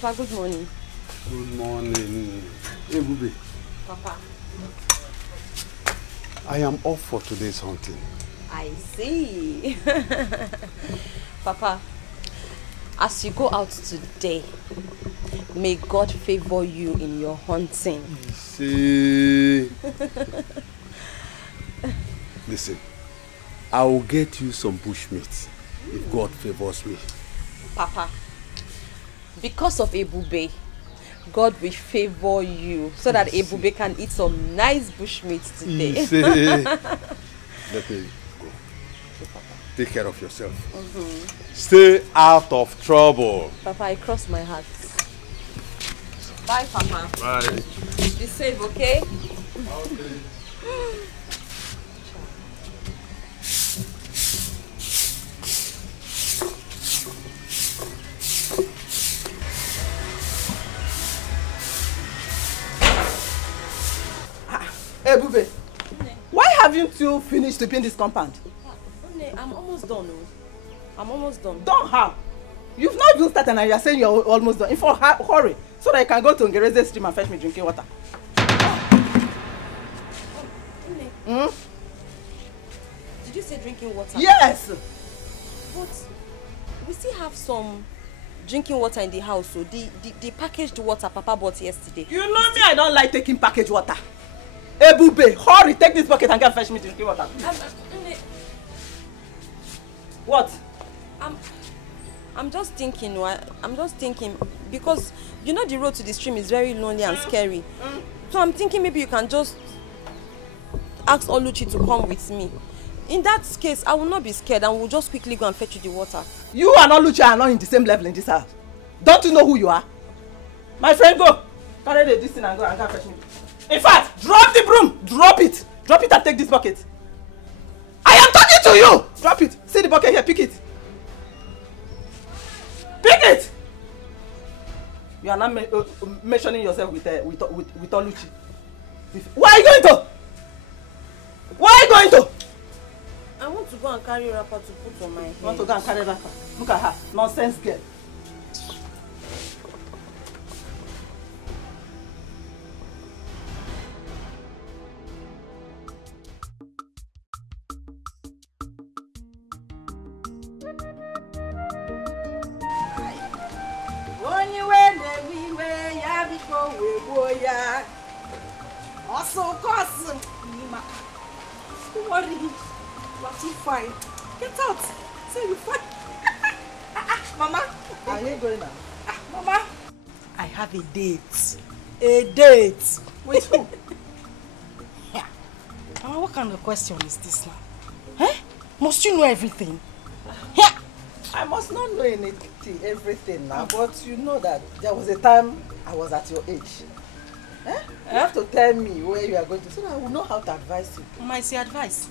Papa, good morning. Good morning. Hey, Bube. Papa. I am off for today's hunting. I see. Papa, as you go out today, may God favor you in your hunting. See. Listen, I will get you some bushmeat if God favors me. Papa, because of Ebube, God will favor you so that Ebube can eat some nice bushmeat today. Let me go. Take care of yourself. Stay out of trouble. Papa, I cross my heart. Bye, Papa. Bye. Be safe, okay? Okay. Hey, Bube, why haven't you finished sweeping this compound? I'm almost done. I'm almost done. Done how? You've not even started and you're saying you're almost done. In fact, hurry, so that I can go to Ngereze stream and fetch me drinking water. Did you say drinking water? Yes! But we still have some drinking water in the house, so the packaged water Papa bought yesterday. You know me, I don't like taking packaged water. Hey, Bube, hurry, take this bucket and go and fetch me drinking water. What? I'm just thinking, because you know the road to the stream is very lonely and scary. So I'm thinking maybe you can just ask Oluchi to come with me. In that case, I will not be scared and we'll just quickly go and fetch you the water. You and Oluchi are not in the same level in this house. Don't you know who you are? My friend, go. Carry this thing and go and fetch me. In fact, drop the broom. Drop it. Drop it and take this bucket. I am talking to you. Drop it. See the bucket here. Pick it. Pick it. You are not mentioning yourself with Oluchi. Where are you going to? Where are you going to? I want to go and carry wrapper to put on my head. You want to go and carry wrapper? Look at her. Nonsense girl. Also, cousin, don't worry, you are too fine. Get out. Say you fine. Mama, are you going now? Mama, I have a date. A date. With who? Yeah. Mama, what kind of question is this now? Huh? Must you know everything? Yeah. I must not know everything now, but you know that there was a time I was at your age. Eh? You have to tell me where you are going to so that I will know how to advise you. Mama, I say advice.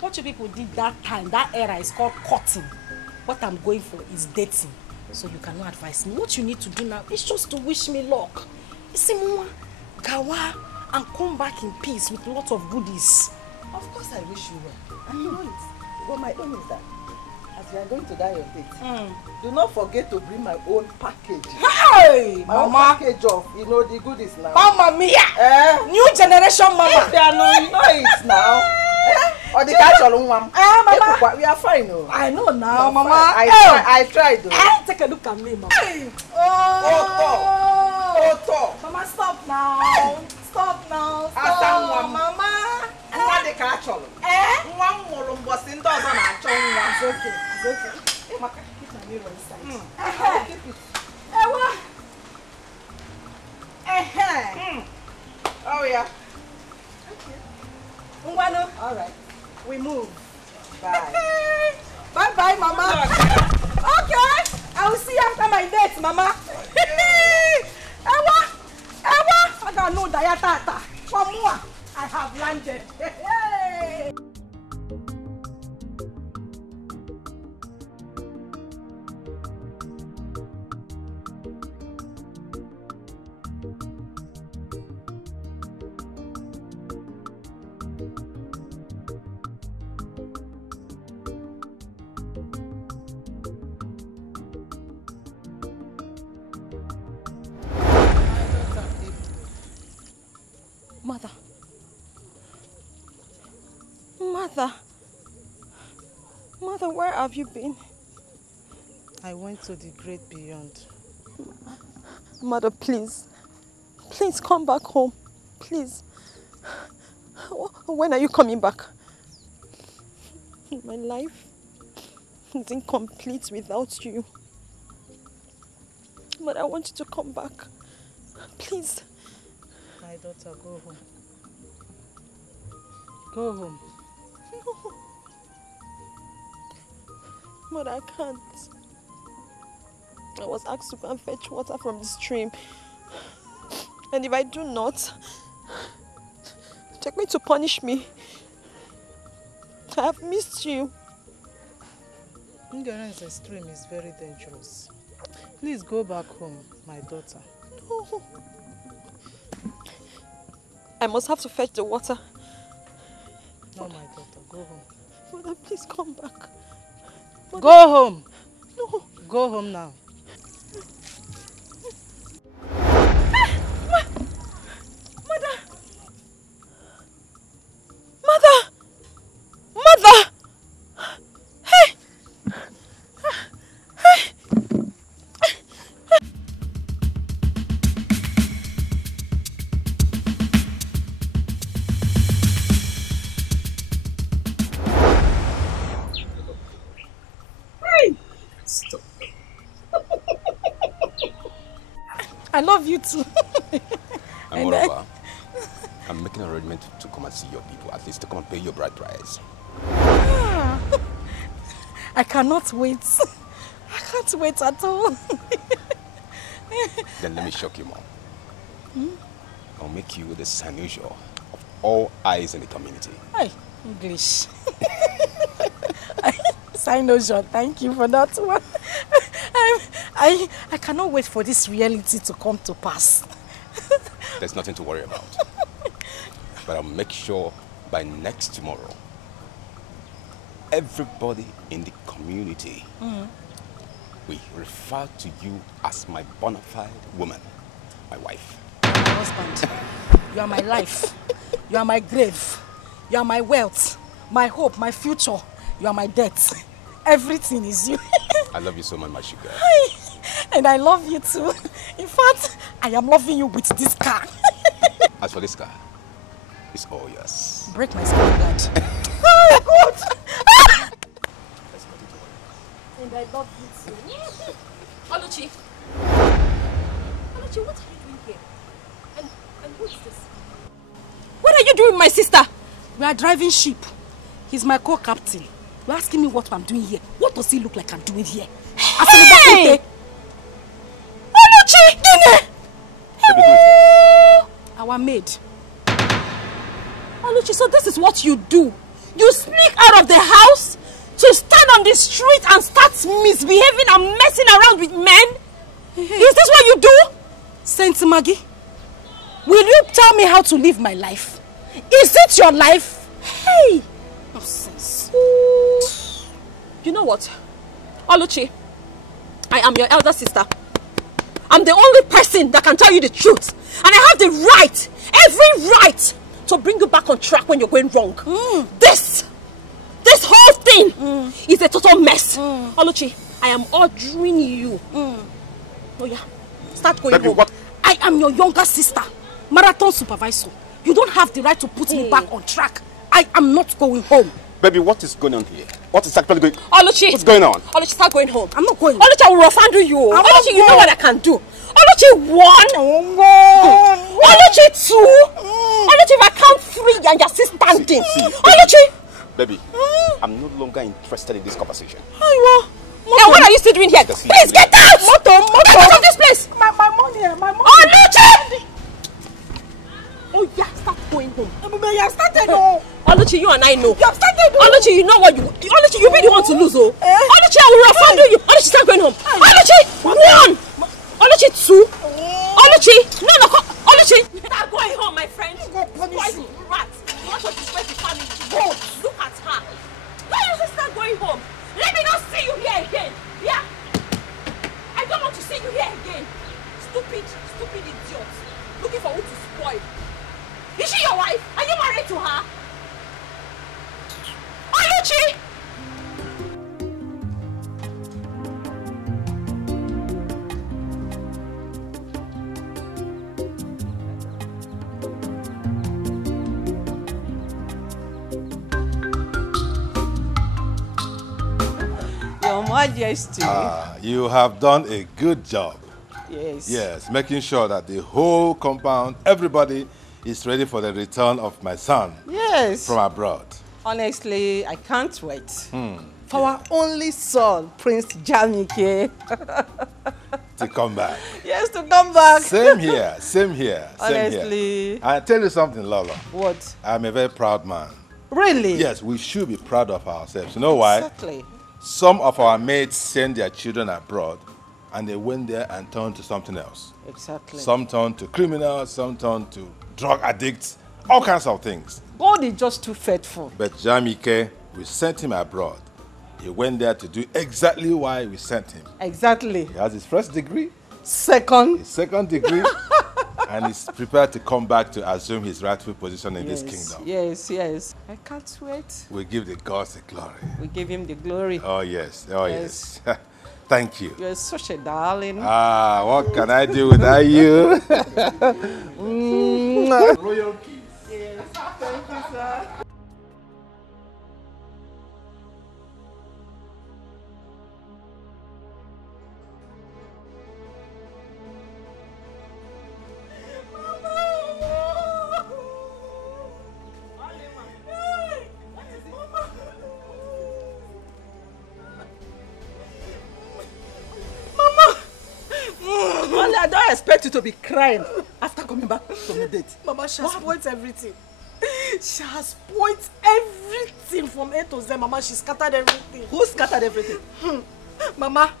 What you people did that time, that era is called courting. What I'm going for is dating. So you cannot advise me. What you need to do now is just to wish me luck. You see, Mama, gawa and come back in peace with a lot of goodies. Of course I wish you well. And you know it. But my own is that as you are going to die your date, do not forget to bring my own package. Hey! My own package of, you know, the goodies now. Mama mia! New generation mama! If they are not, you know it now. Or the catch all one. Mama! We are fine, no? I know now, Mama. I tried though. Take a look at me, Mama. Hey. Oh, Mama, stop now. Stop now. Stop, Mama. What the catch all? One more was in the other. It's okay. It's okay. Mama, keep my mirror inside. Keep it. Oh yeah. Okay. All right. We move. Bye. Bye bye, Mama. Okay. I will see you after my date, Mama. Ewa. I got no diatata. For more. I have landed. Hey. Mother. Mother. Mother, where have you been? I went to the great beyond. Mother, please. Please come back home. Please. When are you coming back? My life is incomplete without you. But I want you to come back. Please. My daughter, go home. Go home. No. But I can't. I was asked to go and fetch water from the stream. And if I do not, they're going to punish me. I have missed you. Ignorance extreme is very dangerous. Please go back home, my daughter. No. I must have to fetch the water. No, my daughter, go home. Mother, please come back. Mother. Go home. No. Go home now. I love you too. And moreover, I'm making an arrangement to come and see your people, at least to come and pay your bride price. I cannot wait. I can't wait at all. Then let me shock you more. I'll make you the Sanusia of all eyes in the community. Hey, English. Sanusia, thank you for that one. I cannot wait for this reality to come to pass. There's nothing to worry about. But I'll make sure by next tomorrow, everybody in the community will refer to you as my bona fide woman, my wife. My husband, you are my life, you are my grave, you are my wealth, my hope, my future, you are my death. Everything is you. I love you so much, my sugar. And I love you too. In fact, I am loving you with this car. As for this car, it's all yours. Break my spine guard. And I love you too. Oluchi, what are you doing here? And who is this? What are you doing with my sister? We are driving sheep. He's my co-captain. You're asking me what I'm doing here. What does he look like I'm doing here? Hey! Oluchi! Our maid. Oluchi, so this is what you do? You sneak out of the house to stand on the street and start misbehaving and messing around with men? Is this what you do? Saint Maggie, will you tell me how to live my life? Is it your life? Hey! Nonsense. You know what? Oluchi, I am your elder sister. I'm the only person that can tell you the truth. And I have the right, every right, to bring you back on track when you're going wrong. This whole thing is a total mess. Oluchi, I am ordering you. Oh yeah, start going home. What? I am your younger sister, marathon supervisor. You don't have the right to put me back on track. I am not going home. Baby, what is going on here? What is actually going on? Oluchi! What's going on? Oluchi, start going home. I'm not going. Oluchi, I will rough handle you. Oluchi, you know what I can do. Oluchi, 1. Oluchi, 2. Oluchi, if I count 3 and you're still standing. See, Oluchi! Baby, I'm no longer interested in this conversation. Then what are you still doing here? Please get out! Get out of this place! My money, my money. Oluchi! Oh yeah, start going home. You have started. Oluchi, you and I know. You have started. Oluchi, you know what you... Oluchi, you really want to lose, oh. Oluchi, I will rough handle you. Oluchi, start going home. Oluchi, 1. Oluchi, 2. Oluchi, no. Oluchi, start going home, my friend. Go punish you. Rats. You want to disgrace the family. Go. Look at her. Why don't you start going home? Let me not see you here again. Yeah. I don't want to see you here again. Stupid idiot. Looking for who to spoil. Is she your wife? Are you married to her? Oluchi! Your Majesty. You have done a good job. Yes. Yes, making sure that the whole compound, everybody is ready for the return of my son. Yes. From abroad. Honestly, I can't wait. For our only son, Prince Jamike. To come back. Yes, to come back. Same here, same here. Honestly. Same here. I tell you something, Lola. What? I'm a very proud man. Really? Yes, we should be proud of ourselves. You know why? Exactly. Some of our mates send their children abroad and they went there and turned to something else. Exactly. Some turned to criminals, some turned to drug addicts, all kinds of things. God is just too faithful. But Jamike, we sent him abroad. He went there to do exactly why we sent him. Exactly. He has his first degree, Second. his second degree, and he's prepared to come back to assume his rightful position in this kingdom. Yes, yes. I can't wait. We give the gods the glory. We give him the glory. Oh, yes. Oh, Yes. yes. Thank you. You're such a darling. What can I do without you? Royal kiss. Yes. Thank you, sir. I don't expect you to be crying after coming back from the date. Mama, she has spoiled everything. She has spoiled everything from A to Z. Mama, she scattered everything. Who scattered everything? Mama,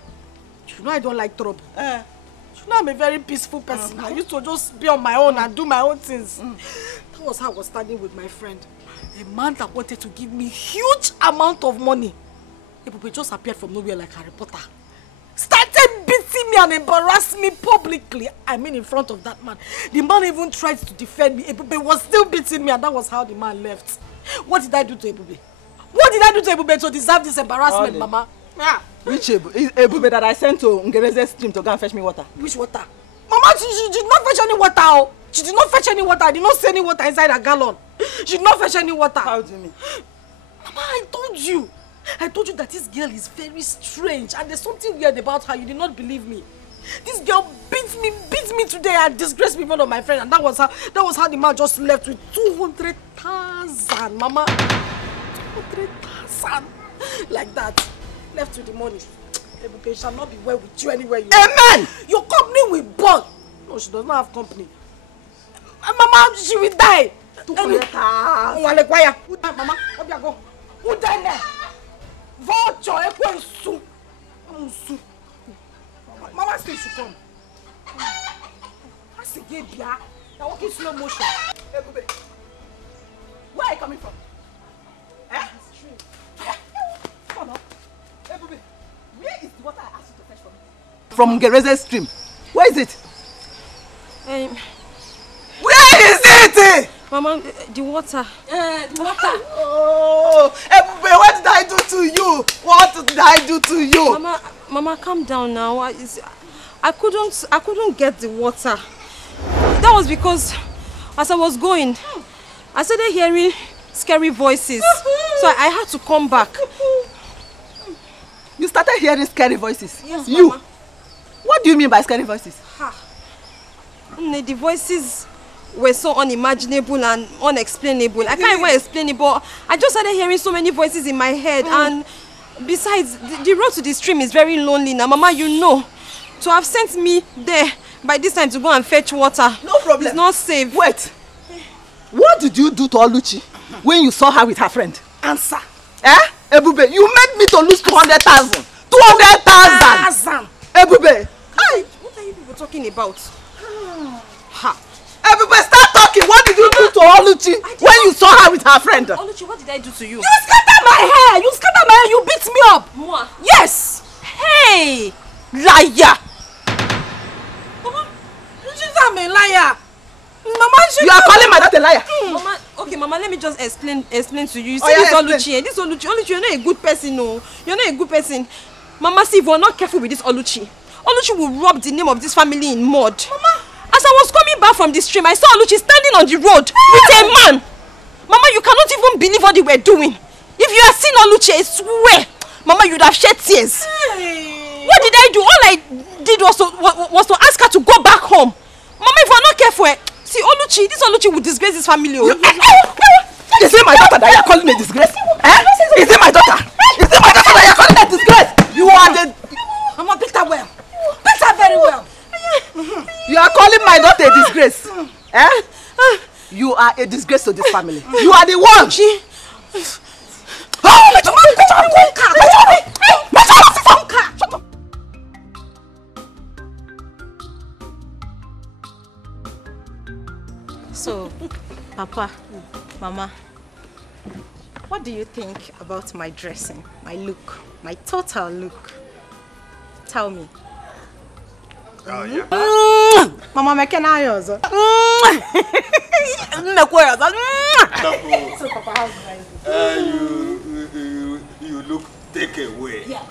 you know I don't like trouble. You know I'm a very peaceful person. I used to just be on my own and do my own things. That was how I was standing with my friend. A man that wanted to give me huge amount of money. Ebube just appeared from nowhere like Harry Potter. Started beating me and embarrassed me publicly. I mean, in front of that man. The man even tried to defend me. Ebube was still beating me, and that was how the man left. What did I do to Ebube? What did I do to Ebube to deserve this embarrassment, Mama? Yeah. Which Ebube that I sent to Ngereze's stream to go and fetch me water? Which water? Mama, she did not fetch any water. Oh. She did not fetch any water. I did not see any water inside a gallon. She did not fetch any water. How do you mean? Mama, I told you that this girl is very strange and there's something weird about her. You did not believe me. This girl beat me today and disgraced me in front of my friend, and that was how the man just left with 200,000, Mama. 200,000. Like that. Left with the money. Ebube shall not be well with you anywhere you Amen! Your company will burn. No, she does not have company. Mama, she will die. 200,000. Mama, go. Who died there? Vulture, Mama said she come. That's a gay bia. They're walking slow motion. Ebube, where are you coming from? Come on. Ebube, where is the water I asked you to fetch from? From Ngereze's stream. Where is it? Where is it? Mama, the water. The water. Oh, Ebube, what did I do to you? What did I do to you? Mama, calm down now. I couldn't get the water. That was because as I was going, I started hearing scary voices. So I had to come back. You started hearing scary voices? Yes, you? Mama. What do you mean by scary voices? The voices were so unimaginable and unexplainable. I can't even explain it, but I just started hearing so many voices in my head. And besides, the road to the stream is very lonely now. Mama, you know, to have sent me there by this time to go and fetch water. No problem. It's not safe. Wait. What did you do to Oluchi when you saw her with her friend? Answer. Ebube, you made me to lose 200,000. 200,000. Ebube. Hi. What are you people talking about? Ebube, start talking. What did you do to Oluchi when you saw her with her friend? Oluchi, what did I do to you? You scattered my hair. You beat me up. Moi? Yes. Mama, you are calling my daughter a liar. Mama, okay, Mama, let me just explain to you. You see this Oluchi, Oluchi, you're not a good person, no. You're not a good person. Mama, see, if we're not careful with this Oluchi will rub the name of this family in mud. Mama, as I was coming back from the stream, I saw Oluchi standing on the road with a man. Mama, you cannot even believe what they were doing. If you had seen Oluchi, I swear, Mama, you'd have shed tears. Hey. What did I do? All I did was to ask her to go back home. Mama, if we're not careful, see, this Oluchi will disgrace this family. Is it my daughter that you're calling a disgrace? Is it my daughter? Is it my daughter that you're calling a disgrace? You are the... Mama, picked her well. Picked her very well. You are calling my daughter a disgrace. You are a disgrace to this family. You are the one. So, Papa, Mama, what do you think about my dressing, my look, my total look? Tell me. Oh, yeah. Mama, make an eye also. So, Papa, you look take away. Yeah.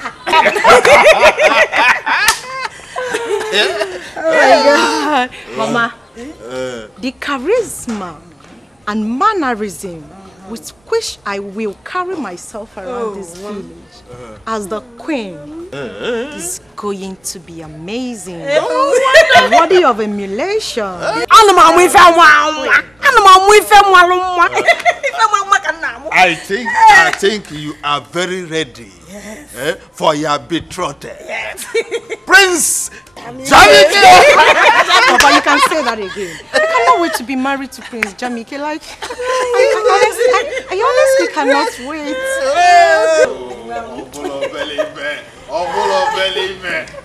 Oh my God. Mama, the charisma and mannerism with which I will carry myself around this village as the queen is going to be amazing. Worthy of emulation. I think you are very ready for your betrothed. Prince Jamike! Papa, you can say that again. I cannot wait to be married to Prince Jamike. Like, I honestly cannot wait.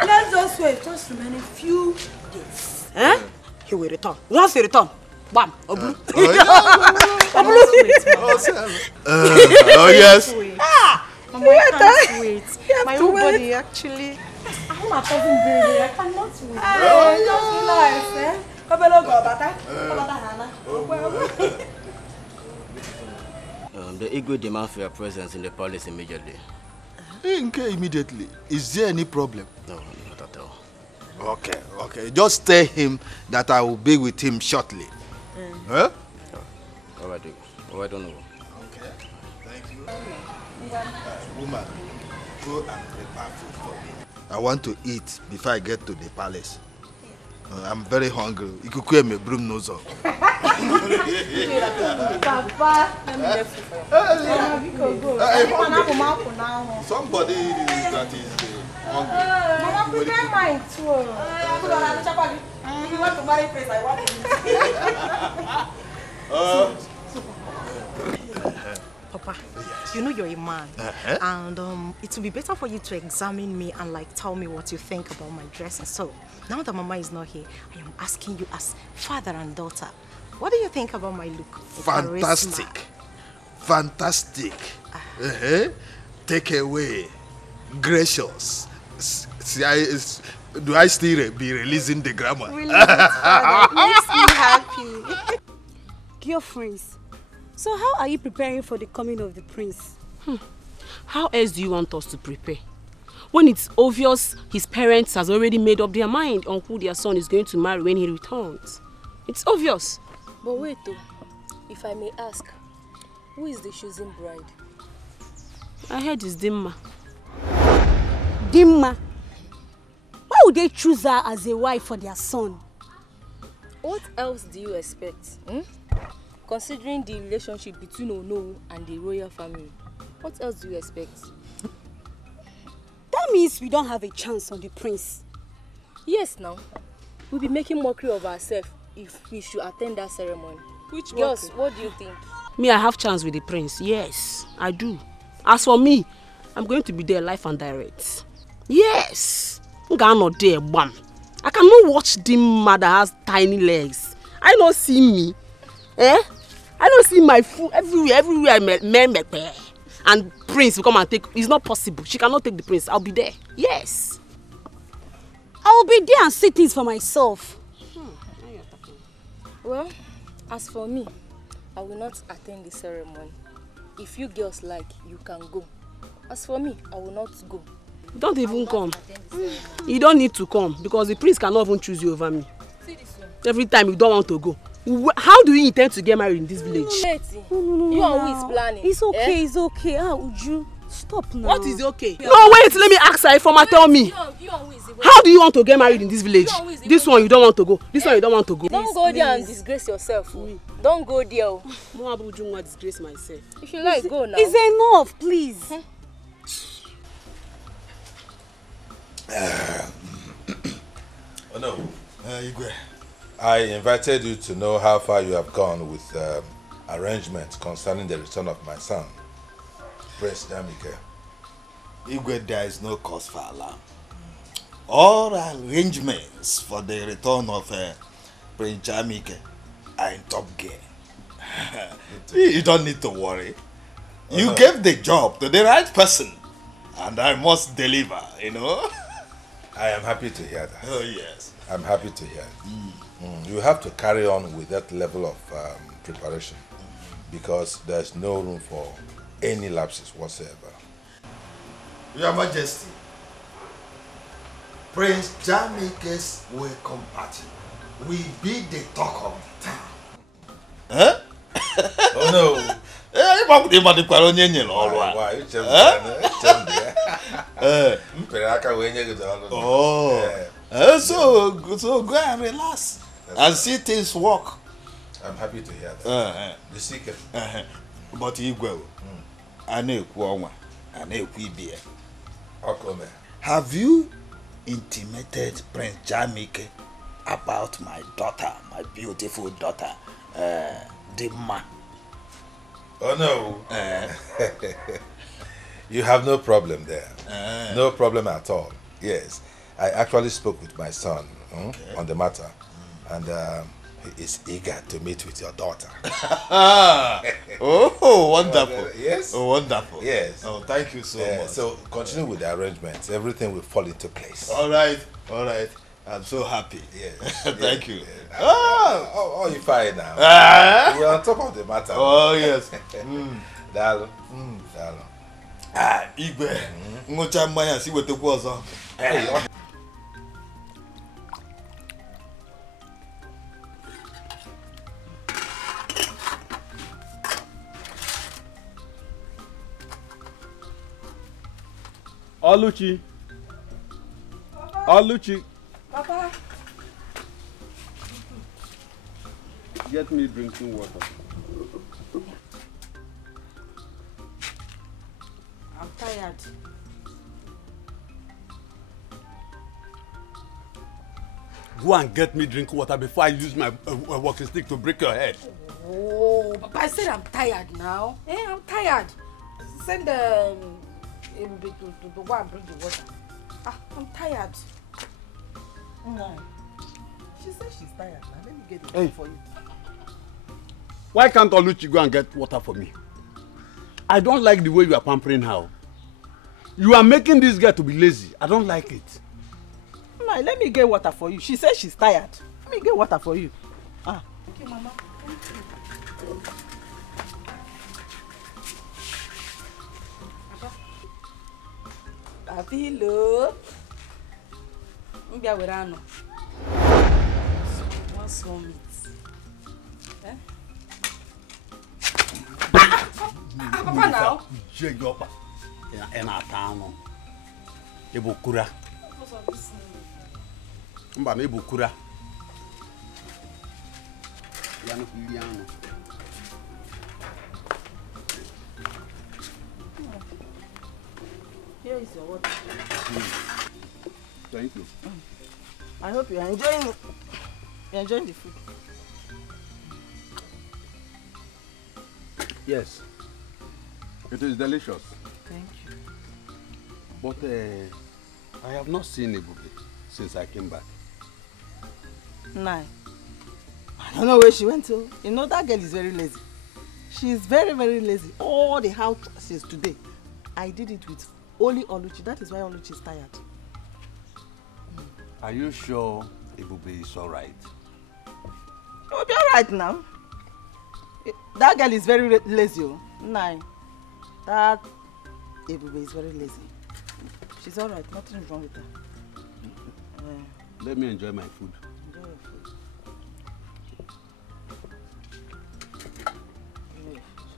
Let's just wait. Just remain a few days. He will return. Once he returns, bam, Oblu. Oh yes. Mama, I can't wait. My whole body actually. I cannot wait. The Igwe demand for your presence in the palace immediately. Immediately. Is there any problem? No, not at all. Okay. Just tell him that I will be with him shortly. Huh? All right, don't know. Okay. Thank you. Woman, go and prepare food for me. I want to eat before I get to the palace. I'm very hungry. Ikuku me broom nose up. Papa, Somebody that is hungry. Mama, prepare mine too. You want to marry Prince? I want to. Papa, you know you're a man, and it will be better for you to examine me and like tell me what you think about my dressing. So now that Mama is not here, I am asking you as father and daughter, what do you think about my look? Fantastic. Take away. Gracious. Do I still be releasing the grammar? Release it, father. It makes me happy. Dear friends, so how are you preparing for the coming of the prince? How else do you want us to prepare? When it's obvious his parents has already made up their mind on who their son is going to marry when he returns. It's obvious. But wait though, if I may ask, who is the chosen bride? I heard it's Dimma. Dimma? Why would they choose her as a wife for their son? What else do you expect? Considering the relationship between Ono and the royal family, what else do you expect? That means we don't have a chance on the prince. Yes, now. We'll be making mockery of ourselves if we should attend that ceremony. Which Girls, what do you think? Me, I have chance with the prince. Yes, I do. As for me, I'm going to be there live and direct. Yes. I'm not there, bam. I cannot watch Dimma that has tiny legs. I don't see me. I don't see my food everywhere and prince will come and take. It's not possible. She cannot take the prince. I'll be there. Yes. I'll be there and see things for myself. Well, as for me, I will not attend the ceremony. If you girls like, you can go. As for me, I will not go. Don't even come. You don't need to come because the priest cannot even choose you over me. See this one. Every time you don't want to go. How do you intend to get married in this village? No, you are who is planning. It's okay, it's okay. Uju, stop now. What is okay? No, wait, let me ask her. Informer, tell me. How do you want to get married in this village? This one you don't want to go. This one you don't want to go. Don't go there and disgrace yourself. Don't go there. No, Uju want to disgrace myself. If you like, go now. It's enough, please. Oh no. Igwe. I invited you to know how far you have gone with arrangements concerning the return of my son, Prince Jamike. Igwe, there is no cause for alarm. All arrangements for the return of Prince Jamike are in top gear. You don't need to worry. You gave the job to the right person, and I must deliver, you know. I am happy to hear that. Oh, yes. I'm happy to hear it. You have to carry on with that level of preparation because there's no room for any lapses whatsoever. Your Majesty, Prince Jamike's welcome party will be the talk of the town. Huh? Oh no. Why? So go and relax and see things work. I'm happy to hear that. The secret. But Igwe, have you intimated Prince Jamike about my daughter, my beautiful daughter, Dimma? Oh no. You have no problem there. No problem at all. Yes. I actually spoke with my son on the matter, and he is eager to meet with your daughter. Oh, wonderful. Yes. Oh, wonderful. Yes. Oh, thank you so much. So continue with the arrangements. Everything will fall into place. All right. All right. I'm so happy. Yes. Thank you. Oh, you're fine now. You're on top of the matter. Oh, yes. Dalo. Igwe. Ngocha mmanya si wetekwu ọzọ. Oluchi. Oluchi. Papa. Get me drinking water. I'm tired. Go and get me drinking water before I use my walking stick to break your head. Oh, Papa, I said I'm tired now. I'm tired. Send to go and bring the water. I'm tired. No. She said she's tired. Now let me get it for you. Why can't Oluchi go and get water for me? I don't like the way you are pampering her. You are making this girl to be lazy. I don't like it. No, let me get water for you. She said she's tired. Let me get water for you. Thank you, Mama. Thank you. Avilo. Mbia werano. One small meat. Papa now. Jegopa. Ena tano. Ebukura. Mba na ebukura. Yano kuliano. Here is your water. Thank you. I hope you are enjoying it. You're enjoying the food. Yes. It is delicious. Thank you. But I have not seen Ebube since I came back. Nine. I don't know where she went to. You know that girl is very lazy. She is very, very lazy. All the house since today. I did it with only Oluchi. That is why Oluchi is tired. Are you sure Ebube is all right? You'll be all alright now. That girl is very lazy. Nah, that Ebube is very lazy. She's alright, nothing is wrong with her. Let me enjoy my food. Enjoy your food. Enjoy your food.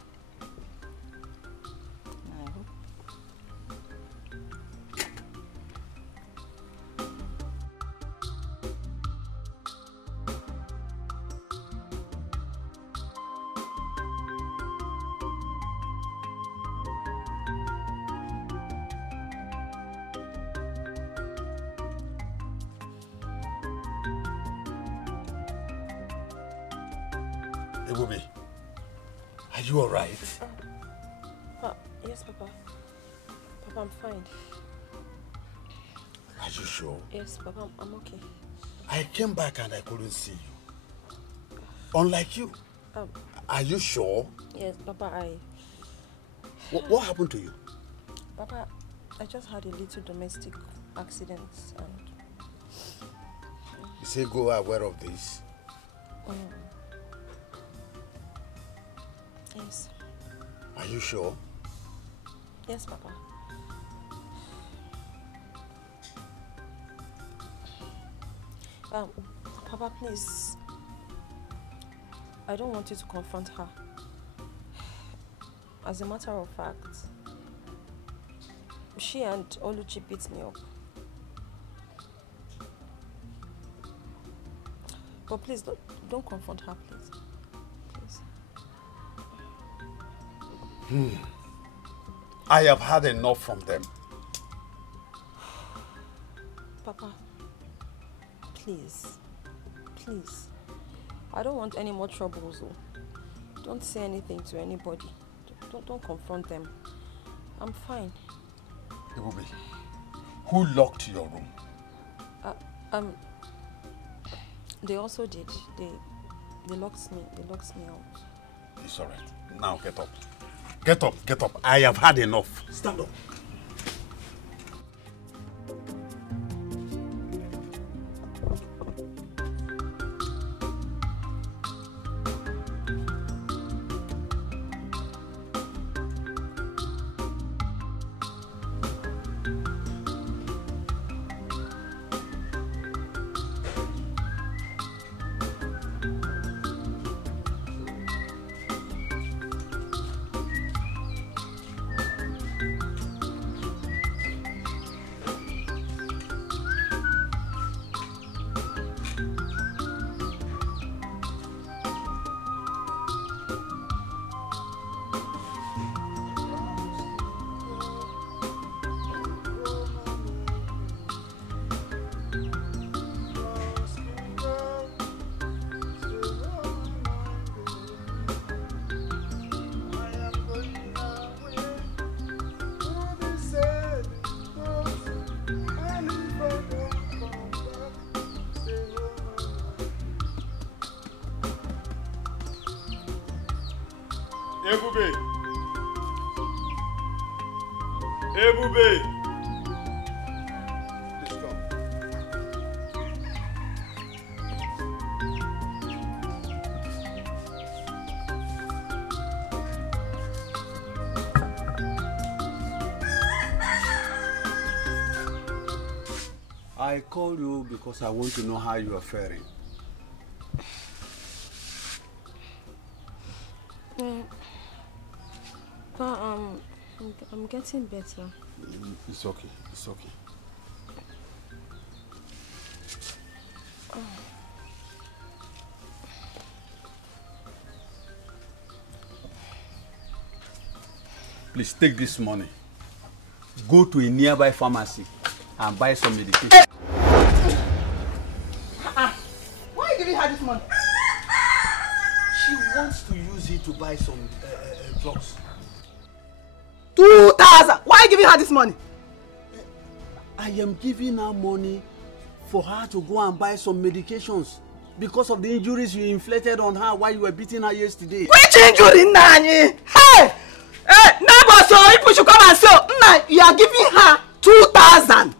I hope. Ebube, are you alright? Yes, Papa. Papa, I'm fine. Are you sure? Yes, Papa, I'm okay. I came back and I couldn't see you. Unlike you. Are you sure? Yes, Papa, What happened to you? Papa, I just had a little domestic accident and... You say go aware of this? Yes. Are you sure? Yes, Papa. Papa, please. I don't want you to confront her. As a matter of fact, she and Oluchi beat me up. But please, don't confront her, please. Please. I have had enough from them. Papa, please. Please. I don't want any more troubles. Don't say anything to anybody. Don't confront them. I'm fine. Ebube, who locked your room? They also did. They locked me. They locked me out. It's alright. Now get up. Get up, get up. I have had enough. Stand up. Ebube! Ebube! Let's go. I call you because I want to know how you are faring. I'm getting better. It's okay. It's okay. Please take this money. Go to a nearby pharmacy and buy some medication. Why are you giving her this money? She wants to use it to buy some drugs. 2,000! Why are you giving her this money? I am giving her money for her to go and buy some medications because of the injuries you inflicted on her while you were beating her yesterday. Which injury, Nani? Hey! Neighbor, so if you should come and say, you are giving her 2,000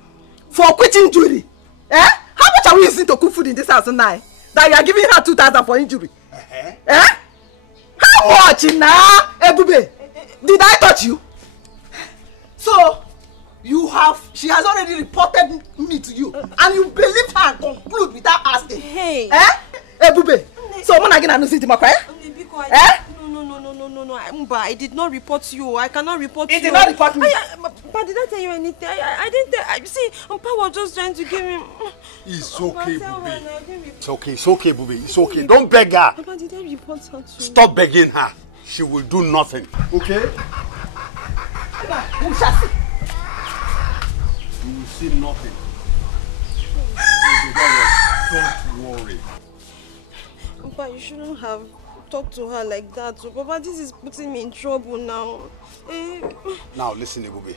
for quit injury. Eh? How much are we using to cook food in this house now? That you are giving her 2,000 for injury? Eh? How much now, Ebube? Did I touch you? So, she has already reported me to you, and you believed her and conclude without asking. Hey. Eh? Ebube. So, when I get a to my eh? No, but I did not report you. I cannot report you. It did not report me. But did I tell you anything? I didn't tell. See, Papa was just trying to give him. It's okay, Bubi. It's okay, Bubi. It's okay. Don't beg her. Papa, did I report her to? Stop begging her. She will do nothing. Okay? We shall see. You will see nothing. Don't worry. Papa, you shouldn't have talked to her like that. So, Papa, this is putting me in trouble now. Now, listen, Ebube.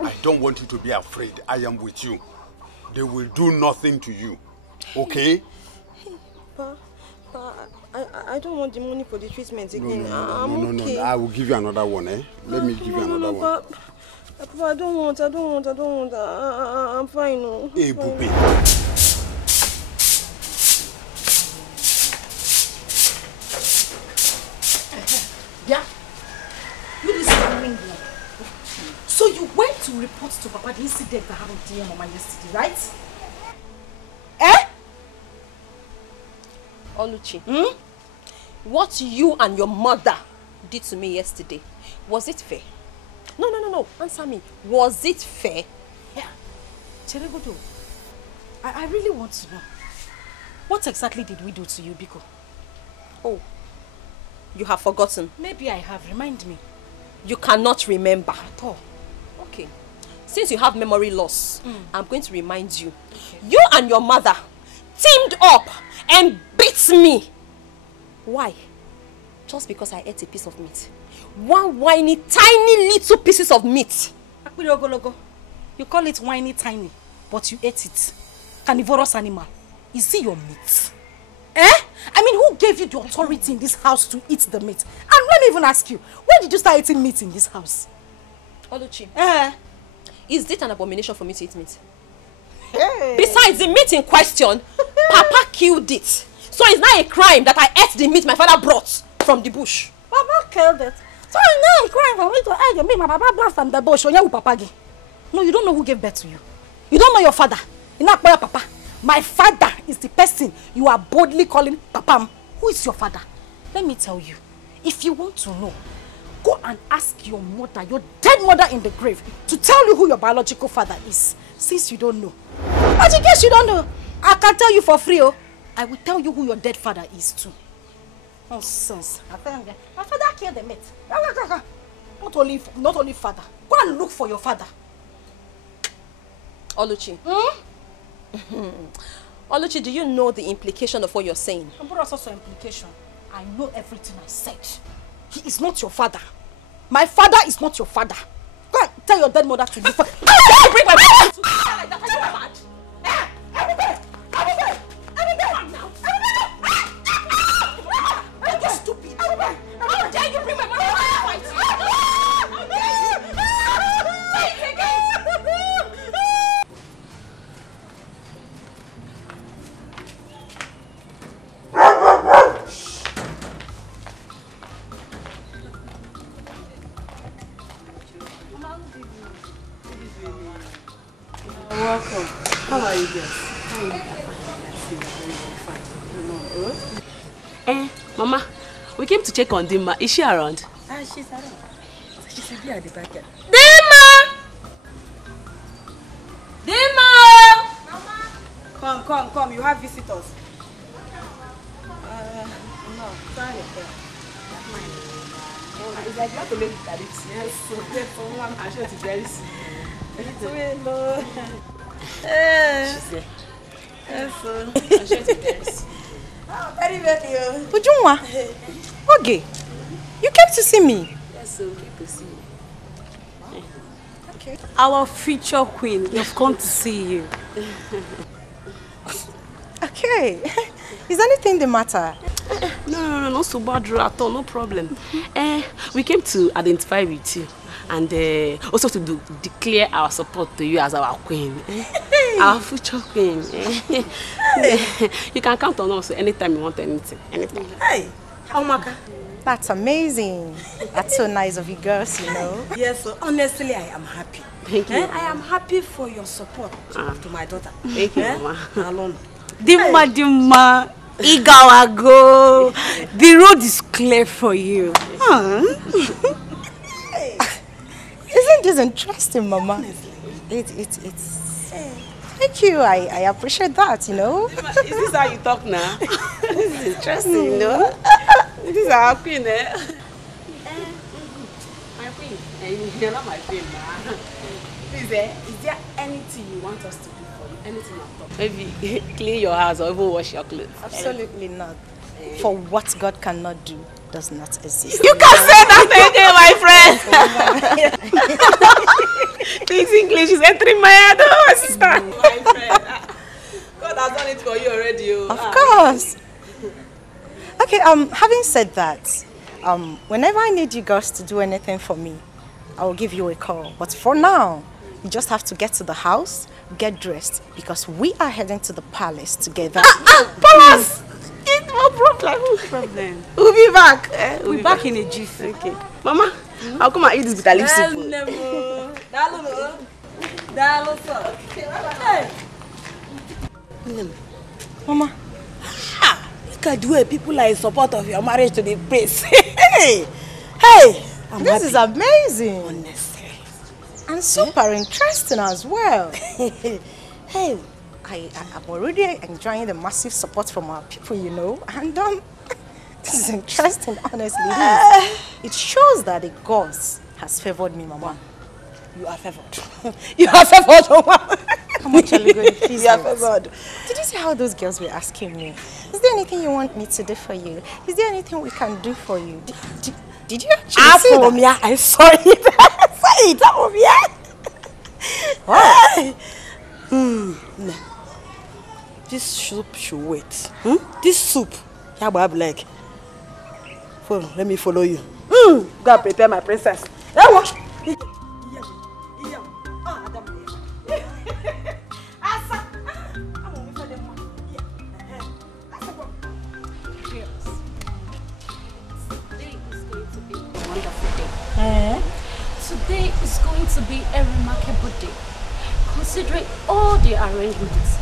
I don't want you to be afraid. I am with you. They will do nothing to you. Okay? Papa, I don't want the money for the treatment again. No. I will give you another one, eh? Let me give you another one. Papa, I don't want. I'm fine. No. Hey, Bubi. Yeah. You listen to me. So you went to report to Papa the incident that happened to your mama yesterday, right? Eh? Oluchi, what you and your mother did to me yesterday, was it fair? No. Answer me. Was it fair? Yeah. Cheregodo, I really want to know. What exactly did we do to you, Biko? Oh, you have forgotten. Maybe I have. Remind me. You cannot remember. At all. Okay. Since you have memory loss, I'm going to remind you. Okay. You and your mother teamed up and beat me. Why? Just because I ate a piece of meat. One whiny, tiny little pieces of meat. You call it whiny, tiny, but you ate it. Carnivorous animal. Is it your meat? Eh? I mean, who gave you the authority in this house to eat the meat? And let me even ask you, when did you start eating meat in this house? Oluchi, Eh? is it an abomination for me to eat meat? Hey. Besides the meat in question, Papa killed it. So it's not a crime that I ate the meat my father brought from the bush. Papa killed it. So it's not a crime for me to eat the meat my papa brought from the bush. No, you don't know who gave birth to you. You don't know your father. You're not your papa. My father is the person you are boldly calling Papa. Who is your father? Let me tell you. If you want to know, go and ask your mother, your dead mother in the grave, to tell you who your biological father is. Since you don't know. But in case you don't know, I can tell you for free. Oh. I will tell you who your dead father is too. Nonsense. My father killed the meat. Not only father. Go and look for your father. Oluchi. Oluchi, do you know the implication of what you're saying? But also implication. I know everything I said. He is not your father. My father is not your father. Go and tell your dead mother to look for. Bring my father to like that. Are you mad? Everybody! Are you stupid? How dare you bring my mother to fight? Say it again! Welcome. How are you guys? Mama, we came to check on Dimma. Is she around? She's around. She should be at the back. Dimma! Mama! Come. You have visitors. No, sorry. It's like you have to make it at this. Yes, so therefore, I'm sure it's very soon. Hello. She's there. Yes, I'm sure it's very soon. Very well. Ujunwa. Okay. You came to see me. Yes, so we came to see you. Okay. Our future queen, we've come to see you. Okay. Is anything the matter? No so bad at all, no problem. We came to identify with you and also to declare our support to you as our queen. Our future queen. You can count on us anytime you want anything. Anything. Hey, how Maka? That's amazing. That's so nice of you girls, you know. Yes, so honestly, I am happy. Thank you. I am happy for your support to my daughter. Thank you, Mama. Alone. Dima, Igawago. The road is clear for you. Isn't this interesting, Mama? It's thank you. I appreciate that, you know. Is this how you talk now? This is interesting, you know. This is our queen, eh? My queen. You're not my queen, ma. Please, is there anything you want us to do for you? Anything at all? Maybe clean your house or even wash your clothes. Absolutely not. For what God cannot do does not exist. You can say that again, my friend. This English is entering my head, my sister. My friend. God has done it for you already. Of course. Okay, having said that, whenever I need you girls to do anything for me, I will give you a call. But for now, you just have to get to the house, get dressed, because we are heading to the palace together. Palace! No problem. We'll be back. We'll be back in a jiffy. Okay. Mama, I'll come and eat this bitter leaf soup. Mama, look at the way people are in support of your marriage to the prince. Hey, this is amazing. Honestly. And super interesting as well. Hey, I'm already enjoying the massive support from our people, you know. And this is interesting, honestly. It shows that the gods has favored me, Mama. You are favored. You are favored, Mama. How much are we going to please? You are favored. Did you see how those girls were asking me? Is there anything you want me to do for you? Is there anything we can do for you? Did you actually see that? I saw it. I saw it. Wow. This soup should wait. This soup, like. Let me follow you. Go and prepare my princess. Today is going to be a remarkable day, considering all the arrangements,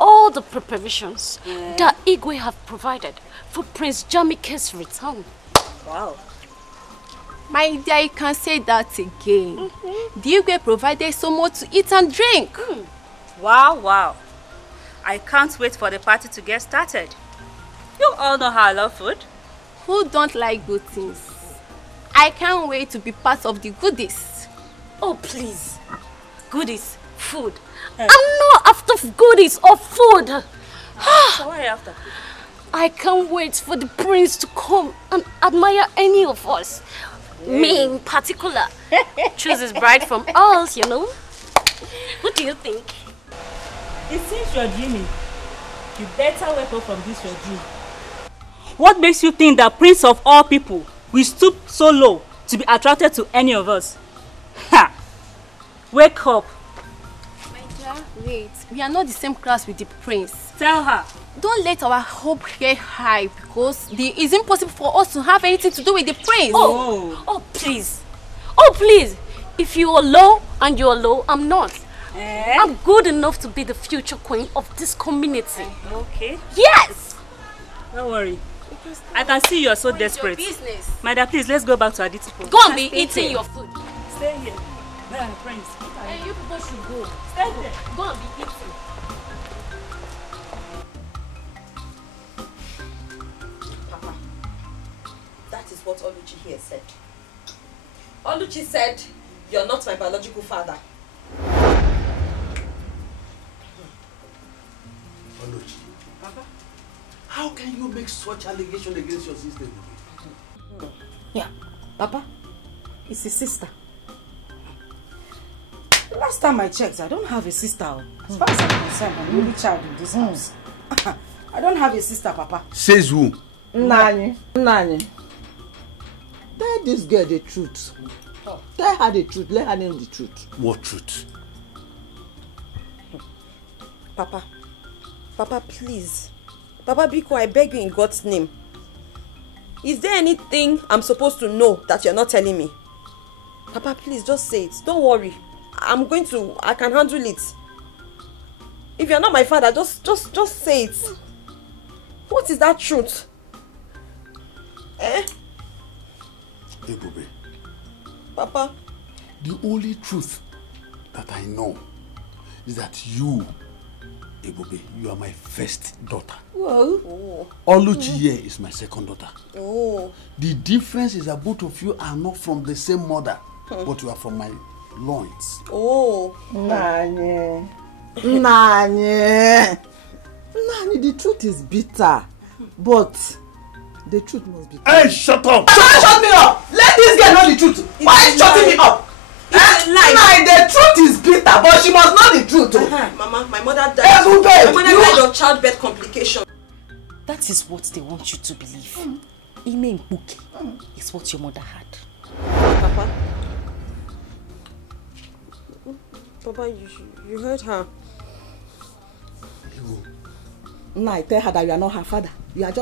all the preparations that Igwe have provided for Prince Jamike's return. Wow. My dear, you can say that again. The Igwe provided so much to eat and drink. Wow. I can't wait for the party to get started. You all know how I love food. Who don't like good things? I can't wait to be part of the goodies. Oh, please. Goodies, food. I'm not after goodies or food. So what are you after? I can't wait for the prince to come and admire any of us. Me in particular. Choose his bride from us, you know. What do you think? It seems you're dreaming. You better wake up from this your dream. What makes you think that Prince of all people will stoop so low to be attracted to any of us? Ha! Wake up. My dear, wait. We are not the same class with the prince. Tell her. Don't let our hope get high because it's impossible for us to have anything to do with the prince. Oh, please. Oh, please. If you are low and you are low, I'm not. I'm good enough to be the future queen of this community. Okay. Yes. Don't worry. I can see you are so desperate. My dear, please, let's go back to our duty post. Go and be eating your food. Stay here. Prince. Hey, you people should go. Stay there. Go and be eating. Papa, that is what Oluchi here said. Oluchi said, you're not my biological father. Oluchi. Papa? How can you make such allegation against your sister? Yeah, Papa, it's his sister. Last time I checked, I don't have a sister. As far as I'm concerned, I'm the only child in this house. I don't have a sister, Papa. Says who? Nani. Tell this girl the truth. Tell her the truth. Let her know the truth. What truth? Papa, please. Papa Biko, I beg you in God's name. Is there anything I'm supposed to know that you're not telling me? Papa, please, just say it. Don't worry. I can handle it. If you're not my father, just say it. What is that truth? Ebube. Papa. The only truth that I know is that you, Ebube, you are my first daughter. Whoa. Oh. Oluchi here is my second daughter. Oh. The difference is that both of you are not from the same mother, but you are from my loins. Oh. Nanye. Nanye, the truth is bitter, but the truth must be. Hey, shut up! Shut me up! Let this girl know the truth. Why are you shutting me up? It's a lie. The truth is bitter, but she must know the truth. Mama, my mother died. My mother died of childbirth complication. That is what they want you to believe. Ime Mpuki is what your mother had. Papa, you heard her. Nah, tell her that you are not her father. You are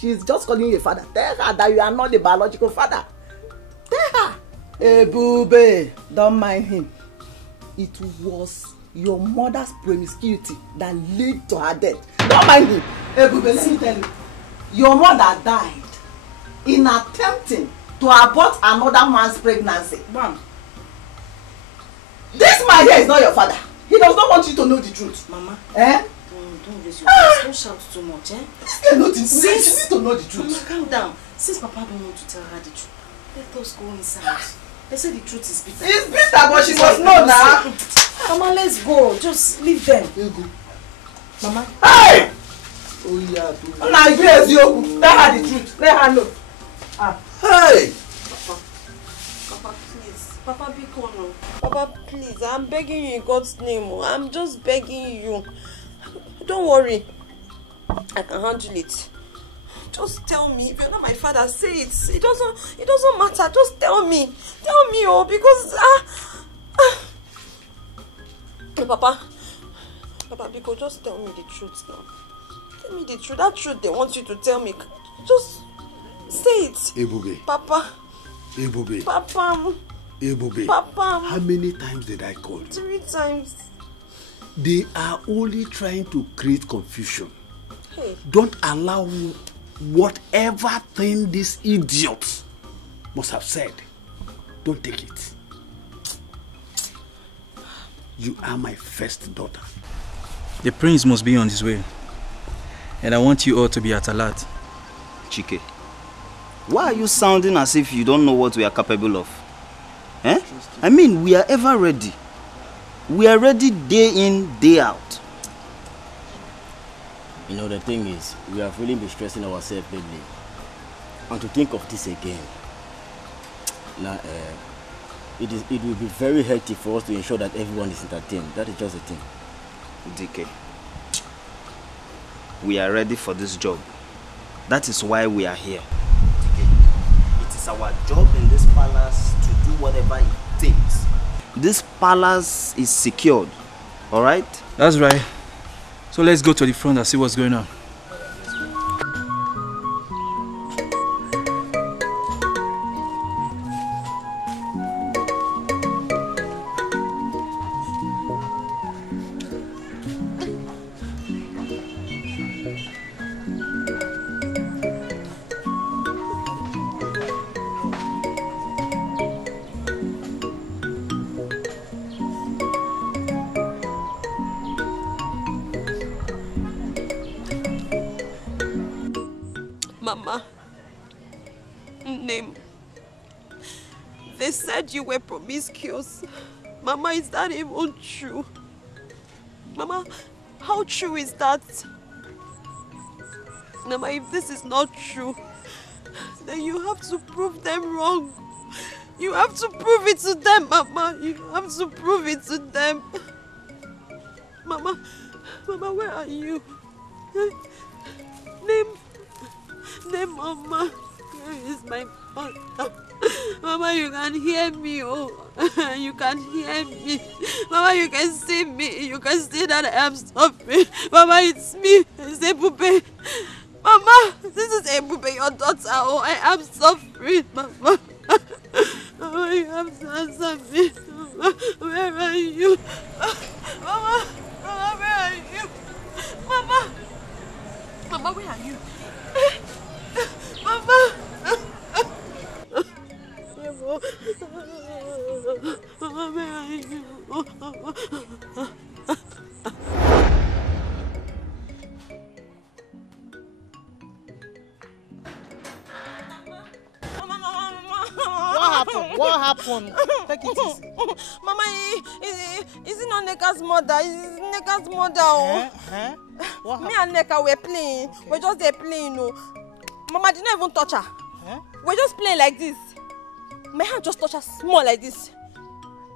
she's just calling you a father. Tell her that you are not the biological father. Tell her. Ebube, don't mind him. It was your mother's promiscuity that led to her death. Don't mind him. Ebube, let me tell you. Your mother died in attempting to abort another man's pregnancy. Mom. This man here is not your father. He does not want you to know the truth. Mama. Eh? Don't raise your voice. Don't shout too much, eh? She needs to know the truth. Mama, calm down. Since Papa don't want to tell her the truth, let us go inside. They say the truth is bitter. It's bitter, but she must know now. Mama, let's go. Just leave them. Mama. Hey! Oh yeah. Now yes, you tell her the truth. Let her know. Hey! Papa, please. Papa, be cool. Papa, please. I'm begging you in God's name. I'm just begging you. Don't worry. I can handle it. Just tell me. If you're not my father, say it. It doesn't matter. Just tell me. Tell me, because Papa, Biko, just tell me the truth now. Tell me the truth. That truth they want you to tell me. Just say it. Ebube. Papa. Ebube. Papa. Ebube. Papa. How many times did I call you? 3 times. They are only trying to create confusion. Hey. Don't allow whatever thing this idiot must have said. Don't take it. You are my first daughter. The prince must be on his way. And I want you all to be at alert. Chike, why are you sounding as if you don't know what we are capable of? Eh? I mean, we are ever ready. We are ready day in, day out. You know, the thing is, we have really been stressing ourselves lately. And to think of this again, now, it will be very healthy for us to ensure that everyone is entertained. That is just the thing. DK, we are ready for this job. That is why we are here. DK, it is our job in this palace to do whatever it takes. This palace is secured, all right? That's right. So let's go to the front and see what's going on. Mama, name. They said you were promiscuous. Mama, is that even true? Mama, how true is that? Mama, if this is not true, then you have to prove them wrong. You have to prove it to them, Mama. You have to prove it to them. Mama, where are you? Name, Mama. Where is my Mama, you can hear me. Oh, you can hear me. Mama, you can see me. You can see that I am suffering. Mama, it's me. It's Ebube. Mama, this is Ebube, your daughter. Oh, I am suffering, Mama. Mama, you have to answer me. Mama, where are you? Mama, Mama, where are you? Mama, Mama, where are you? Mama. Mama, where are you? What happened? Take it easy. Mama, is it not Neka's mother? Is Neka's mother? Oh. Me and Neka were playing. Okay. We're just there playing. Oh. Mama didn't even touch her. We're just playing like this. My hand just touched her small like this.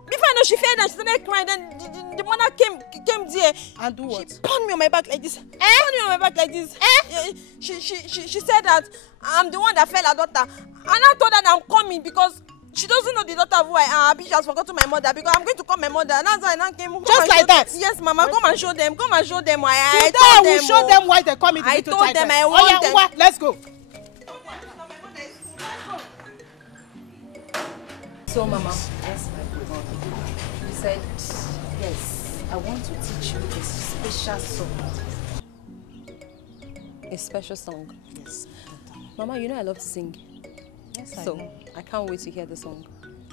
Before I know she fell and she started crying, then the mother came there. And do what? She pounded me on my back like this. Pounded me on my back like this. She said that I'm the one that fell her daughter. And I told her that I'm coming because she doesn't know the daughter of who I am. She has forgotten my mother because I'm going to call my mother. And that's why I came. Just like that? Yes, Mama. Come and show them. Come and show them why I told them. I will show them why they come into I told them I want them. Let's go. So, Mama, yes, my God. You said, yes, I want to teach you a special song. A special song? Yes. Mama, you know I love to sing. Yes, I know. I can't wait to hear the song.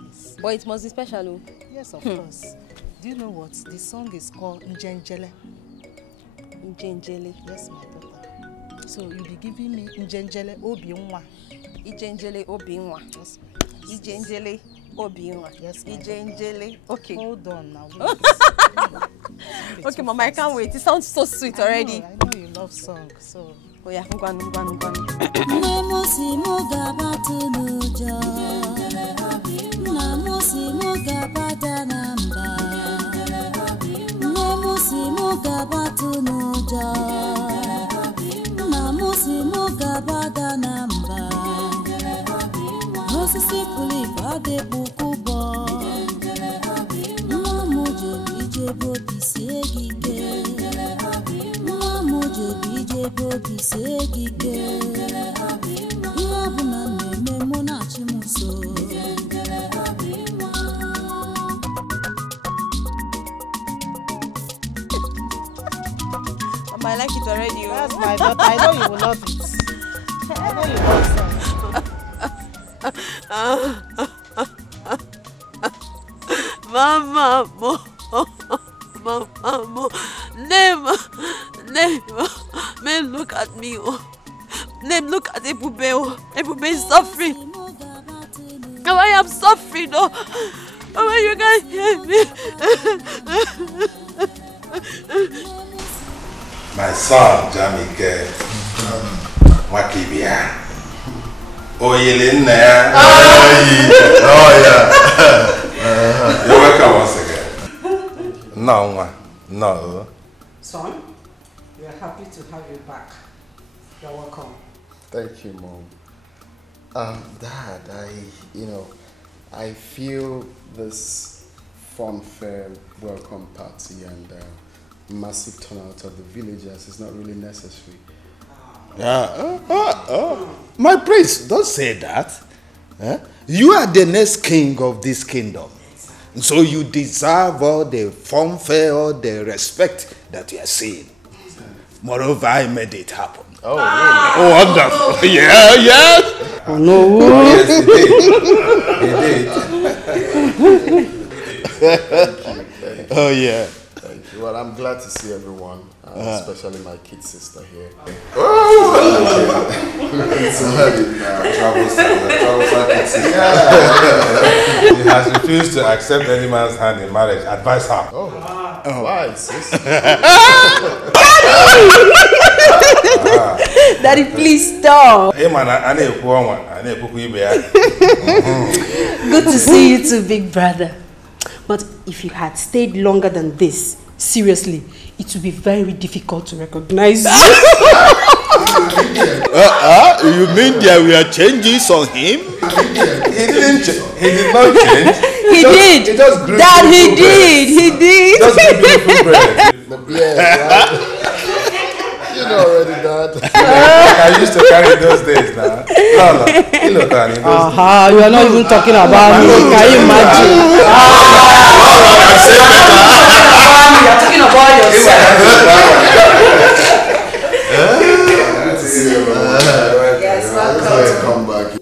Yes. But it must be special, oh. Yes, of course. Do you know what? The song is called Njenjele. Njenjele? Yes, my daughter. So you'll be giving me Njenjele Obinwa. Njenjele Obinwa. Yes. Njenjele Obinwa. Yes, Njenjele. Okay. Hold on now. Okay, Mama, I can't wait. It sounds so sweet already. I know you love song, so. Oh yeah, I'm going. I like it already. That's my daughter. I know you will love it. I know you love song. Mama, Mama, never, man, look at me. Name, look at Ebube. Ebube is suffering. Oh, I am suffering. Oh, you can't hear me. My son, Jamike, Wakibia. Oh, Yelena. Oh, yeah. You're welcome once again. No. Son, we are happy to have you back. You're welcome. Thank you, Mom. Dad, I feel this funfair welcome party and massive turnout of the villagers is not really necessary. My prince, don't say that. You are the next king of this kingdom. So you deserve all the fanfare, all the respect that you are seeing. Moreover, I made it happen. Oh, really? Oh, wonderful. Yeah. Oh, no. Oh, yes, he did. Oh, yeah. Thank you. Well, I'm glad to see everyone, especially my kid sister here. He has refused to accept any man's hand in marriage. Advise her. Why, sis? Daddy, please stop. Good to see you too, big brother. But if you had stayed longer than this, seriously, it would be very difficult to recognize you. You mean there were changes on him? He didn't change. He did not change. He did. He just grew Dad, he did. He did. Just beautiful bread. The beard, right? You know already, Dad. I used to carry those days now. No. You know, Danny. You are not even talking about me. Can you imagine? You are talking about yourself. Yes, welcome. Come back.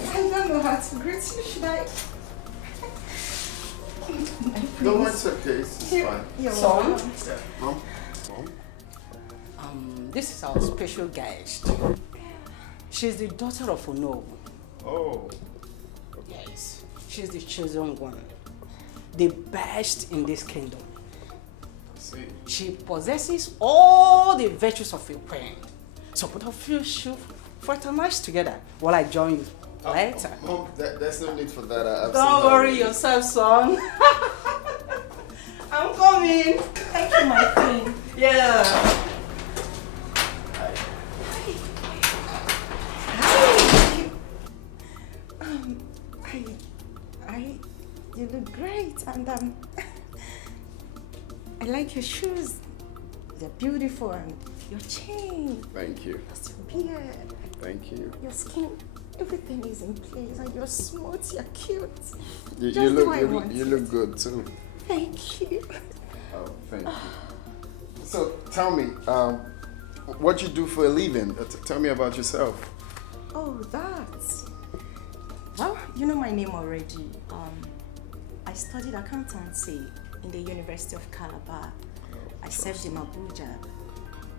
I don't know how to greet you, should I? No, it's okay. It's fine. You're Son? welcome. Mom? This is our special guest. She's the daughter of Ono. Oh. Yes, she's the chosen one. The best in this kingdom. See. She possesses all the virtues of your parent. So both of you should fraternize together while I join you later. Mom, there's no need for that. Don't worry yourself, son. I'm coming. Thank you, my queen. Yeah. You look great, and I like your shoes. They're beautiful, and your chain. Thank you. Your beard. Thank you. Your skin. Everything is in place, and you're smooth. You're cute. You Just the way I look want you it. look good too. Thank you. Oh, thank you. So tell me, what you do for a living? Tell me about yourself. Oh, that. Well, you know my name already. I studied accountancy in the University of Calabar. I served in Abuja.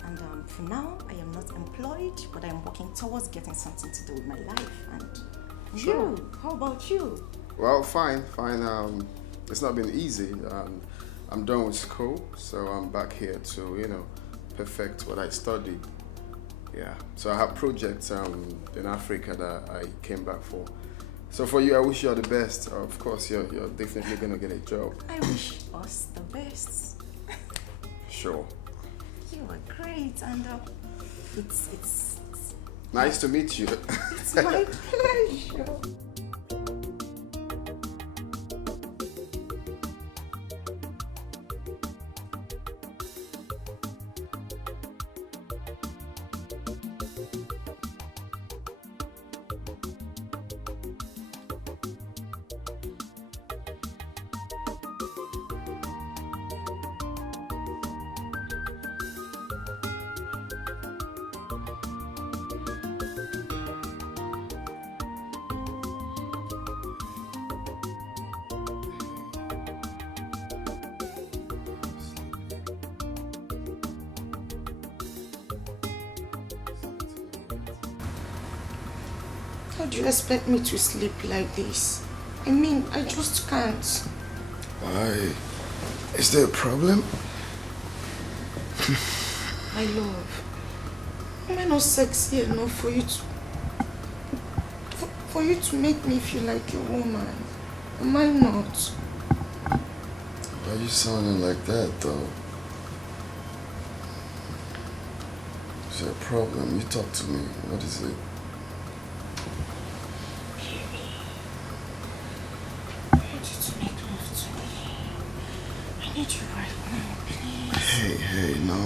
And for now, I am not employed, but I am working towards getting something to do with my life. And Sure. you, how about you? Well, fine. It's not been easy. I'm done with school, so I'm back here to, perfect what I studied. Yeah. So I have projects in Africa that I came back for. So for you, I wish you all the best. Of course, you're definitely gonna get a job. I wish us the best. Sure. You are great, and it's Nice to meet you. it's my pleasure. How do you expect me to sleep like this? I mean, I just can't. Why? Is there a problem? My love, am I not sexy enough for you to make me feel like a woman? Am I not? Why are you sounding like that, though? Is there a problem? You talk to me. What is it? I want you to make love to me. I need you right now, please. Hey, no.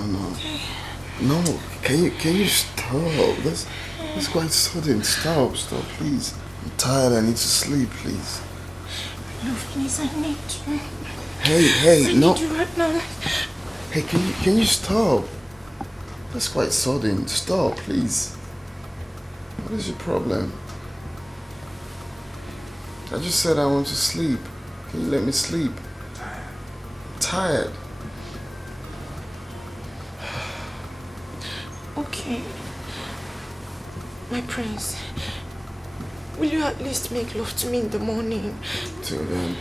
No, can you stop? That's quite sudden. Stop, please. I'm tired. I need to sleep, please. No, please, I need you. Hey, no. I need you right now. Hey, can you stop? That's quite sudden. Stop, please. What is your problem? I just said I want to sleep. Can you let me sleep? I'm tired. Okay. My prince, will you at least make love to me in the morning? Till then.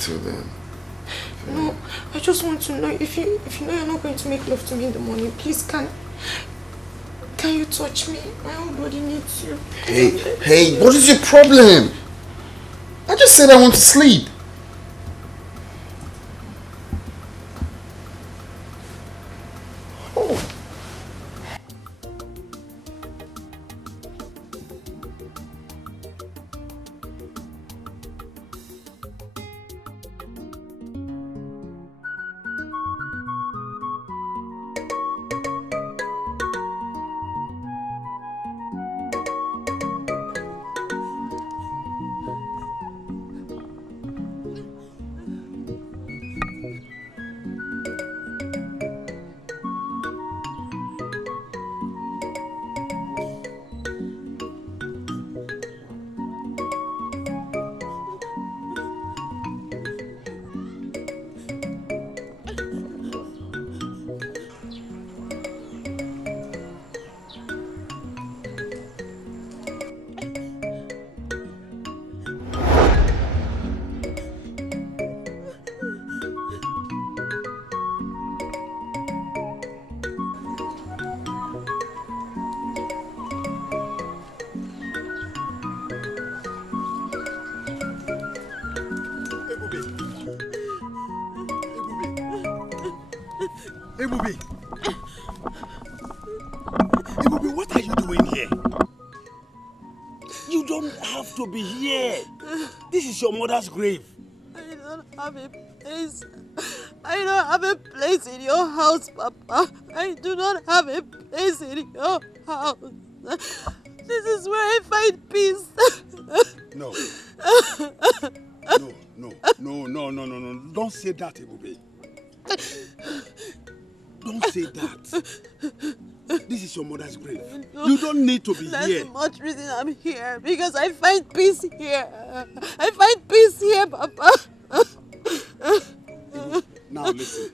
No, I just want to know if you know you're not going to make love to me in the morning, please can you touch me? My whole body needs you. Hey, what is your problem? I just said I want to sleep. Oh. Ebube, what are you doing here? You don't have to be here. This is your mother's grave. I don't have a place. I don't have a place in your house, Papa. I do not have a place in your house. This is where I find peace. No. No. Don't say that, Ebube. Don't say that. This is your mother's grave. No, you don't need to be here. That's much reason I'm here. Because I find peace here. I find peace here, Papa. Now listen.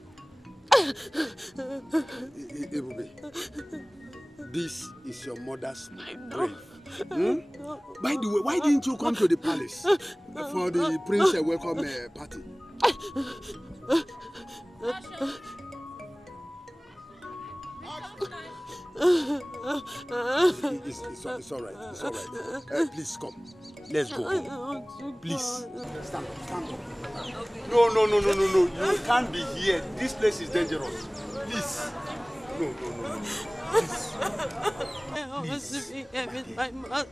Ebube, this is your mother's grave. By the way, why didn't you come to the palace for the prince welcome party? It's all right. It's all right. Please come. Let's go home. Please. Stand up. No. You can't be here. This place is dangerous. Please. No. Please. I want to be here with my mother.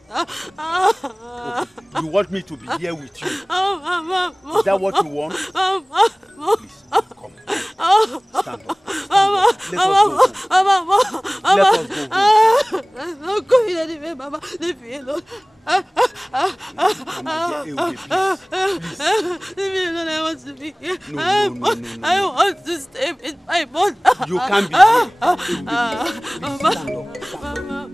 Okay. You want me to be here with you? Oh, Mama. Is that what you want? Mama. Please, come. Stand up. Mama. Let us go home. I'm not going anywhere, Mama. Leave me alone. Mama, please. Leave me alone. I want to be here. No. I want to stay with my mother. You can't be here. Mama. Stand up.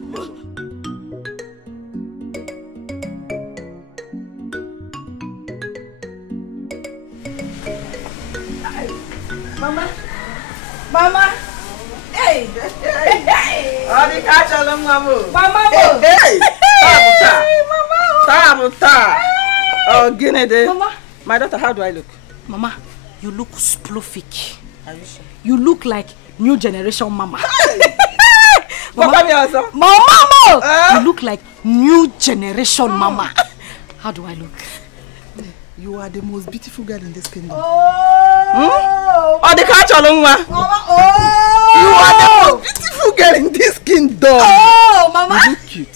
Mama. Mama. Hey. Odika chalom mamu. Mama. Hey. Tabuta. Oh, Guinea. Mama. My daughter, how do I look? Mama, you look spluffic. Are you sure? You look like new generation mama. Mama, also. Mama, you look like new generation mama. How do I look? You are the most beautiful girl in this kingdom. Oh, the catch Mama. Oh, you are the most beautiful girl in this kingdom. Oh, Mama. You look cute.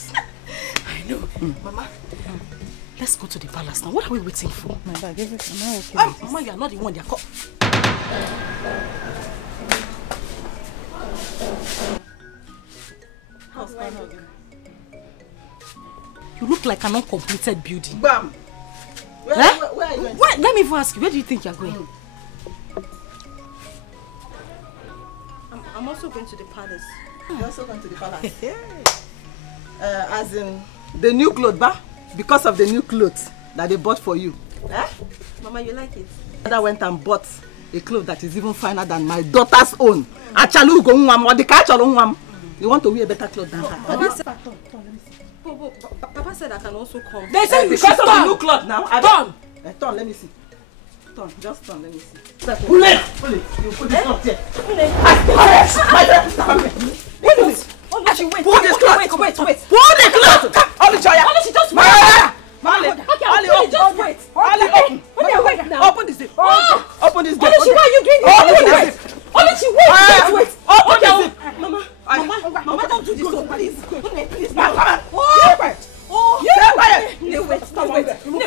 I know. Mama, let's go to the palace now. What are we waiting for? My bag, everything. Okay. Mama, you are not the one they are called. You look like an uncompleted building. Bam. Where are you going? Let me even ask you, where do you think you are going? I'm also going to the palace. You're also going to the palace? As in, the new clothes, ba? Because of the new clothes that they bought for you. Eh? Mama, you like it? Mother went and bought a cloth that is even finer than my daughter's own. Achalu go nwam, or the kachalu nwam. You want to wear a better clothes than her. Papa said I can also come. They said because of the new cloth now. Turn! Turn, let me see. Just turn, let me see. Pull it! You put this cloth here. Wait. Pull this cloth. Wait. Pull the cloth. Oluchi, just wait. Mali, just wait. Open this zip. Open this gate. Oluchi, why are you doing this? Open this zip. Oluchi, wait. Open this zip. Mama, don't do this, please. Please, Come on.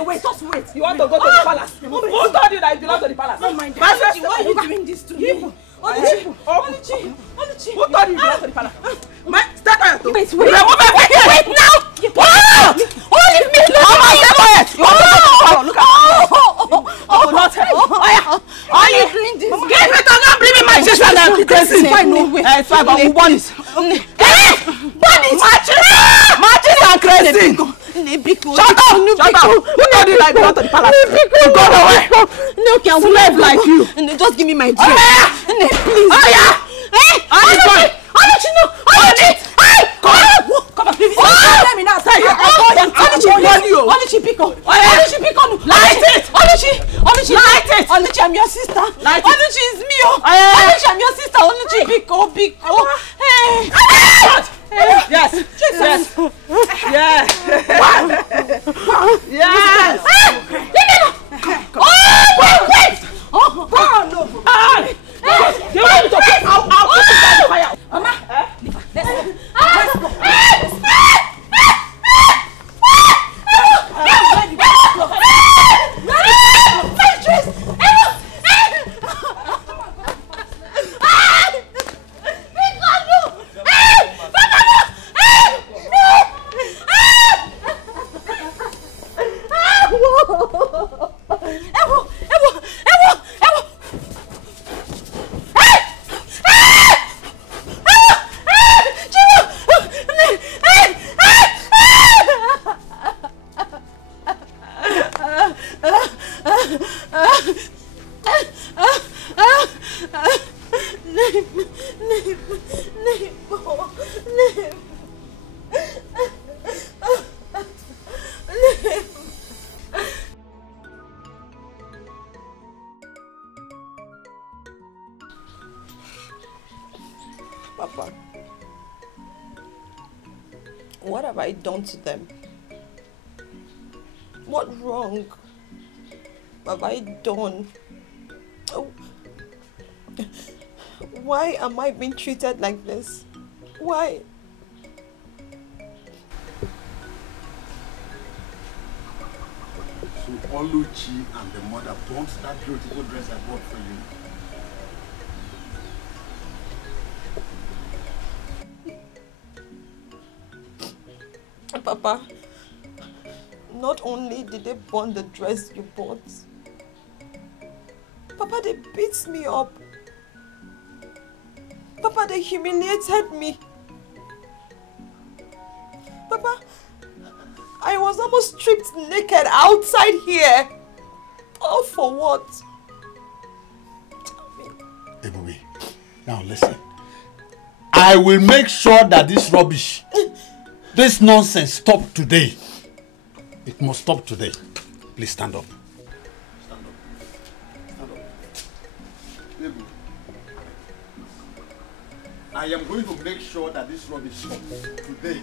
Wait, just wait. You want to go to the palace? Who told you that you belong to the palace? Don't mind that. Why are you doing this to me? Oluchi. Who told you you belong to the palace? Stay quiet. Wait now. Leave me alone. Stay quiet. Look at me. Why are you doing this? Get me to not bring me my children. It's fine, but we want it. Matches and crazy. Shut up! Who told you like belong to the palace? Go away! Slave like you! Just give me my drink. Please. Come on, please. Let me now. Oluchi, pick up. Light it! Oluchi, I'm your sister. Oluchi is me. Oluchi, I'm your sister. Oluchi, pick up. Yes. Wait. No. You want me to put I'll put it on the fire. Mama, let's go. Papa, what have I done to them? What wrong have I done? Oh. Why am I being treated like this? Why? So Oluchi and the mother bought that beautiful dress I bought for you. Papa, not only did they burn the dress you bought, Papa, they beat me up. Papa, they humiliated me. Papa, I was almost stripped naked outside here. All for what? Tell me. Ebube, now listen. I will make sure that this rubbish, this nonsense stop today. It must stop today. Please stand up. Stand up. Stand up. Ebube, I am going to make sure that this rubbish stops today.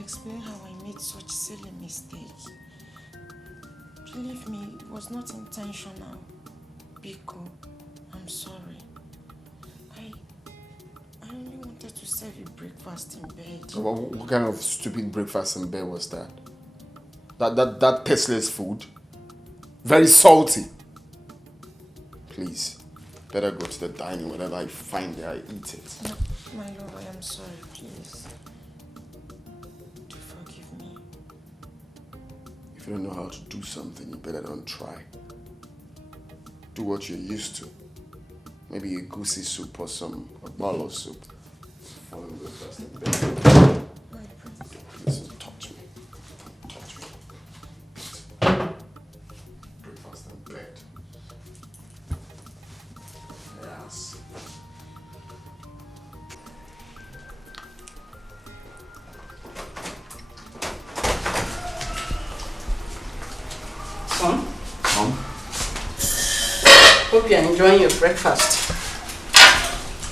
Explain how I made such silly mistake. Believe me, it was not intentional. Biko, I'm sorry. I only wanted to serve you breakfast in bed. What kind of stupid breakfast in bed was that? That tasteless food? Very salty. Please, better go to the dining. Whatever I find there, I eat it. No, my love, I am sorry, please. If you don't know how to do something, you better don't try. Do what you're used to. Maybe a goosey soup or some bottle of soup. falling breakfast in bed. Please don't touch me. Don't touch me. Breakfast in bed. Yes. Son? Mom? Hope you're enjoying your breakfast.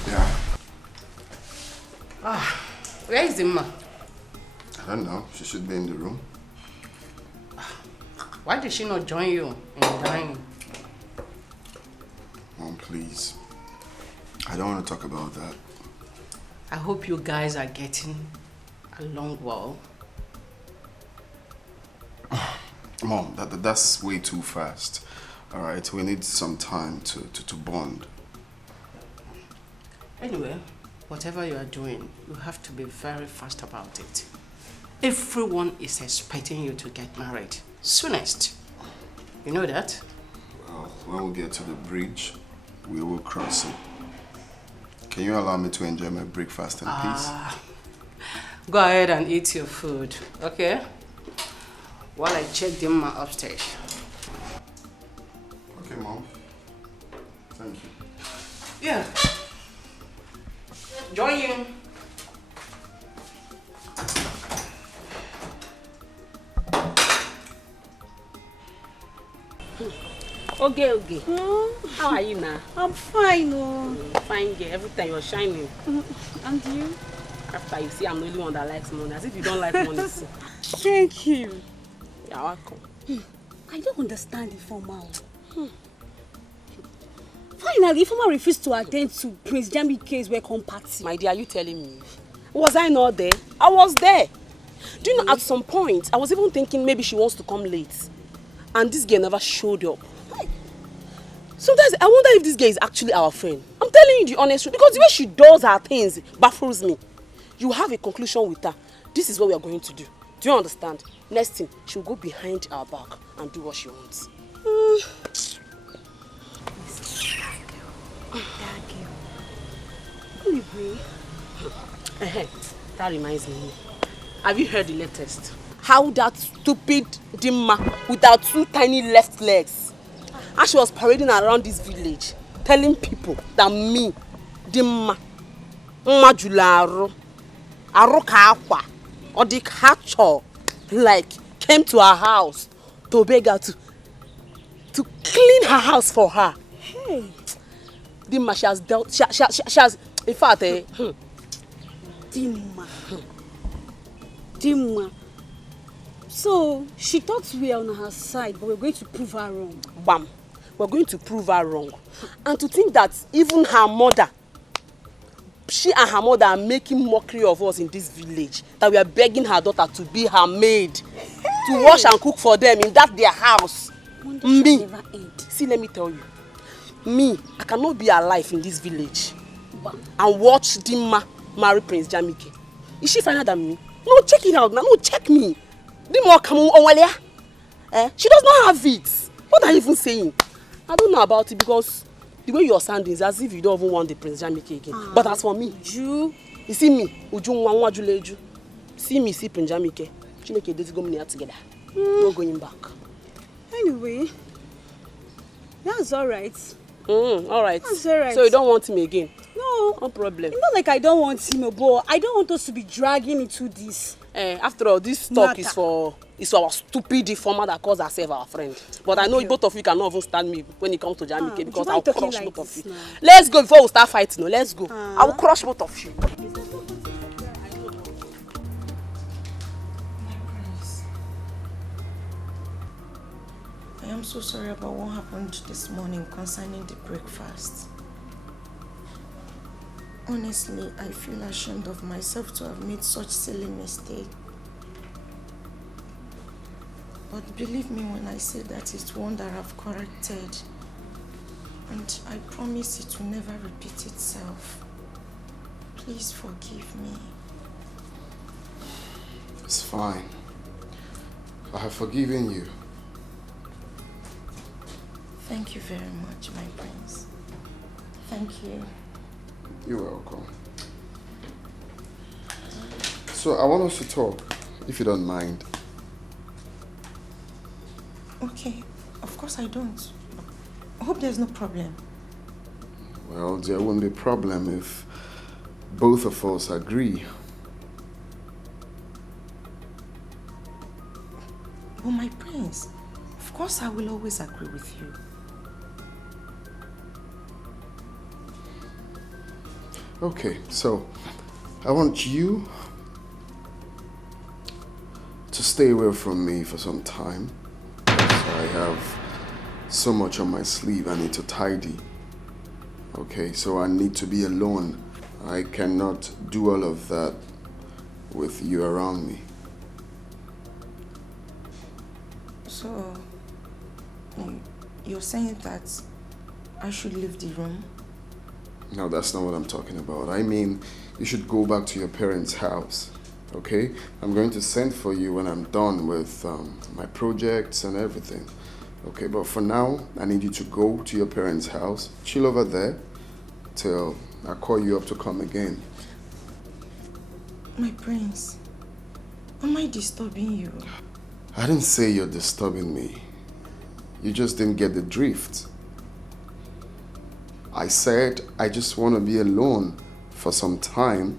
Yeah. Where is the ma? I don't know. She should be in the room. Why did she not join you in the dining? Mom, please. I don't want to talk about that. I hope you guys are getting along well. Mom, that's way too fast. All right, we need some time to bond. Anyway, whatever you are doing, you have to be very fast about it. Everyone is expecting you to get married soonest. You know that? Well, when we get to the bridge, we will cross it. Can you allow me to enjoy my breakfast in peace? Go ahead and eat your food, okay? While I check the ma upstairs. Okay, Mom. Thank you. Yeah. Join you. Okay. How are you now? I'm fine. Oh. Fine, girl. Every time you're shining. And you? After you see I'm the only one that likes money. As if you don't like money. Thank you. You're welcome. I don't understand the formal. Finally, Ifeoma refused to attend to Prince Jamike's welcome party. My dear, are you telling me? Was I not there? I was there. Do you know, at some point, I was even thinking maybe she wants to come late. And this girl never showed up. Sometimes I wonder if this girl is actually our friend. I'm telling you the honest truth. Because the way she does her things baffles me. You have a conclusion with her. This is what we are going to do. Do you understand? Next thing, she'll go behind our back and do what she wants. That reminds me. Have you heard the latest? How that stupid Dimma with her 2 tiny left legs, and she was parading around this village, telling people that me, Dimma, Majularo, Arokakwa, or the catcher, like, came to her house to beg her to clean her house for her. Hey. Dimma, she has dealt, she has, in fact, Dimma. So, she thought we are on her side, but we're going to prove her wrong. Bam. We're going to prove her wrong. And to think that even her mother, she and her mother are making mockery of us in this village, that we are begging her daughter to be her maid, to wash and cook for them in that their house. Me, see, let me tell you, me, I cannot be alive in this village and watch Dimma marry Prince Jamike. Is she finer than me? No, check it out now. No, check me. Dimma come on, she does not have it. What are you even saying? I don't know about it because the way you're sounding is as if you don't even want the Prince Jamike again. But as for me, you see me, Uju, see me, see Prince Jamike. She make a date go together. No going back. Anyway, that's all right. All right. That's all right. So you don't want him again? No. No problem. It's not like I don't want him, but I don't want us to be dragging into this. After all, this talk is for our stupid deformer that calls herself our friend. But I know both of you cannot even stand me when it comes to Jamike because I'll crush like both of you. Let's go before we start fighting. No, let's go. I will crush both of you. I am so sorry about what happened this morning concerning the breakfast. Honestly, I feel ashamed of myself to have made such silly mistake. But believe me when I say that it's one that I've corrected. And I promise it will never repeat itself. Please forgive me. It's fine. I have forgiven you. Thank you very much, my prince. Thank you. You're welcome. So I want us to talk, if you don't mind. Okay, of course I don't. I hope there's no problem. Well, there won't be a problem if both of us agree. But my prince, of course I will always agree with you. Okay, so I want you to stay away from me for some time. I have so much on my sleeve I need to tidy. Okay, so I need to be alone. I cannot do all of that with you around me. So, you're saying that I should leave the room? No, that's not what I'm talking about. I mean, you should go back to your parents' house, okay? I'm going to send for you when I'm done with my projects and everything. Okay, but for now, I need you to go to your parents' house, chill over there, till I call you up to come again. My prince, am I disturbing you? I didn't say you're disturbing me. You just didn't get the drift. I said I just want to be alone for some time.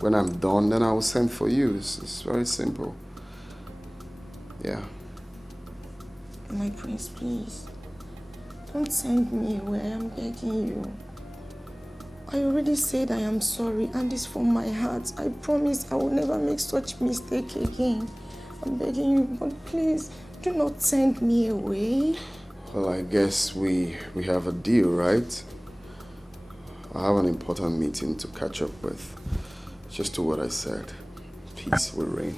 When I'm done, then I will send for you. It's very simple. Yeah. My prince, please. Don't send me away. I'm begging you. I already said I am sorry, and it's from my heart. I promise I will never make such mistake again. I'm begging you, but please, do not send me away. Well, I guess we have a deal, right? I have an important meeting to catch up with. Just do what I said. Peace will reign.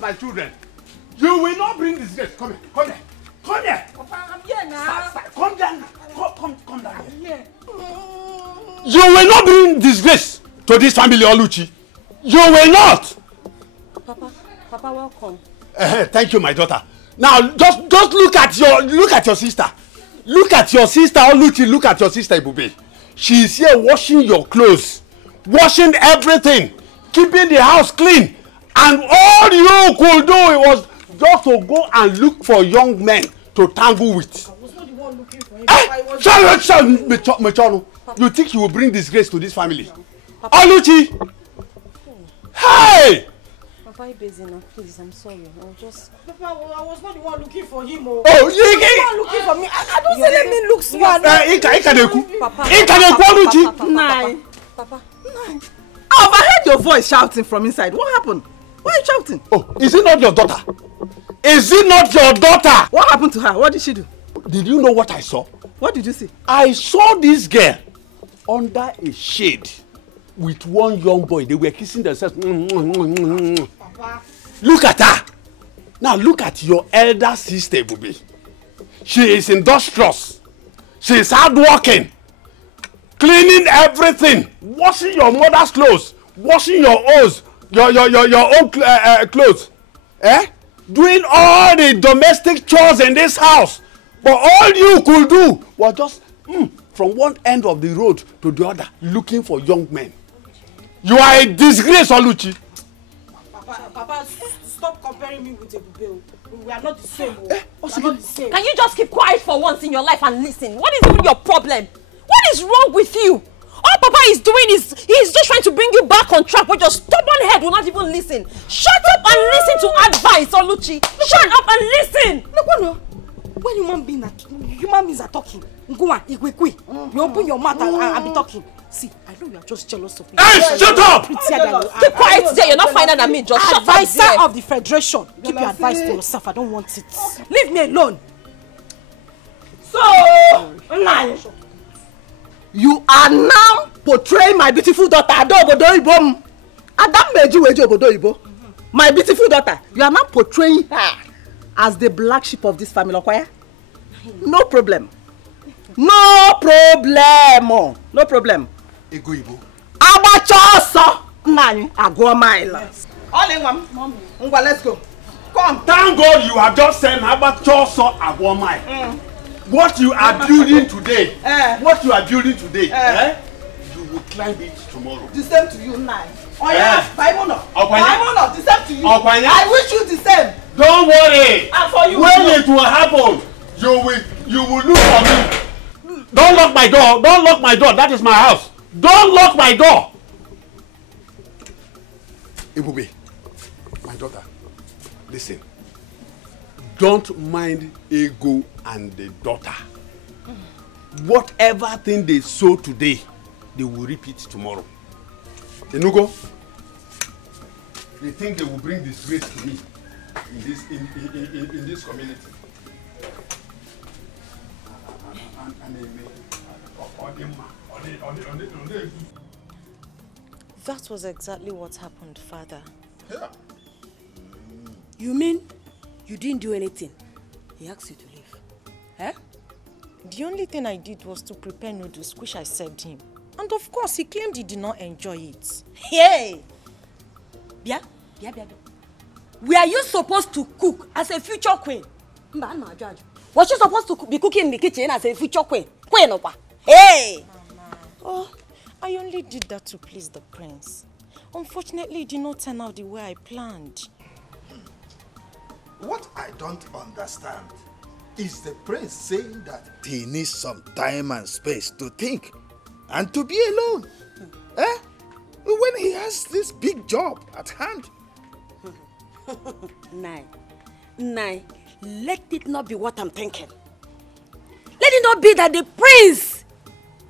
My children, you will not bring disgrace. Come here, come here, come here. Papa, I'm here now. Come down, come down here. You will not bring disgrace to this family, Oluchi. You will not. Papa, welcome. Thank you, my daughter. Now, just look at your sister. Look at your sister, Oluchi. Look at your sister, Ibube. She is here washing your clothes, washing everything, keeping the house clean. And all you could do was just to go and look for young men to tangle with. I was not the one looking for him. Mechonu. You think you will bring disgrace to this family? Oluchi! Hey! Papa, you're busy now. Please, I'm sorry. I'll just... Papa, I was not the one looking for him. Oh, you were the one looking for me. I don't say let me look smart. Papa. I overheard your voice shouting from inside. What happened? Why are you shouting? Oh, is it not your daughter? Is it not your daughter? What happened to her? What did she do? Did you know what I saw? What did you see? I saw this girl under a shade with one young boy. They were kissing themselves. Papa. Look at her. Now look at your elder sister, Bubi. She is industrious. She is hardworking. Cleaning everything. Washing your mother's clothes. Washing your own. Your own clothes, doing all the domestic chores in this house, but all you could do was just from one end of the road to the other, looking for young men. You are a disgrace, Oluchi. Papa, stop comparing me with Ebube. We are not the same. We are not the same. Can you just keep quiet for once in your life and listen? What is even your problem? What is wrong with you? All Papa is doing is he's just trying to bring you back on track, but your stubborn head will not even listen. Shut up and listen to advice, Oluchi. Shut up and listen. No. When human beings are talking, go on, you open your mouth and be talking. See, I know you are just jealous of me. Hey, shut up! Keep quiet there. You're not finer than me. Just shut up. Advisor of the Federation. Keep your advice to yourself. I don't want it. Leave me alone. So, you are now portraying my beautiful daughter, my beautiful daughter. You are now portraying her as the black sheep of this family, okay? No problem. No problem. No problem. Ego Ibo. Abachoso. Nani, Agwamaila. All in one. Ngwa, let's go. Come. Thank God you have just said Abachoso Agwamai. What you are building today, you will climb it tomorrow. The same to you now. Oh yeah, Baimono, the same to you. I wish you the same. Don't worry. And for you. When it will happen, you will look for me. Don't lock my door. Don't lock my door. That is my house. Don't lock my door. Ebube, my daughter, listen. Don't mind Ego and the daughter. Whatever thing they sow today, they will reap it tomorrow. Enugo, they think they will bring disgrace to me in this community. That was exactly what happened, Father. Yeah. You mean you didn't do anything? He asked you to leave. Eh? The only thing I did was to prepare noodles, which I served him. And of course, he claimed he did not enjoy it. Hey! Bia. Were you supposed to cook as a future queen? Was she supposed to be cooking in the kitchen as a future queen? Hey! Mama. Oh, I only did that to please the prince. Unfortunately, it did not turn out the way I planned. What I don't understand is the prince saying that he needs some time and space to think and to be alone. When he has this big job at hand. Nai, let it not be what I'm thinking. Let it not be that the prince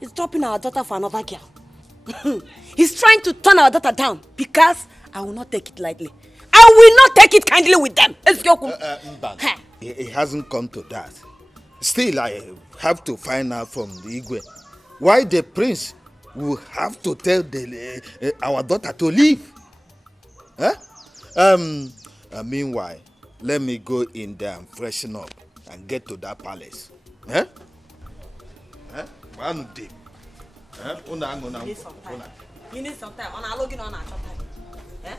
is dropping our daughter for another girl. He's trying to turn our daughter down because I will not take it lightly. I will not take it kindly with them. It hasn't come to that. Still, I have to find out from the Igwe why the prince will have to tell our daughter to leave. Meanwhile, let me go in there and freshen up and get to that palace. One day. You need some time. You need some time. On our login on our time.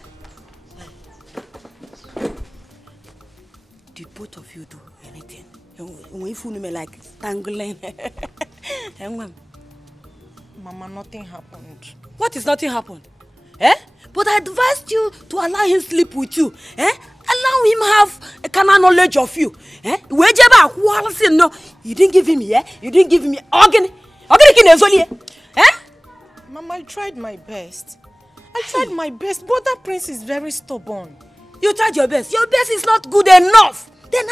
Did both of you do anything? When you fool me like Tangled. Mama, nothing happened. What is nothing happened? But I advised you to allow him sleep with you. Allow him have a kind of knowledge of you. No, you didn't give him You didn't give him Mama, I tried my best. But that prince is very stubborn. You tried your best. Your best is not good enough. Then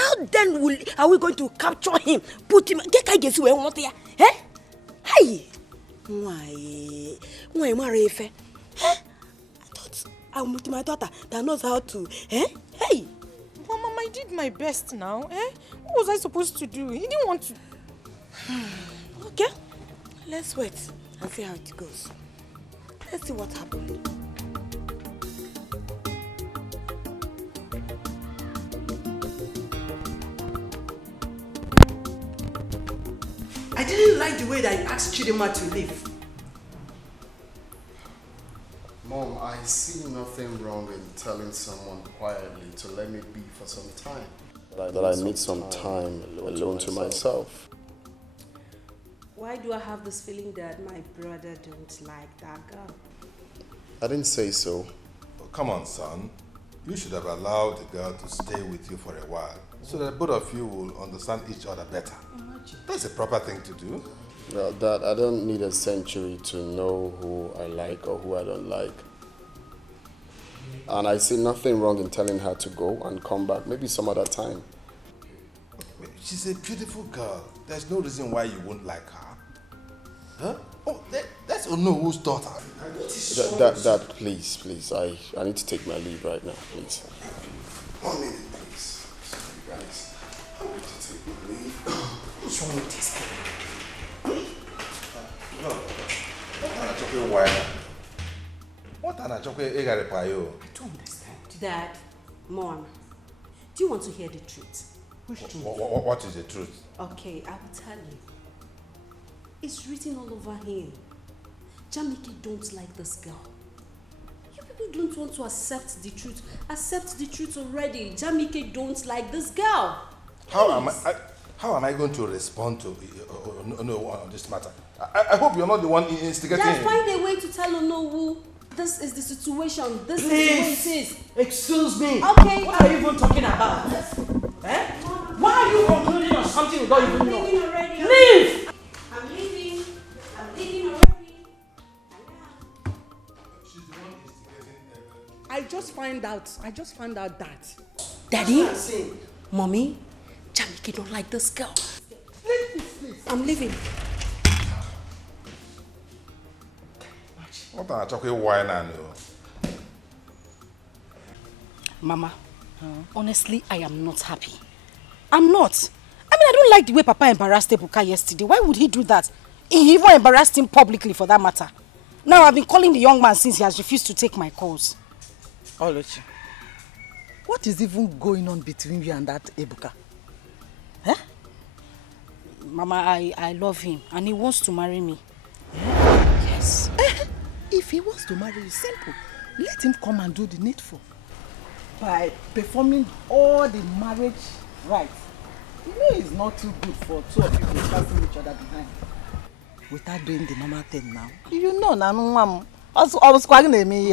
how are we going to capture him? Put him. I thought I would meet my daughter that knows how to. Hey. Mama, I did my best now. What was I supposed to do? He didn't want to. Okay. Let's wait and see how it goes. Let's see what happens. I didn't like the way that you asked Chidima to leave. Mom, I see nothing wrong in telling someone quietly to let me be for some time. That I need some time alone to myself. Why do I have this feeling that my brother don't like that girl? I didn't say so. Oh, come on, son. You should have allowed the girl to stay with you for a while so that both of you will understand each other better. That's a proper thing to do. Well, Dad, I don't need a century to know who I like or who I don't like. And I see nothing wrong in telling her to go and come back, maybe some other time. She's a beautiful girl. There's no reason why you won't like her. Huh? Oh, that's Onowo's daughter. Dad, please. I need to take my leave right now, please. 1 minute, please. Sorry, guys. I need to take my leave. What's wrong with this guy? What an chocolate egg at a payo? I don't understand. Dad, Mom, do you want to hear the truth? Which truth? What is the truth? Okay, I will tell you. It's written all over him. Jamike don't like this girl. You people don't want to accept the truth. Accept the truth already. Jamike don't like this girl. How am I going to respond to on this matter? I hope you're not the one instigating Dad, him. find a way to tell Onowu this is the situation. This is the way it is. Excuse me. Okay. What are you even talking about? Eh? Why are you concluding on something you don't even know? I'm leaving already. Leave! I'm leaving. I'm leaving already. I just found out that. Daddy, Mommy, Jamike don't like this girl. Please. I'm leaving. What an chocolate wine and Mama, honestly, I am not happy. I'm not. I mean, I don't like the way Papa embarrassed Ebuka yesterday. Why would he do that? He even embarrassed him publicly for that matter. Now I've been calling the young man since he has refused to take my calls. Oluchi, what is even going on between you and that Ebuka? Eh? Mama, I love him and he wants to marry me. Yes. If he wants to marry you, simple. Let him come and do the needful. By performing all the marriage rites. You know it's not too good for two of you to passing each other behind. Without doing the normal thing now. You know,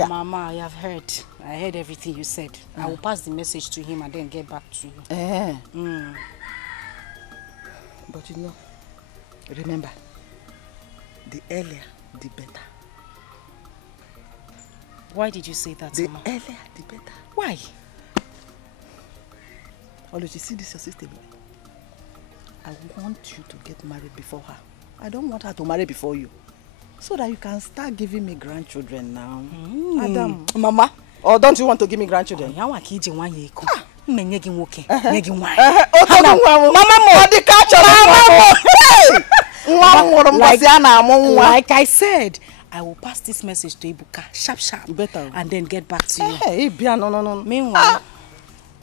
Mama, I have heard. I heard everything you said. I will pass the message to him and then get back to you. But you know, remember, the earlier, the better. Why did you say that, the Mama? The earlier, the better. Why? Oluchi, see this your sister. I want you to get married before her. I don't want her to marry before you. So that you can start giving me grandchildren now. Adam. Mama. Or don't you want to give me grandchildren? Mama, like I said, I will pass this message to Ibuka, sharp, better, and then get back to you. Hey, no. Meanwhile,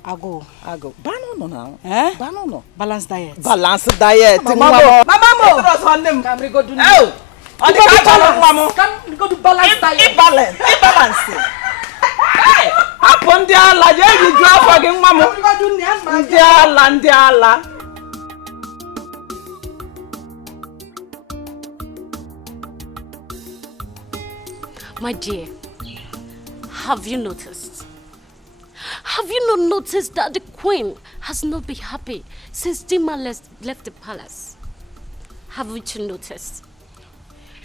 I'll go. Banono now. Eh? Banono. Balance diet. Balance diet. Mama. Come we go do. Oh. Come we go do balance diet. Balance. Hey. Upon the Allah, you drop again, Mama. We go do Ndiala. My dear, have you noticed? Have you not noticed that the queen has not been happy since Dima left the palace? Haven't you noticed?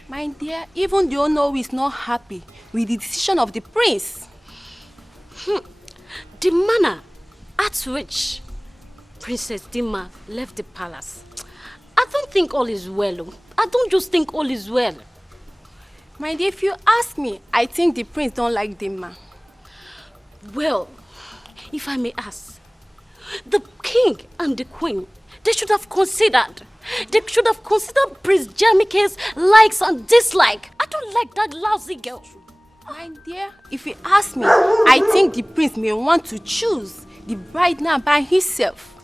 My dear, even the Onowu is not happy with the decision of the prince. The manner at which Princess Dima left the palace, I don't think all is well. I don't just think all is well. My dear, if you ask me, I think the prince don't like Dima. Well, if I may ask, the king and the queen, they should have considered Prince Jamike's likes and dislikes. I don't like that lousy girl. My dear, if you ask me, I think the prince may want to choose the bride now by himself.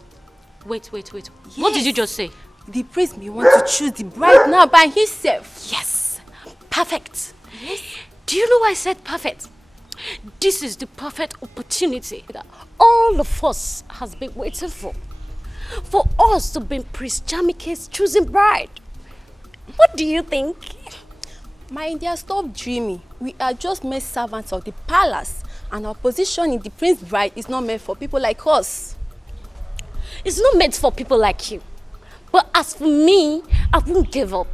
Wait. Yes. What did you just say? The prince may want to choose the bride now by himself. Yes. Perfect. Yes. Do you know why I said perfect? This is the perfect opportunity that all of us has been waiting for us to be Prince Jamike's choosing bride. What do you think? My dear, stop dreaming. We are just mere servants of the palace, and our position in the prince's bride is not meant for people like us. It's not meant for people like you. But as for me, I won't give up.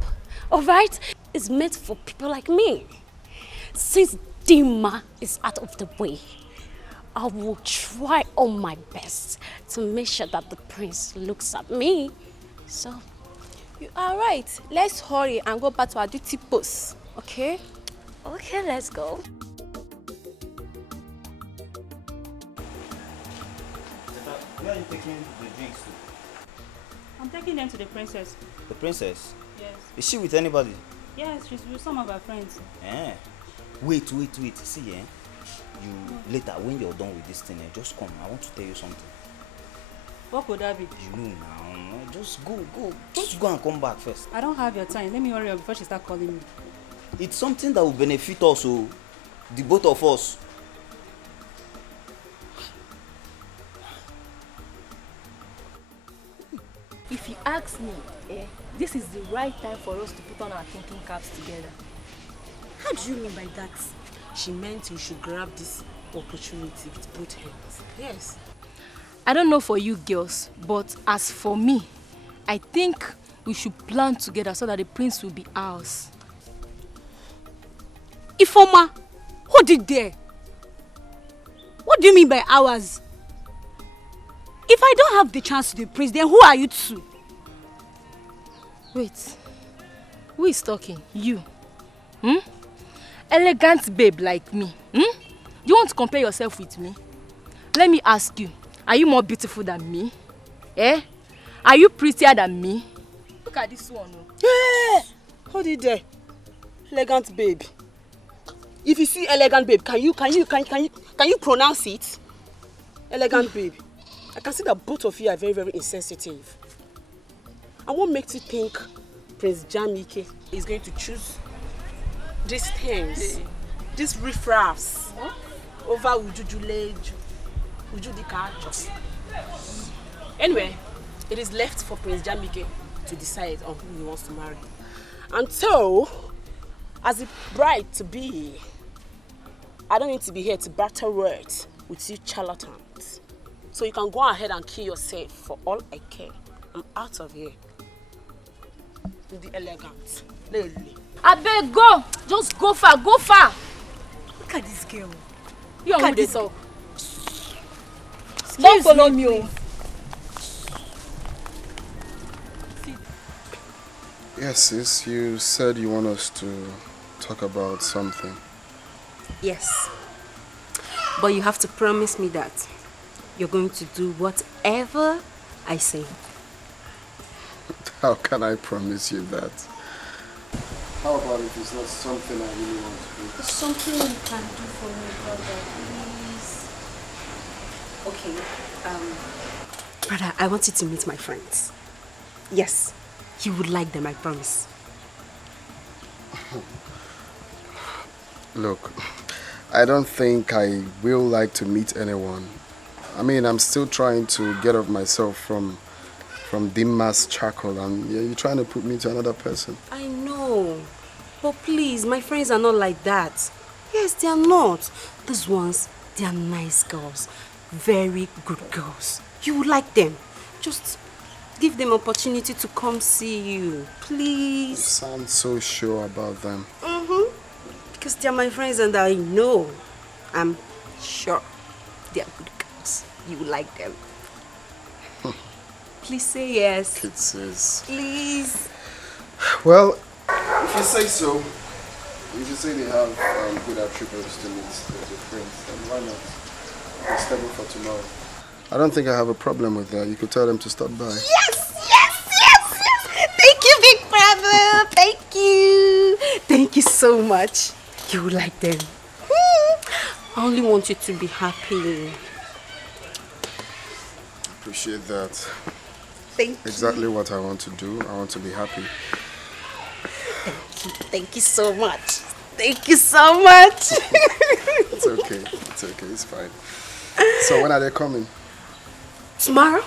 Alright? It's meant for people like me. Since Dima is out of the way, I will try all my best to make sure that the prince looks at me. So, you are right. Let's hurry and go back to our duty post, okay? Okay, let's go. Where are you taking the drinks to? I'm taking them to the princess. The princess? Yes. Is she with anybody? Yes, she's with some of her friends. Eh. Wait. See, you later, when you're done with this thing, just come. I want to tell you something. What could that be? You know now. Just go. Just go and come back first. I don't have your time. Let me hurry up before she starts calling me. It's something that will benefit us, the both of us. If you ask me, this is the right time for us to put on our thinking caps together. How do you mean by that? She meant you should grab this opportunity with both hands. Yes. I don't know for you girls, but as for me, I think we should plan together so that the prince will be ours. Ifoma, who did there? What do you mean by ours? If I don't have the chance to be prince, then who are you two? Wait, who is talking? You? Elegant babe like me. You want to compare yourself with me? Let me ask you, are you more beautiful than me? Are you prettier than me? Look at this one. Hey! Hold it there. Elegant babe. If you see elegant babe, can you pronounce it? Elegant babe. I can see that both of you are very, very insensitive. And what makes you think Prince Jamike is going to choose these things, these riffraffs, over Uju Dikacho? Anyway, it is left for Prince Jamike to decide on who he wants to marry. And so, as a bride-to-be, I don't need to be here to battle words with you charlatans. So you can go ahead and kill yourself for all I care. I'm out of here. With the elegant. Lily. I beg, go! Just go far, go far! Look at this girl. You are this talk. Don't follow me. Yes, sis, you said you want us to talk about something. Yes. But you have to promise me that you're going to do whatever I say. How can I promise you that? How about if it's not something I really want to do? It's something you can do for me, brother, please. Okay, brother, I want you to meet my friends. Yes, you would like them, I promise. Look, I don't think I will like to meet anyone. I mean, I'm still trying to get off myself from Dima's charcoal, and you're trying to put me to another person. I know, but please, my friends are not like that. Yes, they are not. These ones, they are nice girls, very good girls. You would like them. Just give them opportunity to come see you, please. You sound so sure about them. Because they are my friends and I know, I'm sure they are good girls. You would like them. Please say yes. It says. Please. Well, if you say so, if you say they have good attributes to meet your friends, then why not? It's scheduled for tomorrow. I don't think I have a problem with that. You could tell them to stop by. Yes! Thank you, big brother. Thank you. Thank you so much. You would like them. I only want you to be happy. Appreciate that. Thank you. Exactly what I want to do. I want to be happy. Thank you so much. Thank you so much. It's okay. It's okay. It's fine. So when are they coming? Tomorrow?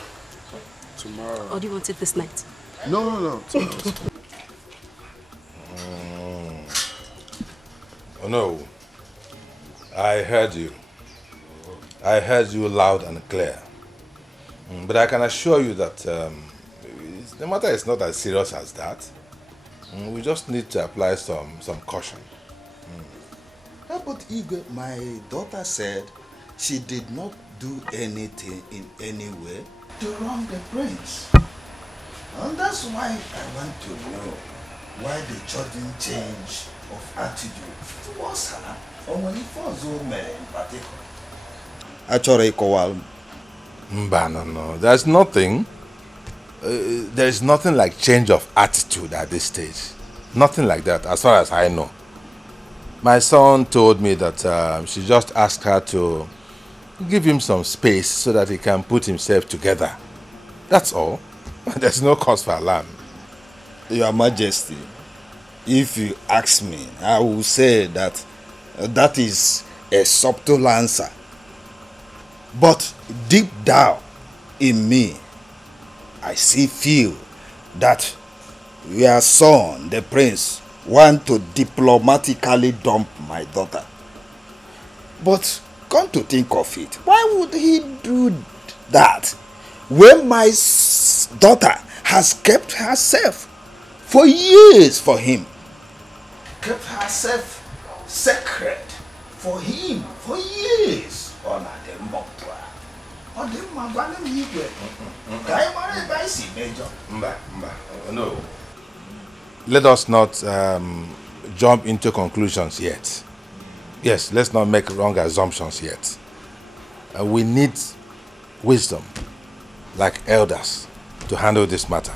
Tomorrow. Or do you want it this night? No. Tomorrow. Oh no. I heard you. I heard you loud and clear. But I can assure you that the matter is not as serious as that. We just need to apply some caution. But Igwe, my daughter said she did not do anything in any way to wrong the prince. And that's why I want to know why the sudden change of attitude towards her, or when it was women in particular. Actually, no. There's nothing. There's nothing like change of attitude at this stage. Nothing like that, as far as I know. My son told me that she just asked her to give him some space so that he can put himself together. That's all. There's no cause for alarm. Your Majesty, if you ask me, I will say that that is a subtle answer. But deep down in me, I still feel that your son, the prince, want to diplomatically dump my daughter. But come to think of it, why would he do that when my daughter has kept herself for years for him? Kept herself sacred for him for years. No. Let us not jump into conclusions yet. Yes, let's not make wrong assumptions yet. We need wisdom, like elders, to handle this matter.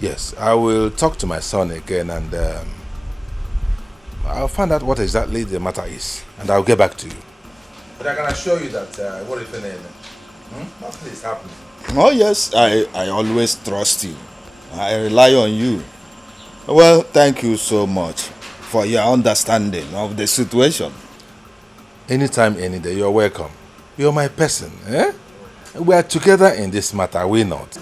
Yes, I will talk to my son again and I'll find out what exactly the matter is, and I'll get back to you. But I can assure you that what if nothing is happening. Oh yes, I always trust you. I rely on you. Well, thank you so much for your understanding of the situation. Anytime, any day, you're welcome. You're my person, eh? We are together in this matter, are we not?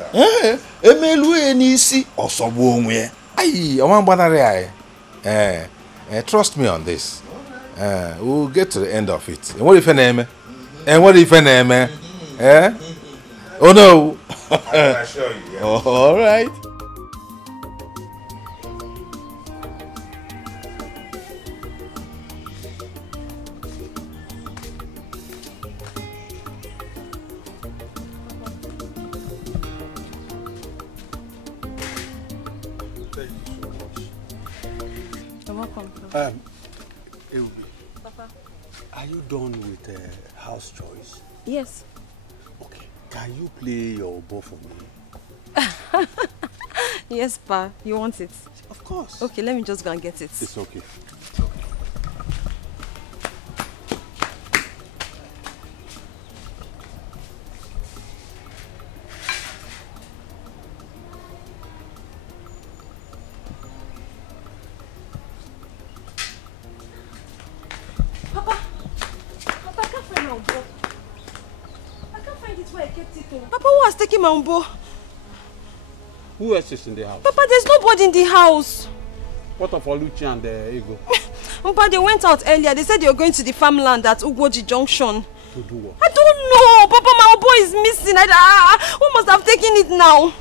Trust me on this. We'll get to the end of it. And what if your name? And what if your name? Eh? Oh no! I can assure you. Yeah. All right. Ebubi, Papa, are you done with house chores? Yes. Okay, can you play your bow for me? Yes, Pa. You want it? Of course. Okay, let me just go and get it. It's okay. Mambo. Who else is in the house? Papa, there's nobody in the house. What of Oluchi and Ego? Papa, they went out earlier. They said they were going to the farmland at Ugwoji Junction. To do what? I don't know. Papa, my boy is missing. Who must have taken it now?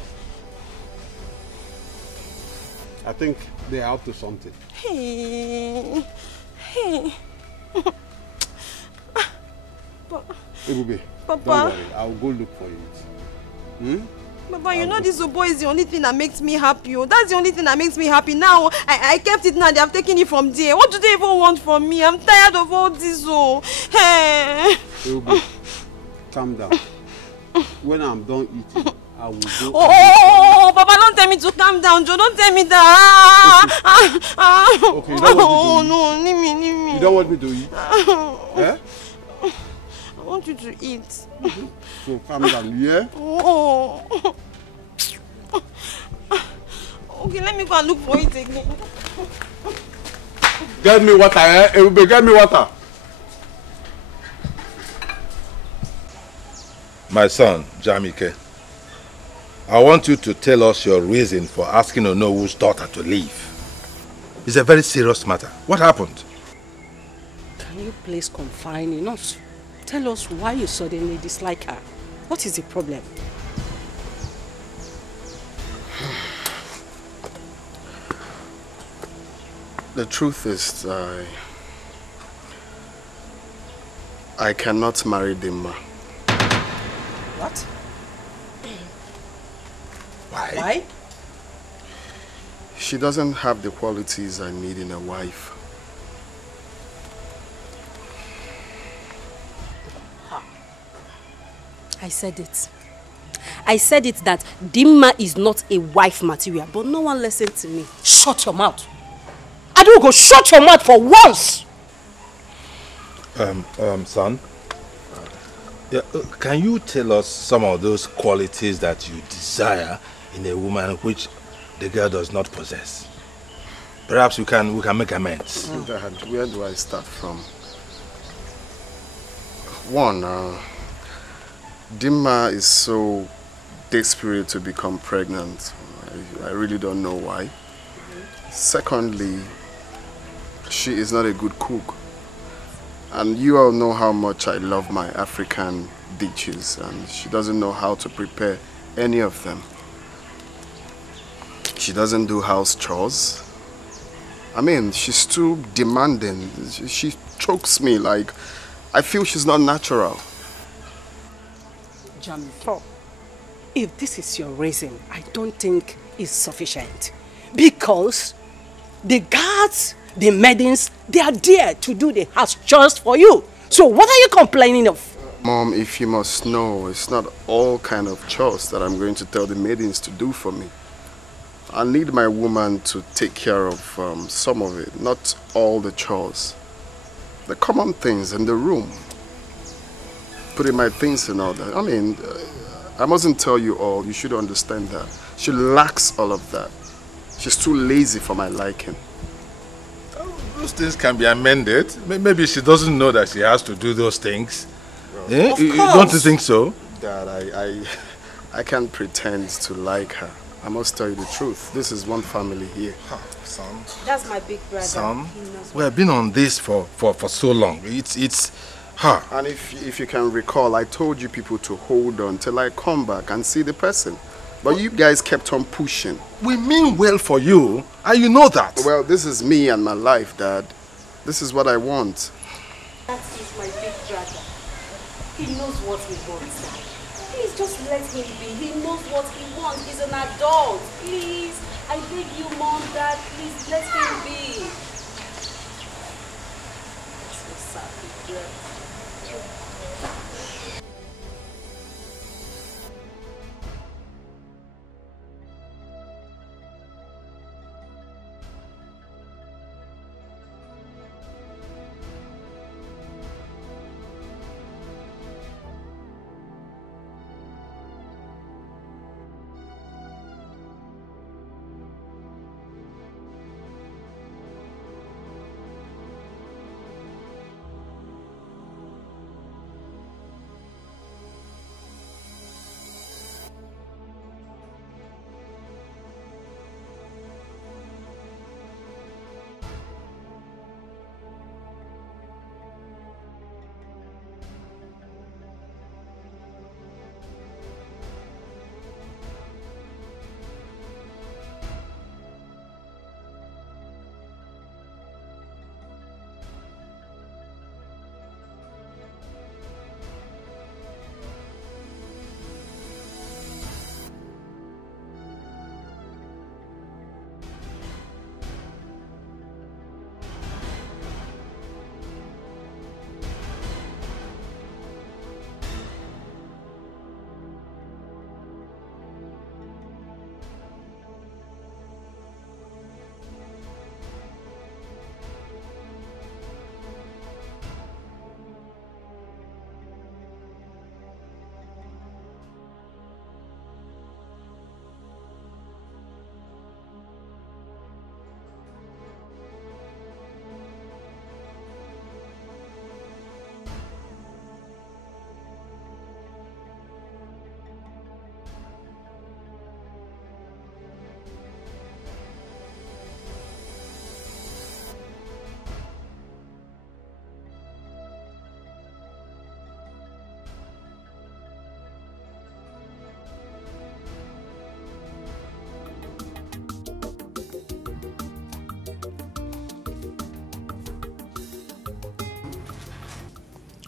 I think they are up to something. Hey. Ebube, Papa. Don't worry. I'll go look for it. Papa, you know this boy is the only thing that makes me happy. That's the only thing that makes me happy. Now, I kept it now. They have taken it from there. What do they even want from me? I'm tired of all this. Hey. Calm down. When I'm done eating, I will go. Oh, Papa, don't tell me to calm down, Joe. Don't tell me that. Okay, you don't want me to eat? No, leave me. You don't want me to eat? Eh? I want you to eat. So calm down, yeah? Oh. Okay, let me go and look for it again. Get me water, eh? Everybody, get me water. My son, Jamike, I want you to tell us your reason for asking Onowu's daughter to leave. It's a very serious matter. What happened? Can you please confine in us? Tell us why you suddenly dislike her. What is the problem? The truth is, I cannot marry Dimma. What? Why? She doesn't have the qualities I need in a wife. I said it. I said it that Dimma is not a wife material, but no one listened to me. Shut your mouth. Adigo, shut your mouth for once. Son, yeah, can you tell us some of those qualities that you desire in a woman which the girl does not possess? Perhaps we can make amends. Dad, where do I start from? One, Dimma is so desperate to become pregnant. I really don't know why. Secondly, she is not a good cook. And you all know how much I love my African dishes, and she doesn't know how to prepare any of them. She doesn't do house chores. I mean, she's too demanding. She chokes me like I feel she's not natural. Jamiko, if this is your reason, I don't think it's sufficient. Because the guards, the maidens, they are there to do the house chores for you. So what are you complaining of? Mom, if you must know, it's not all kind of chores that I'm going to tell the maidens to do for me. I need my woman to take care of some of it, not all the chores. The common things in the room. Putting my things in order. I mean, I mustn't tell you all, you should understand that. She lacks all of that. She's too lazy for my liking. Those things can be amended. Maybe she doesn't know that she has to do those things. Yeah? Of course. Don't you think so? Dad, I can't pretend to like her. I must tell you the truth. This is one family here. Son. That's my big brother. Son, we have been on this for so long. It's her. And if you can recall, I told you people to hold on till I come back and see the person. But you guys kept on pushing. We mean well for you, and you know that. Well, this is me and my life, Dad. This is what I want. That is my big brother. He knows what he wants, Dad. Please just let him be. He knows what he wants. He's an adult. Please, I beg you, Mom, Dad, please let him be. That's so sad, big brother.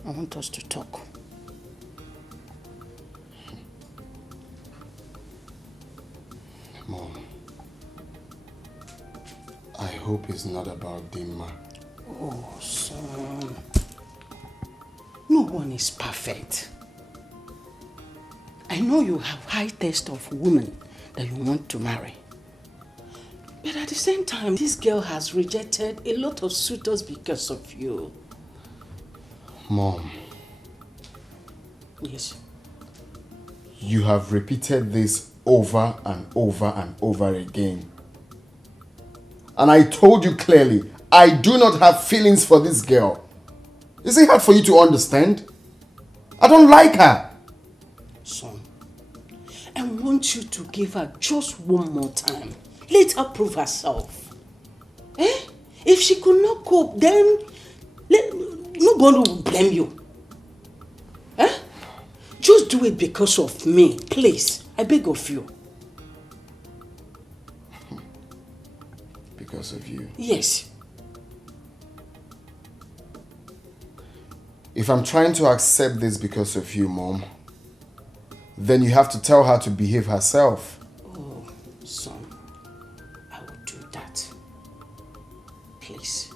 I want us to talk. Mom, I hope it's not about Dimma. Oh, son. No one is perfect. I know you have high taste of women that you want to marry. But at the same time, this girl has rejected a lot of suitors because of you. Mom. Yes. You have repeated this over and over and over again. And I told you clearly, I do not have feelings for this girl. Is it hard for you to understand? I don't like her. Son, I want you to give her just one more time. Let her prove herself. Eh? If she could not cope, then nobody will blame you. Eh? Just do it because of me, please. I beg of you. Because of you? Yes. If I'm trying to accept this because of you, Mom, then you have to tell her to behave herself. Oh, son, I will do that. Please.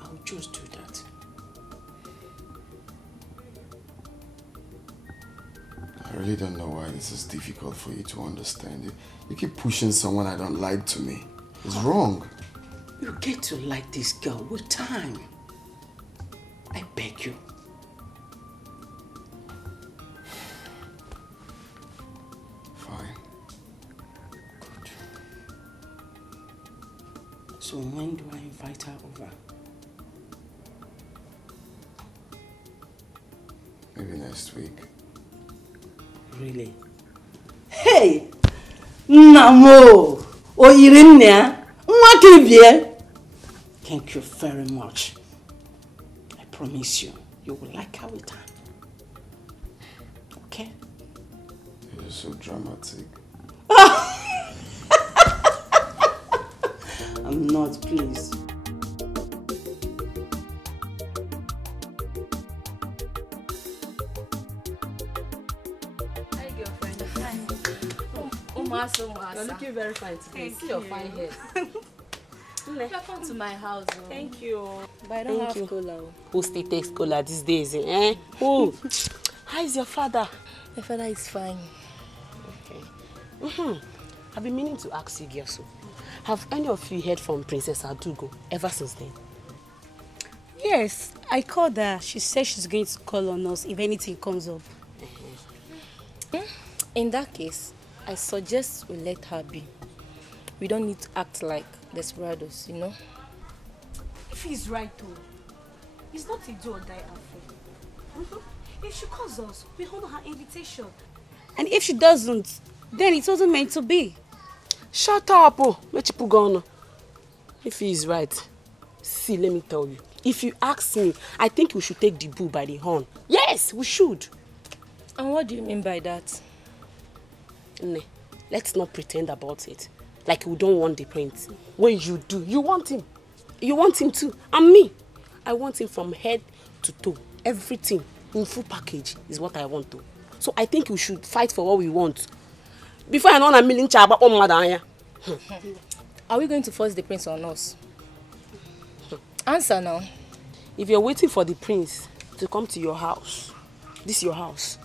I will just do that. I really don't know why this is difficult for you to understand. You keep pushing someone I don't like to me. It's wrong. You get to like this girl with time. I beg you. Fine. Good. So when do I invite her over? Maybe next week. Really? Hey! Namo! Oyirinne! Mwakibie! Thank you very much. I promise you, you will like her with time. Okay? You're so dramatic. I'm not, please. Hi, girlfriend. Hi. You're looking very fine today. See your fine hair. Welcome to my house. Oh. Thank you. But I don't have cola. Who still takes cola these days? Eh? Who? How is your father? My father is fine. Okay. I've been meaning to ask you, Gyoso. Have any of you heard from Princess Adugo ever since then? Yes, I called her. She said she's going to call on us if anything comes up. In that case, I suggest we let her be. We don't need to act like desperados, you know? If he's right, though, it's not a do or die affair. If she calls us, we honor her invitation. And if she doesn't, then it wasn't meant to be. Shut up, oh. If he is right, see, let me tell you. If you ask me, I think we should take the bull by the horn. Yes, we should. And what do you mean by that? Ne, let's not pretend about it. Like we don't want the prince. When you do, you want him. You want him too. And me, I want him from head to toe. Everything in full package is what I want to. So I think we should fight for what we want. Before I know a million chaba on madanya. Are we going to force the prince on us? Answer now. If you're waiting for the prince to come to your house, this is your house,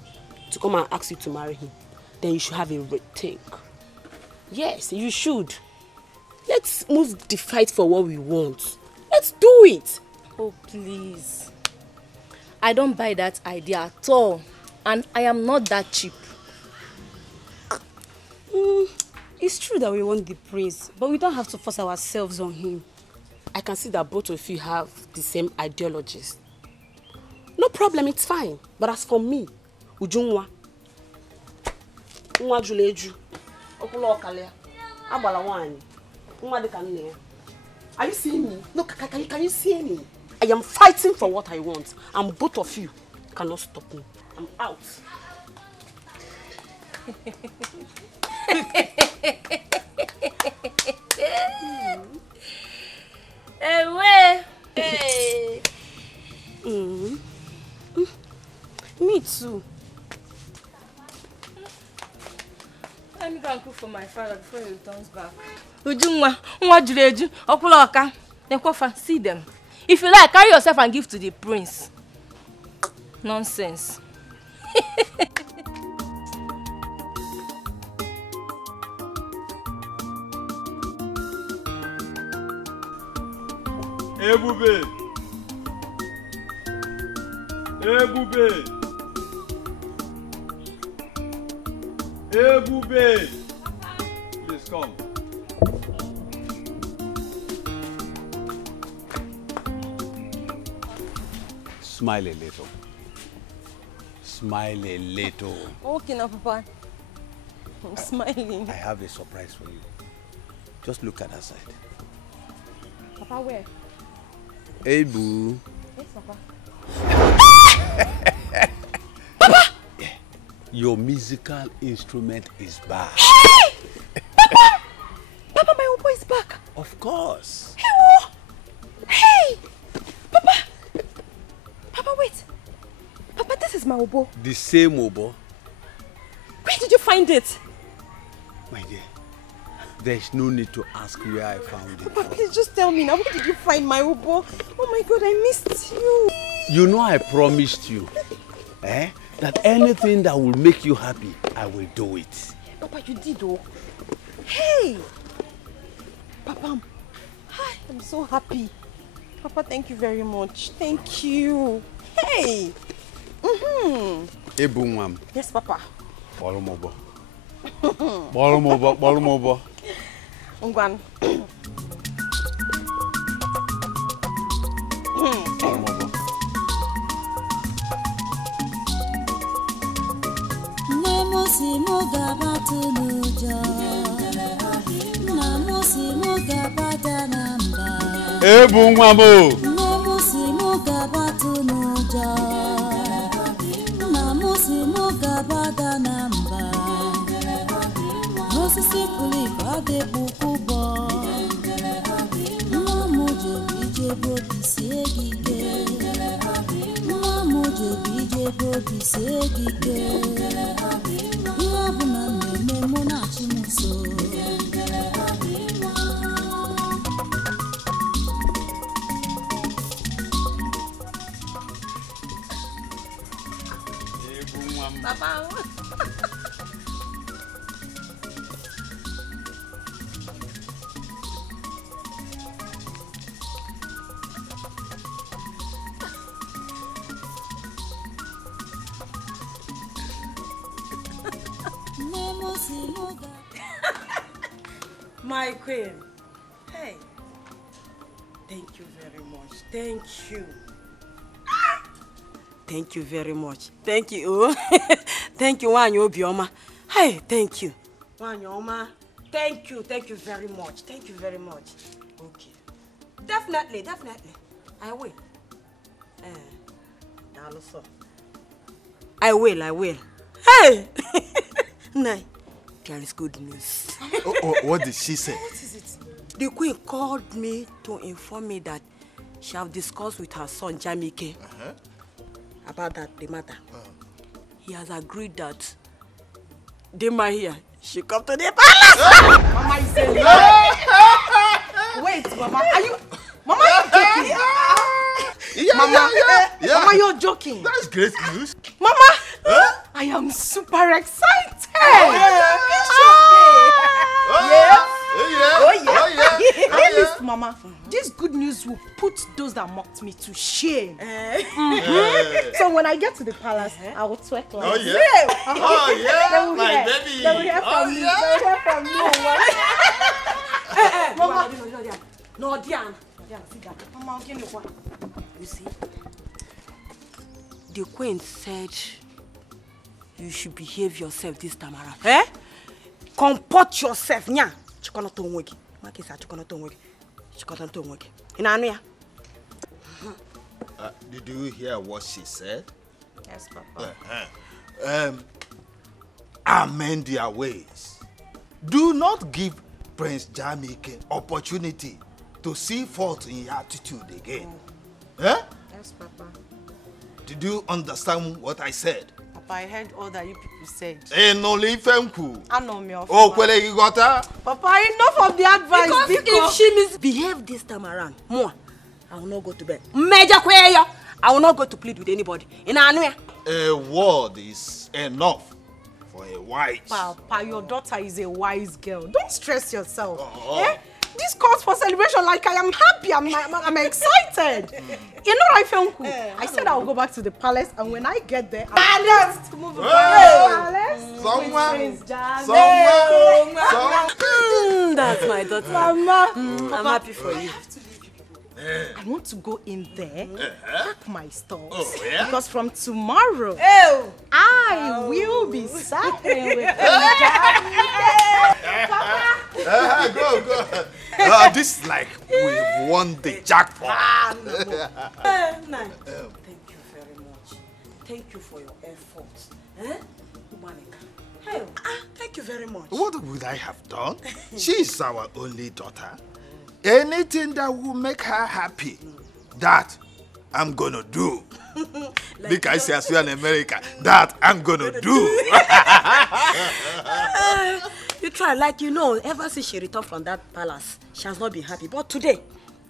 to come and ask you to marry him, then you should have a rethink. Yes, you should. Let's move the fight for what we want. Let's do it. Oh, please. I don't buy that idea at all. And I am not that cheap. It's true that we want the prince, but we don't have to force ourselves on him. I can see that both of you have the same ideologies. No problem, it's fine. But as for me, Ujunwa, Nwa Juleju, Okulo Okalia, Abala Wani, Nwa Dekanne. Are you seeing me? No, can you see me? I am fighting for what I want, and both of you cannot stop me. I'm out. Hey. too. Let me go and cook for my father before he returns back. Ujunwa, nwa juleju, okula oka. Then kofa, see them. If you like, carry yourself and give to the prince. Nonsense. Ebube! Ebube! Ebube! Please come. Smile a little. Smile a little. Okay now, Papa. I'm smiling. I have a surprise for you. Just look at that side. Papa, where? Hey, boo. Yes, Papa. Papa! Yeah. Your musical instrument is back. Papa! Papa, my oboe is back. Of course. Hey! Papa! Papa, wait. Papa, this is my oboe. The same oboe? Where did you find it? My dear, there's no need to ask where I found it. Papa, please just tell me now. Where did you find my oboe? Oh my God, I missed you. You know I promised you, that anything that will make you happy, I will do it. Papa, you did, oh. Hey! Papa, hi, I'm so happy. Papa, thank you very much. Thank you. Hey! Ebu Mwam. Yes, Papa. Bolomobo. Bolomobo, Bolomobo. Ungwan. Ebu Mwamo. Papa. My queen. Hey. Thank you very much. Thank you. Thank you very much. Thank you. Thank you, Wanyo Bioma. Hey, thank you. Wanyoma. Thank you. Thank you very much. Thank you very much. Okay. Definitely, definitely. I will. I will. Hey! Nay. There is good news. What did she say? What is it? The queen called me to inform me that she have discussed with her son, Jamike, about the matter. He has agreed that Dema here, she come to the palace. Mama is saying wait, Mama, are you joking? Mama, you're joking. That's great news. Mama, I am super excited. Listen, Mama, this good news will put those that mocked me to shame. So when I get to the palace, I will twerk like They will my hear. baby. They will hear from me. They will hear from me. Mama, no, Diana. Mama, give me one. You see, the queen said you should behave yourself this time around. Comport yourself, nya. Chikono tonwegi. Makisa chikono tonwegi. Chikono tonwegi. Inanu ya? Did you hear what she said? Yes, Papa. Amend their ways. Do not give Prince Jamike opportunity to see fault in your attitude again. Yes, Papa. Did you understand what I said? Papa, I heard all that you people said. Eh, no, Lifenku. I know me. Oh, Kwele, you got her? Papa, enough of the advice. Because if she misbehave this time around, more, I will not go to bed. Major Kweyo, I will not go to plead with anybody. In Anwea. A word is enough for a wise. Papa, your daughter is a wise girl. Don't stress yourself. Eh? This calls for celebration. Like I am happy. I'm excited. You know, I said I will go back to the palace, and when I get there, I'll just move to the palace. Somewhere. That's my daughter. Mama, I'm happy for you. I want to go in there, pack my stores. Oh, yeah? Because from tomorrow, I will be suffering with them. Go. This is like we've won the jackpot. Thank you very much. Thank you for your efforts. Thank you very much. What would I have done? She is our only daughter. Anything that will make her happy, that I'm gonna do. Like I say, as we are in America, that I'm gonna do. You try, like you know, ever since she returned from that palace, she has not been happy. But today,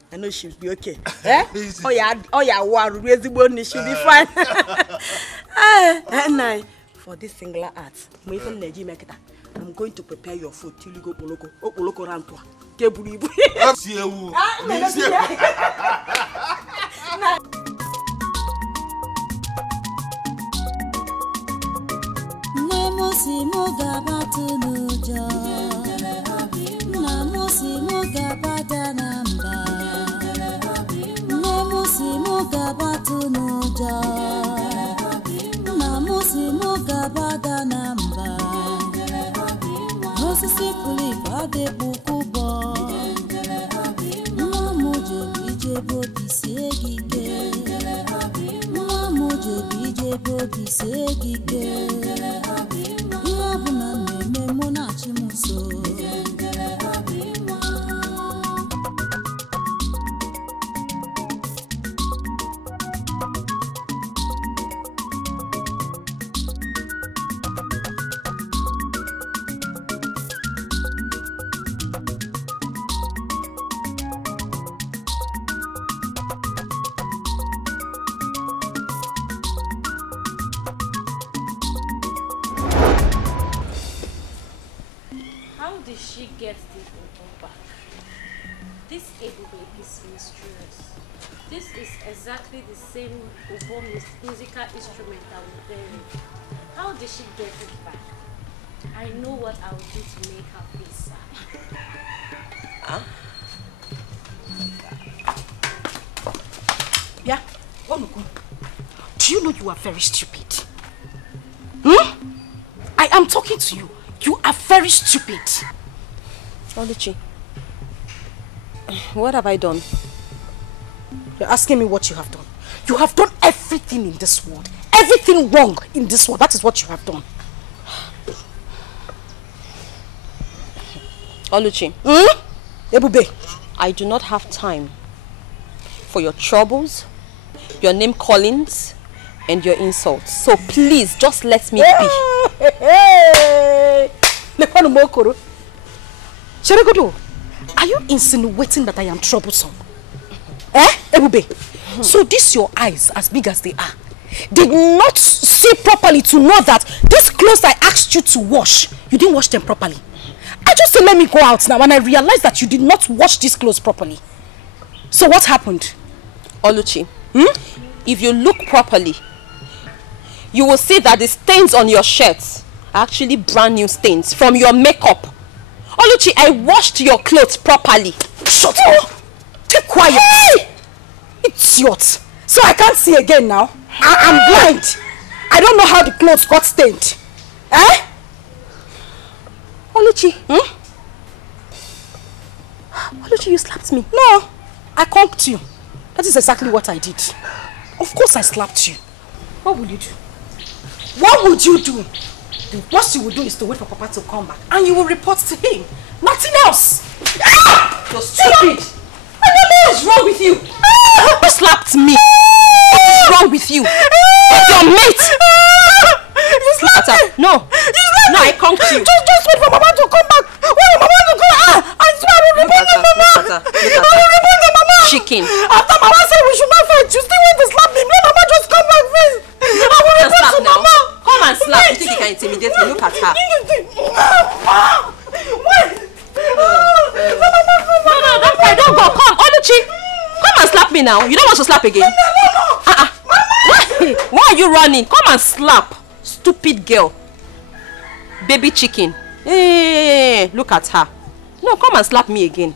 I know she'll be okay. Eh? She'll be fine. And for this singular art, I'm going to prepare your food till you go Poloko Rantua. How did she get this Obo back? This Ebube is mysterious. This is exactly the same Obo musical instrument that was buried. How did she get it back? I know what I will do to make her feel sad. Yeah, do you know you are very stupid? I am talking to you. You are very stupid. Oluchi, what have I done? You're asking me what you have done. You have done everything in this world. Everything wrong in this world. That is what you have done. Oluchi. Ebube. I do not have time for your troubles, your name callings, and your insults. So please, just let me be. Are you insinuating that I am troublesome? Ebube? So these your eyes, as big as they are, did not see properly to know that these clothes I asked you to wash, you didn't wash them properly. I just said let me go out now and I realized that you did not wash these clothes properly. So what happened? Oluchi, if you look properly, you will see that the stains on your shirts are actually brand new stains from your makeup. Oluchi, I washed your clothes properly. Shut up! Keep quiet! Hey! Idiot! So I can't see again now? I'm blind! I don't know how the clothes got stained. Eh? Oluchi, Oluchi, you slapped me. No, I conked you. That is exactly what I did. Of course I slapped you. What will you do? What would you do? The worst you will do is to wait for Papa to come back and you will report to him. Nothing else. You're stupid. I don't know what's wrong with you. You slapped me. What's wrong with you? With your mate? You slapped me! No. You slapped me! I conked you. Just wait for Mama to come back. Wait for Mama to come back. I swear I will report the Mama. I will report the Mama. Chicken. After Mama said we should not fight, you still want to slap me. Let Mama just come back first. I will report to Mama. Come and slap. You think you can intimidate me? Look at her. Wait. No, don't cry. Don't go. Come, Oluchi. Come and slap me now. You don't want to slap again? No. Why are you running? Come and slap. Stupid girl. Baby chicken. Hey, look at her. No, come and slap me again.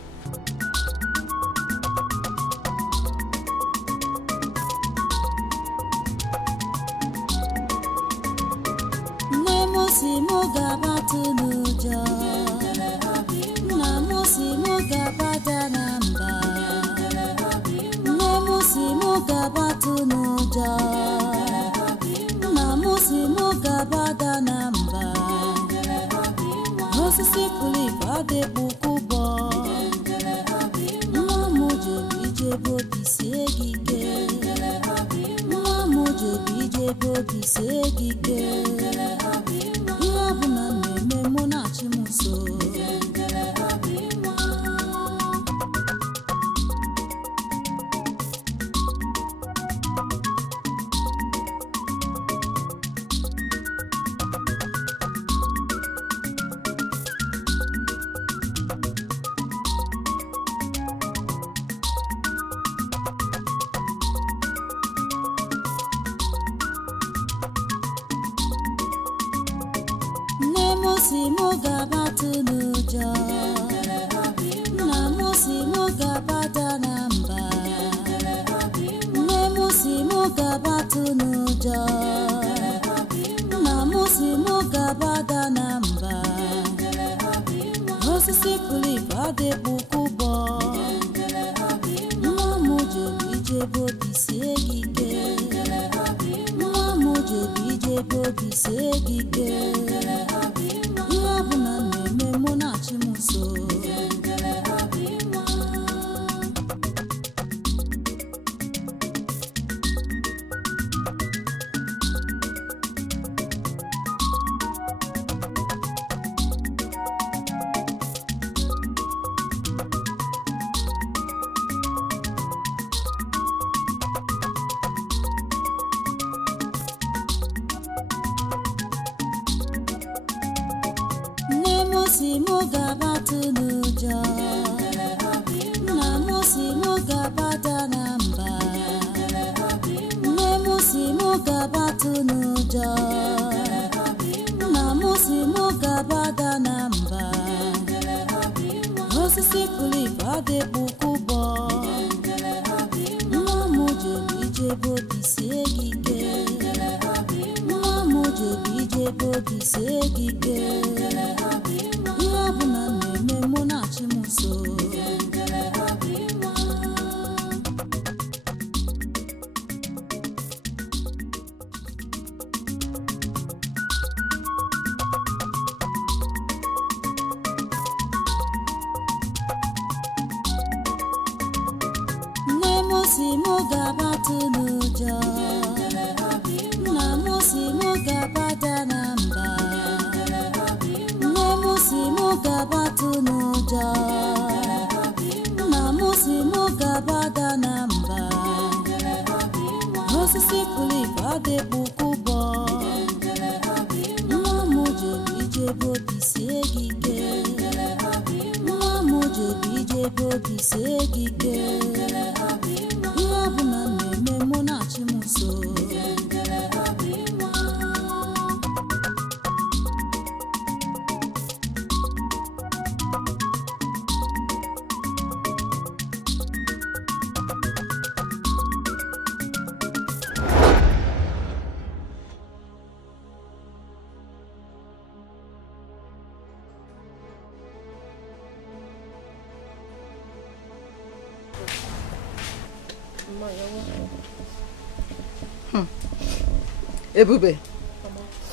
Ebube,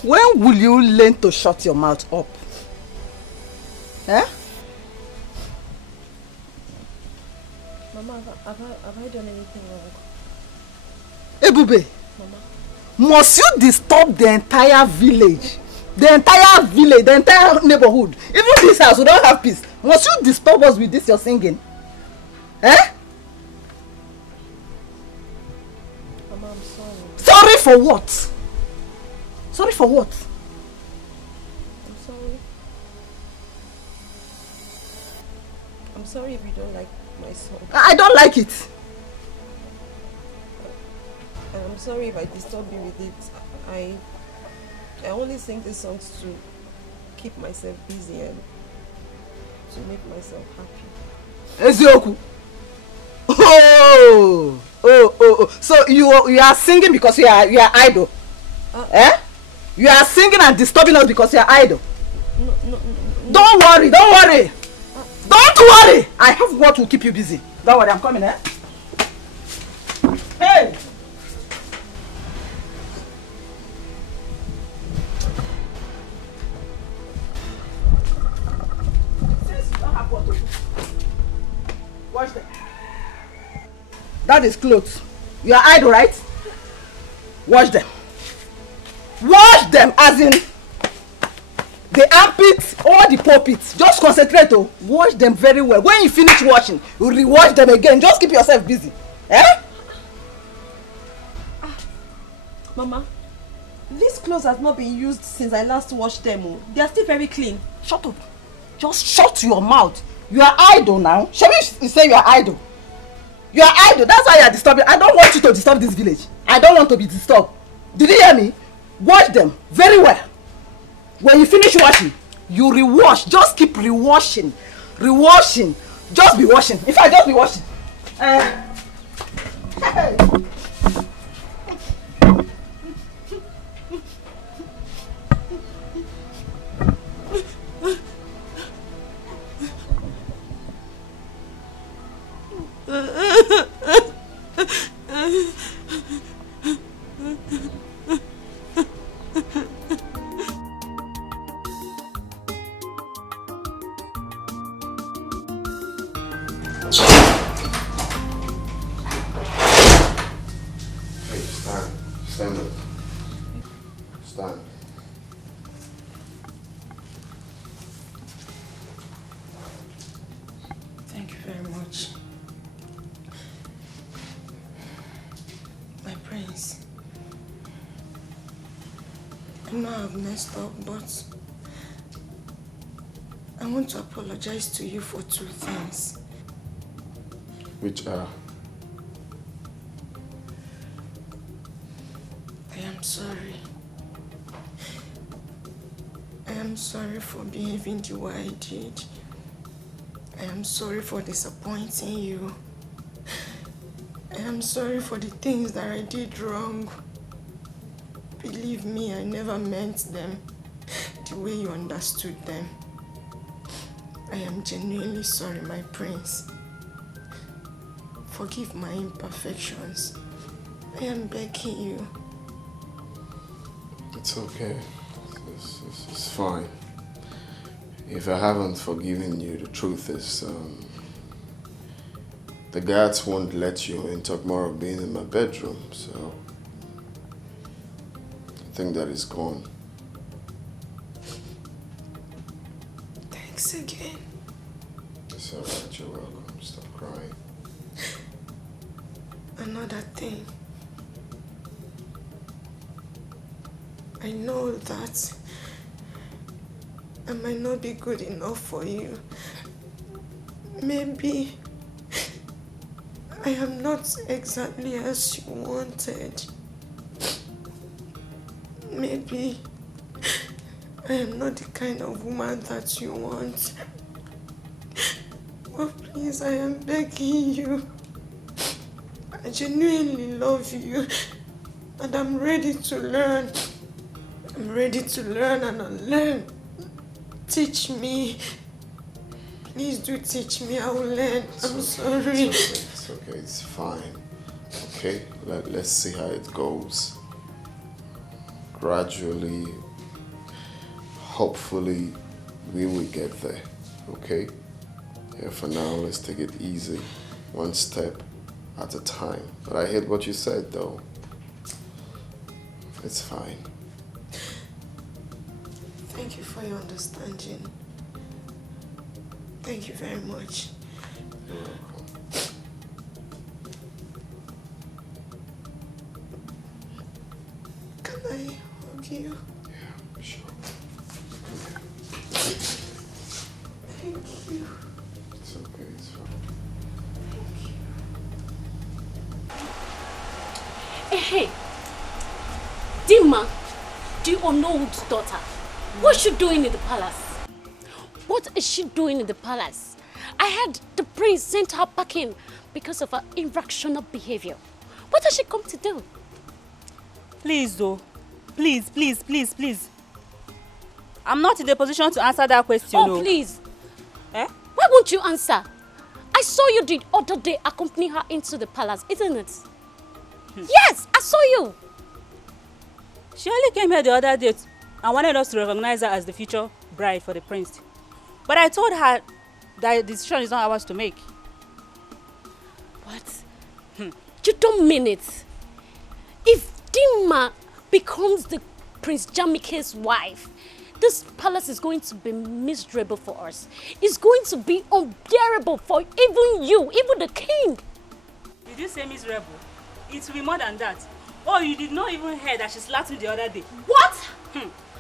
when will you learn to shut your mouth up? Eh? Mama, have I done anything wrong? Ebube, Must you disturb the entire village? The entire village, the entire neighborhood. Even this house, we don't have peace. Must you disturb us with this you're singing? Eh? Mama, I'm sorry. Sorry for what? Sorry for what? I'm sorry. I'm sorry if you don't like my song. I don't like it. And I'm sorry if I disturb you with it. I only sing these songs to keep myself busy and to make myself happy. Ezioku. Oh. So you are singing because you are idle. Eh? You are singing and disturbing us because you are idle. No. Don't worry. Don't worry. I have what will keep you busy. Don't worry, I'm coming, eh? Hey! Wash them. That is clothes. You are idle, right? Wash them. Wash them as in the armpits or the pulpits. Just concentrate. Oh. Wash them very well. When you finish washing, you re-wash them again. Just keep yourself busy. Eh? Mama, these clothes have not been used since I last washed them. Oh. They are still very clean. Shut up. Just shut your mouth. You are idle now. Shall we say you are idle? You are idle. That's why you are disturbing. I don't want you to disturb this village. I don't want to be disturbed. Did you hear me? Wash them very well. When you finish washing, you re-wash. Just keep re-washing. Re-washing. Just be washing. In fact, just be washing. Hey. Stand up. Stand. Thank you very much. My prince. I know I've messed up, but I want to apologize to you for 2 things. Which are? I am sorry. I am sorry for behaving the way I did. I am sorry for disappointing you. I am sorry for the things that I did wrong. Believe me, I never meant them the way you understood them. I am genuinely sorry, my prince. Forgive my imperfections. I am begging you. It's okay. It's fine. If I haven't forgiven you, the truth is, the guards won't let you in talk more of being in my bedroom, so I think that is gone. Thanks again. It's alright, you're welcome. Stop crying. Another thing. I know that I might not be good enough for you. Maybe I am not exactly as you wanted. Maybe I am not the kind of woman that you want. But please, I am begging you. I genuinely love you and I'm ready to learn. I'm ready to learn and unlearn. Teach me. Please do teach me. I will learn. I'm sorry. It's okay. It's fine. Okay? Let's see how it goes. Gradually, hopefully, we will get there. Okay? Yeah, for now, let's take it easy. One step at a time. But I heard what you said, though. It's fine. Thank you for your understanding. Thank you very much. You're welcome. Can I hug you? Yeah, sure. Thank you. It's okay, it's fine. Hey, Dima, the Onowood's daughter, what's she doing in the palace? What is she doing in the palace? I heard the prince sent her packing because of her irrational behavior. What has she come to do? Please, though. Please, please, please, please. I'm not in the position to answer that question. Oh, please. Eh? Why won't you answer? I saw you the other day accompany her into the palace, isn't it? Yes, I saw you. She only came here the other day and wanted us to recognize her as the future bride for the prince. But I told her that the decision is not ours to make. What? You don't mean it. If Dima becomes the Prince Jamike's wife, this palace is going to be miserable for us. It's going to be unbearable for even you, even the king. Did you say miserable? It will be more than that. Oh, you did not even hear that she slapped me the other day. What?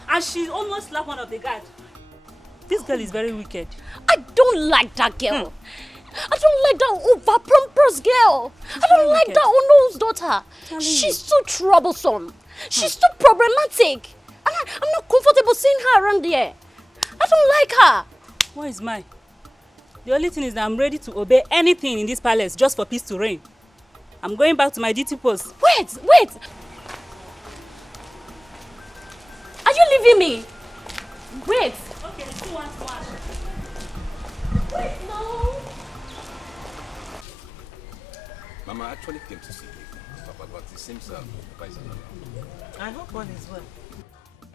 And she almost slapped one of the guards. This girl is very wicked. I don't like that girl. I don't like that over-pompous girl. I don't like that Ono's daughter. She's too troublesome. She's too problematic. And I'm not comfortable seeing her around here. I don't like her. What is mine? The only thing is that I'm ready to obey anything in this palace just for peace to reign. I'm going back to my duty post. Wait! Are you leaving me? Wait! Okay, 2-1-1. Wait, no! Mama actually came to see you, Papa, but it seems Papa is not. I hope all is well.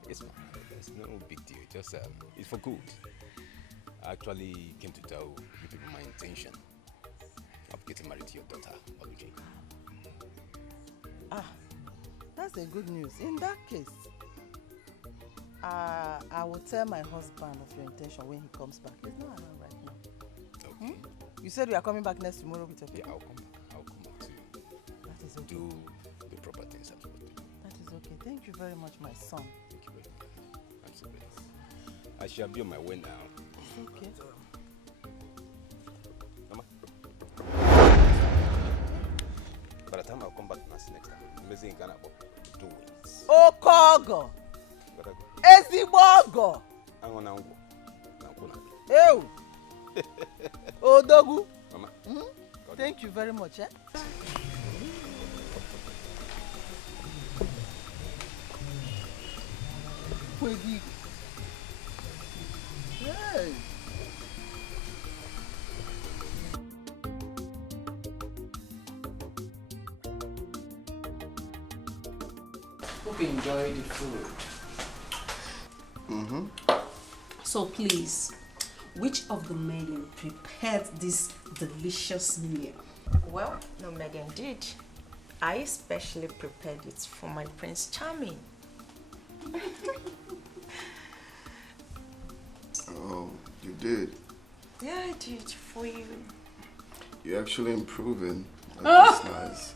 Yes, ma'am. There's no big deal. Just it's for good. I actually came to tell you people my intention of getting married to your daughter, Oluji. Ah, that's a good news. In that case, I will tell my husband of your intention when he comes back. He's not around right now. Okay. You said you are coming back next tomorrow with your people? Yeah, I'll come back. I'll come back to That is okay. do the proper things I'm supposed to do. That is okay. Thank you very much, my son. Thank you very much. I'm so glad. I shall be on my way now. It's okay. Mama. By the time I'll come back next time, amazing Ghana about doings. Okogo! Ezigbogo! Ew! Odogu! Mama. Thank you very much, eh? Hey! Hope you enjoy the food. So please, which of the men prepared this delicious meal? Well, no, Megan did. I especially prepared it for my Prince Charming. Oh, you did? Yeah, I did for you. You're actually improving. That's nice.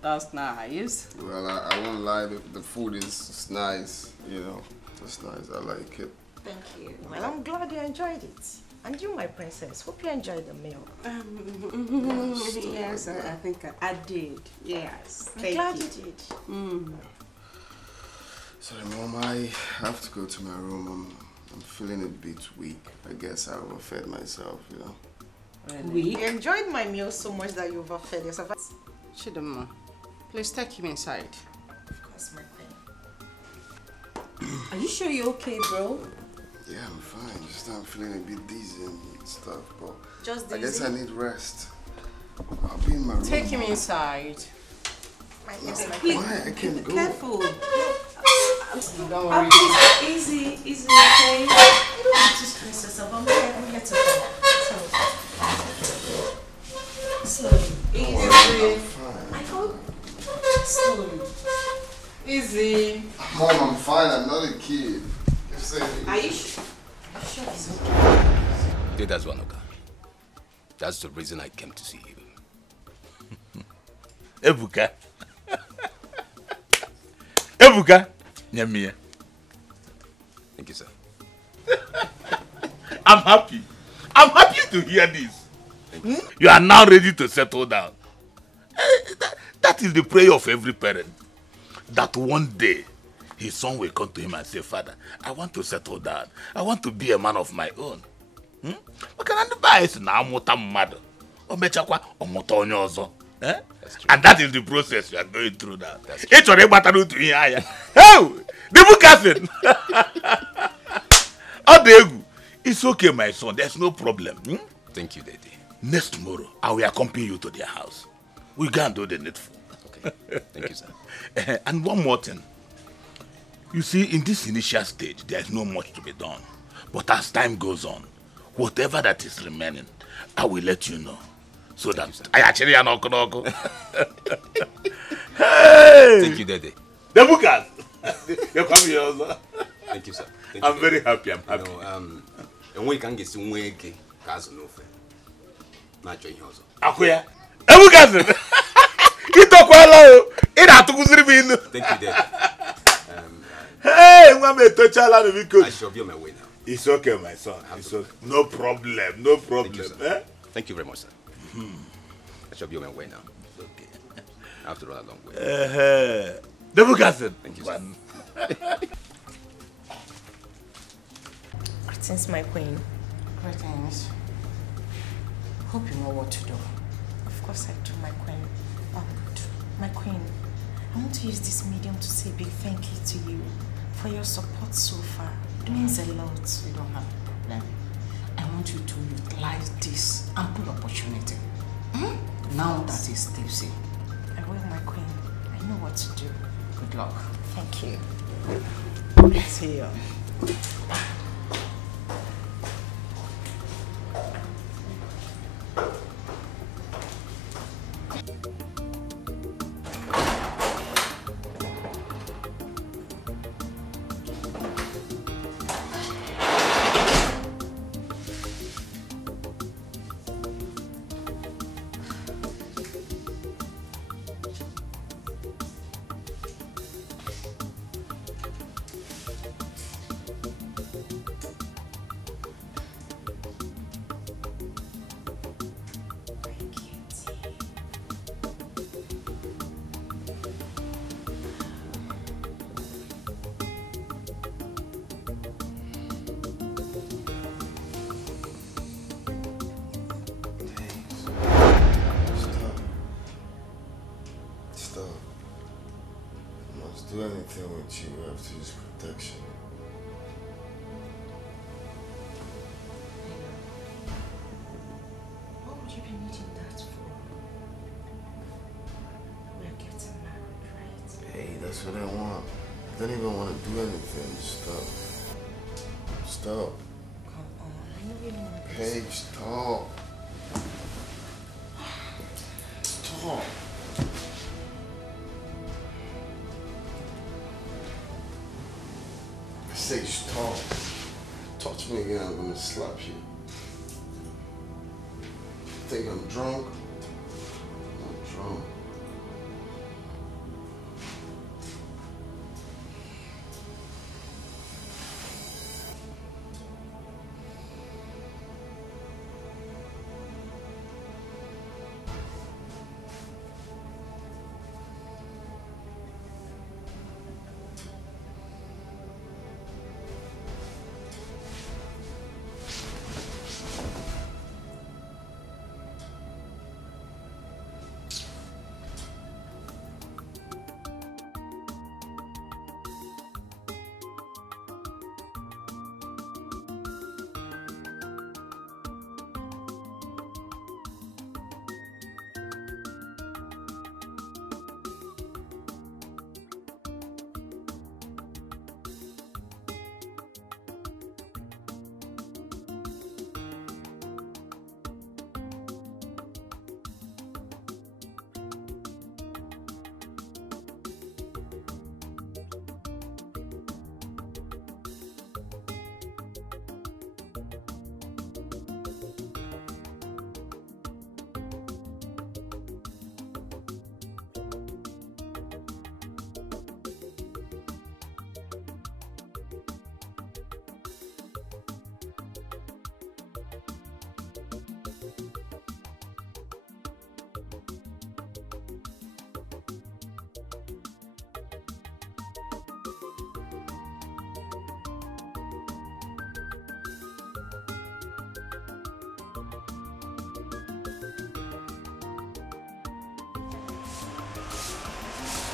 That's nice. Well, I won't lie, the food is nice, you know. It's nice, I like it. Thank you. Well, I'm glad you enjoyed it. And you, my princess, hope you enjoyed the meal. Yes, I think I did. Yes. I'm glad you did. Sorry, Mom, I have to go to my room. I'm feeling a bit weak. I guess I overfed myself, you know. Really? You enjoyed my meal so much that you overfed yourself. Chidama, please take him inside. Of course, my queen. Are you sure you're okay, bro? Yeah, I'm fine. Just I'm feeling a bit dizzy and stuff, but Just I guess dizzy? I need rest. I'll be in my room. Take him inside. Why? I can't go. Careful. Don't worry. Easy, okay? You don't have to stress yourself. I'm here to help. Slowly. Easy. I'm fine. I hope. Slowly. Easy. easy. Mom, I'm fine. I'm not a kid. Are you sure? Take that one, okay? That's the reason I came to see you. Ebuka. Ebuka. Nyamiya. Thank you, sir. I'm happy. I'm happy to hear this. You are now ready to settle down. That is the prayer of every parent. That one day, his son will come to him and say, Father, I want to settle down. I want to be a man of my own. And that is the process you are going through now. It's okay, my son. There's no problem. Thank you, Daddy. Next tomorrow, I will accompany you to their house. We go and do the needful. Okay. Thank you, sir. And one more thing. You see, in this initial stage, there's no much to be done. But as time goes on, whatever that is remaining, I will let you know. So that I actually am not Hey! Thank you, Daddy. The bookers! You come here also. Thank you, sir. Thank I'm you, very happy. I'm happy. And when you can get some way, cause no friend. Not join you also. Akuya. The bookers! It took a while. It had to go through me. Thank you, Daddy. Hey, I'm a touch a lot of it. I shall be on my way now. It's okay, my son. It's okay. No problem. No problem. Thank you very much, sir. I shall be on my way now. Okay. I have to run a long way. The bookers. Thank you, sir. Greetings, my queen. Greetings. Hope you know what to do. Of course I do, my queen. My queen, I want to use this medium to say a big thank you to you for your support so far. It means a lot. You don't have a problem. I want you to utilize this ample opportunity. Now that it's Tuesday. I will, my queen. I know what to do. Good luck. Thank you. See you. Do anything with you, we have to use protection. What would you be needing that for? We're getting married, right? Hey, that's what I want. I don't even want to do anything. Stop. Stop. Come on, I know you want this. Hey, stop. Stop. Say stop. Touch me again, I'm gonna slap you. Think I'm drunk? I'm not drunk.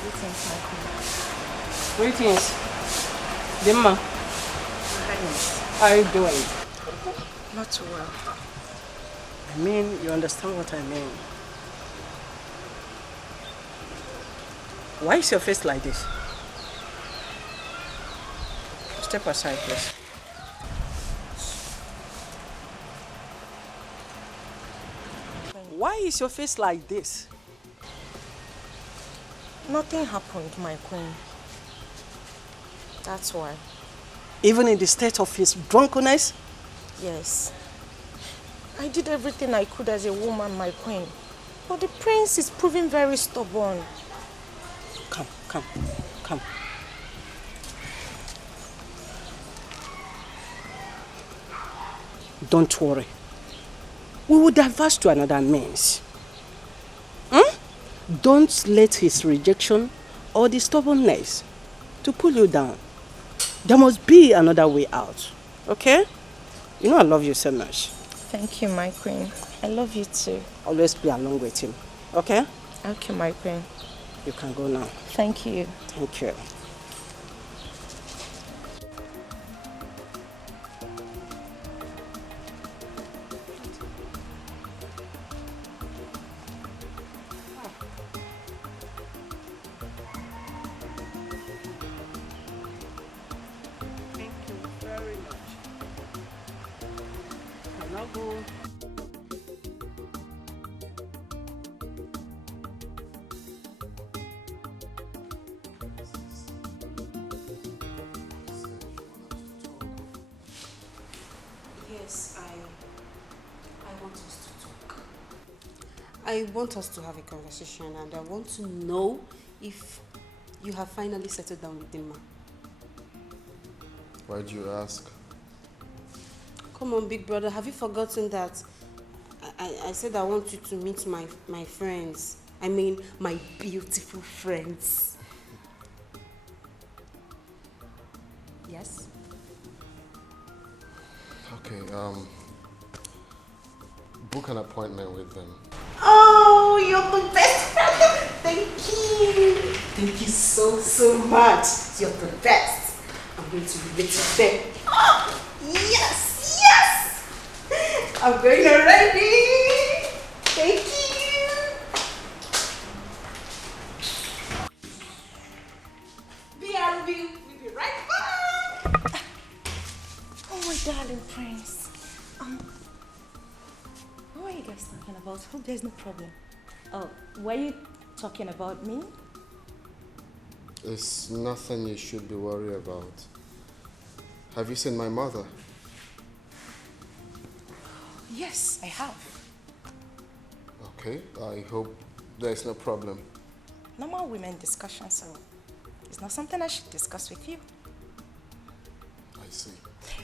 Greetings, my queen. Greetings. Dimma. How are you doing? Not too well. I mean, you understand what I mean. Why is your face like this? Step aside, please. Why is your face like this? Nothing happened, my queen. That's why. Even in the state of his drunkenness? Yes. I did everything I could as a woman, my queen. But the prince is proving very stubborn. Come. Don't worry. We will diverge to another means. Don't let his rejection or the stubbornness to pull you down. There must be another way out. Okay? You know I love you so much. Thank you, my queen. I love you too. Always play along with him. Okay? Okay, my queen. You can go now. Thank you. Thank you. I want us to have a conversation, and I want to know if you have finally settled down with Dimma. Why'd you ask? Come on, big brother, have you forgotten that I said I want you to meet my friends? I mean, my beautiful friends. Yes? Okay, book an appointment with them. Oh, you're the best friend. Thank you. Thank you so much. You're the best. I'm going to relate to them. Oh, yes. I'm going already. Thank you. BRB, we'll be right back. Oh, my darling prince. What are you guys talking about? Hope there's no problem. Oh, were you talking about me? It's nothing you should be worried about. Have you seen my mother? Yes, I have. Okay, I hope there's no problem. Normal women discussion, so it's not something I should discuss with you. I see.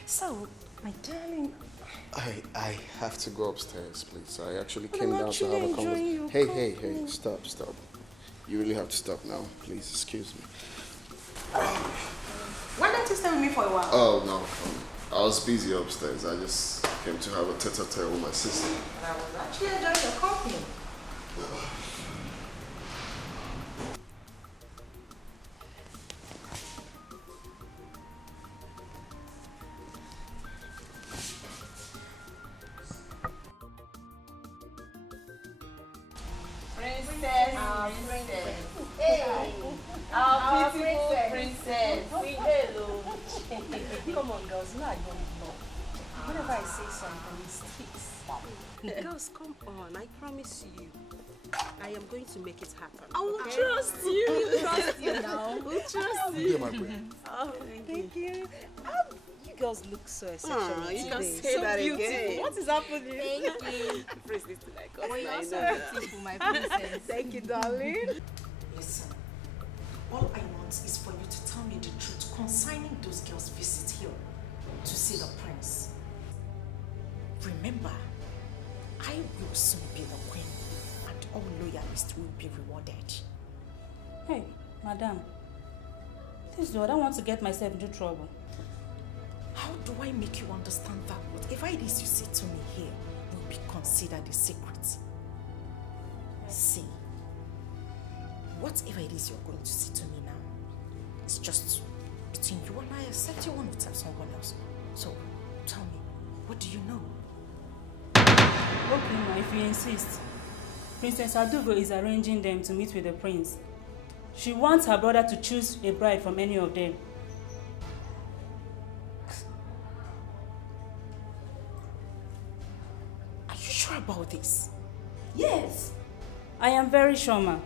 So, my darling... I have to go upstairs, please. I actually came down to have a conversation. Hey, stop. You really have to stop now. Please, excuse me. Why don't you stay with me for a while? Oh, no. I was busy upstairs. I just came to have a tete-a-tete with my sister. And I was actually enjoying your company. Come on, girls. No, I don't know. Whenever I say something, it sticks. Girls, come on. I promise you. I am going to make it happen. I will okay? trust you. Trust you now. We'll trust you. Oh, thank you. You girls look so exceptional you today. can say so that beautiful. again. What is happening? Thank you. Praise this to like us. Well, you're I so know that. beautiful, my princess. Thank you, darling. Listen, all I want is for you to tell me the truth concerning those girls' visit here to see the prince. Remember, I will soon be the queen, and all loyalists will be rewarded. Hey, madam. Please do. I don't want to get myself into trouble. How do I make you understand that whatever it is you say to me here will be considered a secret? See, whatever it is you're going to say to me now, it's just between you and I, except you want to tell someone else. So, tell me, what do you know? Okay, ma, if you insist. Princess Adugo is arranging them to meet with the prince. She wants her brother to choose a bride from any of them. Are you sure about this? Yes. I am very sure, ma.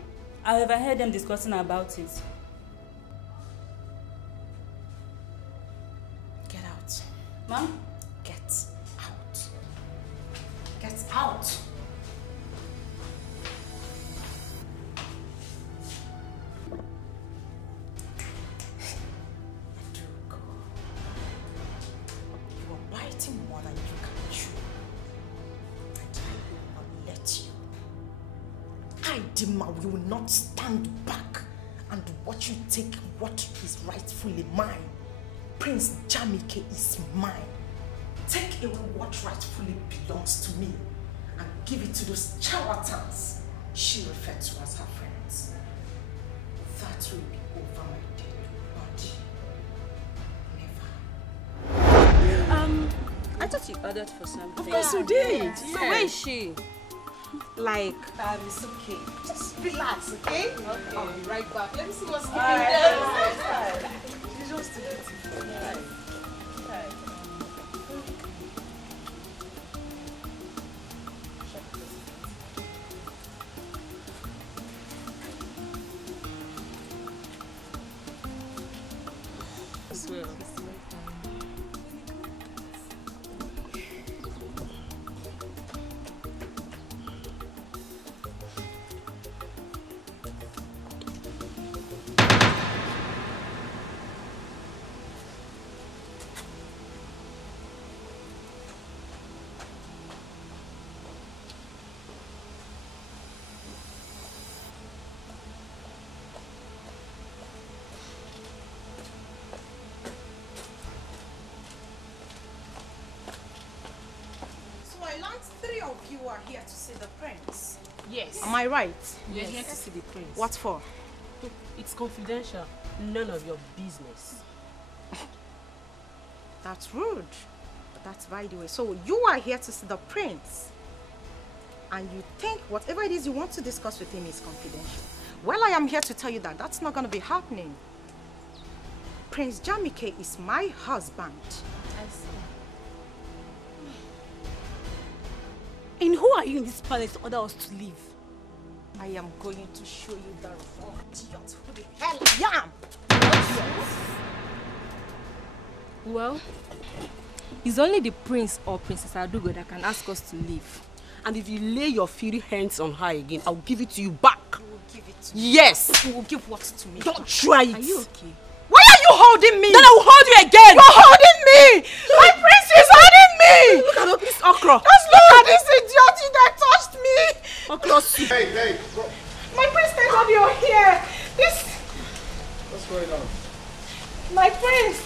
I overheard them discussing about it. Get out. Ma? Get out. Get out. You are biting more than you can chew. And I will not let you. I, Dima, will not stand back and watch you take what is rightfully mine. Prince Jamike is mine. Take away what rightfully belongs to me and give it to those charlatans she referred to as her friends. That will be over my dead body. I thought you ordered for something. Of course you did. Yeah. So where is she? Like, it's okay. Just relax, okay? Okay. I'll be right back. Let me see what's Alright. there. She's just too beautiful. You are here to see the prince. yes. Am I right? You're here to see the prince. What for? It's confidential. None of your business. That's rude. But that's by the way. So you are here to see the prince. And you think whatever it is you want to discuss with him is confidential. Well, I am here to tell you that that's not going to be happening. Prince Jamike is my husband. I see. And who are you in this palace to order us to leave? I am going to show you the wrong idiot who the hell I am. Well, it's only the prince or Princess Adugo that can ask us to leave. And if you lay your filthy hands on her again, I'll give it to you back. You will give it to me. Yes. You will give what to me? Don't try it. Are you okay? Why are you holding me? Then I will hold you again. You're holding me. My prince is holding me. Look at this okra. Just look at this idiot that touched me. Okra soup. Hey. My prince, thank God you're here. What's going on? My prince,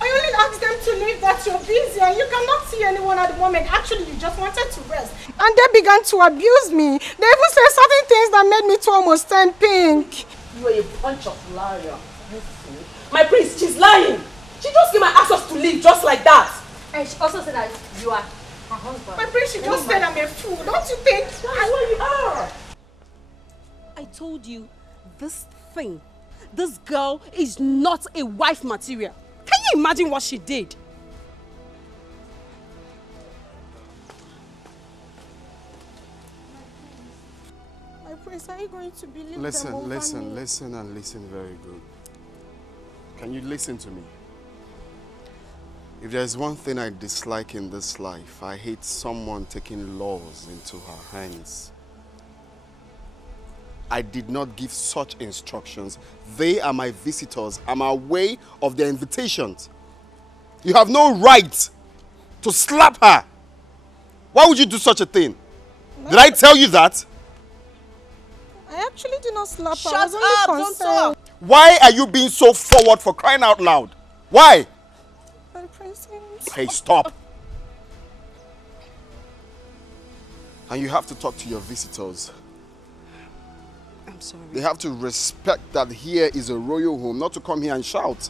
I only asked them to leave that you're busy and you cannot see anyone at the moment. Actually, you just wanted to rest. And they began to abuse me. They even said certain things that made me to almost turn pink. You are a bunch of liars. My prince, she's lying. She just came and asked us to leave just like that. And she also said that you are her husband. My prince, she just said I'm a fool. Don't you think? That's what you are. I told you, this girl is not a wife material. Can you imagine what she did? My prince, are you going to believe them Listen over me? and listen very good. Can you listen to me? If there's one thing I dislike in this life, I hate someone taking laws into her hands. I did not give such instructions. They are my visitors. I'm aware of their invitations. You have no right to slap her. Why would you do such a thing? Did I tell you that? I actually did not slap her. Shut I was only up, don't concerned. talk. Why are you being so forward, for crying out loud? Why? My prince, Hey, stop. And you have to talk to your visitors. I'm sorry. They have to respect that here is a royal home, not to come here and shout.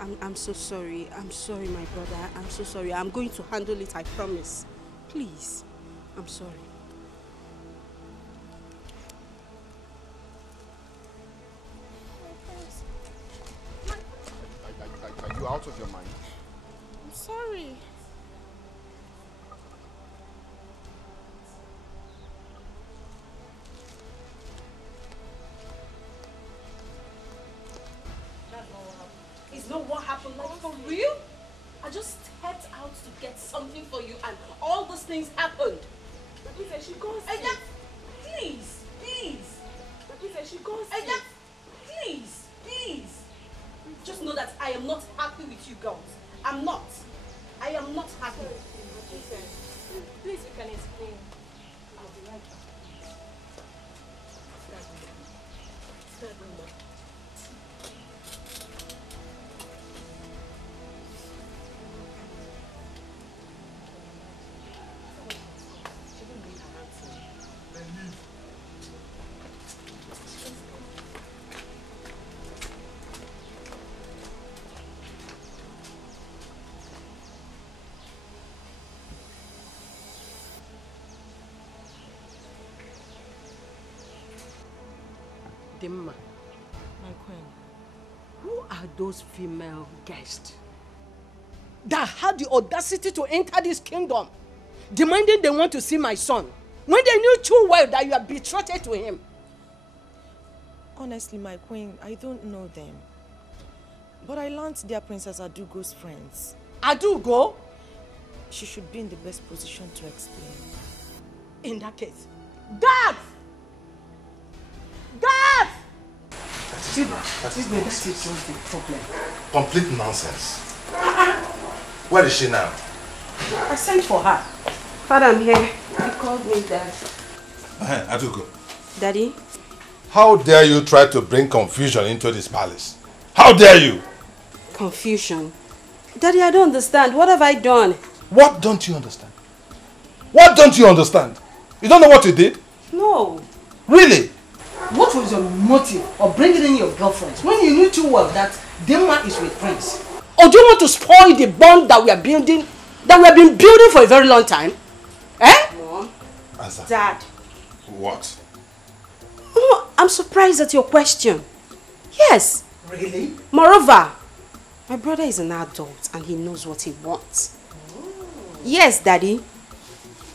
I'm so sorry. I'm sorry, my brother. I'm so sorry. I'm going to handle it, I promise. Please. I'm sorry. Are you out of your mind? I'm sorry. Is not what happened, like for real? I just stepped out to get something for you and all those things happened. She goes please, please. She goes please, please. Just know that I am not happy with you girls. I'm not. I am not happy. Please, you can explain. I'll be right back. Dimma, My queen. who are those female guests that had the audacity to enter this kingdom, demanding they want to see my son, when they knew too well that you are betrothed to him? Honestly, my queen, I don't know them. But I learned they are Princess Adugo's friends. Adugo? She should be in the best position to explain. In that case, Dad! Dad! That is just the problem. complete nonsense. Where is she now? I sent for her. Father, I'm here. You called me, Dad. Adugo. Daddy? How dare you try to bring confusion into this palace? How dare you? Confusion? Daddy, I don't understand. What have I done? What don't you understand? What don't you understand? You don't know what you did? No. Really? What was your motive of bringing in your girlfriends when you knew too well that Dimma is with Prince? Or do you want to spoil the bond that we are building, that we have been building for a very long time? Eh? Mom. Answer. Dad. What? Oh, I'm surprised at your question. Yes. Really? Moreover, my brother is an adult and he knows what he wants. Yes, Daddy.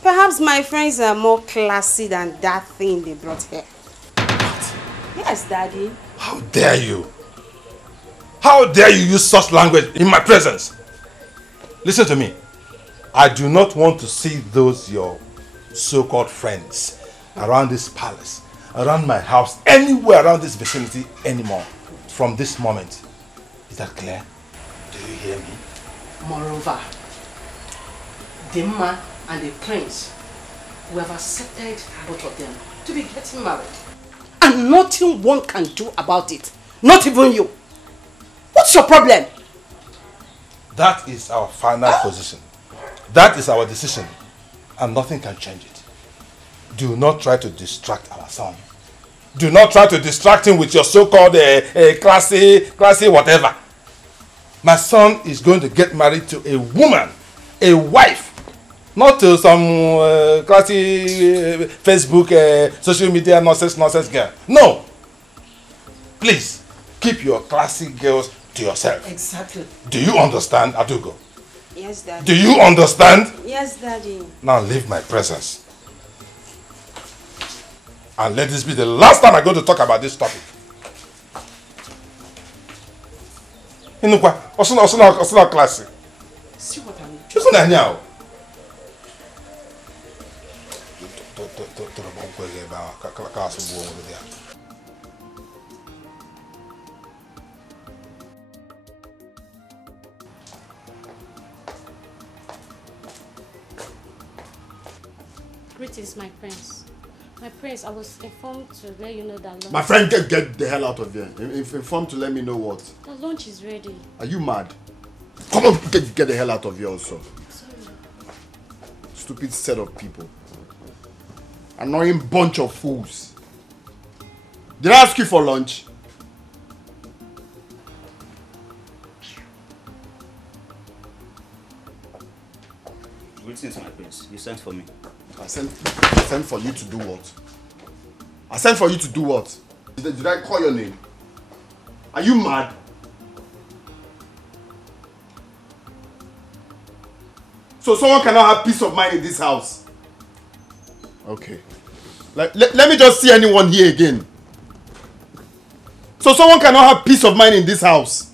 Perhaps my friends are more classy than that thing they brought here. What? Yes, Daddy. How dare you? How dare you use such language in my presence? Listen to me. I do not want to see those your so-called friends around this palace, around my house, anywhere around this vicinity anymore from this moment. Is that clear? Do you hear me? Moreover, Dimma and the prince, we have accepted both of them to be getting married. And nothing one can do about it. Not even you. What's your problem? That is our final position. That is our decision. And nothing can change it. Do not try to distract our son. Do not try to distract him with your so-called classy whatever. My son is going to get married to a woman, a wife. Not to some classy Facebook, social media nonsense girl. No. Please, keep your classy girls to yourself. Exactly. Do you understand, Adugo? Yes, Daddy. Do you understand? Yes, Daddy. Now leave my presence. And let this be the last time I go to talk about this topic. Inukwa, osuna classy. See what I mean? She's not now. Greetings, my prince. My prince, I was informed to let you know that lunch... My friend, get the hell out of here. Informed to let me know what? The lunch is ready. Are you mad? Come on, get the hell out of here also. Sorry. Stupid set of people. Annoying bunch of fools. Did I ask you for lunch? Greetings, my prince. You sent for me. I sent for you to do what? I sent for you to do what? Did I call your name? Are you mad? So someone cannot have peace of mind in this house? Okay. Let me just see anyone here again. So someone cannot have peace of mind in this house?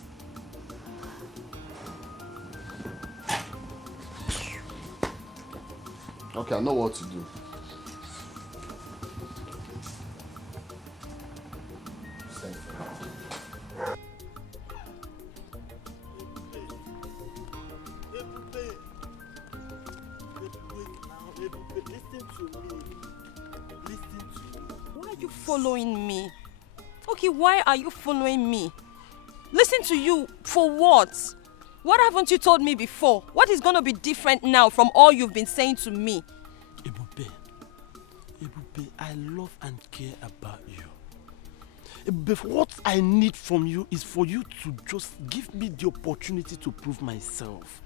Okay, I know what to do. Why are you following me? Okay, why are you following me? Listen to you for what? What haven't you told me before? What is going to be different now from all you've been saying to me? Ebube, I love and care about you. Ebube, what I need from you is for you to just give me the opportunity to prove myself.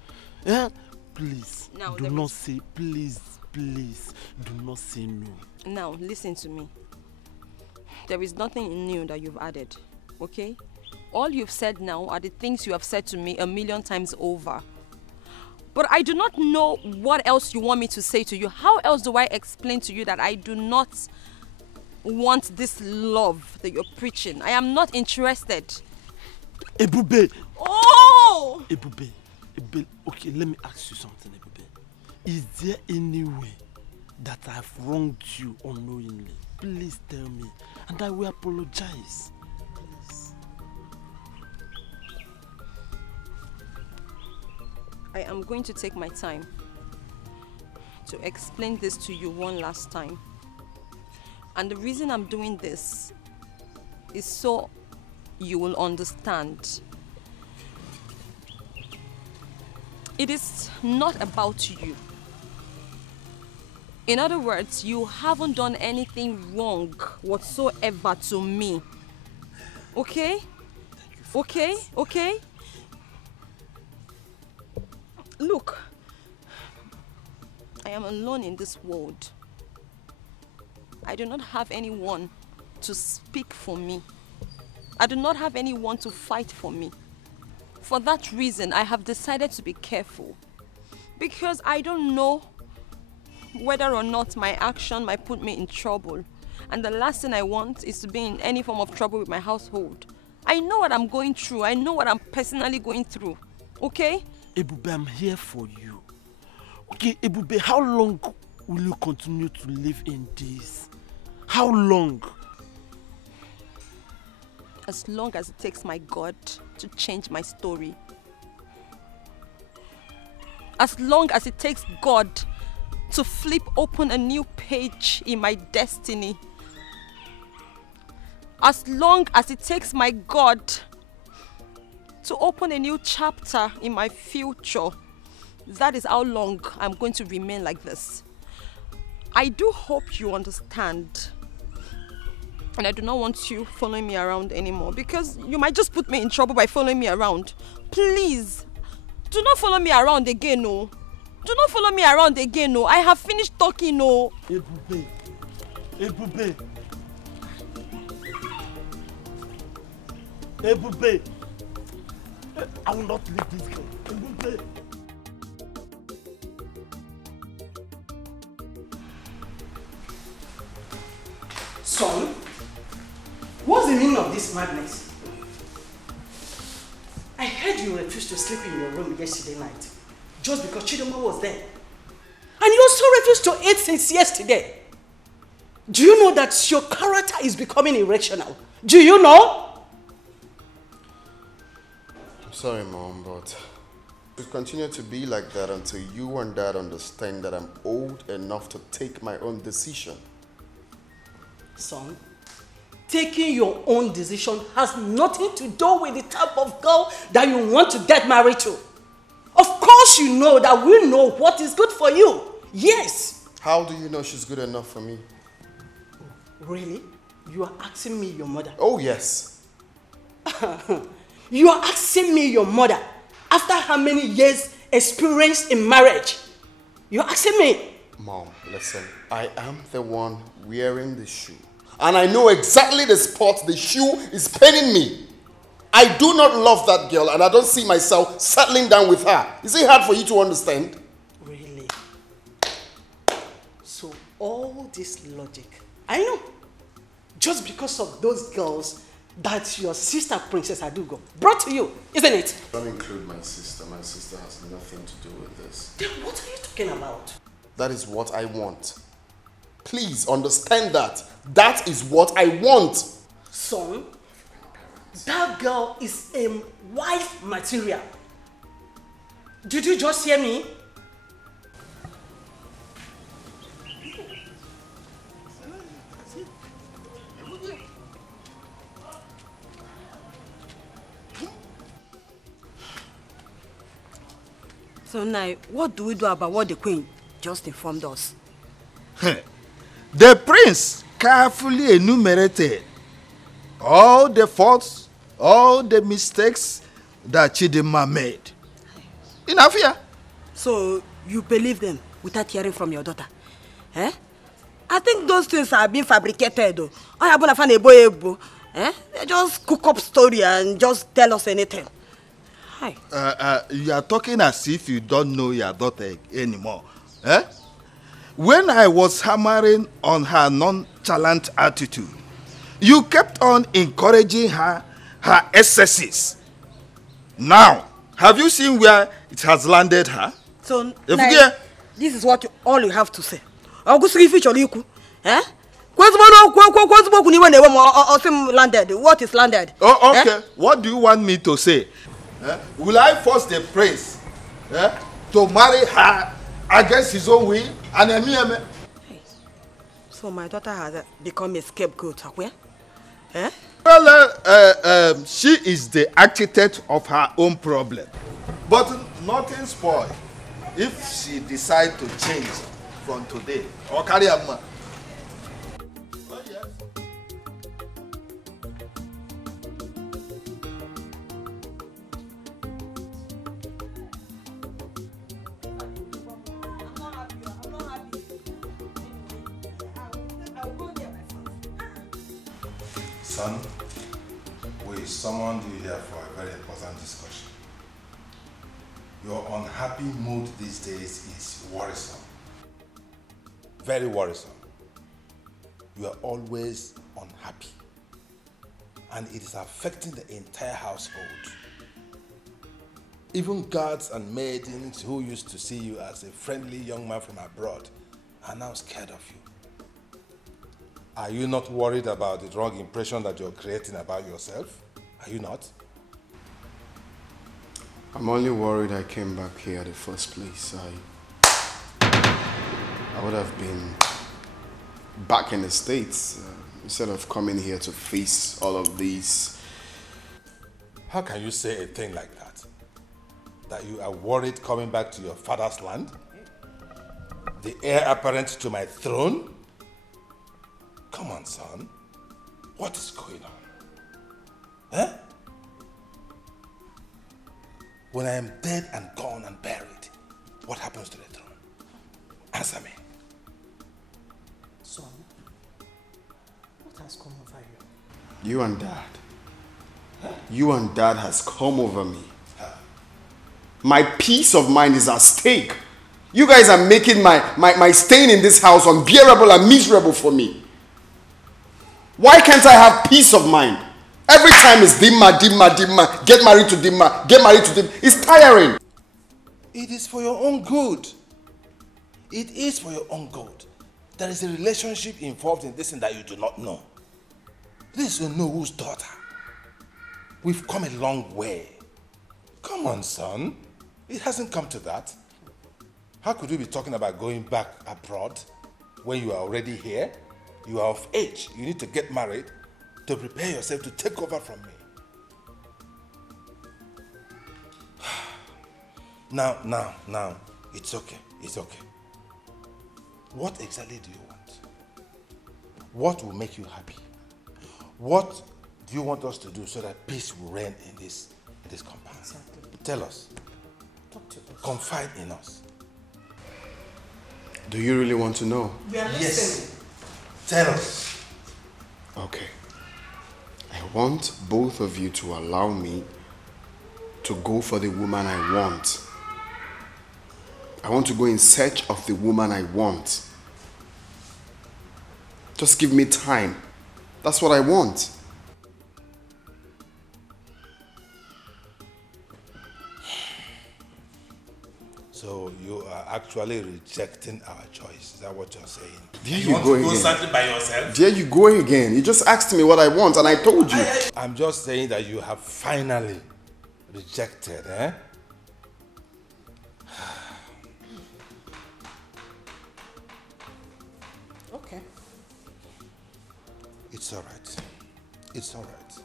Yeah? Please, Now, do not say, please, do not say no. Now, listen to me. There is nothing new that you've added, okay? All you've said now are the things you have said to me 1,000,000 times over. But I do not know what else you want me to say to you. How else do I explain to you that I do not want this love that you're preaching? I am not interested. Ebube! Oh! Ebube, okay, let me ask you something, Ebube. Is there any way that I've wronged you unknowingly? Please tell me, and I will apologize. Please. I am going to take my time to explain this to you one last time. And the reason I'm doing this is so you will understand. It is not about you. In other words, you haven't done anything wrong whatsoever to me. Okay? Okay? Okay? Look, I am alone in this world. I do not have anyone to speak for me. I do not have anyone to fight for me. For that reason, I have decided to be careful. Because I don't know whether or not my action might put me in trouble. And the last thing I want is to be in any form of trouble with my household. I know what I'm going through. I know what I'm personally going through. Okay? Ebube, I'm here for you. Okay, Ebube, how long will you continue to live in this? How long? As long as it takes my God to change my story. As long as it takes God to flip open a new page in my destiny. As long as it takes my God to open a new chapter in my future. That is how long I'm going to remain like this. I do hope you understand. And I do not want you following me around anymore, because you might just put me in trouble by following me around. Please, do not follow me around again, no. Do not follow me around again, no. I have finished talking, no. Ebube. Ebube. Ebube. I will not leave this girl. Ebube. Son, what's the meaning of this madness? I heard you refused to sleep in your room yesterday night just because Chidoma was there. And you also refused to eat since yesterday. Do you know that your character is becoming irrational? Do you know? I'm sorry, Mom, but it will continue to be like that until you and Dad understand that I'm old enough to take my own decision. Son, taking your own decision has nothing to do with the type of girl that you want to get married to. Of course you know that we know what is good for you. Yes. How do you know she's good enough for me? Really? You are asking me your mother? Oh, yes. You are asking me your mother after how many years experience in marriage? You are asking me? Mom, listen. I am the one wearing the shoe. And I know exactly the spot the shoe is paining me. I do not love that girl and I don't see myself settling down with her. Is it hard for you to understand? Really? So all this logic, I know, just because of those girls that your sister Princess Adugo brought to you, isn't it? Don't include my sister. My sister has nothing to do with this. Then what are you talking about? That is what I want. Please understand that. That is what I want. Son, that girl is a wife material. Did you just hear me? So now, what do we do about what the queen just informed us? The prince carefully enumerated all the faults, all the mistakes that Chidinma made. Enough here. So you believe them without hearing from your daughter? Eh? I think those things are being fabricated though. They just cook up story and just tell us anything. Hi. You are talking as if you don't know your daughter anymore. Eh? When I was hammering on her nonchalant attitude, you kept on encouraging her excesses. Now, have you seen where it has landed her? So, like, this is what all you have to say. Eh? Landed. What is landed? Oh, okay. Eh? What do you want me to say? Will I force the prince to marry her against his own will? And so my daughter has become a scapegoat, eh? Well, she is the architect of her own problem. But nothing spoiled if she decides to change from today or carry a man. Son, we summoned you here for a very important discussion. Your unhappy mood these days is worrisome. Very worrisome. You are always unhappy. And it is affecting the entire household. Even guards and maidens who used to see you as a friendly young man from abroad are now scared of you. Are you not worried about the wrong impression that you're creating about yourself? Are you not? I'm only worried I came back here in the first place. I would have been back in the States instead of coming here to face all of these. How can you say a thing like that? That you are worried coming back to your father's land? The heir apparent to my throne? Come on, son. What is going on? Eh? When I am dead and gone and buried, what happens to the throne? Answer me. Son, what has come over you? You and Dad. You and Dad has come over me. My peace of mind is at stake. You guys are making my staying in this house unbearable and miserable for me. Why can't I have peace of mind? Every time it's Dimma. Get married to Dimma. Get married to Dimma. It's tiring. It is for your own good. It is for your own good. There is a relationship involved in this thing that you do not know. This is whose daughter. We've come a long way. Come on, son. It hasn't come to that. How could you be talking about going back abroad when you are already here? You are of age. You need to get married to prepare yourself to take over from me. Now, it's okay. It's okay. What exactly do you want? What will make you happy? What do you want us to do so that peace will reign in this compound? Exactly. Tell us. Talk to us. Confide in us. Do you really want to know? We are listening. Tell us. Okay. I want both of you to allow me to go for the woman I want. I want to go in search of the woman I want. Just give me time. That's what I want. So you are actually rejecting our choice. Is that what you're saying? There you want go to go again. something by yourself? There you go again. You just asked me what I want and I told you. I'm just saying that you have finally rejected, eh? Okay. It's all right. It's all right.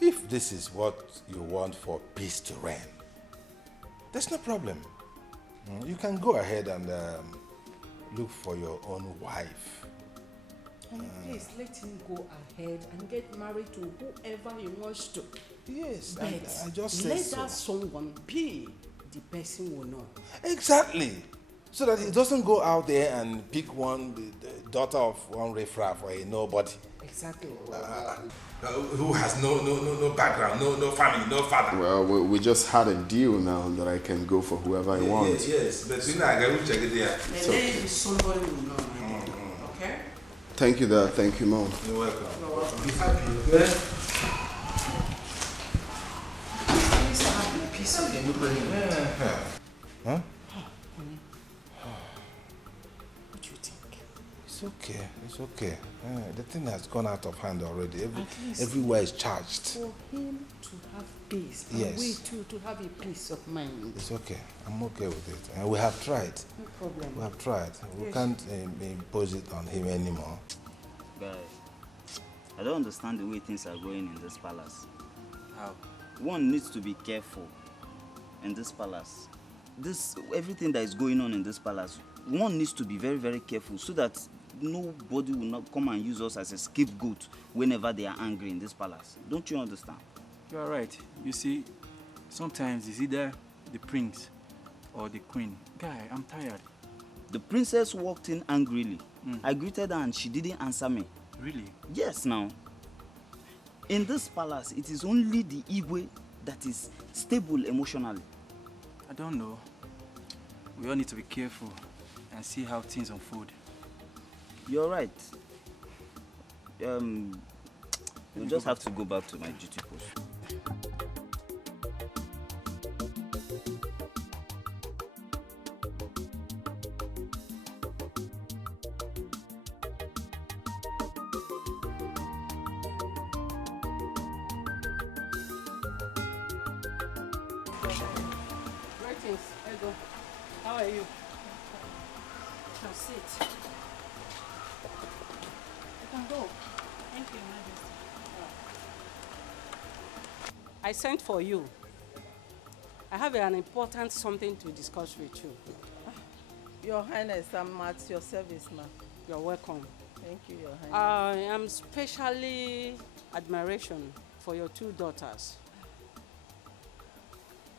If this is what you want for peace to reign, there's no problem. You can go ahead and look for your own wife. And please let him go ahead and get married to whoever he wants to. Yes, but I just say let so. that someone be the person we know. Exactly. So that he doesn't go out there and pick the daughter of one riffraff or a nobody. Exactly. Who has no background, no family, no father. Well, we just had a deal now that I can go for whoever I want. Yes, but you know, I will check it there. And then somebody will know. Okay? Thank you, Dad. Thank you, Mom. You're welcome. You're welcome. Be happy, okay? Please have a piece of Yeah. Huh? What do you think? It's okay. It's okay. The thing has gone out of hand already. Everywhere is charged. For him to have peace, Yes. and we too to have a peace of mind. It's okay. I'm okay with it. And we have tried. No problem. We have tried. We Yes. can't impose it on him anymore. Guy, I don't understand the way things are going in this palace. How? One needs to be careful in this palace. Everything that is going on in this palace, one needs to be very, very careful so that nobody will not come and use us as a scapegoat whenever they are angry in this palace. Don't you understand? You are right. You see, sometimes it's either the prince or the queen. Guy, I'm tired. The princess walked in angrily. I greeted her and she didn't answer me. Really? Yes, now. In this palace, it is only the Igwe that is stable emotionally. I don't know. We all need to be careful and see how things unfold. You're right. We'll just have to go back to my duty post. Greetings, Ego. How are you? Now sit. You can go. Thank you, Majesty. I sent for you. I have an important something to discuss with you. Your Highness, I'm at your service, ma'am. You're welcome. Thank you, Your Highness. I am specially admiration for your two daughters.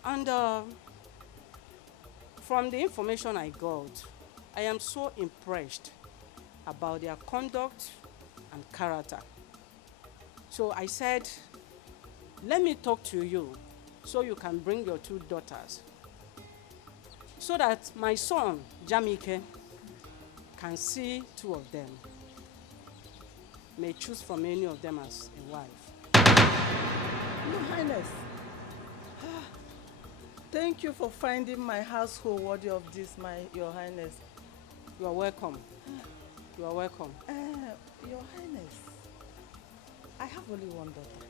And from the information I got, I am so impressed about their conduct and character. So I said, let me talk to you so you can bring your two daughters so that my son, Jamike, can see two of them, may choose from any of them as a wife. Your Highness, thank you for finding my household worthy of this, Your Highness. You are welcome. You are welcome. Your Highness, I have only one daughter.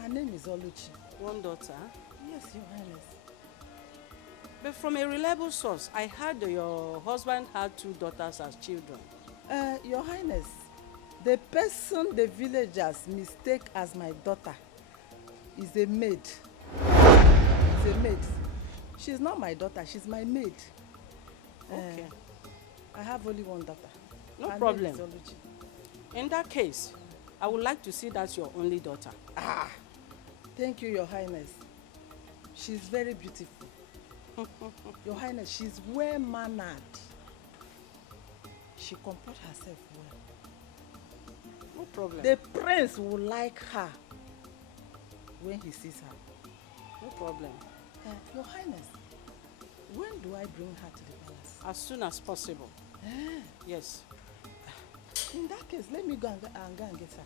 Her name is Oluchi. One daughter? Yes, Your Highness. But from a reliable source, I heard that your husband had two daughters as children. Your Highness, the person the villagers mistake as my daughter is a maid. Is a maid. She's not my daughter, she's my maid. Okay. I have only one daughter. No Her problem. name is Oluchi. In that case, I would like to see that's your only daughter. Ah, thank you, Your Highness. She's very beautiful. Your Highness, she's well-mannered. She comports herself well. No problem. The prince will like her when he sees her. No problem. Your Highness, when do I bring her to the palace? As soon as possible. Yes. In that case, let me go and get her.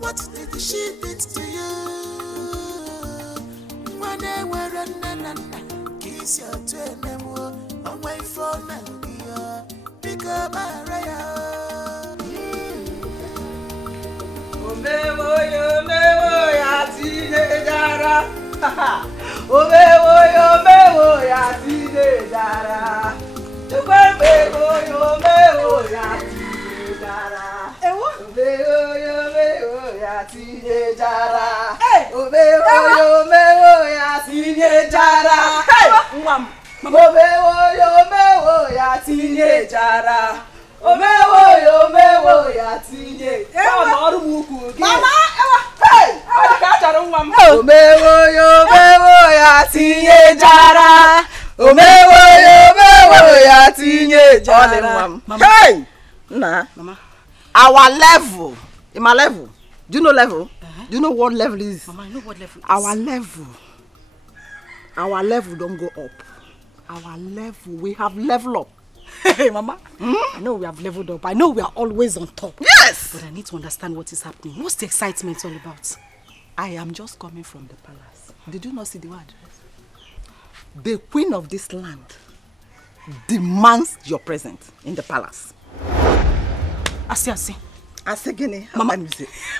What did she did to you? When they were running, kiss your twin and away from Nadia. Pick up Maria. Omewo ya teenagera. Omewo ya teenagera. Omewo ya teenagera. Omewo ya teenagera. Omewo ya teenagera. Mwam. Omewo ya teenagera. Omewo ya tinye. Mama ọrụ m ukwu gị. Mama ewa. Hey! Ọ ka chọrọ nwa m. Omewo ya tinye jara. Omewo ya tinye jara. Hey! Nah. Mama. Our level. In my level. Do you know level? Do you know what level is? Mama, I know what level is. Our level don't go up. Our level, we have level up. Hey, Mama. I know we have leveled up. I know we are always on top. Yes! But I need to understand what is happening. What's the excitement all about? I am just coming from the palace. Did you not see the word? The queen of this land demands your presence in the palace. I see. Asegene. Mama,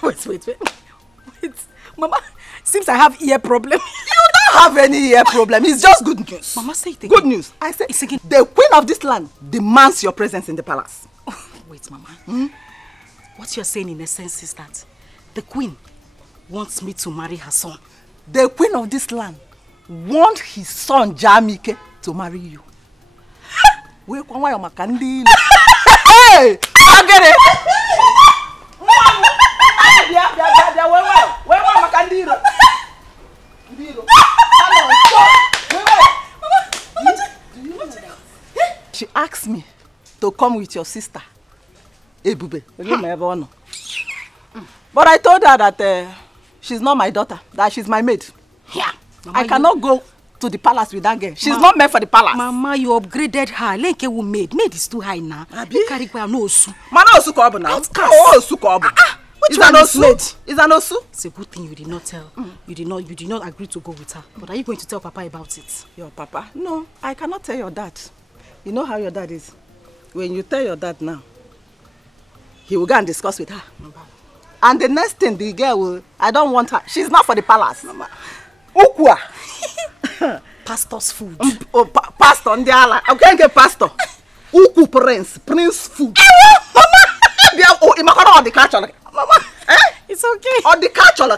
wait. Mama, seems I have ear problem. You don't have any ear problem. It's just good news. Mama, say it again. Good news. I say it's again. The queen of this land demands your presence in the palace. Oh, wait, Mama. What you're saying in essence is that the queen wants me to marry her son. The queen of this land wants his son Jamike to marry you. Hey! I get it! She asked me to come with your sister, Ebube. But I told her that she's not my daughter, that she's my maid. Yeah. Mama, I cannot go to the palace with that girl. She's not meant for the palace. Mama, you upgraded her. Lenke will maid. Maid is too high now. You carry no osu. Mana osu ko now. Oh, osu ko which one is maid? Is an osu? It's a good thing you did not tell. You did not agree to go with her. But are you going to tell Papa about it? Your Papa? No, I cannot tell your dad. You know how your dad is. When you tell your dad now, he will go and discuss with her. And the next thing, the girl will, I don't want her. She's not for the palace. Mama. Ukwa. Pastor's food. Pastor, ndiala. I can't get pastor. Uku prince food. Mama. It's okay. Or the culture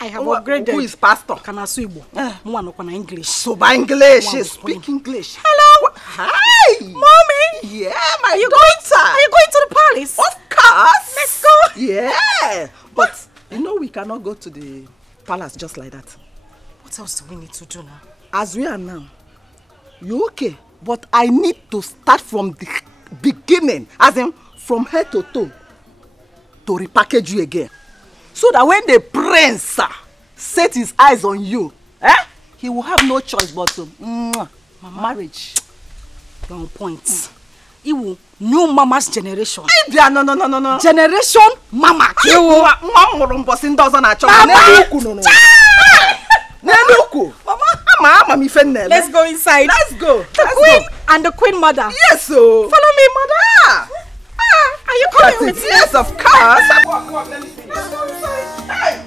I have upgraded. Who is pastor? Can I speak English? So by English, she speak English. Hello. Hi. Mommy. Yeah, my daughter. Are you going to the palace? Of course. Let's go. Yeah. But you know we cannot go to the palace just like that. What else do we need to do now? As we are now, you okay? But I need to start from the beginning, as in from head to toe, to repackage you again. So that when the prince set his eyes on you, he will have no choice but to marriage. You're on point. It will new mama's generation. No. Generation mama. Mama. Let's go inside. Let's go. The queen and the queen mother. Yes, so. Follow me, mother. Are you coming with me? Yes, of course. Let me see. Let's go inside. Hey.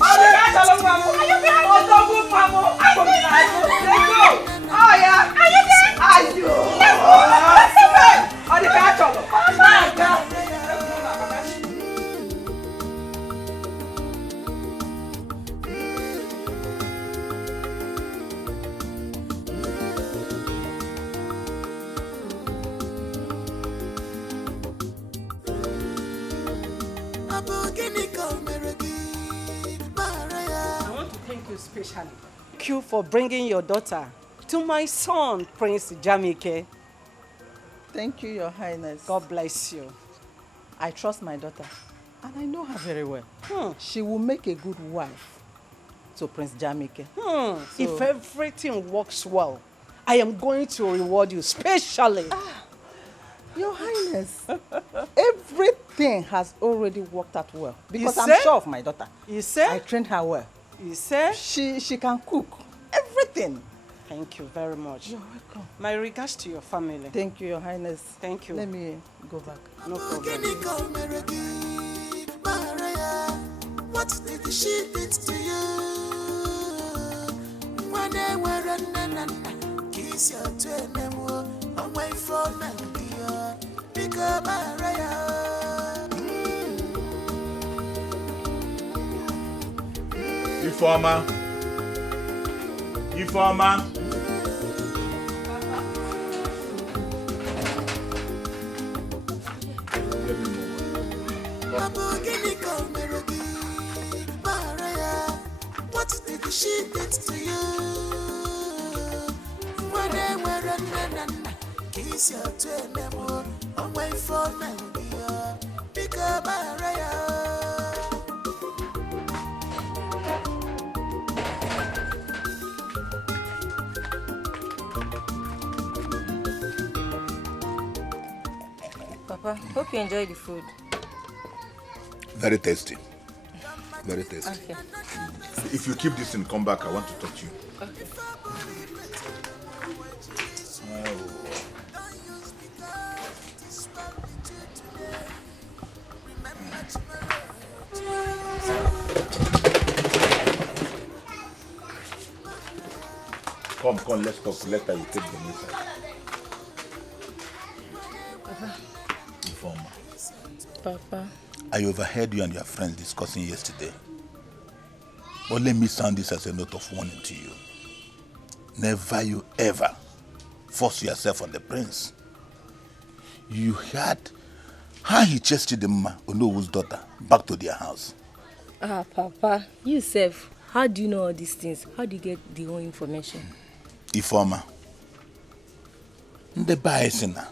Are you behind Oh, yeah. Are you there? Are you? thank you specially. Thank you for bringing your daughter to my son, Prince Jamike. Thank you, Your Highness. God bless you. I trust my daughter, and I know her very well. She will make a good wife to Prince Jamike. If everything works well, I am going to reward you specially. Your Highness, everything has already worked out well because I'm sure of my daughter. You say? I trained her well. You say? She can cook. Everything. Thank you very much. You're welcome. My regards to your family. Thank you, Your Highness. Thank you. Let me go back. No problem. What did she did to you? When they were kiss your twin, away from Melodia, pick up Ifeoma. Ifeoma. What did she did to you? When they were kiss your twin, away from Melodia, pick up Papa, hope you enjoy the food. Very tasty. Very tasty. Okay. If you keep this and come back, I want to talk to you. Okay. Come, let's talk. Later you take them inside. Papa. Informer. Papa. I overheard you and your friends discussing yesterday. But let me sound this as a note of warning to you. Never you ever force yourself on the prince. You heard how he chased Chidimma, Onowu's daughter, back to their house. Ah, Papa, you self, how do you know all these things? How do you get the whole information? Ifeoma, ndị ba esi na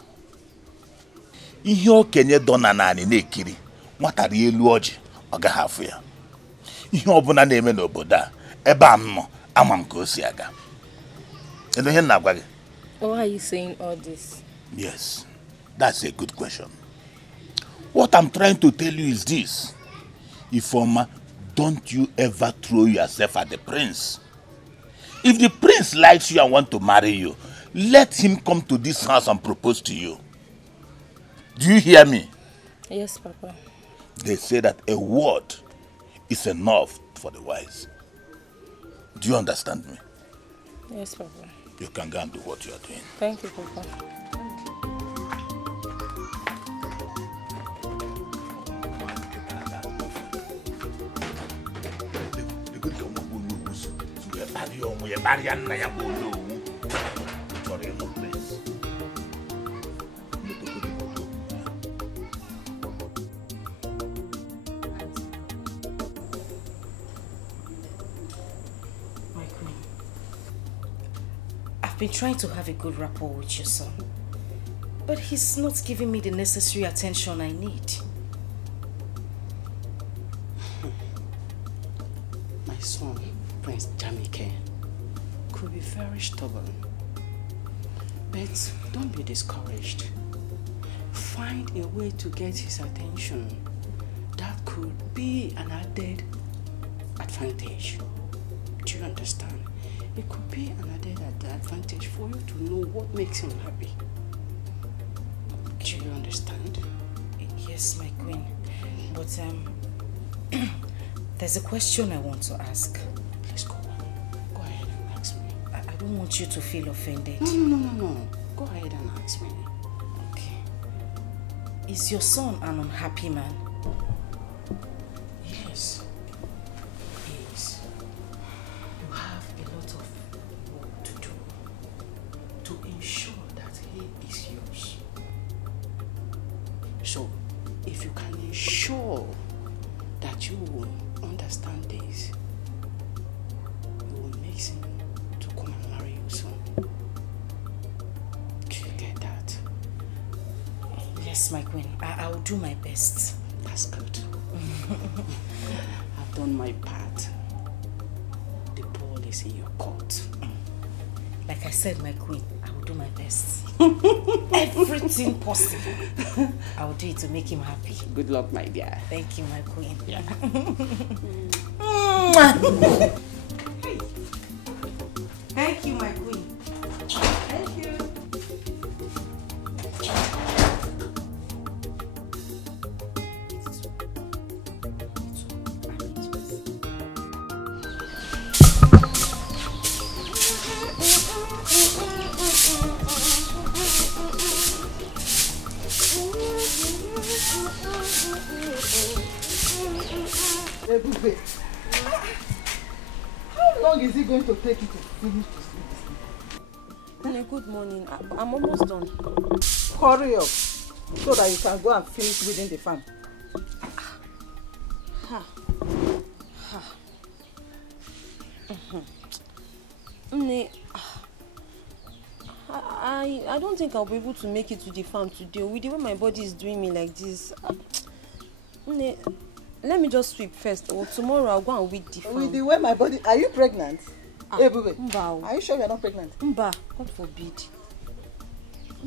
ihe okenye dọna naanị na-ekiri nwata rie elu ọjị ọ gaghị afụ ya. Ihe ọbụla na-eme n'obodo a ebe a m nọ ama m ka o si aga. Elu ihe na-agwa gị? Why are you saying all this? Yes, that's a good question. What I'm trying to tell you is this. Ifeoma, don't you ever throw yourself at the prince. If the prince likes you and wants to marry you, let him come to this house and propose to you. Do you hear me? Yes, Papa. They say that a word is enough for the wise. Do you understand me? Yes, Papa. You can go and do what you are doing. Thank you, Papa. I've been trying to have a good rapport with your son, but he's not giving me the necessary attention I need. My son, Prince Jamike, could be very stubborn. But don't be discouraged. Find a way to get his attention. That could be an added advantage. Do you understand? It could be an added advantage for you to know what makes him happy. Do you understand? Yes, my queen. But there's a question I want to ask. Let's go. Go ahead and ask me. I don't want you to feel offended. No. Go ahead and ask me. Okay. Is your son an unhappy man? Yes. He is. You have a lot of work to do to ensure that he is yours. So, if you can ensure that you will understand this, Yes, my queen. I will do my best. That's good. I've done my part. The ball is in your court. Like I said, my queen, I will do my best. Everything possible. I will do it to make him happy. Good luck, my dear. Thank you, my queen. Yeah. Thank you, my queen. Thank you. Ebube, how long is it going to take you to finish this sleep? Good morning. I'm almost done. Hurry up so that you can go and finish weeding the farm. I don't think I'll be able to make it to the farm today. With the way my body is doing me like this. Let me just sweep first. Or tomorrow I'll go and weed the farm. With the way my body... Are you pregnant? Ebube, Mba. are you sure you're not pregnant? Mba, God forbid.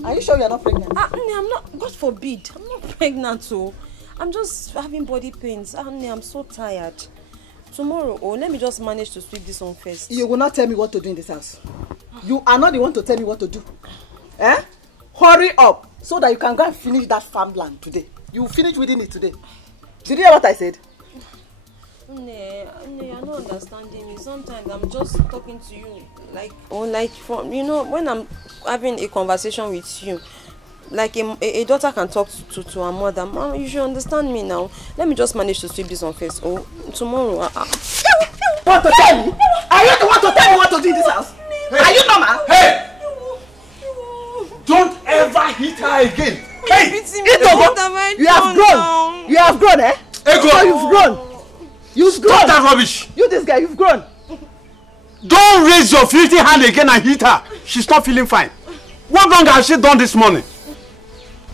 Are you sure you're not pregnant? I'm not. God forbid. I'm not pregnant, so I'm just having body pains. I'm so tired. Tomorrow, let me just manage to sweep this one first. You will not tell me what to do in this house. You are not the one to tell me what to do. Eh? Hurry up so that you can go and finish that farmland today. You will finish weeding it today. Did you hear what I said? You're not understanding me. Sometimes I'm just talking to you when I'm having a conversation with you, like a daughter can talk to her mother. Mom, you should understand me now. Let me just manage to sweep this one first. Tomorrow. Want to tell me? Are you the one to tell me what to do in this house? Hey. Are you normal? Hey! Don't ever hit her again. Hey! You have grown. You have grown, eh? Ego! So you've grown. You've grown. Stop that rubbish. You, this guy, you've grown. Don't raise your filthy hand again and hit her. She's not feeling fine. What wrong has she done this morning?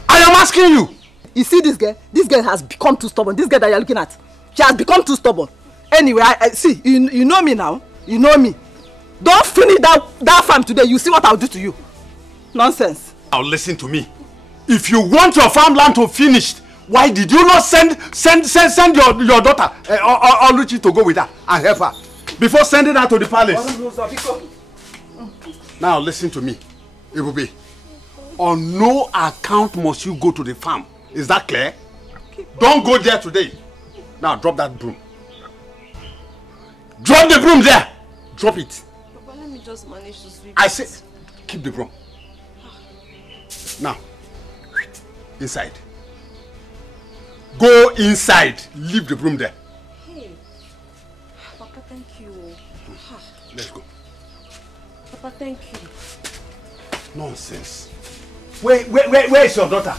I am asking you. You see this girl? This girl has become too stubborn. This girl that you're looking at, she has become too stubborn. Anyway, I see. You know me now. You know me. Don't finish that farm today. You see what I'll do to you. Nonsense. Now listen to me. If you want your farmland to finish, why did you not send your daughter Oluchi to go with her and help her before sending her to the palace? Now listen to me, Ebube. On no account must you go to the farm. Is that clear? Okay. Don't go there today. Now drop that broom. Drop the broom there. Drop it. Papa, let me just manage to sweep. I say, keep the broom. Now, inside. Go inside. Leave the broom there. Hey, Papa, thank you. Let's go. Papa, thank you. Nonsense. Where is your daughter?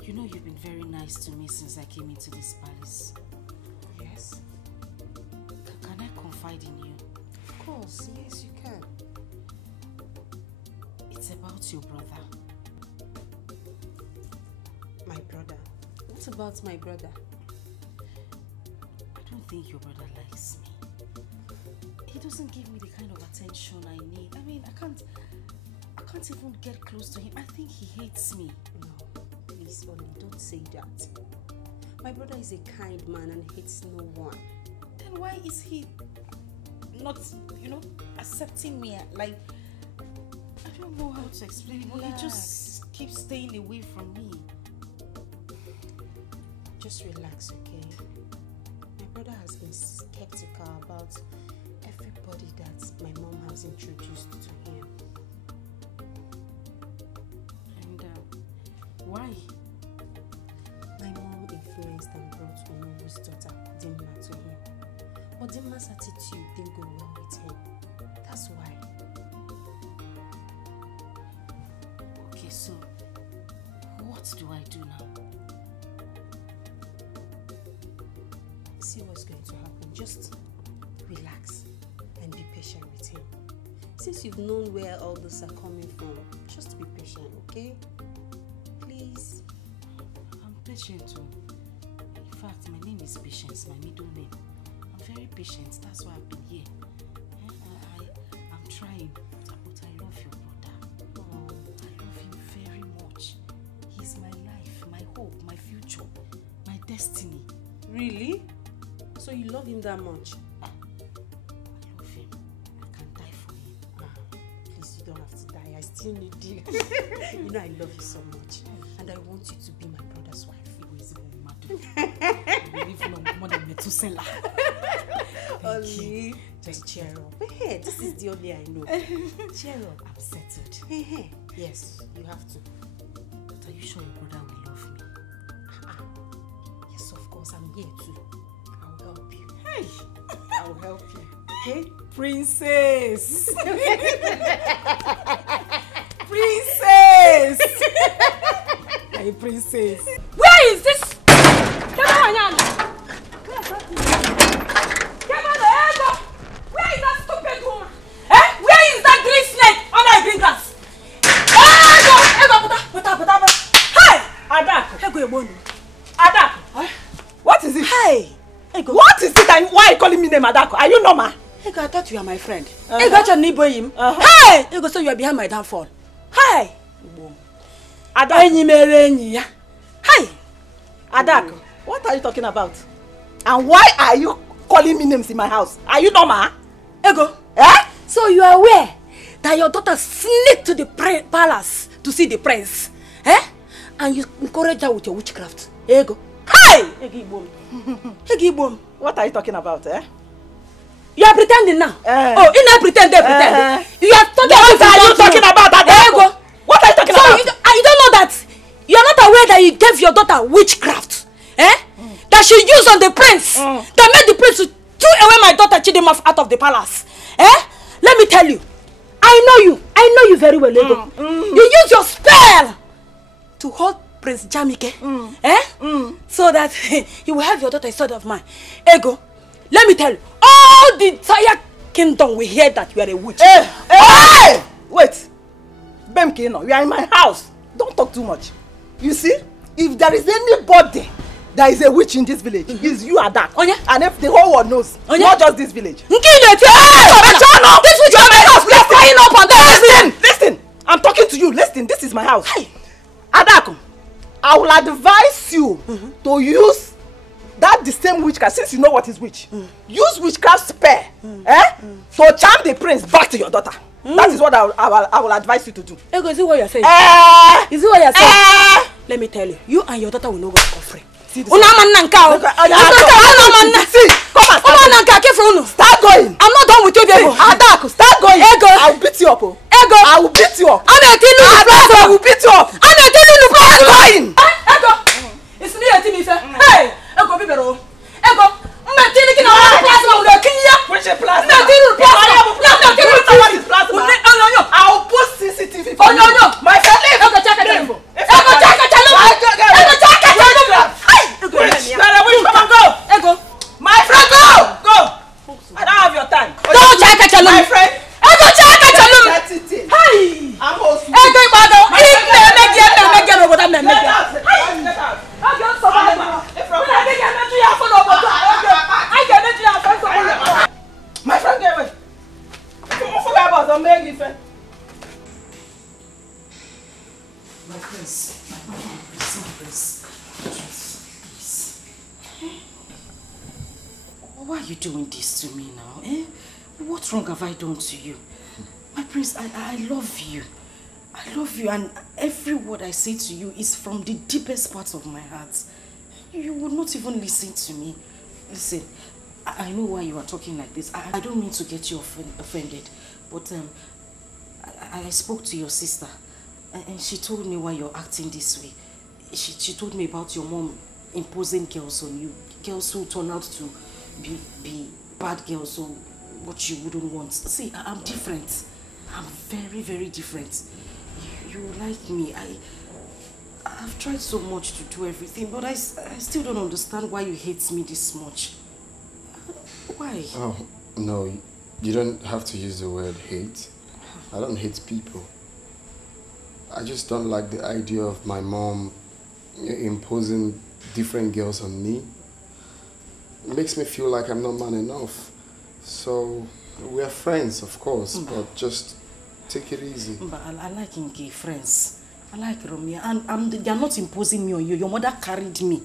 You know you've been very nice to me since I came into this palace. Yes? Can I confide in you? Of course, yes you can. It's about your brother. My brother? What about my brother? I don't think your brother likes me. He doesn't give me the kind of attention I need. I mean, I can't even get close to him. I think he hates me. No. Please, Oli, don't say that. My brother is a kind man and hates no one. Then why is he not, accepting me? Like, I don't know how to explain it, but he just keeps staying away from me. Just relax, okay? My brother has been skeptical about everybody that my mom has introduced to him. Why? My mom influenced and brought Onobu's daughter, Dimma, to him. But Dimma's attitude didn't go well with him. That's why. Okay, so what do I do now? See what's going to happen. Just relax and be patient with him. Since you've known where all this are coming from, just be patient, okay? Please. I'm patient too. In fact, my name is Patience, my middle name. I'm very patient, that's why I've been here. I'm trying, but I love your brother. Oh, I love him very much. He's my life, my hope, my future, my destiny. Really? So you love him that much? I love him. I can die for him. Please, you don't have to die. I still need you. You know I love you so much. And I want you to be my brother's wife. Only just cheer up. Hey, this is the only I know. Cheer up. I'm settled. Yes, you have to. But are you sure your brother will love me? Yes, of course. I'm here too. I'll help you. Hey, I'll help you. Okay? Princess! Princess! Hey, princess. Where is this? Where is that stupid woman? Where is that green snake under the green grass? Hey! Adako! What is it? Hey! What is it and why are you calling me name Adako? Are you normal? I thought you are my friend. I got your neighbor him. Hey! You go so you are behind my downfall. Hey! Adako! Hey! Adako, what are you talking about? And why are you calling me names in my house? Are you normal? Ego. So you are aware that your daughter sneaked to the palace to see the prince? And you encourage her with your witchcraft? Ego. Hey! Egibom. What are you talking about, You are pretending now. Oh, you not pretend, they pretend. You are talking what are you talking about? Ego. What are you talking about? You don't know that you are not aware that you gave your daughter witchcraft, that she used on the prince, that made the prince to throw away my daughter Chidima out of the palace. Let me tell you, I know you very well, Ego. You use your spell to hold Prince Jamike, so that you will have your daughter instead of mine. Ego, let me tell you, all the entire kingdom will hear that you are a witch. Hey! Wait, Bemkino, you are in my house. Don't talk too much. You see, if there is anybody that is a witch in this village, it's you, Adak. And if the whole world knows, not just this village. This witch is my house. We are flying up on that. Listen, I'm talking to you. Listen, this is my house. Adak, I will advise you to use that the same witchcraft, since you know what is witch. Use witchcraft spell to charm the prince back to your daughter. That is what I will advise you to do. Ego, is it what you're saying? Is it what you're saying? Let me tell you, you and your daughter will not go for free. See, come on, start going. I'm not done with you, Ego. Adak, start going. Ego, I will beat you up. Ego, I will beat you up. I will beat you up. Start going. Ego, it's me and Timmy. Hey, Ego, be better. Ego, I'm telling you, I will put CCTV. Oh no, my friend, leave. Ego, check it. You are a witch. Come on, go. Ego, my friend, go. I don't have your time. Don't check it, my friend. Ego, check it. Hey, I'm hosting. Ego, my friend, get away. Don't forget about the main effect. My prince. Please. Why are you doing this to me now? What wrong have I done to you? My prince, I love you. I love you, and every word I say to you is from the deepest parts of my heart. You would not even listen to me. Listen, I know why you are talking like this. I don't mean to get you offended, but I spoke to your sister, and she told me why you're acting this way. she told me about your mom imposing girls on you. Girls who turn out to be bad girls or what you wouldn't want. See, I'm different. I'm very, very different. You like me. I've tried so much to do everything, but I still don't understand why you hate me this much. Why? Oh, no, you don't have to use the word hate. I don't hate people. I just don't like the idea of my mom imposing different girls on me. It makes me feel like I'm not man enough. So, we're friends, of course, but just take it easy. But I like Inke, friends. I like Romeo. And they are not imposing me on you. Your mother carried me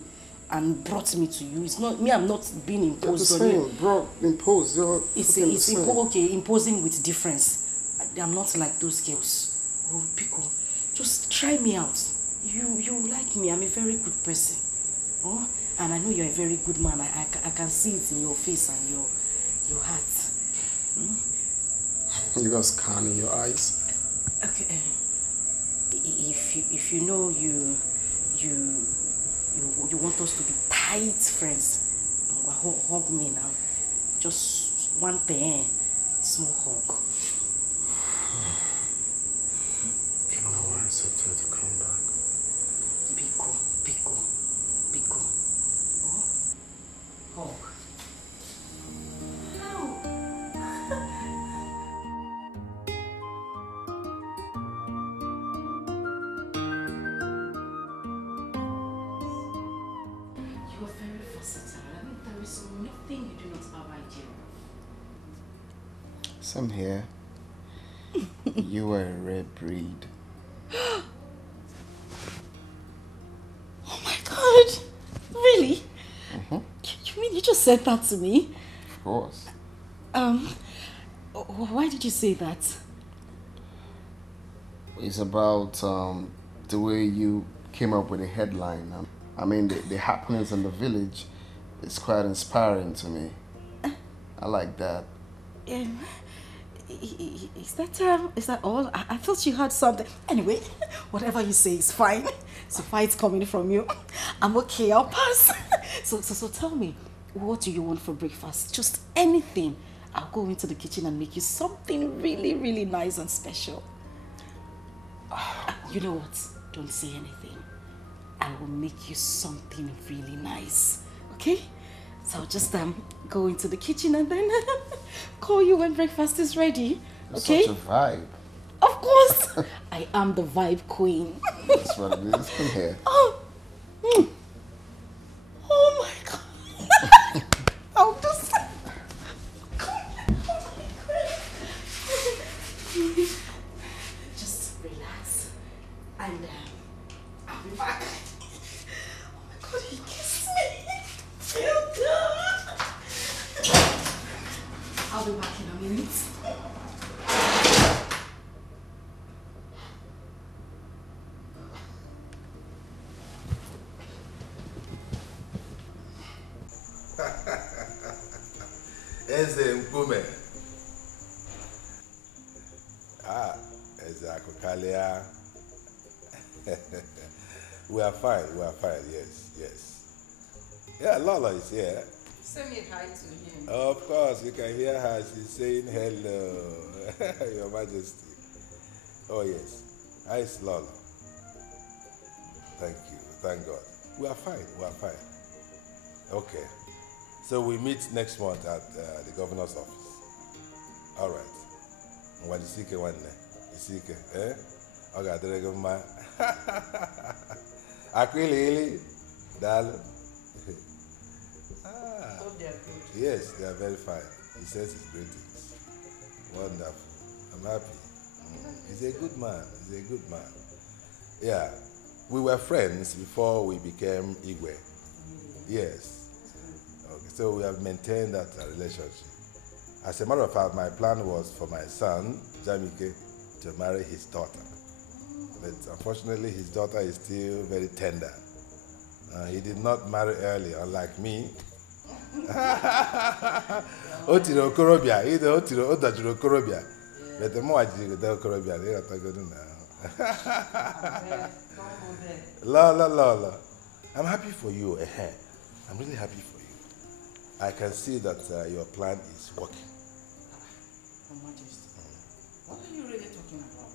and brought me to you. It's not me, I'm not being imposed on you. Imposed. It's okay, imposing with difference. I'm not like those girls. Oh, Pico, just try me out. You like me. I'm a very good person. Oh, and I know you're a very good man. I can see it in your face and your heart. You got scan in your eyes. Okay. If you know you want us to be tight friends, hug me now. Just one thing, small hug. No, I accepted to come back. Biko. Oh. Hug. Some here. You were a rare breed. Oh my God! Really? You mean you just said that to me? Of course. Why did you say that? It's about the way you came up with a headline. I mean, the happenings in the village is quite inspiring to me. I like that. Is that all? I thought you had something. Anyway, whatever you say is fine. So far it's coming from you. I'm okay, I'll pass. So tell me, what do you want for breakfast? Just anything. I'll go into the kitchen and make you something really, really nice and special. You know what? Don't say anything. I will make you something really nice. Okay? So I'll just go into the kitchen and then call you when breakfast is ready. Okay? Such a vibe. Of course. I am the vibe queen. That's what it is. Come here. Oh my God. I'll just... Just relax. And I'll be back. Oh my God, he kissed me. Feel good. I'll be back in a minute. Eze Mkume. Eze Akokalia. We are fine, yes. Yeah, Lola is here. Send me hi to him. Of course, you can hear her. She's saying hello, Your Majesty. Oh yes, hi, it's Lola. Thank you, thank God. We are fine. Okay, so we meet next month at the governor's office. All right. What is it? Eh? Okay, there you go, Aquili, darling. Hope they are good. Yes, they are very fine. He says his greetings. Wonderful. I'm happy. He's a good man. Yeah. We were friends before we became Igwe. Yes. Okay, so we have maintained that relationship. As a matter of fact, my plan was for my son, Jamike, to marry his daughter. But unfortunately, his daughter is still very tender. He did not marry early, unlike me. Otiro Korobia, either Otiro Korobia. But the more I did the Korobia, they are talking now. La la la la. I'm happy for you. I'm really happy for you. I can see that your plan is working. Your Majesty, what are you really talking about?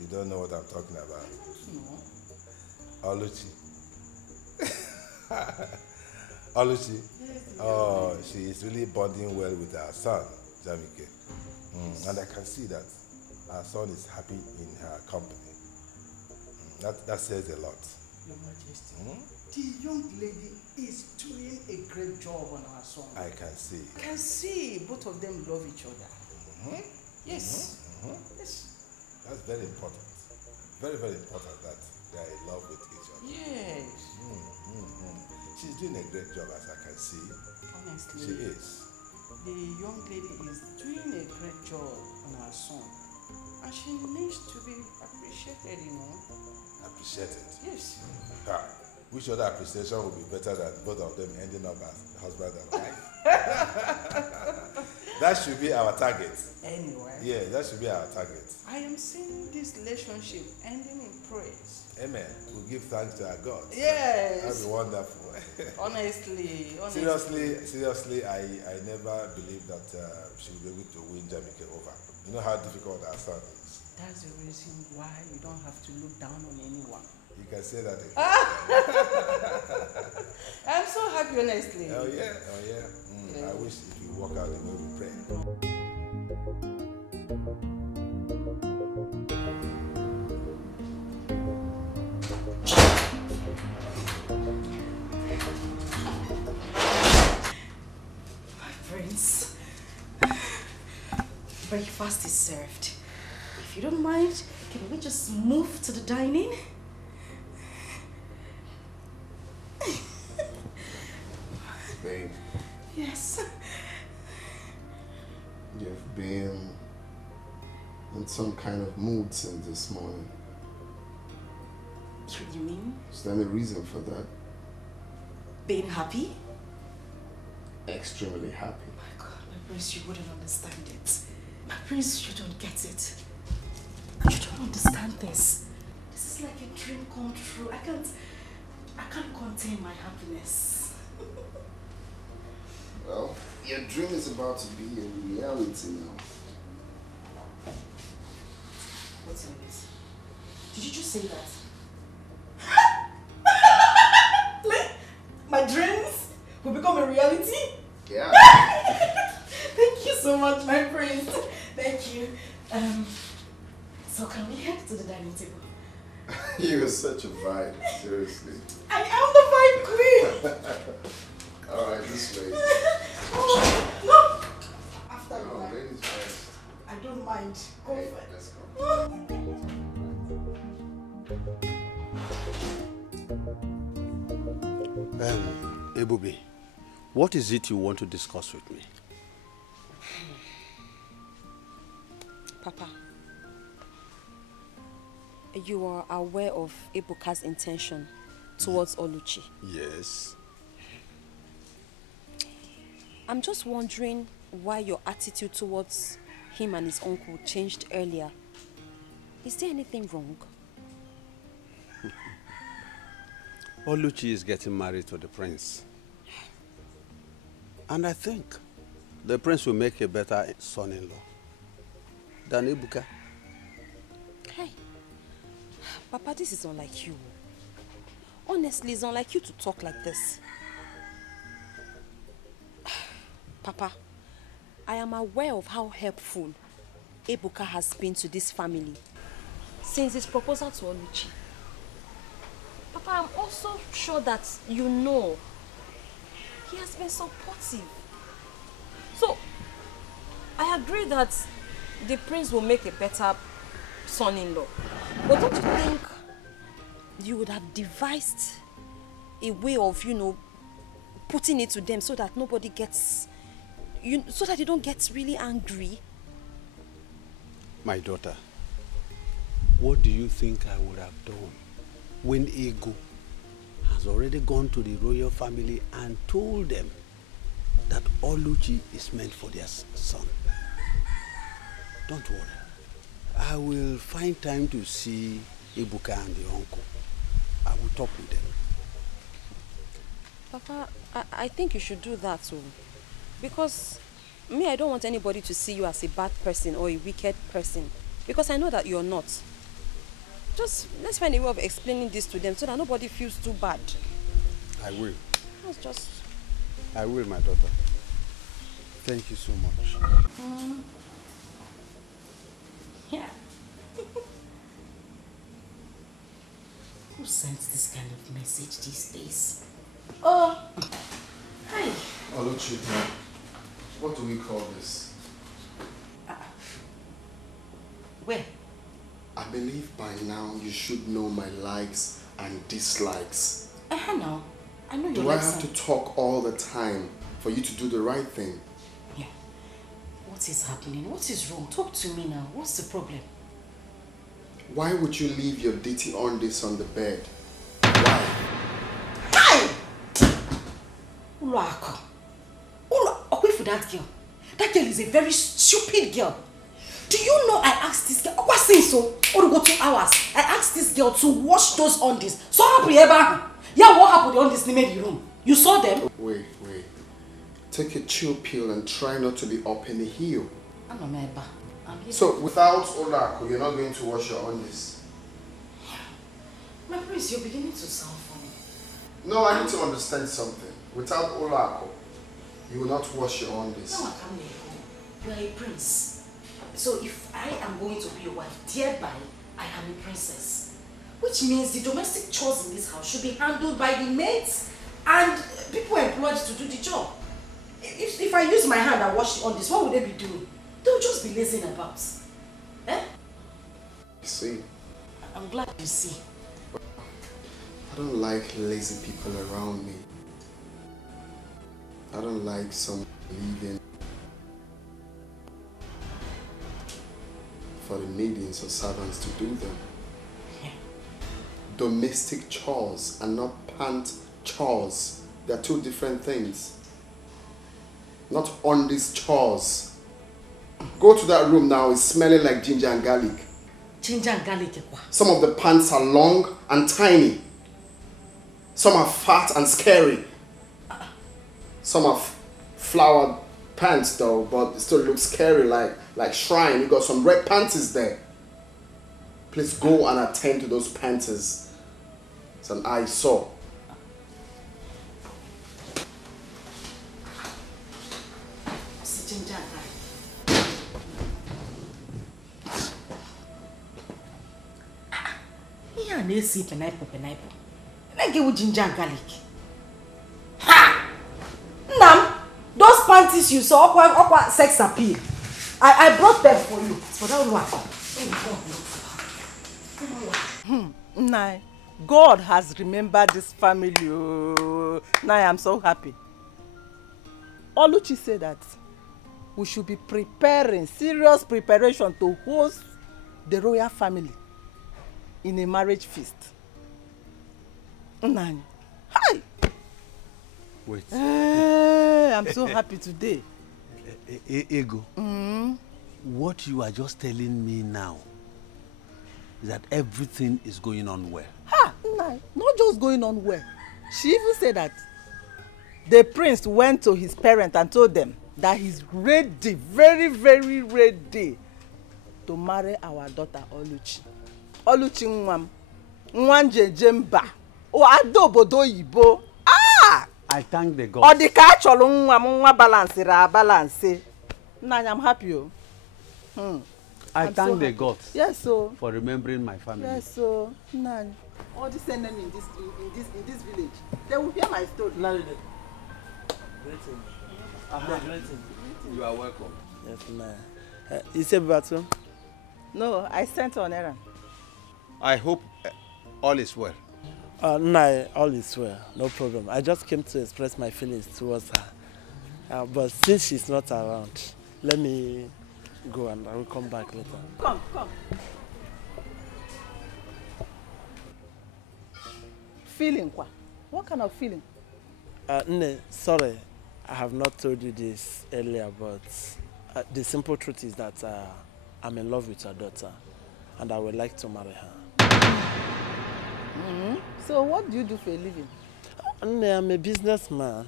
You don't know what I'm talking about. No. Oluchi. Oluchi. Oh, she is really bonding well with our son, Jamike. And I can see that our son is happy in her company. That says a lot. Your Majesty, the young lady is doing a great job on our son. I can see. I can see both of them love each other. Yes. Yes. That's very important. Very, very important that they are in love with each other. Yes. She's doing a great job, as I can see. Honestly. She is. The young lady is doing a great job on our son. And she needs to be appreciated, you know. Appreciated? Yes. Which other appreciation would be better than both of them ending up as husband and wife? That should be our target. Anyway. Yeah, that should be our target. I am seeing this relationship ending in praise. Amen. We'll give thanks to our God. Yes. That'd be wonderful. Honestly. Seriously, I never believed that she would be able to win Jamike over. You know how difficult our son is. That's the reason why you don't have to look down on anyone. You can say that again. I'm so happy, honestly. Oh yeah. I wish it would work out the way we pray. My friends, breakfast is served. If you don't mind, can we just move to the dining? Babe, Yes. you've been in some kind of mood since this morning. What do you mean? Is there any reason for that? Being happy? Extremely happy. My God, my prince, you wouldn't understand it. My prince, you don't get it. You don't understand this. This is like a dream come true. I can't contain my happiness. Well, your dream is about to be a reality now. What's in this? Did you just say that? My dreams will become a reality? Yeah. Thank you so much, my prince. Thank you. So can we head to the dining table? You're such a vibe, seriously. I am the vibe queen. Alright, this way. No! After No, that. ladies first. I don't mind. Go Hey, for it. let's go. Ebubi, what is it you want to discuss with me? Papa, you are aware of Ebuka's intention towards Oluchi. Yes. I'm just wondering why your attitude towards him and his uncle changed earlier. Is there anything wrong? Oluchi is getting married to the prince. And I think the prince will make a better son-in-law than Ebuka. Hey, Papa, this is unlike you. Honestly, it's unlike you to talk like this. Papa, I am aware of how helpful Ebuka has been to this family since his proposal to Oluchi. Papa, I'm also sure that you know he has been supportive. So, I agree that the prince will make a better son-in-law. But don't you think you would have devised a way of, putting it to them so that nobody gets, so that they don't get really angry? My daughter, what do you think I would have done when Ego has already gone to the royal family and told them that Oluchi is meant for their son? Don't worry. I will find time to see Ebuka and the uncle will talk with them. Papa, I think you should do that too. Because me, I don't want anybody to see you as a bad person or a wicked person. Because I know that you're not. Just let's find a way of explaining this to them so that nobody feels too bad. I will. That's just... I will, my daughter. Thank you so much. Yeah. Who sends this kind of message these days? Oh, hi. Oluchi, what do we call this? Where? I believe by now you should know my likes and dislikes. No. I know you Do I like have to talk all the time for you to do the right thing? Yeah. What is happening? What is wrong? Talk to me now. What's the problem? Why would you leave your dirty undies on the bed? Uluako. Away for that girl. That girl is a very stupid girl. Do you know I asked this girl, what say so? Or go 2 hours. I asked this girl to wash those undies. So happy ever. Yeah, what happened on this in the room? You saw them? Wait. Take a chill pill and try not to be up in the heel. I'm a member. So without Olako, you're not going to wash your undies? My prince, you're beginning to sound funny. No, I need to understand something. Without Olako, you will not wash your undies. No, I can't let go. You are a prince. So if I am going to be your wife, thereby I am a princess. Which means the domestic chores in this house should be handled by the maids and people employed to do the job. If I use my hand and wash on this, what would they be doing? They'll just be lazing about. Eh? I see. I'm glad you see. I don't like lazy people around me. I don't like someone leaving for the maidens or servants to do them. Yeah. Domestic chores and not pant chores. They're two different things. Not on these chores. Go to that room now, it's smelling like ginger and garlic. Ginger and garlic? Some of the pants are long and tiny. Some are fat and scary. Some are flowered pants though, but it still looks scary like shrine. You got some red panties there. Please go and attend to those panties. It's an eyesore. Ginger and garlic. Yeah, they see pineapple. Like it with ginger and garlic. Ha! Nam, those panties you saw, aqua sex appeal. I brought them for you. For that one. Nah, God has remembered this family. Oh. Now I'm so happy. Oluchi said that we should be preparing, serious preparation to host the royal family in a marriage feast. Nah. Hi! Wait. I'm so happy today. Ego, what you are just telling me now is that everything is going on well. Ha! Nah, not just going on well. She even said that the prince went to his parents and told them that he's ready, very, very ready to marry our daughter Oluchi. Oluchi Nwam. Nwanje Jemba. O adobodo yibo. Ah! I thank the God. Odika cholo nwa balance ra balance. Nanya, I'm happy. I thank the God. Yes, so. For remembering my family. Yes, so. Nanya. All these enemy in this village, they will hear my story. You are welcome. Yes, ma'am. You say Batu? No, I sent on errand. I hope all is well. No, all is well. No problem. I just came to express my feelings towards her. But since she's not around, let me go and I will come back later. Come. Feeling what? What kind of feeling? Nne, sorry, I have not told you this earlier, but the simple truth is that I'm in love with your daughter and I would like to marry her. So what do you do for a living? I'm a businessman.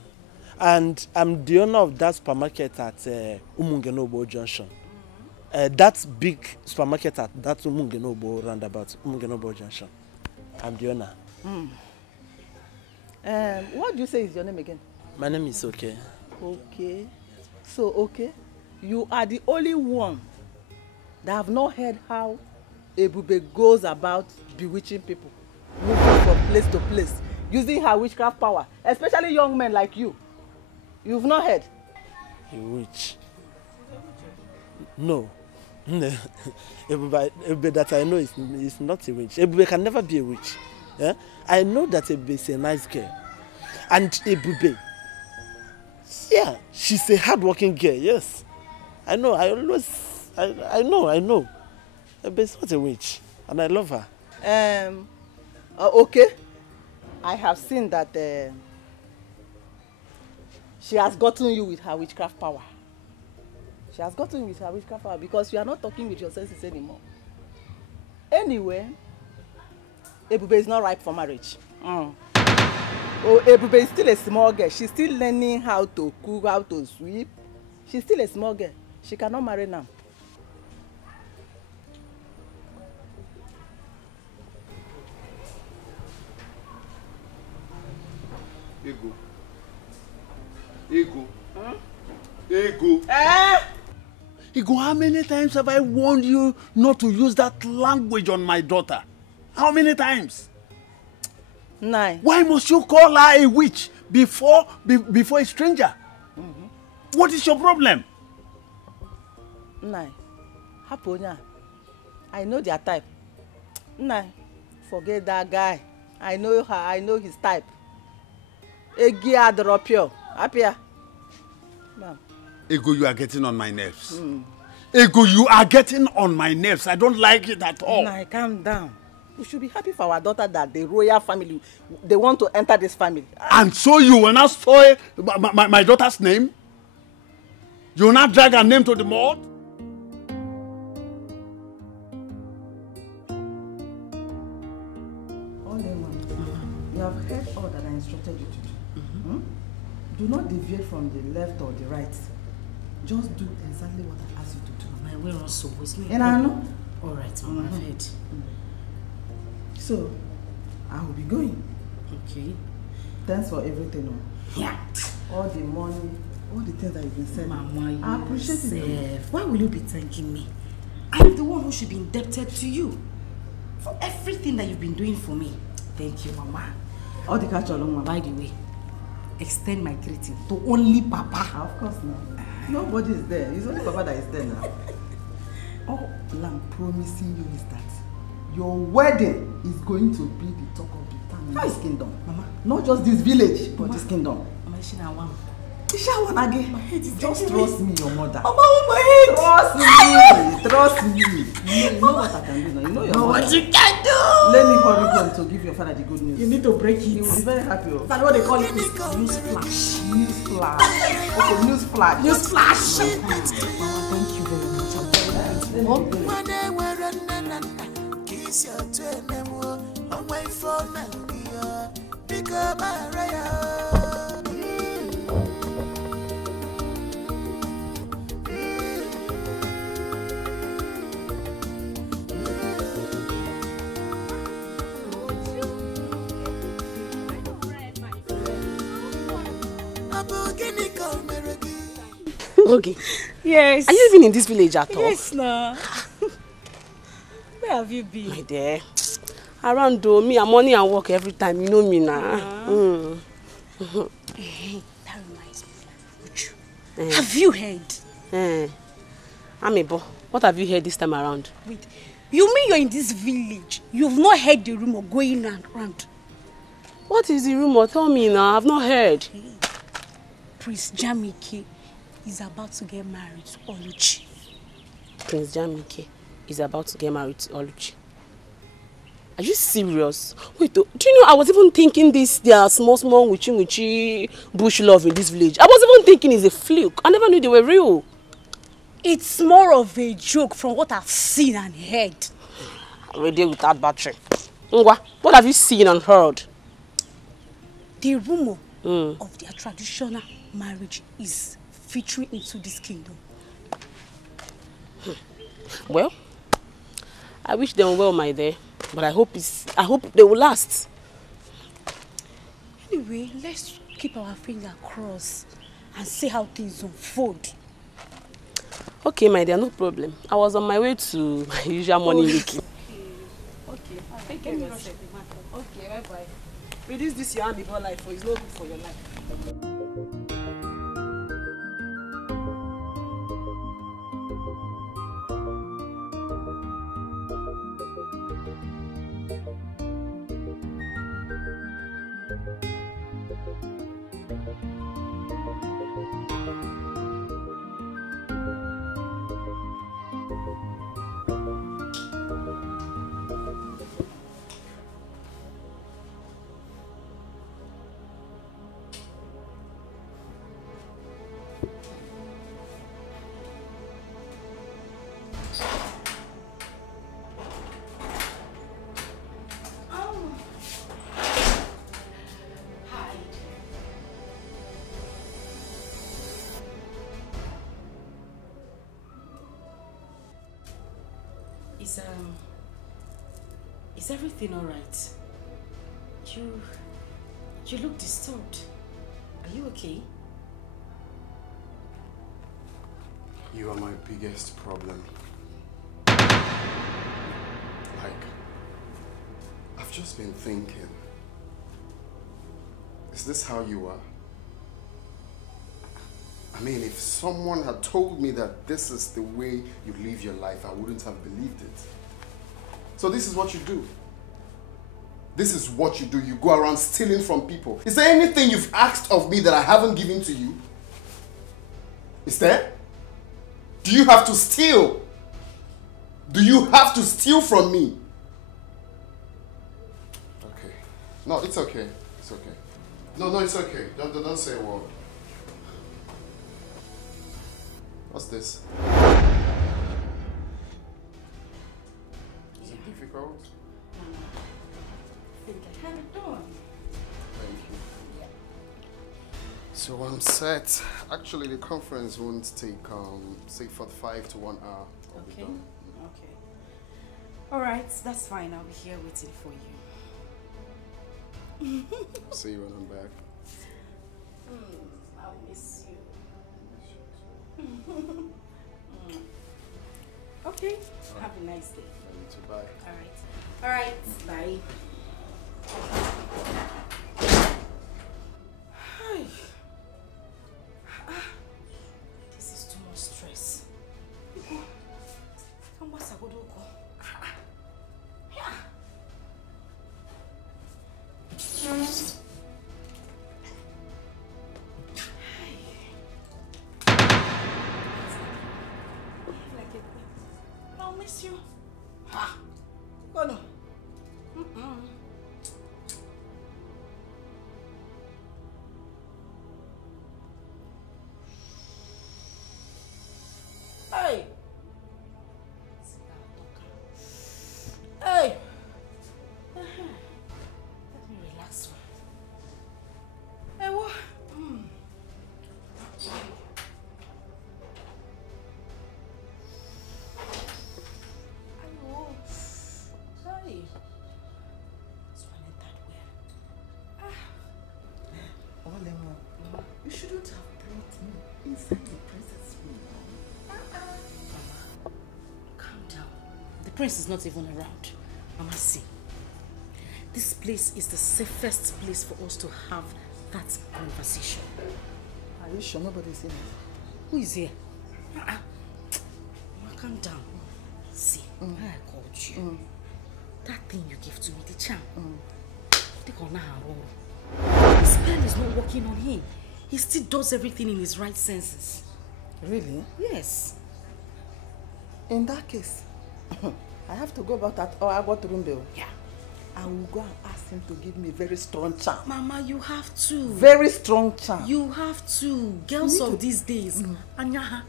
And I'm the owner of that supermarket at Umungenobo Junction. That big supermarket at that Umungenobo roundabout, Umungenobo Junction. I'm the owner. What do you say is your name again? My name is Okay. Okay. So, okay, you are the only one that have not heard how Ebube goes about bewitching people, moving from place to place, using her witchcraft power, especially young men like you. You've not heard? A witch? No. Ebube that I know is not a witch. Ebube can never be a witch. Yeah? I know that Ebube is a nice girl. And Ebube, yeah, she's a hard-working girl, yes. I know, I know. Ebube is not a witch. And I love her. Okay. I have seen that she has gotten you with her witchcraft power. She has gotten you with her witchcraft power because you are not talking with your senses anymore. Anyway, Ebube is not ripe for marriage. Oh, Ebube is still a small girl. She's still learning how to cook, how to sweep. She's still a small girl. She cannot marry now. Ego. Ego, how many times have I warned you not to use that language on my daughter? How many times? 9. Why must you call her a witch before a stranger? What is your problem? 9. Haponya. I know their type. 9. Forget that guy. I know her. I know his type. Egia Dropio. Apia. Ego, you are getting on my nerves. Ego, you are getting on my nerves. I don't like it at all. Nah, calm down. We should be happy for our daughter that the royal family, they want to enter this family. And so you will not spoil my daughter's name? You will not drag her name to the mud? You have heard all that I instructed you to do. Do not deviate from the left or the right. Just do exactly what I asked you to do. My way also was me. And I know. All right, Mama, I've heard. So, I will be going. Okay. Thanks for everything. Yeah. All the money, all the things that you've been sending. Mama, I appreciate it. Why will you be thanking me? I'm the one who should be indebted to you for everything that you've been doing for me. Thank you, Mama. All the catch along, Mama. By the way, extend my greeting to only Papa. Of course not. Nobody is there. It's only Papa that is there now. All I'm promising you is that your wedding is going to be the talk of the town in this kingdom. Mama. Not just this village, but this kingdom. Mama, she now one. Again. Just trust me, your mother. Mama, my head. Trust me. You know what I can do now. You know your mother. What you can do. Let me hurry home to give your father the good news. You need to break it. He will be very happy. That's what they call it. News flash. News flash. Okay, news flash. News flash. Mama, thank you very much. I'm Okay. Yes. Are you even in this village at all? Yes, no. Where have you been? My dear. Around though, me and money and work every time. You know me now. That reminds me. Uju, have you heard? Amebo, what have you heard this time around? Wait, you mean you're in this village? You've not heard the rumor going around? What is the rumor? Tell me now. I've not heard. Prince Jamike is about to get married to Oluchi. Prince Jamike is about to get married to Oluchi. Are you serious? Wait, do you know I was even thinking their small witchy bush love in this village. I was even thinking it's a fluke. I never knew they were real. It's more of a joke from what I've seen and heard. I'm ready with that battery. Ngwa, what have you seen and heard? The rumor of their traditional marriage is filtering into this kingdom. Well, I wish them well, my dear, but I hope they will last. Anyway, let's keep our fingers crossed and see how things unfold. Okay, my dear, no problem. I was on my way to my usual morning meeting. Okay, thank you. Okay, bye-bye. Reduce this your ambivalent life, for it's not good for your life. Is everything all right? You look disturbed. Are you okay? You are my biggest problem. Like, I've just been thinking, is this how you are? I mean, if someone had told me that this is the way you live your life, I wouldn't have believed it. So this is what you do. This is what you do. You go around stealing from people. Is there anything you've asked of me that I haven't given to you? Is there? Do you have to steal? Do you have to steal from me? Okay. No, it's okay. It's okay. No, it's okay. Don't say a word. What's this? Is it difficult? I think I have it done. Thank you. Yeah. So I'm set. Actually, the conference won't take, say, 45 to 1 hour. I'll be done. Okay. All right, that's fine. I'll be here waiting for you. See you when I'm back. I'll miss you. Okay. Have a nice day. You too. Bye. All right. Bye. This is too much stress. I'll miss you. Ha! Go no. Hey! Hey! Let me relax. Hey, what? Hey. You shouldn't have brought me inside the princess room. Calm down. The prince is not even around. Mama, see. This place is the safest place for us to have that conversation. Are you sure nobody's here? Who is here? Mama, calm down. See, why I called you. That thing you gave to me, the charm. The spell is not working on him. He still does everything in his right senses. Really? Yes. In that case, I have to go about that or I go to Odimgbe. Yeah. I will go and ask him to give me a very strong charm. Mama, you have to. Very strong charm. You have to. Girls of these days. Anyaha.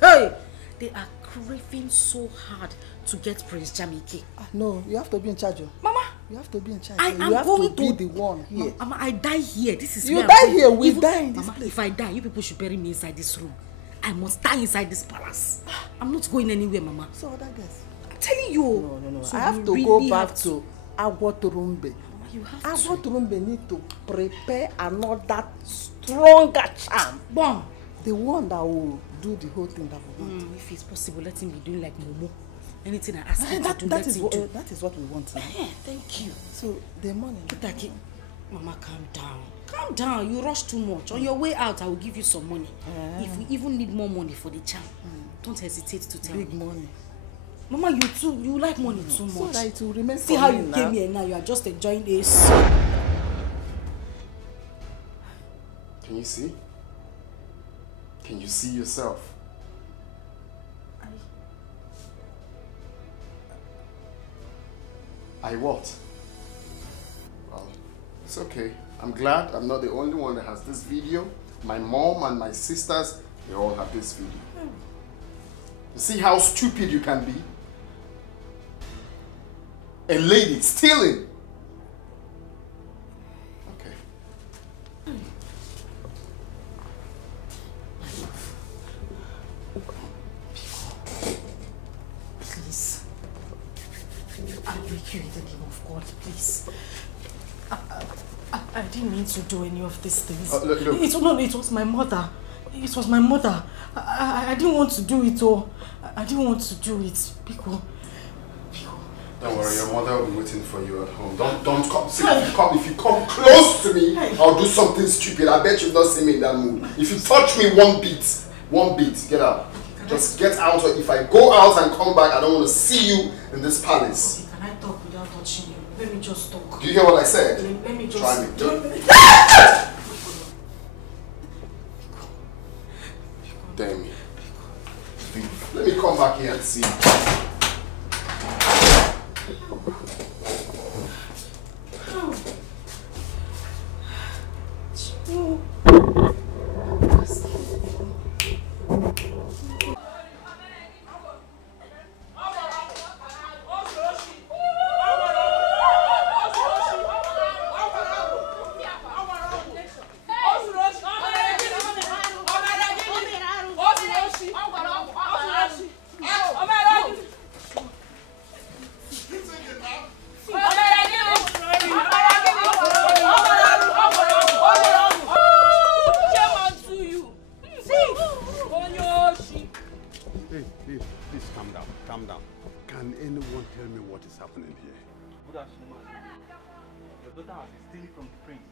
Hey! They are craving so hard to get Prince Jamike. No, you have to be in charge. Mama, you have to be in charge. I you am have going to be the one here. Mama, I die here. This is You where die I'm here, going. we die in this Mama, place. if I die, you people should bury me inside this room. I must die inside this palace. I'm not going anywhere, Mama. So other guys. I'm telling you. No. So I have you to really go back have to Agwoturumbe. You have Agwoturumbe need to prepare another stronger charm. Bomb. The one that will do the whole thing that we want. If it's possible, let him be doing like Momo. Anything I ask him to do, that let him do. That is what we want now. Thank you. So the money. Mama, calm down. Calm down. You rush too much. On your way out, I will give you some money. If we even need more money for the charm, don't hesitate to tell me. Big money. Mama, you like money too much. So that it will remain. See how you came here now. You are just enjoying this. Can you see? Can you see yourself? I what? Well, it's okay. I'm glad I'm not the only one that has this video. My mom and my sisters, they all have this video. You see how stupid you can be? A lady stealing. Okay. Please. I beg you in the name of God, please. I didn't mean to do any of these things. Look. It was my mother. It was my mother. I didn't want to do it, or I didn't want to do it. Pico. Don't worry, your mother will be waiting for you at home. Don't come. See, if you come close to me, I'll do something stupid. I bet you've not seen me in that mood. If you touch me one beat, get out. Just get out. Or if I go out and come back, I don't want to see you in this palace. Can I talk without touching you? Let me just talk. Do you hear what I said? Let me just... Try me. Damn me. Let me come back here and see. Calm down. Can anyone tell me what is happening here? Good afternoon, ma'am. Your daughter has been stealing from the prince.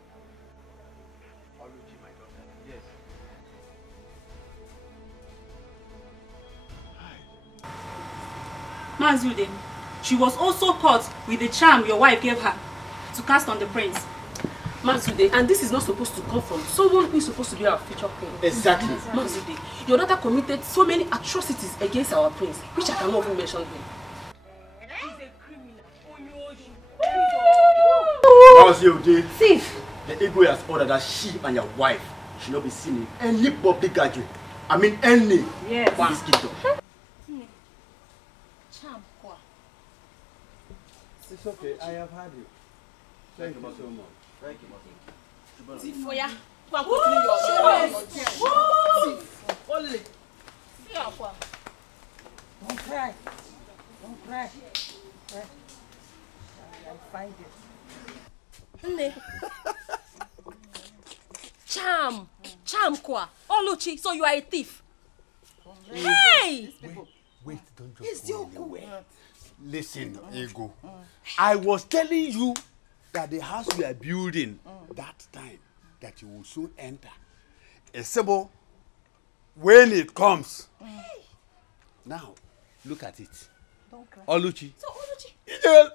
Oluchi, my daughter. Yes. Mazude, she was also caught with the charm your wife gave her to cast on the prince. Mazude, and this is not supposed to come from someone who is supposed to be our future queen. Exactly. Mazude, your daughter committed so many atrocities against our prince, which I cannot even mention here. Thief. The Igwe has ordered that she and your wife should not be seen in any public gathering. I mean any. Yes. This kingdom. It's okay, I have had you. Thank you so much. Thank you, Thief for ya. Don't cry. Don't cry. I'll find it. Charm kwa. Oluchi, so you are a thief. Hey! Wait, don't just go anywhere. Listen, Ego. I was telling you that the house we are building that time that you will soon enter. Esebo, when it comes. Now, look at it. Don't cry. Oluchi. So Oluchi.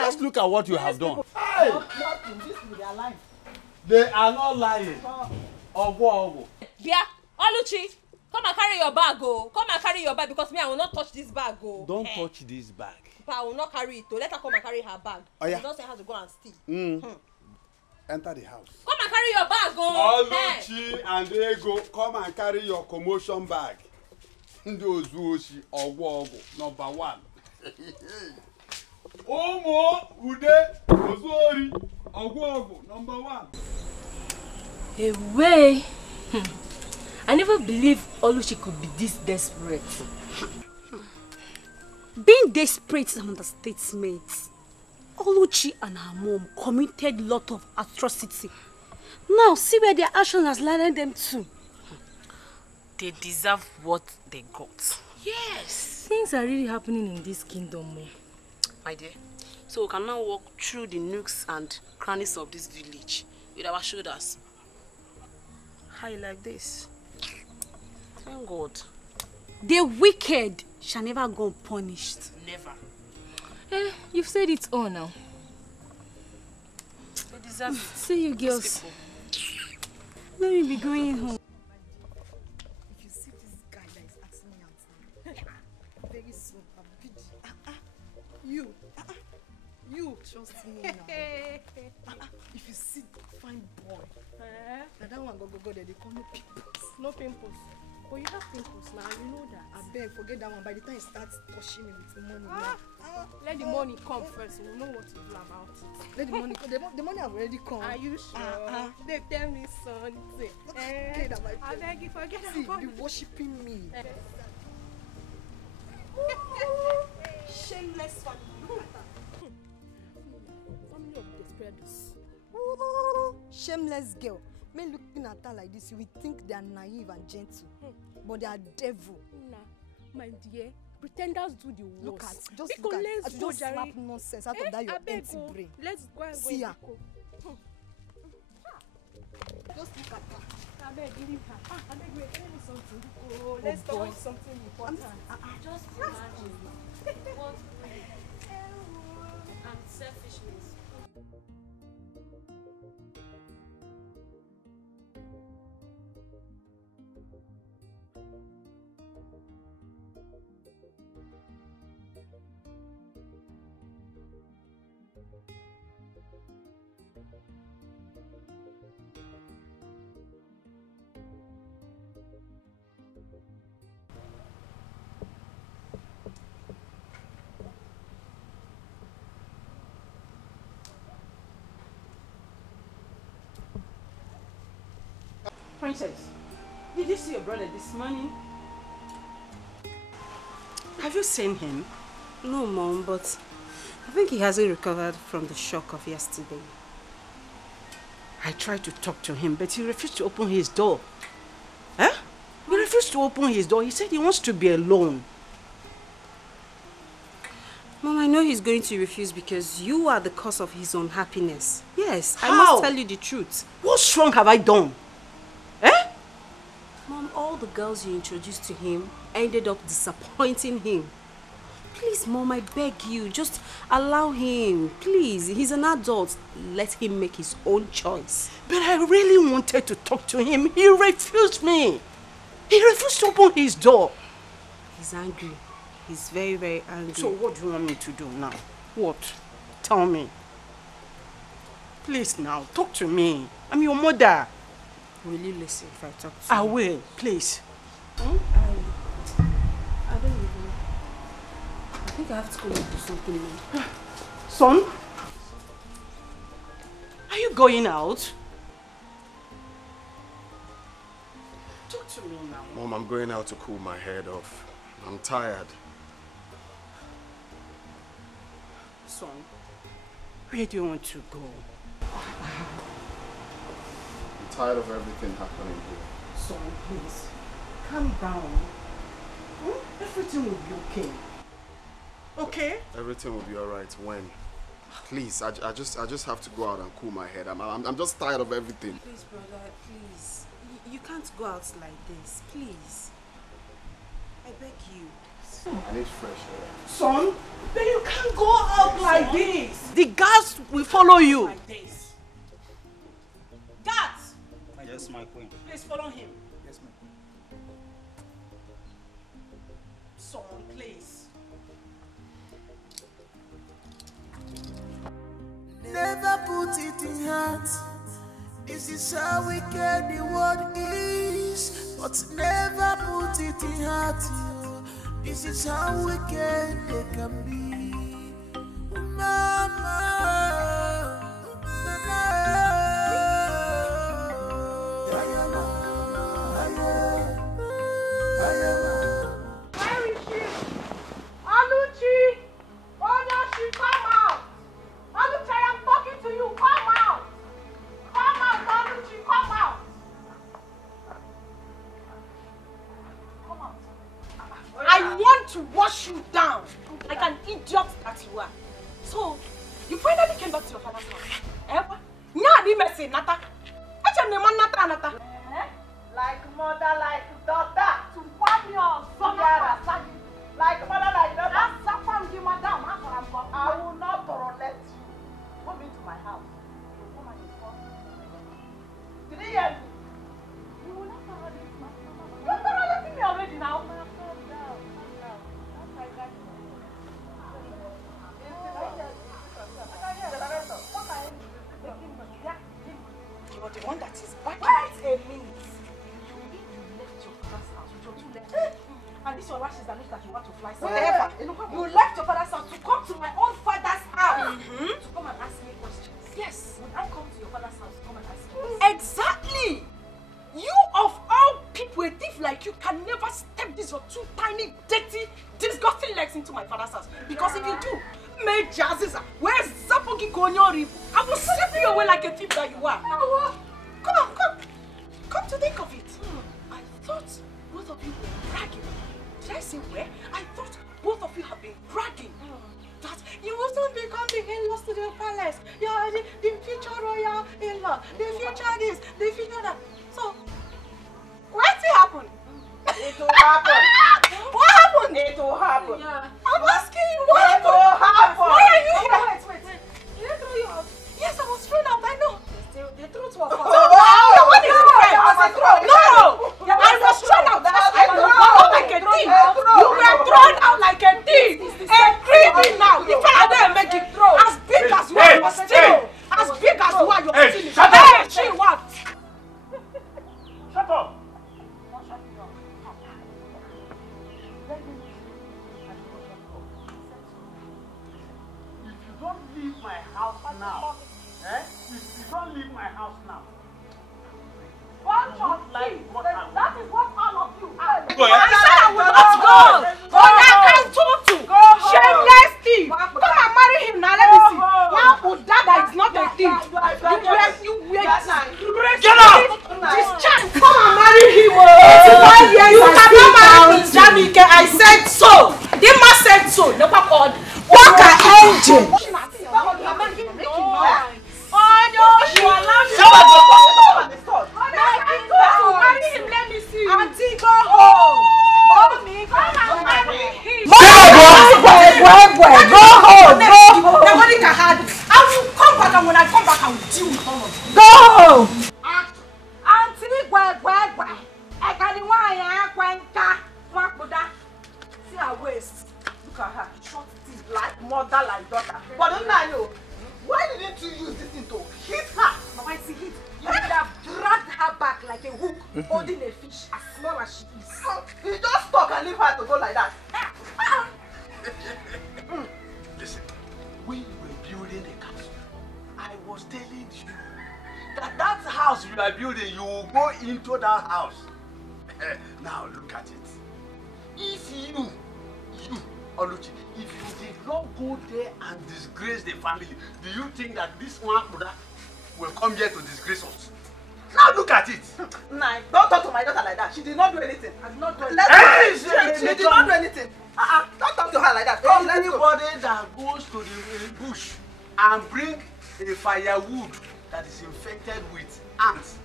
Just look at what you have done. Hey! Nothing. This will be alive. They are not lying. Ogo. Bia, Oluchi, come and carry your bag, oh. Come and carry your bag because me, I will not touch this bag, oh. Don't touch this bag. But I will not carry it, oh. Let her come and carry her bag. Oh, yeah. You don't say how to go and steal. Enter the house. Come and carry your bag, oh. Oluchi and Ego, come and carry your commotion bag. Ndị ozuoshi ọgwụ number 1. Ụmụ ude ozuori ọgwụ number 1. Away. I never believed Oluchi could be this desperate. Being desperate is an understatement. Oluchi and her mom committed a lot of atrocity. Now see where their action has led them to. They deserve what they got. Yes. Things are really happening in this kingdom. My dear, so we can now walk through the nooks and crannies of this village with our shoulders high like this. Thank God. The wicked shall never go unpunished. Never. You've said it all now. They deserve it. See you girls. Let me be going home. If you see this guy that is asking me out, very soon I'll be you trust me now. If you see fine boy, that one go there, they call no pimples. No pimples. But you have pimples now, you know that. I beg, forget that one. By the time he starts touching me with the money, Let the money come first, we'll know what to do about it. Let the money come. The money have already come. Are you sure? They tell me something. I beg you, forget about it. Be worshipping me. Shameless family. Look at that. Family of desperados. Shameless girl. Men looking at her like this, you will think they are naive and gentle, but they are devil. Nah, my dear, pretenders do the worst. Look at, just slap nonsense out of that your empty brain. Let's go and see go. her. Just look at her. I beg, give him her. I beg, wait, tell me something. Oh, let's talk about something important. Just imagine what and selfishness. Princess, did you see your brother this morning? Have you seen him? No, Mom, but I think he hasn't recovered from the shock of yesterday. I tried to talk to him, but he refused to open his door. Huh? He refused to open his door. He said he wants to be alone. Mom, I know he's going to refuse because you are the cause of his unhappiness. Yes, How? I must tell you the truth. What wrong have I done? Mom, all the girls you introduced to him ended up disappointing him. Please, Mom, I beg you, just allow him. Please, he's an adult. Let him make his own choice. But I really wanted to talk to him. He refused me. He refused to open his door. He's angry. He's very, very angry. So what do you want me to do now? What? Tell me. Please now, talk to me. I'm your mother. Will you listen if I talk to you? I will, please. I don't even know. I think I have to go and do something now. Son? Are you going out? Talk to me now. Mom, I'm going out to cool my head off. I'm tired. Son, where do you want to go? I'm tired of everything happening here. Son, please, calm down. Everything will be okay. Okay? Everything will be alright when? Please, I just have to go out and cool my head. I'm just tired of everything. Please, brother, please. You can't go out like this. Please. I beg you. I need fresh air. Son, then you can't go out like this. The guards will follow you. Like this. Guards! Yes, my queen. Please follow him. Yes, my queen. Son, please. Never put it in heart. This is how wicked the world is. but never put it in heart. This is how wicked they can be. Mama, where is she? Aluchi! Oh no, she come out! Aluchi, I am talking to you. Come out! Come out, Aluchi, come out! Come out. I want to wash you down like an idiot that you are. So, you finally came back to your father's house. Eh? Nya di messy nata. Acha me man nata. Like mother, like daughter. To warn your son. Like mother, like daughter. That's Safam di madam. I will not tolerate you. Come into my house. Come and inform me. Did you hear me? You will not tolerate me. You're tolerating me already now. You're the one that is back. Wait a minute. You left your father's house with your 2 legs. And this your lashes that looks like you want to fly somewhere. You left your father's house to come to my own father's house. To come and ask me questions. Yes. When I come to your father's house to come and ask you. Exactly. You of all people, a thief like you can never step these your 2 tiny, dirty, disgusting legs into my father's house. Because if you do, where's Zapogi Gonyori? I will slap you away like a thief that you are. Come on, come. Come to think of it. I thought both of you were bragging. Did I say where? I thought both of you have been bragging. That you will soon become the in-laws to the palace. You are the future royal in-law. The future this, the future that. So, what happened? It will happen. What happened? It will happen. Yeah. I'm asking you what happened? It will happen. Why are you here? Wait. Did they throw you out? Yes, I was thrown out. I know. The truth was false. No, what is it? No! I was thrown out. I was thrown out like a thief. You were thrown out like a thief. A creepy now. The father didn't make it throw. As big as you are, you're still. As big as you are, you're still. Shut up! She what? Shut up! If you don't leave my house now, if you don't leave my house now, that is what all of you are. I said I will not go. I told you. Shameless thief. Come and marry him now. Let me see. Now Udada is not a thief. You were get out. This child, come and marry him. You cannot marry Jamike. I said so. The man said so. Never called. What an angel. Oh no, you are laughing. Marry him, let me see. Auntie, go home. Mommy, come and marry him. Go home. Nobody can hide. I will come back, and when I come back, I will deal with all of you. Go home. Auntie, I got the one. See her waist. Look at her. Short teeth like mother, like daughter. But don't I know? Why didn't you use this thing to hit her? Mama, it's a hit. You would have dragged her back like a hook, holding a fish as small as she is. You just talk and leave her to go like that. Listen, when you were building the castle, I was telling you that house you are building, you will go into that house. Now look at it. If you, Oluchi, if you did not go there and disgrace the family, do you think that this one will come here to disgrace us? Now look at it. Nah, don't talk to my daughter like that. She did not do anything. I did not do anything. She did not do anything. Don't talk to her like that. Anybody that goes to the bush and bring a firewood that is infected with ants,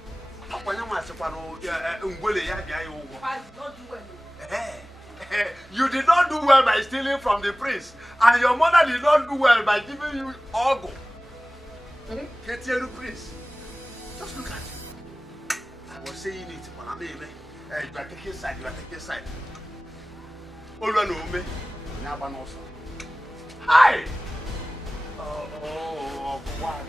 you did not do well by stealing from the prince, and your mother did not do well by giving you ogo. Get your prince. Just look at you. I was saying it, but I'm you are taking side, you are taking side. All you know me, never know. Hi! Oh, what?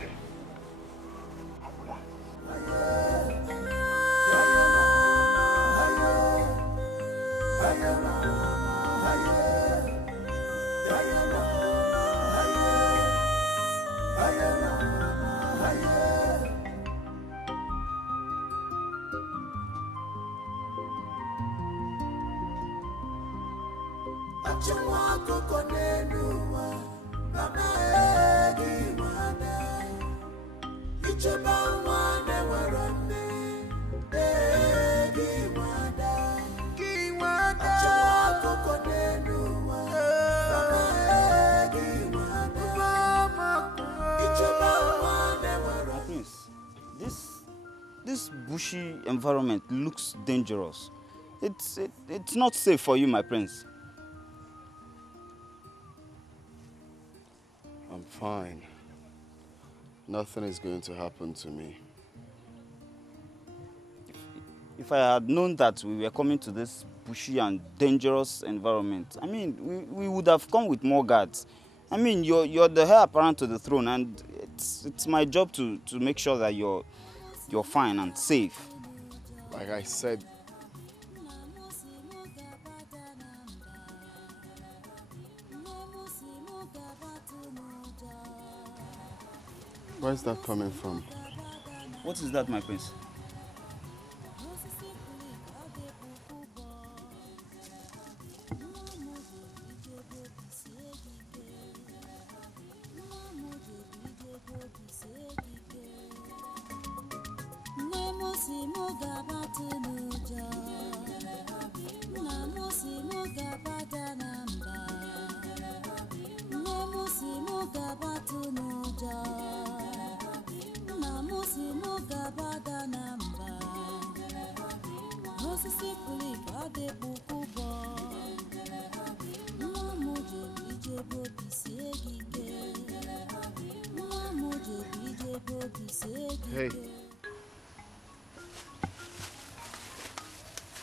This bushy environment looks dangerous. It's not safe for you, my prince. I'm fine. Nothing is going to happen to me. If I had known that we were coming to this bushy and dangerous environment, I mean, we would have come with more guards. I mean, you're the heir apparent to the throne, and it's my job to make sure that you're fine and safe. Like I said, where's that coming from? What is that, my prince? Hey.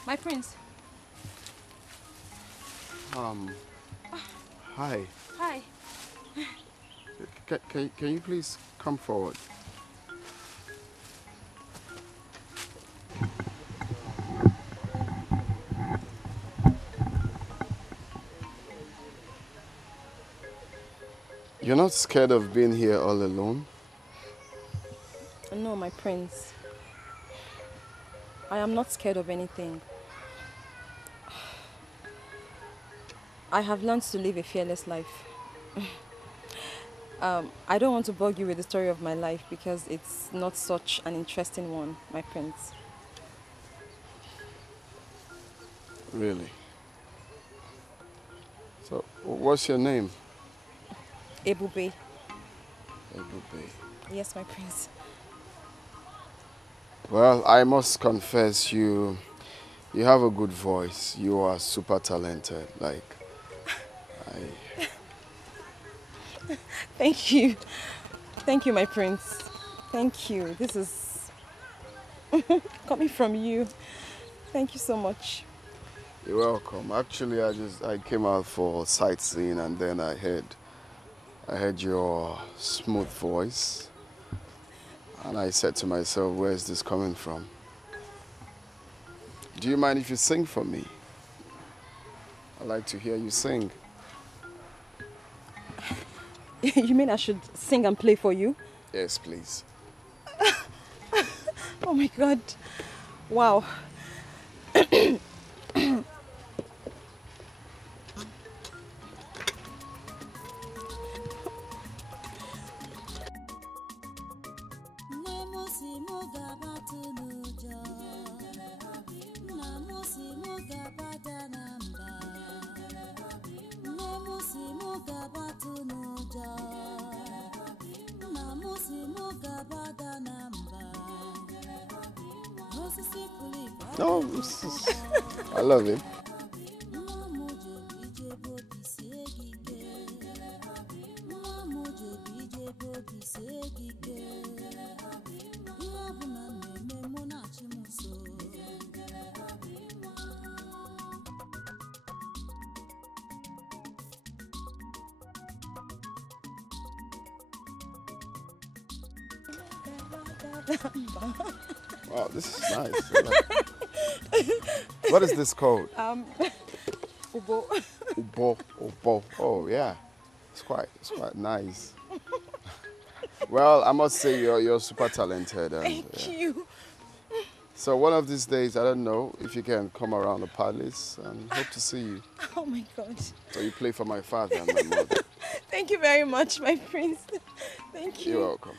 My prince. Hi. Hi. Can you please come forward? You're not scared of being here all alone? No, my prince. I am not scared of anything. I have learned to live a fearless life. I don't want to bug you with the story of my life because it's not such an interesting one, my prince. Really? So, what's your name? Ebube. Ebube. Yes, my prince. Well, I must confess, you have a good voice. You are super talented. Like, Thank you. Thank you, my prince. Thank you. This is coming from you. Thank you so much. You're welcome. Actually, I came out for sightseeing and then I heard your smooth voice. And I said to myself, where is this coming from? Do you mind if you sing for me? I'd like to hear you sing. You mean I should sing and play for you? Yes, please. Oh my God. Wow. No, I love it. Wow, this is nice. What is this called? Ubo. Ubo. Oh yeah, it's quite nice. Well, I must say you're super talented. And, Thank you. So one of these days, I don't know if you can come around the palace and hope to see you. Oh my God. So you play for my father and my mother. Thank you very much, my prince. Thank you. You're welcome.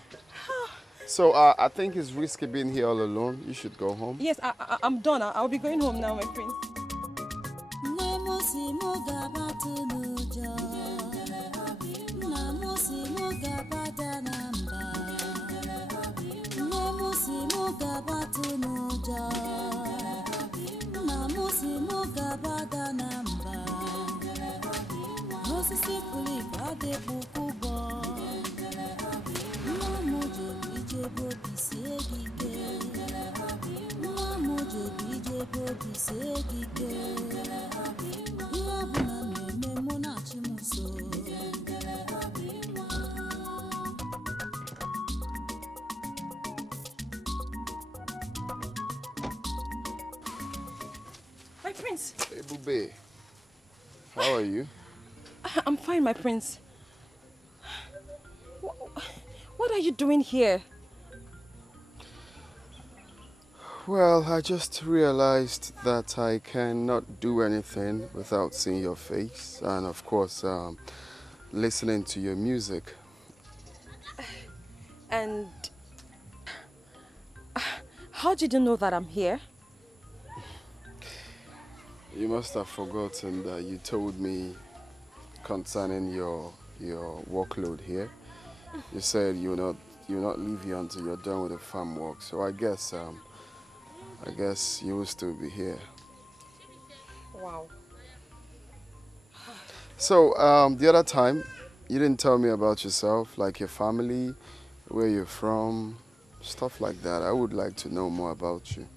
So I think it's risky being here all alone. You should go home. Yes, I'm done. I'll be going home now, my prince. My prince. Hey, Bube. How are you? I'm fine, my prince. What are you doing here? Well, I just realized that I cannot do anything without seeing your face and, of course, listening to your music. And how did you know that I'm here? You must have forgotten that you told me concerning your workload here. You said you'll not leave here until you're done with the farm work. So I guess you will still be here. Wow. So the other time, you didn't tell me about yourself, like your family, where you're from, stuff like that. I would like to know more about you,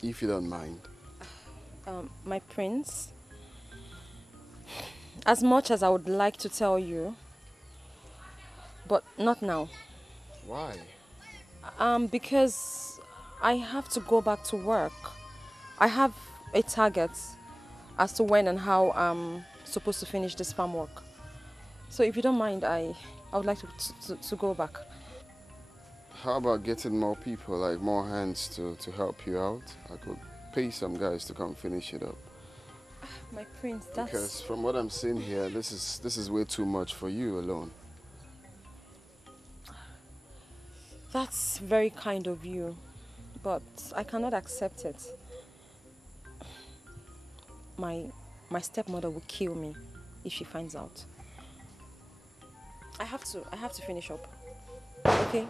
if you don't mind. My prince, as much as I would like to tell you, but not now. Why? Because I have to go back to work. I have a target as to when and how I'm supposed to finish this farm work. So if you don't mind, I would like to go back. How about getting more people, like more hands to help you out? I could pay some guys to come finish it up. My prince, that's... Because from what I'm seeing here, this is way too much for you alone. That's very kind of you, but I cannot accept it. My stepmother will kill me if she finds out. I have to finish up. Okay?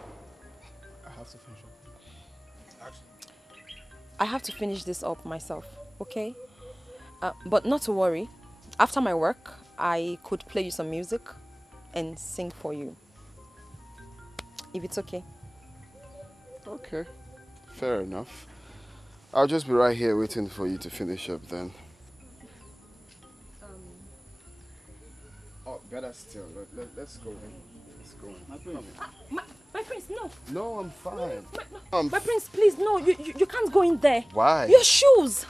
I have to finish up. I have to finish this up myself, okay? But not to worry. After my work, I could play you some music and sing for you. If it's okay. Okay, fair enough. I'll just be right here waiting for you to finish up then. Oh, better still. Let's go then. Let's go. My prince, no. No, I'm fine. My prince, please, no. You can't go in there. Why? Your shoes.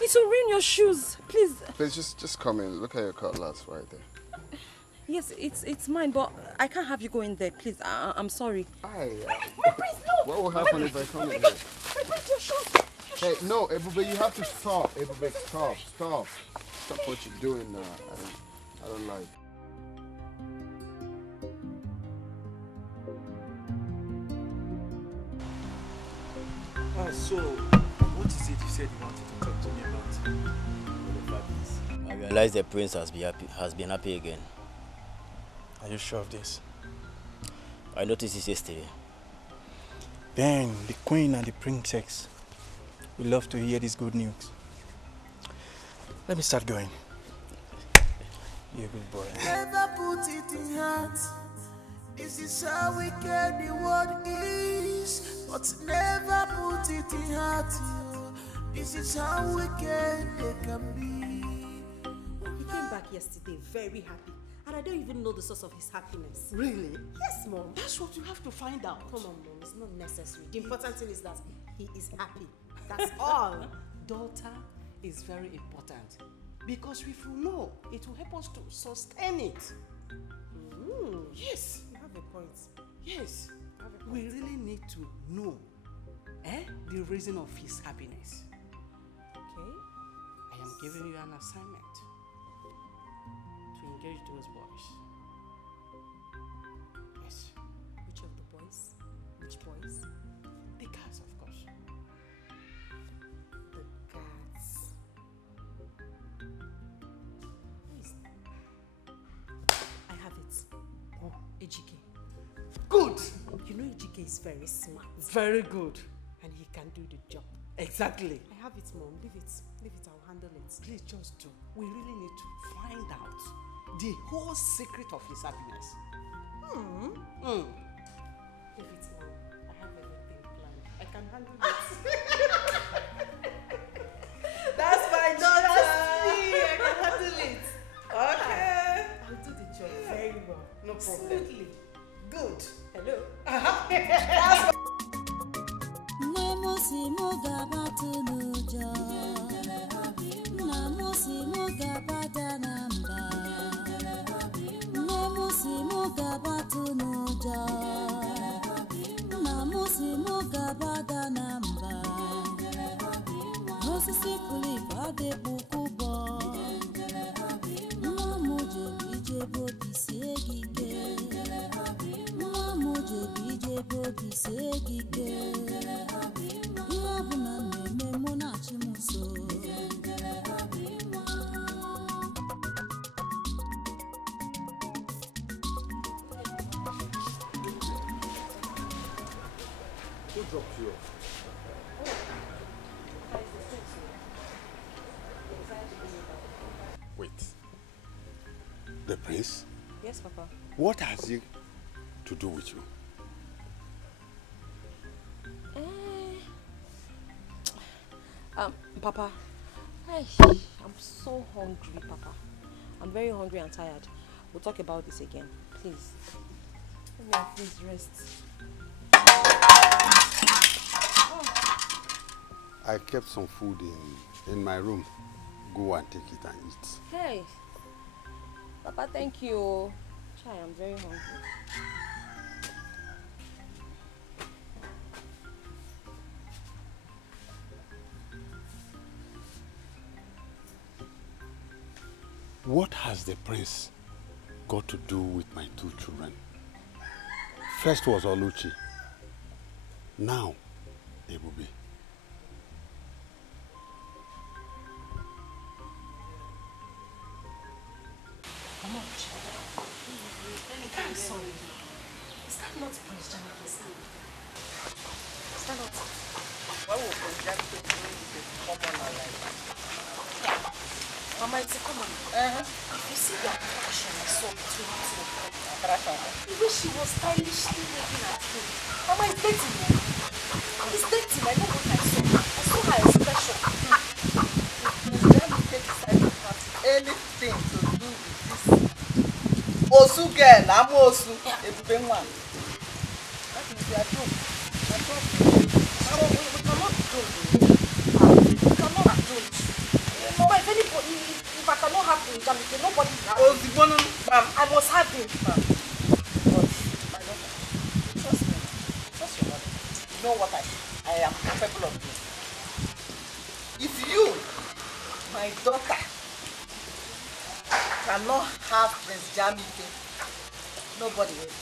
It will ruin your shoes. Please. Please, just come in. Look at your cutlass right there. Yes, it's mine, but I can't have you go in there. Please, I'm sorry. My prince, no. What will happen if I come in God. here? My prince, your shoes. Hey, no, Ebube, you have to stop. Ebube, stop. Stop what you're doing now. I don't like. So, what is it you said you wanted to talk to me about? I realize the prince has been happy again. Are you sure of this? I noticed this yesterday. Then the queen and the princess will love to hear this good news. Let me start going. You're a good boy. Never put it in heart. This is how wicked the world is. But never put it in heart. This is how wicked they can be. He came back yesterday very happy. And I don't even know the source of his happiness. Really? Yes, Mom. That's what you have to find out. Come on, Mom. It's not necessary. The important thing is that he is happy. That's all. Daughter is very important. Because if you know, it will help us to sustain it. Yes. You have a point. Yes. We really need to know the reason of his happiness. Okay. I am giving you an assignment to engage those boys. Yes. Which of the boys? Which boys? The cats, of course. The cats. I have it. Oh, Ejike. Good. You know Ejike is very smart. Very good. And he can do the job. Exactly. I have it, Mom. Leave it. Leave it. I'll handle it. Please just do. We really need to find out the whole secret of his happiness. Leave it, Mom. I have everything planned. I can handle it. That's my daughter. I can handle it. Okay. I'll do the job very well. No problem. Smoothly. Good. Hello. Who dropped you off? Wait. The prince? Yes, Papa. What has he to do with you? Papa, I'm so hungry, Papa. I'm very hungry and tired. We'll talk about this again, please. Let me please rest. I kept some food in my room. Go and take it and eat. Hey, Papa, thank you. Chai, I'm very hungry. What has the prince got to do with my two children? First was Oluchi. Now, Ebube. I'm sorry. Is that not Prince Jamike's son? Is that not? Why would Prince Jamike bring the common alive? Mama, it's a common. If you see the attraction I saw between the two of them, the way she was stylishly looking at him. Mama, it's dating, man. It's dating. I know what I saw. I saw her expression. Prince Jamike decided to have anything to do with this Osu girl, I'm Osu. Ebube one. That is their job. Their job. We cannot do it. We cannot do it. Mama, if anybody, if I cannot have Prince Jamike, nobody will have him. I must have him. But my daughter, trust me. Trust your mother. You know what I am capable of doing. If you, my daughter, cannot have Prince Jamike, nobody will.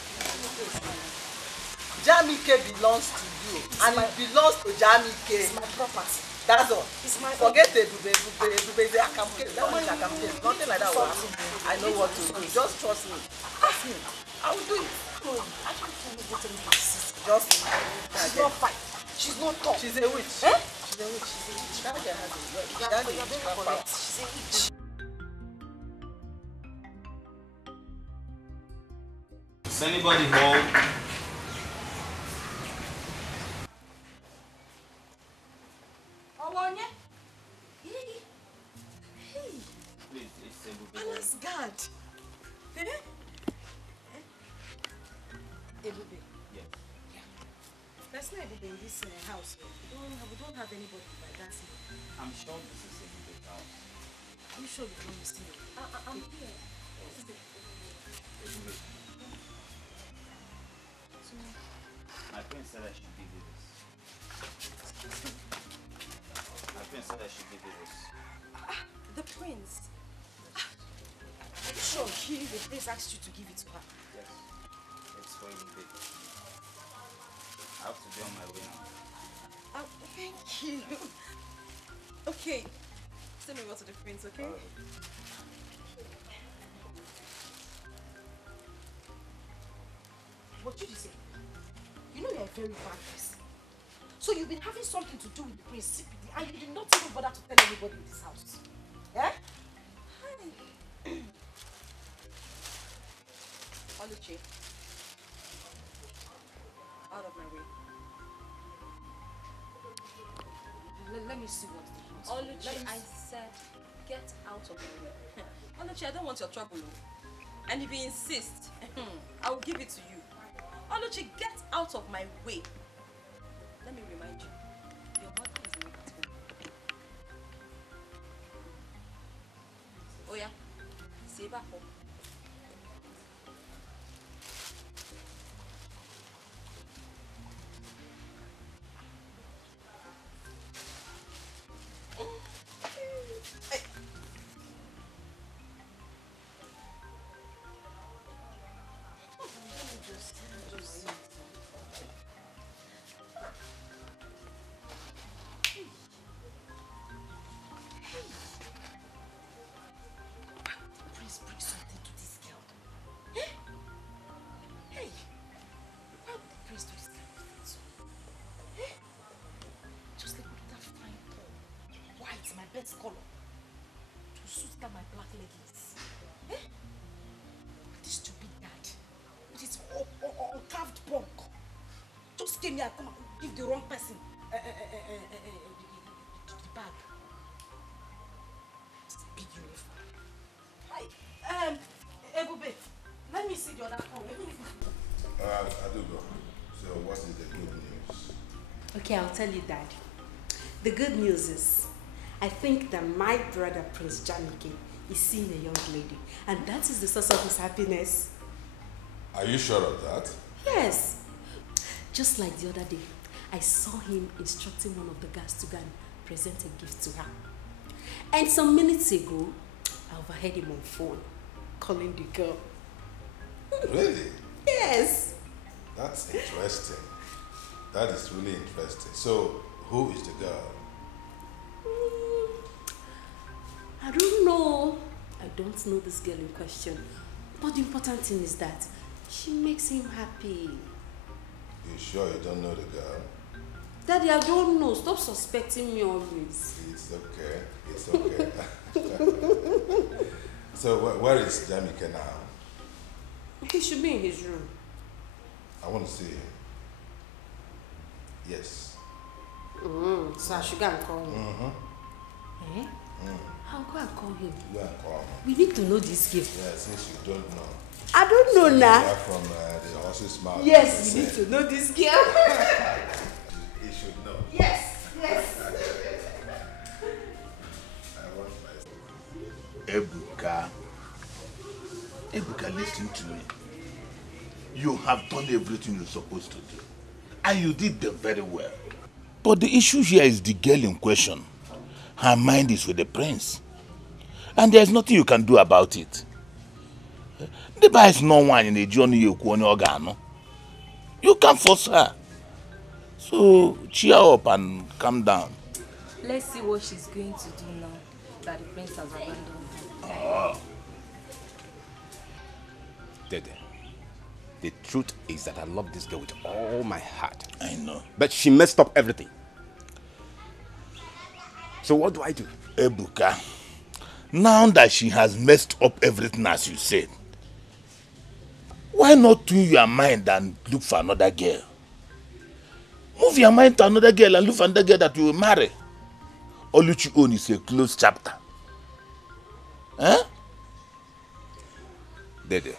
Jamike belongs to you, and it belongs to Jamike. It's my property. That's all. It's my Forget Ebube. Ebube is a campaign. That one is a campaign. Nothing like that will happen. I know what to do. Just trust me. Trust me. I will do it. I can't tell you what to do. Just she's not fine. She's not tall. She's a witch. Eh? She's a witch. She's a witch. That girl has a witch. You're very correct. She's a witch. Is anybody home? Please, it's Ebube. Palace guard. Ebube. Yes. There's no Ebube in this house. We don't have anybody like that here. I'm sure this is Ebube's house. Are you sure you don't understand? I'm here. Ebube. My friend said I should give you this. My prince said I should give you this. The prince? Are you sure the prince asked you to give it to her? Yes. It's for you, baby. I have to be on my way now. Thank you. Okay. Send me over to the prince, okay? What did you say? You know you're a very bad person. So you've been having something to do with the prince secretly and you did not even bother to tell anybody in this house. Yeah? Oluchi. Out of my way. Let me see what the prince. Oluchi, I said get out of my way. Oluchi, I don't want your trouble. And if you insist, I will give it to you. Oluchi, get out of my way. Let me remind you, your mother is not at home. Oh yeah, see back home. Best color to suit that my black leggings. Eh? This stupid dad with his carved punk just came here and come and give the wrong person the bag. It's a big uniform. Hi, Ebube, let me see the other one. I do go. So what is the good news? Okay, I'll tell you, Dad. The good news is, I think that my brother, Prince Jamike, is seeing a young lady. And that is the source of his happiness. Are you sure of that? Yes. Just like the other day, I saw him instructing one of the guards to go and present a gift to her. And some minutes ago, I overheard him on phone, calling the girl. Really? Yes. That's interesting. That is really interesting. So, who is the girl? I don't know. I don't know this girl in question. But the important thing is that she makes him happy. You sure you don't know the girl? Daddy, I don't know. Stop suspecting me always. It's okay. It's okay. So, where is Jamike now? He should be in his room. I want to see him. Yes. So I should go and call him. Mm-hmm. Eh? I'll go and call him. Go and call him. We need to know this gift. Yeah, since you don't know. I don't know now. From the horse's mouth. Yes, we need to know this girl. He should know. Yes, yes. I want my... Ebuka, listen to me. You have done everything you're supposed to do. And you did them very well. But the issue here is the girl in question. Her mind is with the prince. And there's nothing you can do about it. The bar is no one in the journey you can. You can't force her. So cheer up and calm down. Let's see what she's going to do now that the prince has abandoned her. Oh. Dede, the truth is that I love this girl with all my heart. I know. But she messed up everything. So what do I do? Ebuka, now that she has messed up everything as you said, why not tune your mind and look for another girl? Move your mind to another girl and look for another girl that you will marry. Oluchi own is a closed chapter. Huh? Dede,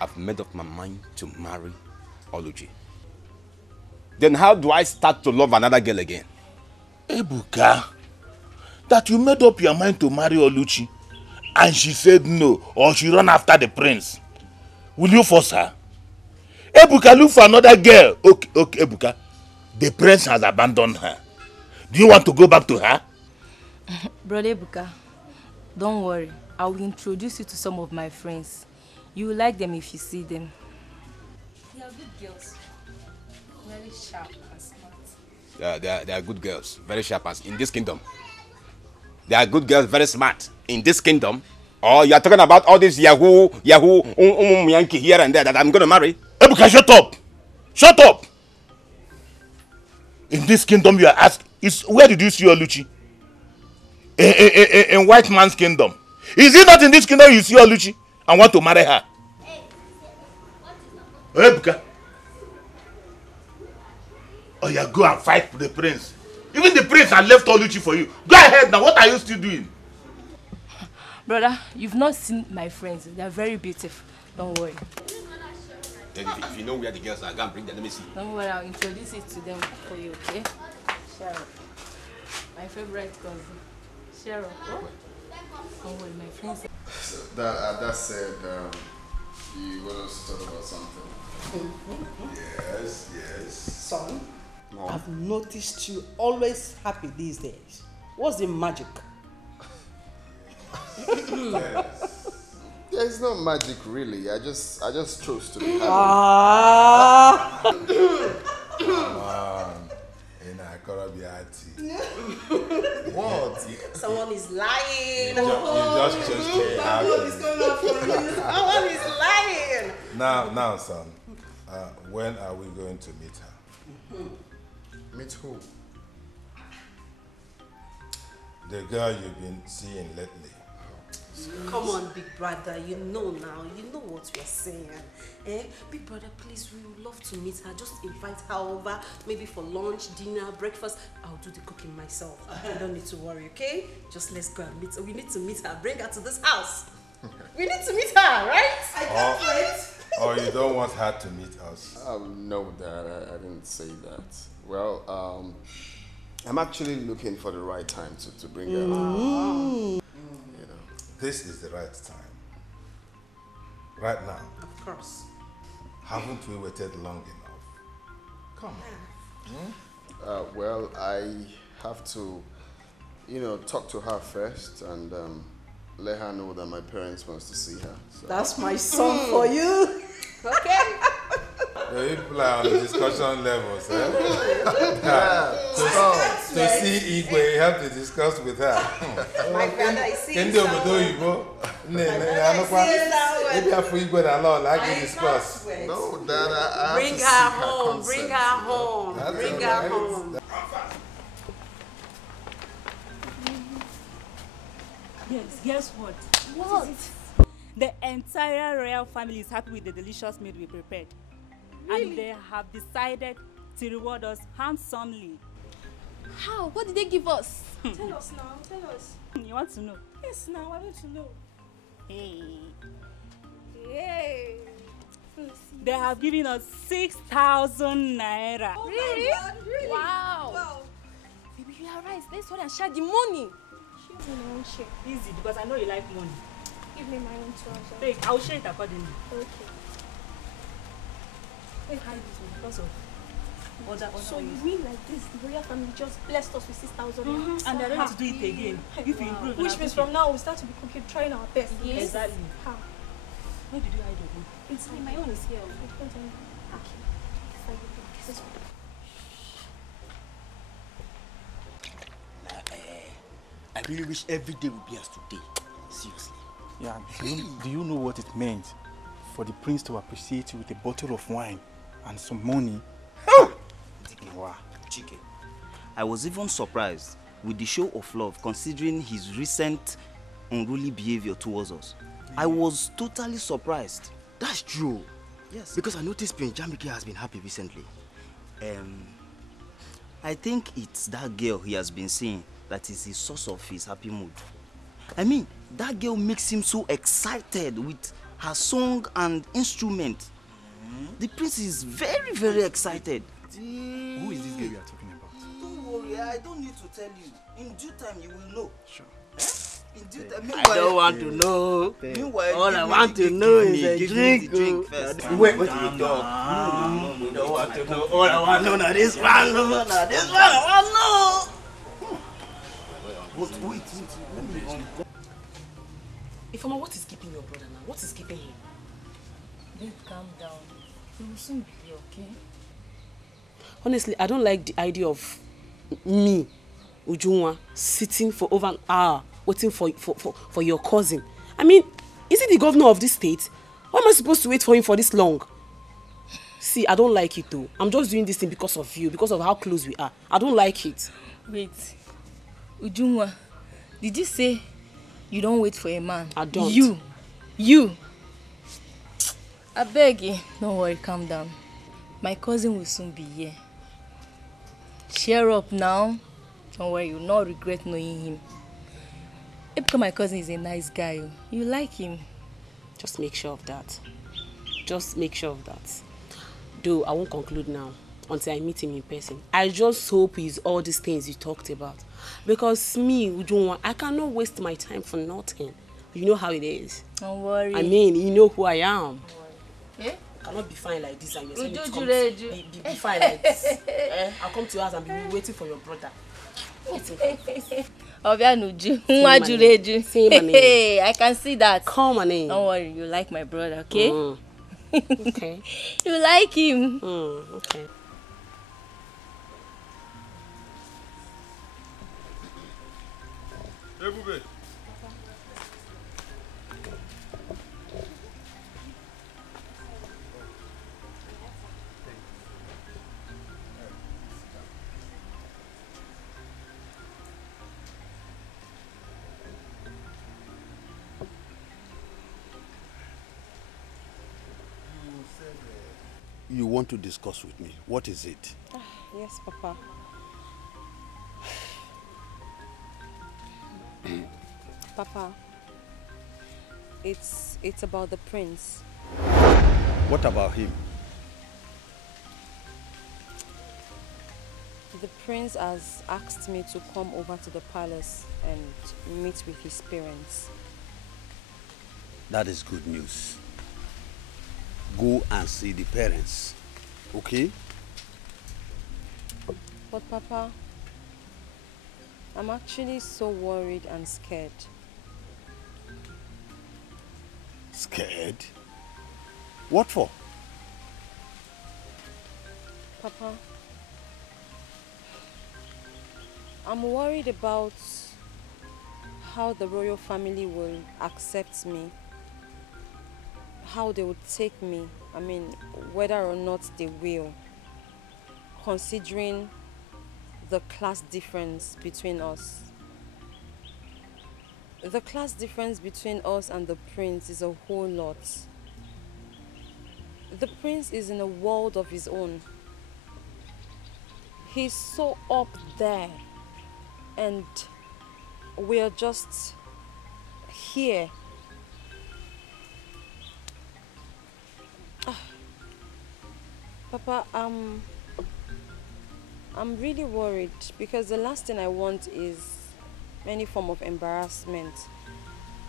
I've made up my mind to marry Oluchi. Then how do I start to love another girl again? Ebuka, that you made up your mind to marry Oluchi and she said no, or she run after the prince. Will you force her? Ebuka, look for another girl. Okay, Ebuka. The prince has abandoned her. Do you want to go back to her? Brother Ebuka, don't worry. I will introduce you to some of my friends. You will like them if you see them. They are good girls. Very sharp and smart. They are good girls. Very sharp as in this kingdom. They are good girls, very smart in this kingdom. Or you are talking about all this Yahoo, Yankee here and there that I'm going to marry? Ebuka, shut up! Shut up! In this kingdom you are asked, where did you see Oluchi? In white man's kingdom. Is it not in this kingdom you see Oluchi and want to marry her? Ebuka. Oh yeah, go and fight the prince. Even the prince has left Oluchi for you. Go ahead now, what are you still doing? Brother, you've not seen my friends. They are very beautiful. Don't worry. If you know where the girls are, go and bring them. Let me see. Don't worry, I'll introduce it to them for you, okay? Cheryl. My favorite cousin. Cheryl. Oh? Don't worry, my friends. So that said, you want us to talk about something? Yes, yes. Son, Mom. I've noticed you always happy these days. What's the magic? Yes. There's no magic really. I just chose to be happy. Come on. What? Someone is lying. You just chose to be happy. Someone is lying. Now, son. When are we going to meet her? Meet who? The girl you've been seeing lately. Come on, big brother, you know now, you know what we're saying. Big brother, please, we would love to meet her. Just invite her over, maybe for lunch, dinner, breakfast. I'll do the cooking myself. You don't need to worry, okay? Just let's go and meet her. We need to meet her. Bring her to this house. We need to meet her, right? I can't wait. Or you don't want her to meet us? No, Dad, I didn't say that. Well, I'm actually looking for the right time to bring her out. This is the right time. Right now. Of course. Haven't we waited long enough? Come on. Well, I have to, talk to her first and let her know that my parents wants to see her. So. That's my son for you. Okay. You play on the discussion levels, eh? To see Igwe, you have to discuss with her. My brother, I see Maybe after Igwe and all, I can discuss. No, Dad, I Bring have to her seek home, consent. bring her home, bring her home. Yes, guess what? What? The entire royal family is happy with the delicious meal we prepared. Really? And they have decided to reward us handsomely. How? What did they give us? Tell us now, tell us. You want to know? Yes, now, I want to know. Hey. Yay! They have given us 6,000 naira. Oh really? My God, really? Wow. Baby, you are right. Let's hurry and share the money. Share me my own share. Easy, because I know you like money. Give me my own too. Take, I will share it accordingly. Okay. Wait, hide this one because of other So you use. mean like this, the royal family just blessed us with 6,000 naira? And they're ready to do it again. If you improve, Which means from now we start to be cooking, trying our best. Yes. Exactly. How? Where did you hide your own? Inside my own is here. Okay. This is I really wish every day would be as today. Seriously. Yeah, do you know what it meant for the prince to appreciate you with a bottle of wine and some money? Wow. Chike, I was even surprised with the show of love considering his recent unruly behavior towards us. I was totally surprised. That's true. Yes. Because I noticed Prince Jamike has been happy recently. I think it's that girl he has been seeing that is the source of his happy mood. I mean, that girl makes him so excited with her song and instrument. The prince is very, very excited. Who is this girl you are talking about? Don't worry, I don't need to tell you. In due time, you will know. Sure. In due I don't want to know. All I want to know is a drink. Wait, what you talk? We don't want to know. All I want to know is this one. This one, I want to know. Wait. Ifeoma, what is keeping your brother now? What is keeping him? Babe, calm down. He will soon be here, okay? Honestly, I don't like the idea of me, Ujunwa, sitting for over an hour waiting for your cousin. I mean, is he the governor of this state? Why am I supposed to wait for him for this long? See, I don't like it though. I'm just doing this thing because of you, because of how close we are. I don't like it. Wait. Ujunwa, did you say you don't wait for a man? I don't. You. I beg you. Don't worry, calm down. My cousin will soon be here. Cheer up now. Don't worry, you'll not regret knowing him. Because my cousin is a nice guy. You like him. Just make sure of that. Just make sure of that. Though I won't conclude now until I meet him in person. I just hope he's all these things you talked about. Because me, Ujunwa, I cannot waste my time for nothing. You know how it is. Don't worry. I mean, you know who I am. Yeah? I cannot be fine like this and you're saying be fine like this. I'll come to your house and be waiting for your brother. Obianuju, I can see that. Call my name. Don't worry, you like my brother, okay? Okay. You like him. Okay. Ebube. You want to discuss with me. What is it? Yes, Papa. Papa, it's about the prince. What about him? The prince has asked me to come over to the palace and meet with his parents. That is good news. Go and see the parents, okay? But Papa, I'm actually so worried and scared. Scared? What for? Papa, I'm worried about how the royal family will accept me, how they would take me, I mean, whether or not they will, considering the class difference between us. The class difference between us and the prince is a whole lot. The prince is in a world of his own. He's so up there, and we're just here. Papa, I'm really worried because the last thing I want is any form of embarrassment.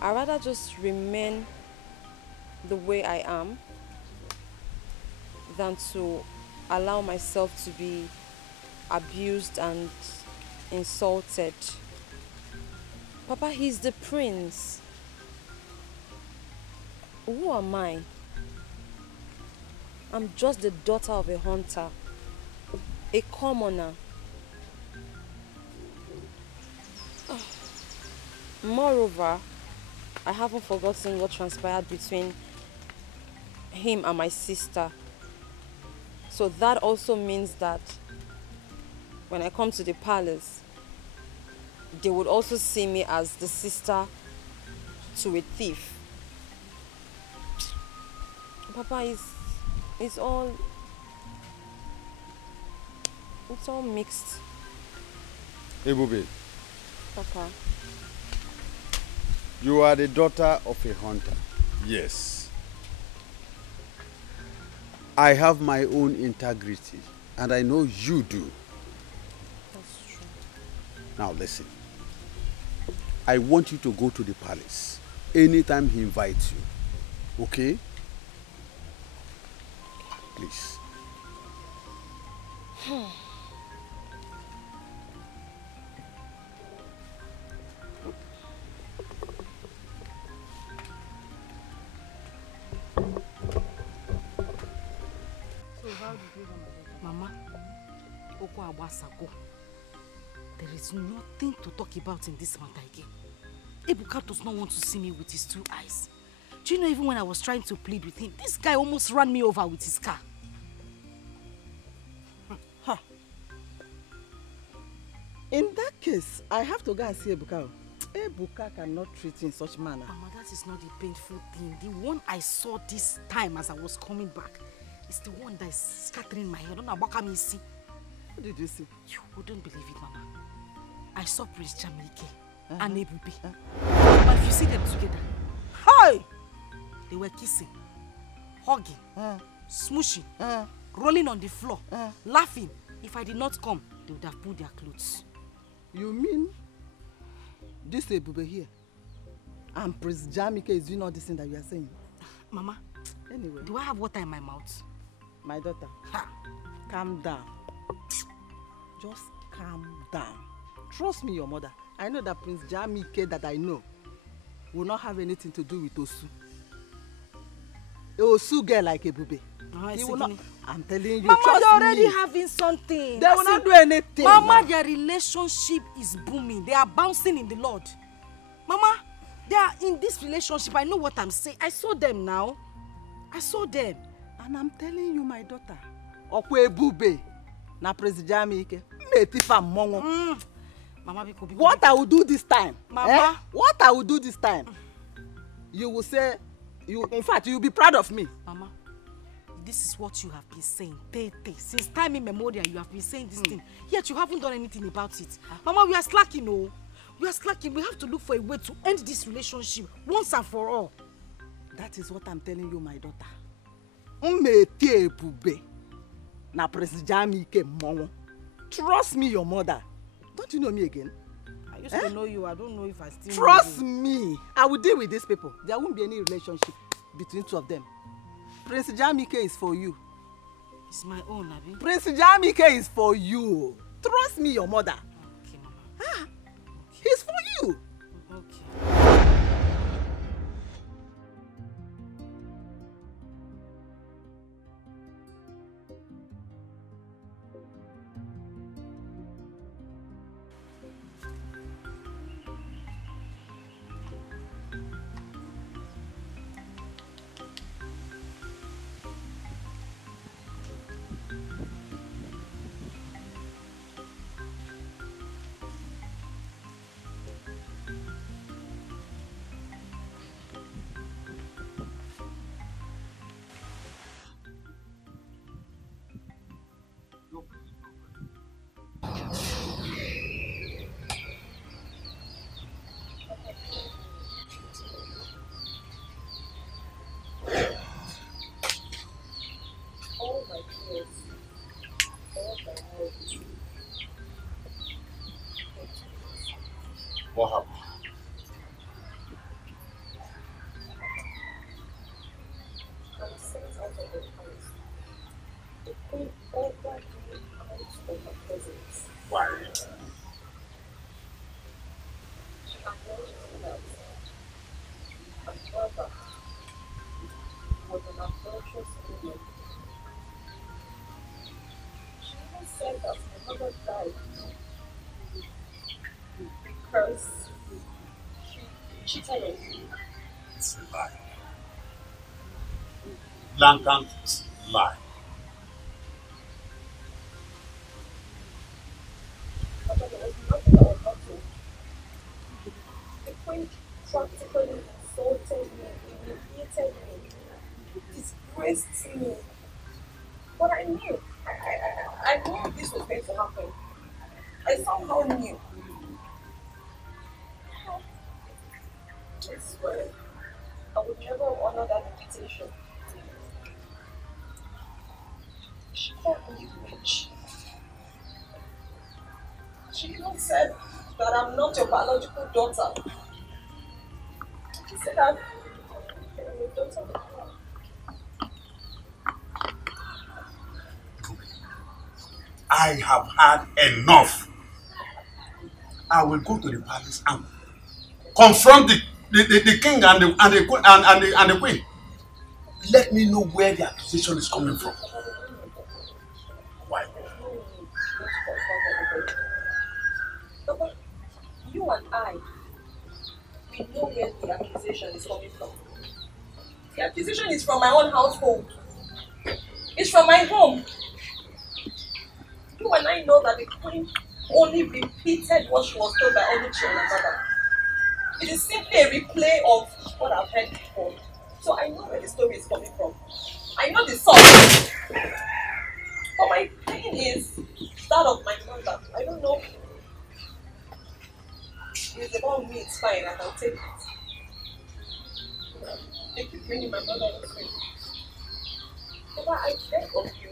I'd rather just remain the way I am than to allow myself to be abused and insulted. Papa, he's the prince. Who am I? I'm just the daughter of a hunter, a commoner. Moreover, I haven't forgotten what transpired between him and my sister. So that also means that when I come to the palace, they would also see me as the sister to a thief. Papa, it's all mixed. Ebube, Papa. you are the daughter of a hunter. Yes. I have my own integrity, and I know you do. That's true. Now listen. I want you to go to the palace anytime he invites you. Okay? Please. Mama, there is nothing to talk about in this matter again. Ebuka does not want to see me with his 2 eyes. Do you know, even when I was trying to plead with him, this guy almost ran me over with his car. Huh. In that case, I have to go and see Ebuka. Ebuka cannot treat you in such manner. Mama, that is not the painful thing. The one I saw this time as I was coming back is the one that is scattering my head. What did you see? You wouldn't believe it, Mama. I saw Prince Jamike and Ebube. But if you see them together, hi! They were kissing, hugging, smooshing, rolling on the floor, laughing. If I did not come, they would have pulled their clothes. You mean this Ebube here and Prince Jamike is doing all this thing that you are saying? Mama, anyway, do I have water in my mouth? My daughter, calm down. Just calm down. Trust me, your mother. I know that Prince Jamike that I know will not have anything to do with Osu. A Osu girl like Ebube. He will not. I'm telling you, Mama, trust they're already me. having something. They will not do anything. Mama, their relationship is booming. They are bouncing in the Lord. Mama, they are in this relationship. I know what I'm saying. I saw them now. I saw them. And I'm telling you, my daughter, Okwe Ebube na Prince Jamike. Mama, what I will do this time? Mama, what I will do this time? You will say, in fact, you will be proud of me. Mama, this is what you have been saying. Since time immemorial, you have been saying this thing. Yet you haven't done anything about it. Mama, we are slacking, oh. We are slacking. We have to look for a way to end this relationship once and for all. That is what I'm telling you, my daughter. Umete Ebube na Prince Jamike Momo. Trust me, your mother. Don't you know me again? I used to know you. I don't know if I still Trust know you. me. I will deal with these people. There won't be any relationship between two of them. Prince Jamike is for you. It's my own, Abi. Prince Jamike is for you. Trust me, your mother. Okay, Mama. He's for you. Okay. What happened? Why? Was an atrocious woman. She even said that my mother died because she cheated on me. It's a lie. Blatant lie. But there was nothing that was not told. The queen practically insulted me, humiliated me, disgraced me. But I knew. I knew this was going to happen. I somehow knew. I swear, I would never honor that invitation. She called me witch. She even said that I'm not your biological daughter. You said that I'm your daughter. I have had enough. I will go to the palace and confront the king and the queen. Let me know where the accusation is coming from. Why? Papa, you and I, we know where the accusation is coming from. The accusation is from my own household. It's from my home. You and I know that the queen only repeated what she was told by Oluchi and her mother. It is simply a replay of what I've heard before. So I know where the story is coming from. I know the source. But my pain is that of my mother. I don't know. It's about me, it's fine, I can take it. Thank you for bringing my mother into it. Papa, I beg of you,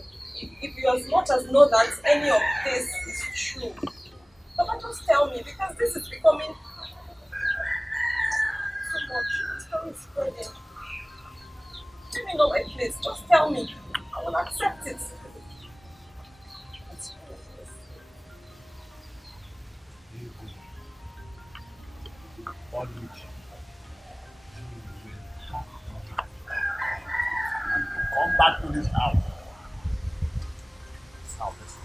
if you as much as know that any of this is true, Papa, just tell me, because this is becoming too much. The story is spreading. Give me not my place, just tell me. I will accept it. Come back to this house. Now listen.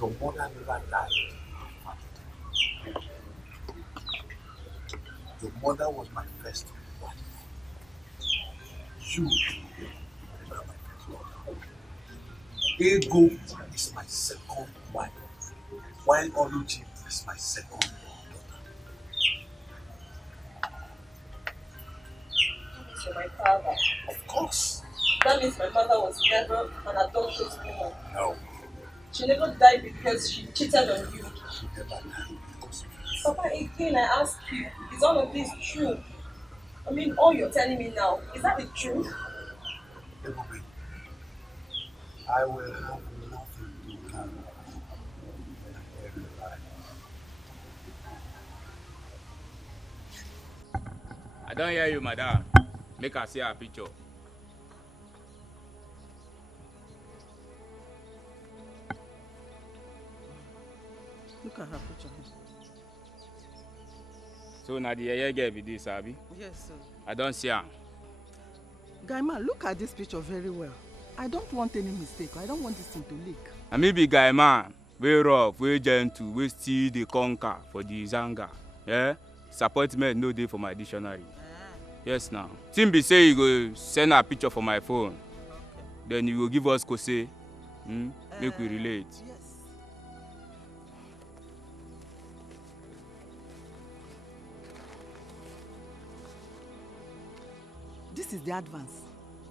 Your mother never died. Your mother was my first wife. You are my first daughter. Ego is my second wife, while Oluchi is my second daughter. To my father. Of course. That means my mother was never an adulterous woman. No. She never died because she cheated on you. She never died because of you. Papa, again, I ask you, is all of this true? I mean, all you're telling me now, is that the truth? Everybody, I will have nothing to carry when I hear you lie. I don't hear you, madam. Make her see her picture. Look at her picture. So now the yeye girl be this, Abi? Yes, sir. I don't see her. Guy man, look at this picture very well. I don't want any mistake. I don't want this thing to leak. I may be guy man, very rough, very gentle, we still the conquer for the zanga. Yeah? Disappointment no day for my dictionary. Yes now. Timbi say you go send a picture for my phone. Okay. Then you will give us Kose. Make we relate. Yes. This is the advance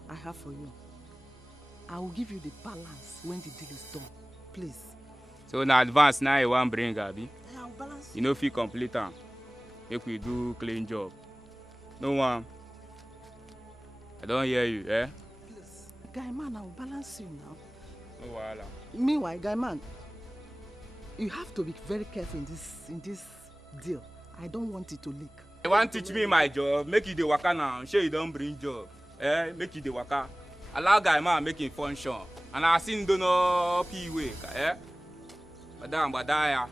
I have for you. I will give you the balance when the deal is done. Please. So now advance now you want bring Abi? I will balance. You know if you complete am. Make we do clean job. No one. I don't hear you, eh? Please. Guy man, I will balance you now. No wahala. Meanwhile, guy man, you have to be very careful in this deal. I don't want it to leak. You want to teach me my job? Make you the waka now. Sure you don't bring job. Eh? Make you the waka. Allow guy man make him function. And I seen do no P way, eh? Madam, badaya.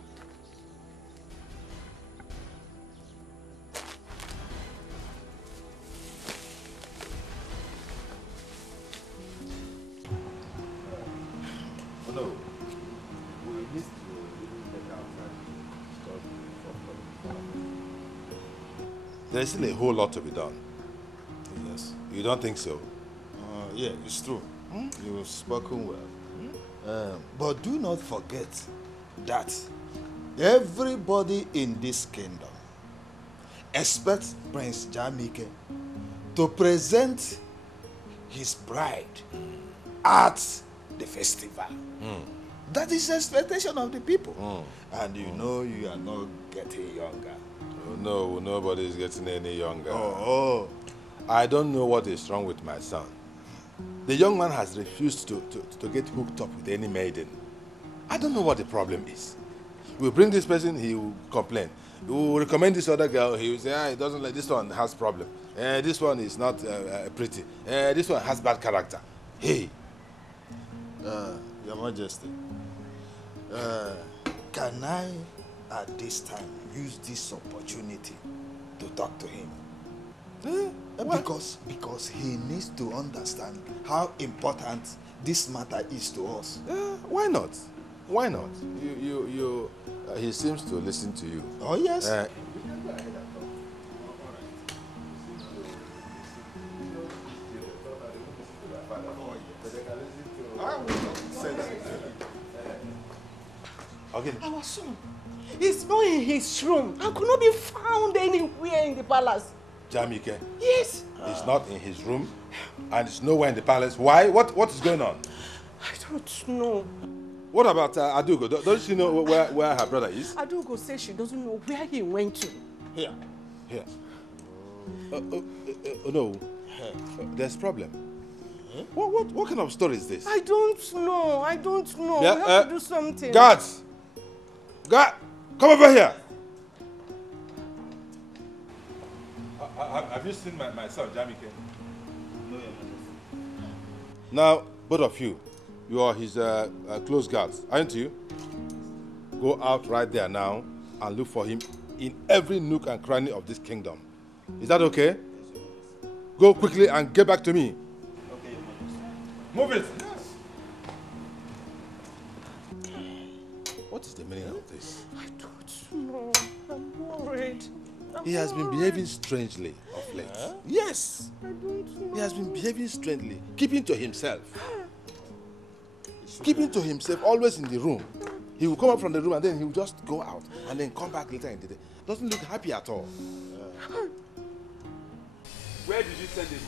No, we need to take outside. There's still a whole lot to be done. Yes. You don't think so? Yeah, it's true. You've spoken well. But do not forget that everybody in this kingdom expects Prince Jamike to present his bride at the festival. That is the expectation of the people. And you know you are not getting younger. Oh, no, nobody is getting any younger. Oh. I don't know what is wrong with my son. The young man has refused to get hooked up with any maiden. I don't know what the problem is. We bring this person, he will complain. We will recommend this other girl, he will say, he doesn't like this one, has problem. This one is not pretty. This one has bad character. Hey. Your Majesty, can I, at this time, use this opportunity to talk to him? Because he needs to understand how important this matter is to us. Why not? Why not? He seems to listen to you. Oh, yes. Okay. Our son is not in his room and could not be found anywhere in the palace. Jamike? Yes. He's not in his room and he's nowhere in the palace. Why? What is going on? I don't know. What about Adugo? Don't she know where her brother is? Adugo says she doesn't know where he went to. Here. No. There's problem. What kind of story is this? I don't know. Yeah, we have to do something. Guards! Guard! Come over here! Have you seen my son, Jamike? No, Your Majesty. Now, both of you, you are his close guards, aren't you? Go out right there now and look for him in every nook and cranny of this kingdom. Is that okay? Go quickly and get back to me. Okay, Your Majesty. Move it! What is the meaning of this? I don't know. I'm worried. He has been behaving strangely of late. Yes! I don't know. He has been behaving strangely, keeping to himself. Keeping to himself, always in the room. He will come up from the room and then he will just go out and then come back later in the day. Doesn't look happy at all. Where did you send this?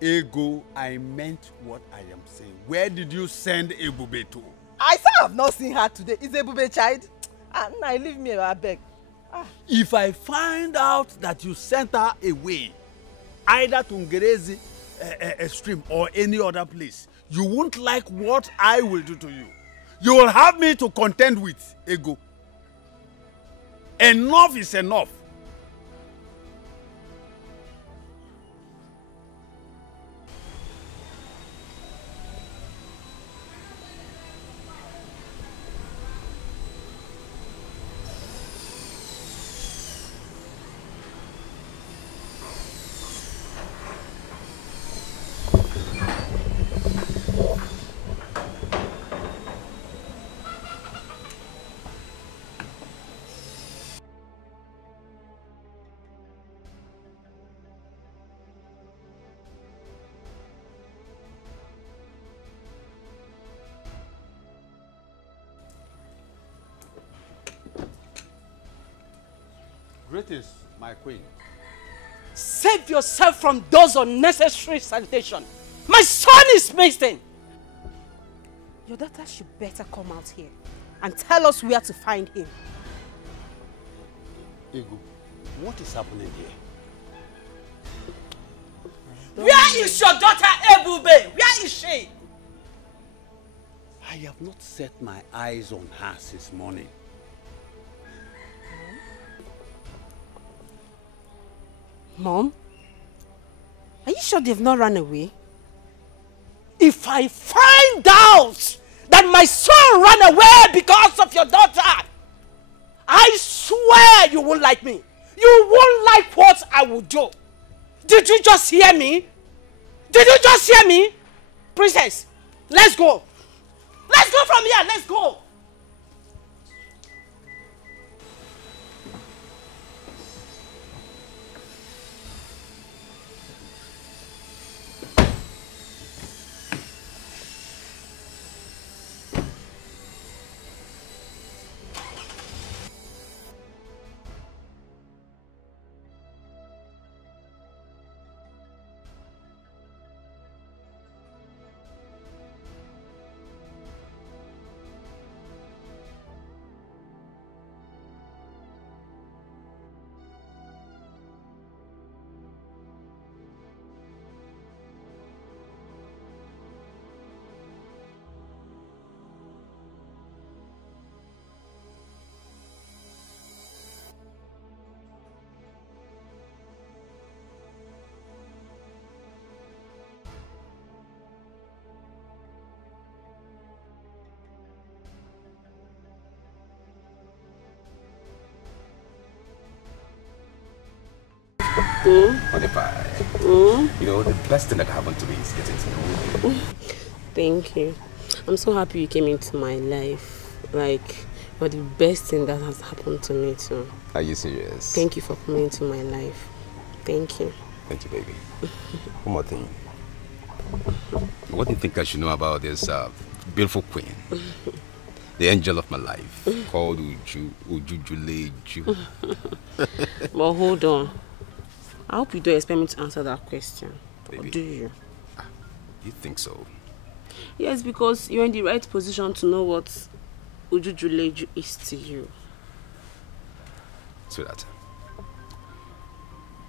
Ego, I meant what I am saying. Where did you send Ebube to? I say I have not seen her today. Is Ebube child? Now leave me, I beg. If I find out that you sent her away, either to Ngerezi stream or any other place, you won't like what I will do to you. You will have me to contend with, Ego. Enough is enough. Greetings, my queen. Save yourself from those unnecessary salutations. My son is missing. Your daughter should better come out here and tell us where to find him. Ego, what is happening here? Where is your daughter Ebube? Where is she? I have not set my eyes on her since morning. Mom, are you sure they've not run away? If I find out that my son ran away because of your daughter, I swear you won't like me. You won't like what I will do. Did you just hear me? Did you just hear me? Princess, let's go. Let's go from here. Let's go. Honey pie. You know, the best thing that can happen to me is getting to know you. Thank you. I'm so happy you came into my life. Like, you're the best thing that has happened to me too. Are you serious? Thank you for coming into my life. Thank you. Thank you, baby. One more thing. What do you think I should know about this beautiful queen? The angel of my life, called Uju. But hold on. I hope you don't expect me to answer that question. Baby. Or do you? You think so? Yes, because you're in the right position to know what Uju is to you. Sweetheart,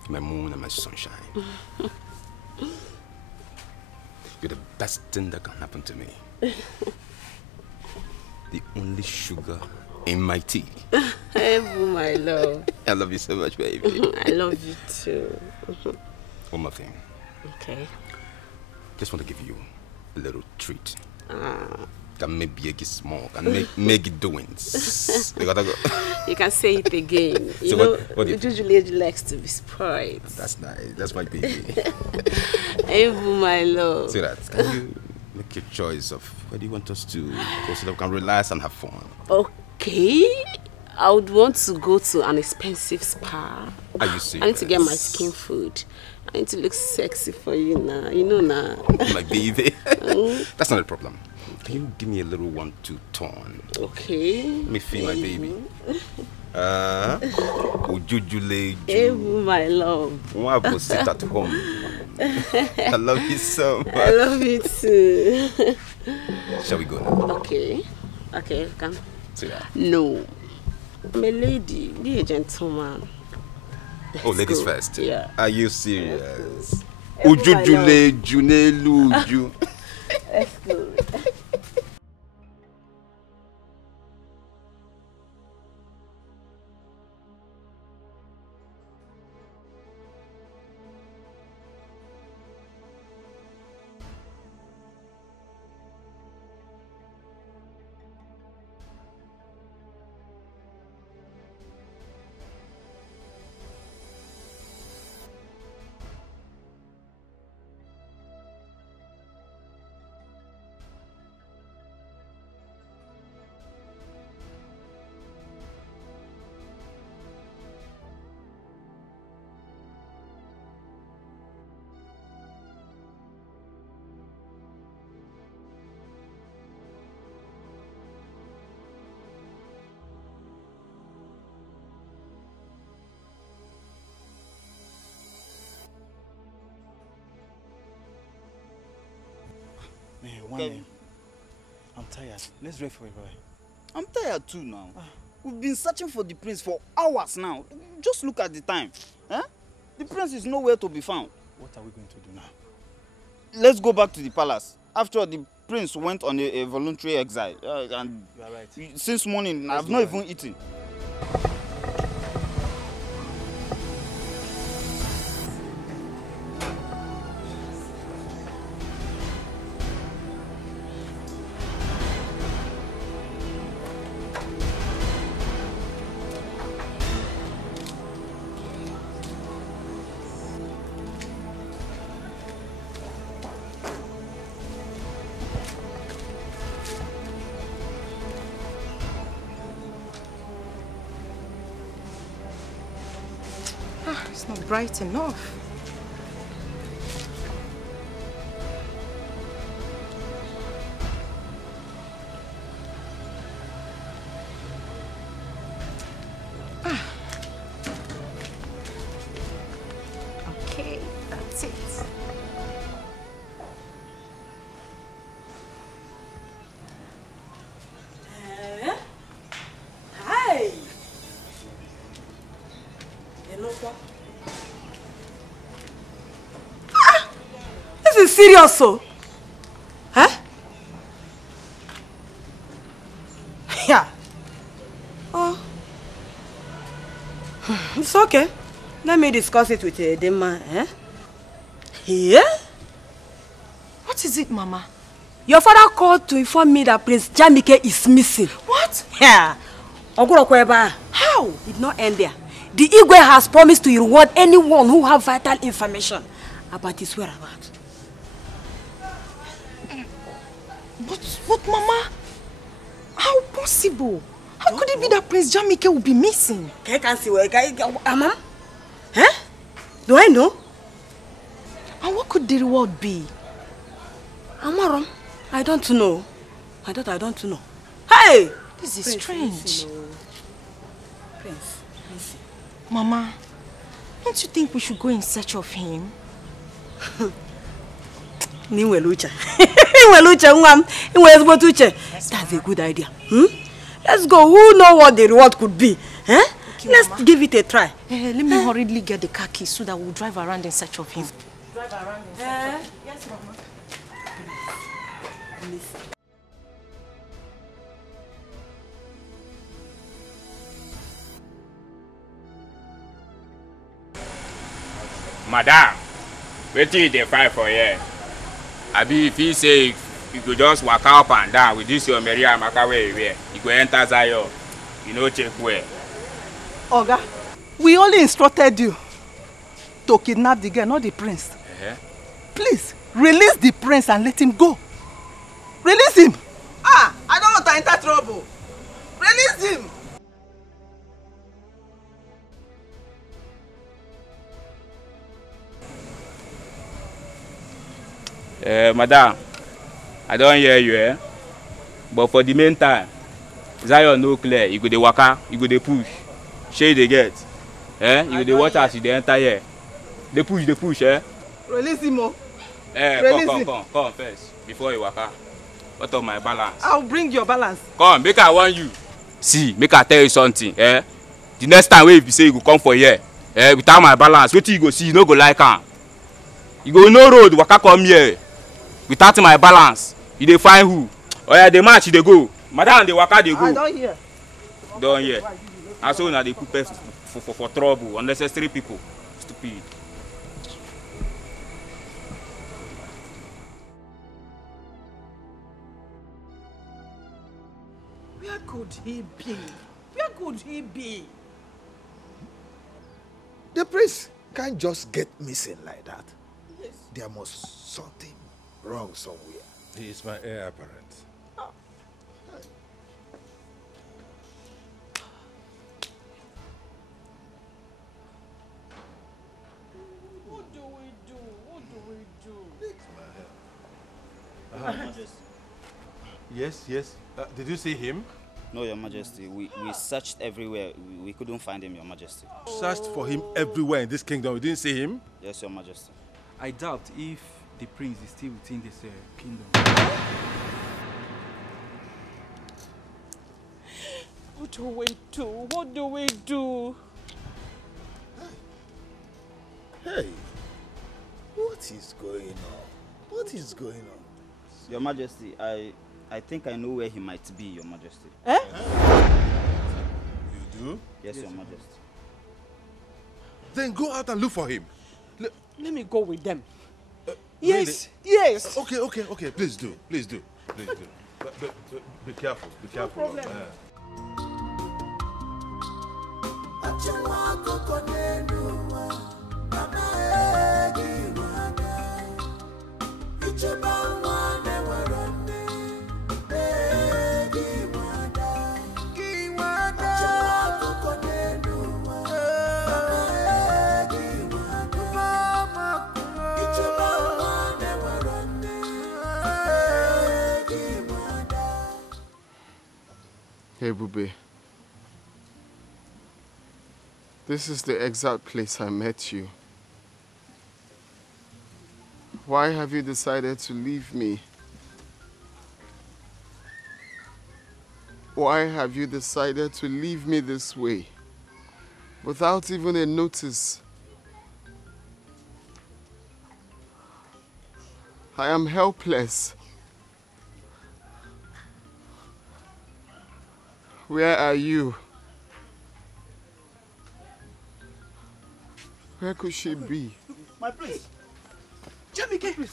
my moon and my sunshine. You're the best thing that can happen to me. The only sugar in my tea. Oh, my love. I love you so much, baby. I love you too. One more thing. Okay. Just want to give you a little treat. Can make it small. Can make it doings. You gotta go. You can say it again. You so know, what Uju likes to be spoiled. That's nice. That's my baby. Evu, my love. See that? Can you make your choice of where do you want us to go so that we can relax and have fun? Okay. I would want to go to an expensive spa. Are you serious? I need to get my skin food. I need to look sexy for you now. You know now. My baby. That's not a problem. Can you give me a little 1-2 turn? Okay. Let me feel my baby. Uju. Ewu, my love. Why go sit at home? I love you so much. I love you too. Shall we go now? Okay. Okay, come. See that? No. I'm a lady. Be a gentleman. Oh, ladies first? Yeah. Are you serious? Uju. Let's go. Man, I'm tired. Let's wait for a boy. I'm tired too now. We've been searching for the prince for hours now. Just look at the time. Eh? The prince is nowhere to be found. What are we going to do now? Let's go back to the palace. After all, the prince went on a voluntary exile. And you are right. Since morning, I've not even eaten. It's not bright enough. Okay, that's it. Hi. This is serious, so. Huh? Yeah. Oh. It's okay. Let me discuss it with the man, eh? Yeah? What is it, Mama? Your father called to inform me that Prince Jamike is missing. What? Yeah. How? Did not end there. The Igwe has promised to reward anyone who have vital information about his whereabouts. But Mama, how possible? How could it be that Prince Jamike will be missing? Mama? Huh? Do I know? And what could the reward be? Amaram, I don't know. I don't know. Hey! This is Prince, strange. listen, Prince, listen. Mama, don't you think we should go in search of him? That's a good idea. Let's go. Who knows what the reward could be? Huh? Okay, Let's Mama. give it a try. Let me hurriedly get the car keys so that we'll drive around in search of him. Drive around in search of him. Yes, Mama. Listen. Madam, wetin you dey fight for here? Abi if he say you go just waka up and down with this your Maria Amaka wey you wear, you go enter Zion, you no check well. Oga, we only instructed you to kidnap the girl, not the prince. Please, release the prince and let him go. Release him. I don't want to enter trouble. Release him. Madam, I don't hear you, but for the meantime, Zion no clear. You go dey waka, you go dey push. Shey you dey get? You go dey watch as you dey enter here. Dey push, Release him, oh. Come first before you waka. What of my balance? I'll bring your balance. Come, make I warn you. See, make I tell you something, The next time wey you say you go come for here, without my balance, wetin you go see, you no go like am. You go no road, waka come here. Without my balance, you dey find who? Oya, dey match, you dey go. Madam, dey waka, dey go. I don't hear. Don't hear. And so una dey put person for trouble, unnecessary people. Stupid. Where could he be? Where could he be? The prince can't just get missing like that. Yes. There must something wrong somewhere. He is my heir apparent. What do we do? What do we do? Your Majesty. Yes. Did you see him? No, Your Majesty. We searched everywhere. We couldn't find him, Your Majesty. Searched for him everywhere in this kingdom. We didn't see him? Yes, Your Majesty. I doubt if the prince is still within this kingdom. What do we do? What do we do? Hey, what is going on? What is going on? Your Majesty, I think I know where he might be, Your Majesty. You do? Yes, Your Majesty. Then go out and look for him. Let me go with them. Yes, really? Yes. Okay. Please do. But be careful. No problem. Hey, Bube. This is the exact place I met you. Why have you decided to leave me? Why have you decided to leave me this way? Without even a notice. I am helpless. Where are you? Where could she be? My prince. Jamike.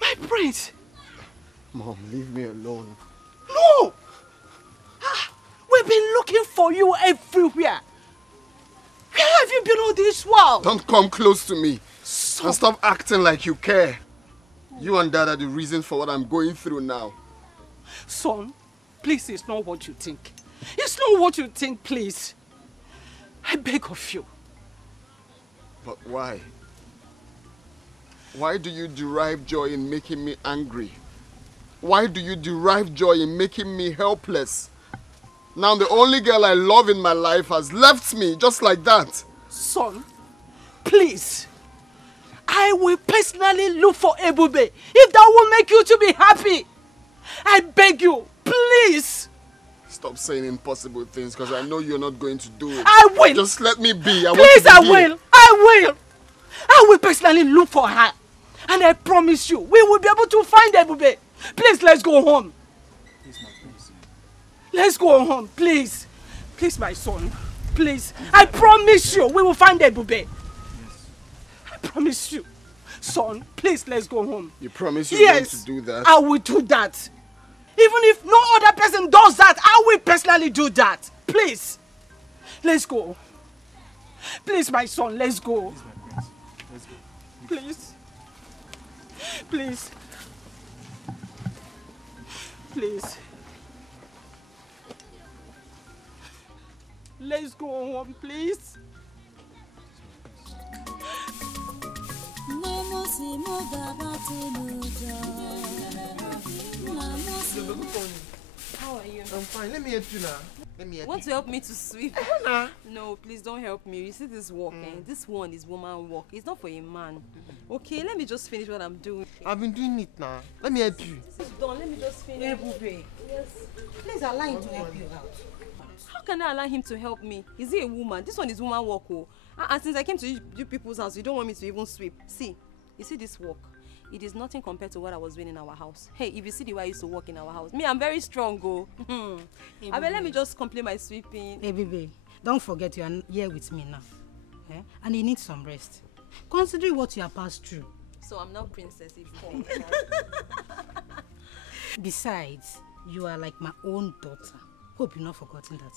My prince. Mom, leave me alone. No! We've been looking for you everywhere. you been on this world? Don't come close to me. And stop acting like you care. You and Dad are the reason for what I'm going through now. Son, please, it's not what you think. It's not what you think, please. I beg of you. But why? Why do you derive joy in making me angry? Why do you derive joy in making me helpless? Now the only girl I love in my life has left me just like that. Son, please. I will personally look for Ebube if that will make you to be happy. I beg you, please. Stop saying impossible things because I know you're not going to do it. I will. Just let me be. Please, I will. I will. I will personally look for her. And I promise you, we will be able to find Ebube. Please, let's go home. Let's go home, please. Please, my son. Please. I promise you, we will find Ebube. I promise you. Son, please, let's go home. You promise you're going to do that? I will do that. Even if no other person does that, I will personally do that. Please. Let's go. Please, my son, let's go. Please. Please. Please. Let's go home, please. How are you? I'm fine. Let me help you now. Let me help Want you. to help me to sweep? Nah. No, please don't help me. You see this work, this one is woman work. It's not for a man. Okay, let me just finish what I'm doing. I've been doing it now. Let me help you. This is done. Let me just finish. Ebube. Yes. Please allow him to help you out. How can I allow him to help me? Is he a woman? This one is woman work. Oh. And since I came to you people's house, you don't want me to even sweep. See, you see this work? It is nothing compared to what I was doing in our house. Hey, if you see the way I used to work in our house, me, I'm very strong, go. I mean, let me just complete my sweeping. Hey, baby, don't forget you are here with me now. Eh? And you need some rest. Considering what you have passed through. So I'm not princess if you Besides, you are like my own daughter. Hope you're not forgotten that.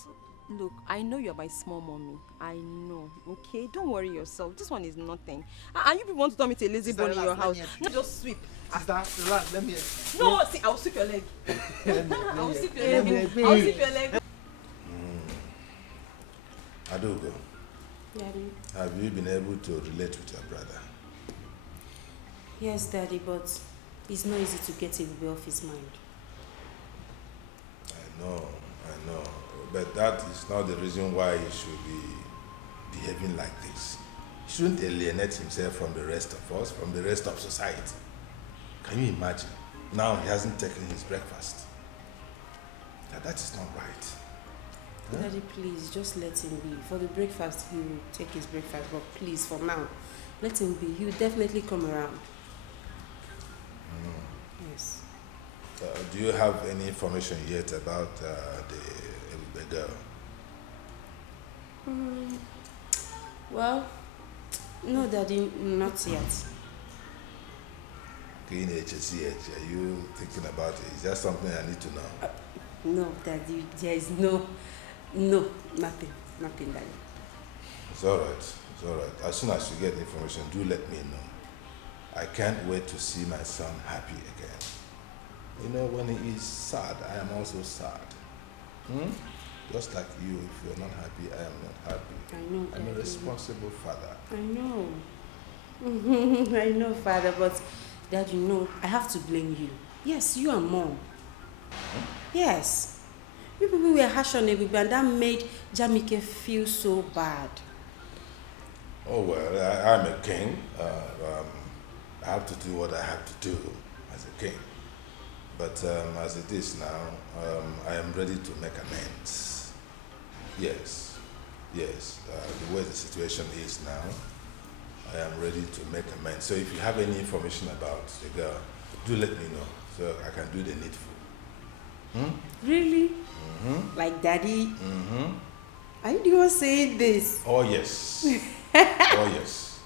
Look, I know you're my small mommy. I know, okay? Don't worry yourself. This one is nothing. And you people want to turn me to a lazy bone in your house. Not just sweep. Sister, relax. Let me help you. No, see, I'll sweep your leg. I'll sweep your leg. I'll sweep your leg. Adogo, Daddy. have you been able to relate with your brother? Yes, Daddy, but it's not easy to get Ebube off his mind. I know. But that is not the reason why he should be behaving like this. He shouldn't alienate himself from the rest of us, from the rest of society. Can you imagine? Now he hasn't taken his breakfast. That is not right. Huh? Daddy, please, just let him be. For the breakfast, he will take his breakfast, but please, for now, let him be. He will definitely come around. Yes. Do you have any information yet about the girl? Well, no, Daddy, not yet. Are you thinking about it? Is that something I need to know? No, Daddy, there is nothing, Daddy. It's all right. As soon as you get the information, do let me know. I can't wait to see my son happy again. You know, when he is sad, I am also sad. Just like you, if you're not happy, I am not happy. I know, I'm a Daddy. responsible father. I know. I know, Father, but Daddy, no, I have to blame you. Yes, you and Mom. Yes. You people were harsh on Ebube, and that made Jamike feel so bad. Oh, well, I'm a king. I have to do what I have to do as a king. But as it is now, I am ready to make amends. Yes. The way the situation is now, I am ready to make amends. So if you have any information about the girl, do let me know so I can do the needful. Really? Like Daddy? Are you the one saying this? Oh, yes. Oh, yes.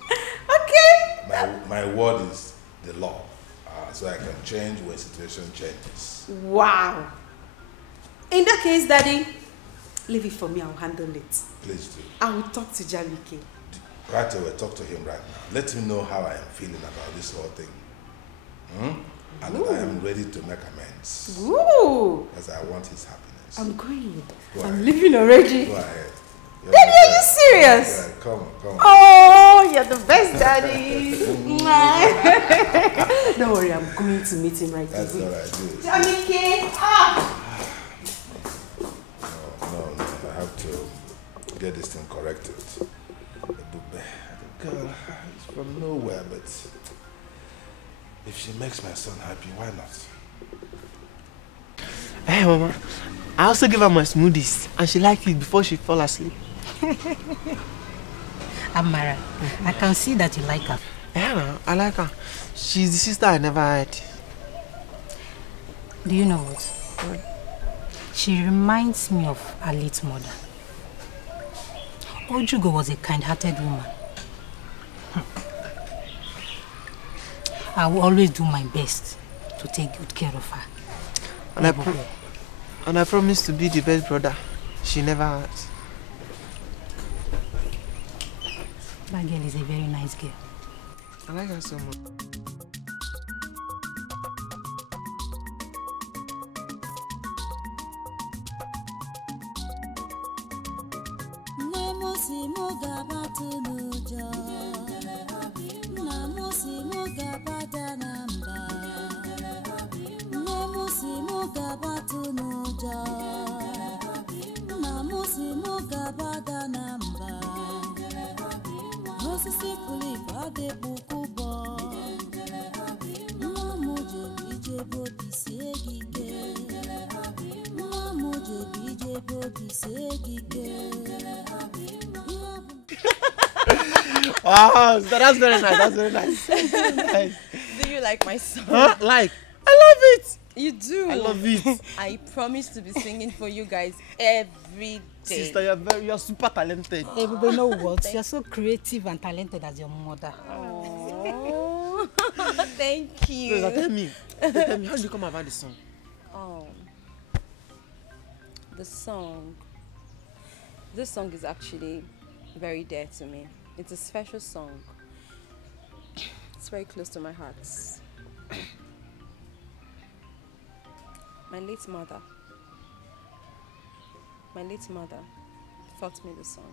Okay. My word is the law. So I can change when situation changes. Wow. In that case, Daddy, leave it for me. I'll handle it. Please do. I will talk to Jamike. Right away, talk to him right now. Let him know how I am feeling about this whole thing. And that I am ready to make amends. Ooh. Because I want his happiness. I'm going. Go I'm ahead. leaving already. Go ahead. Daddy, are you serious? Yeah, come on. Oh, you're the best, Daddy. Don't worry, I'm going to meet him right away. That's all I do. Jamike, No, I have to get this thing corrected. The girl is from nowhere, but if she makes my son happy, why not? Hey, Mama. I also gave her my smoothies, and she liked it before she fell asleep. Amara, I can see that you like her. Yeah, I like her. She's the sister I never had. Do you know what? She reminds me of her late mother. Ojugo was a kind-hearted woman. I will always do my best to take good care of her. And I promise to be the best brother she never had. That girl is a very nice girl. I like her so much. Wow, that's very nice. That's very nice. Nice. Do you like my song? Huh? Like? I love it. You do? I love it. I promise to be singing for you guys every day. Sister, you're super talented. Everybody know what? You're so creative and talented as your mother. Oh, thank you. Rosa, tell me, how did you come about the song? This song is actually very dear to me. It's a special song. It's very close to my heart. My late mother taught me the song.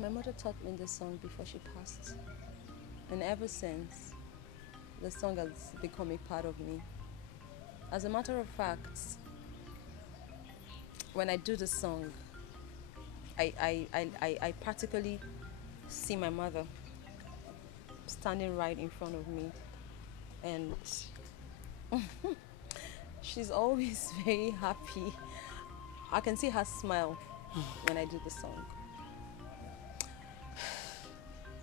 My mother taught me the song before she passed. And ever since, the song has become a part of me. As a matter of fact, when I do the song, I practically see my mother standing right in front of me, and she's always very happy. I can see her smile when I do the song.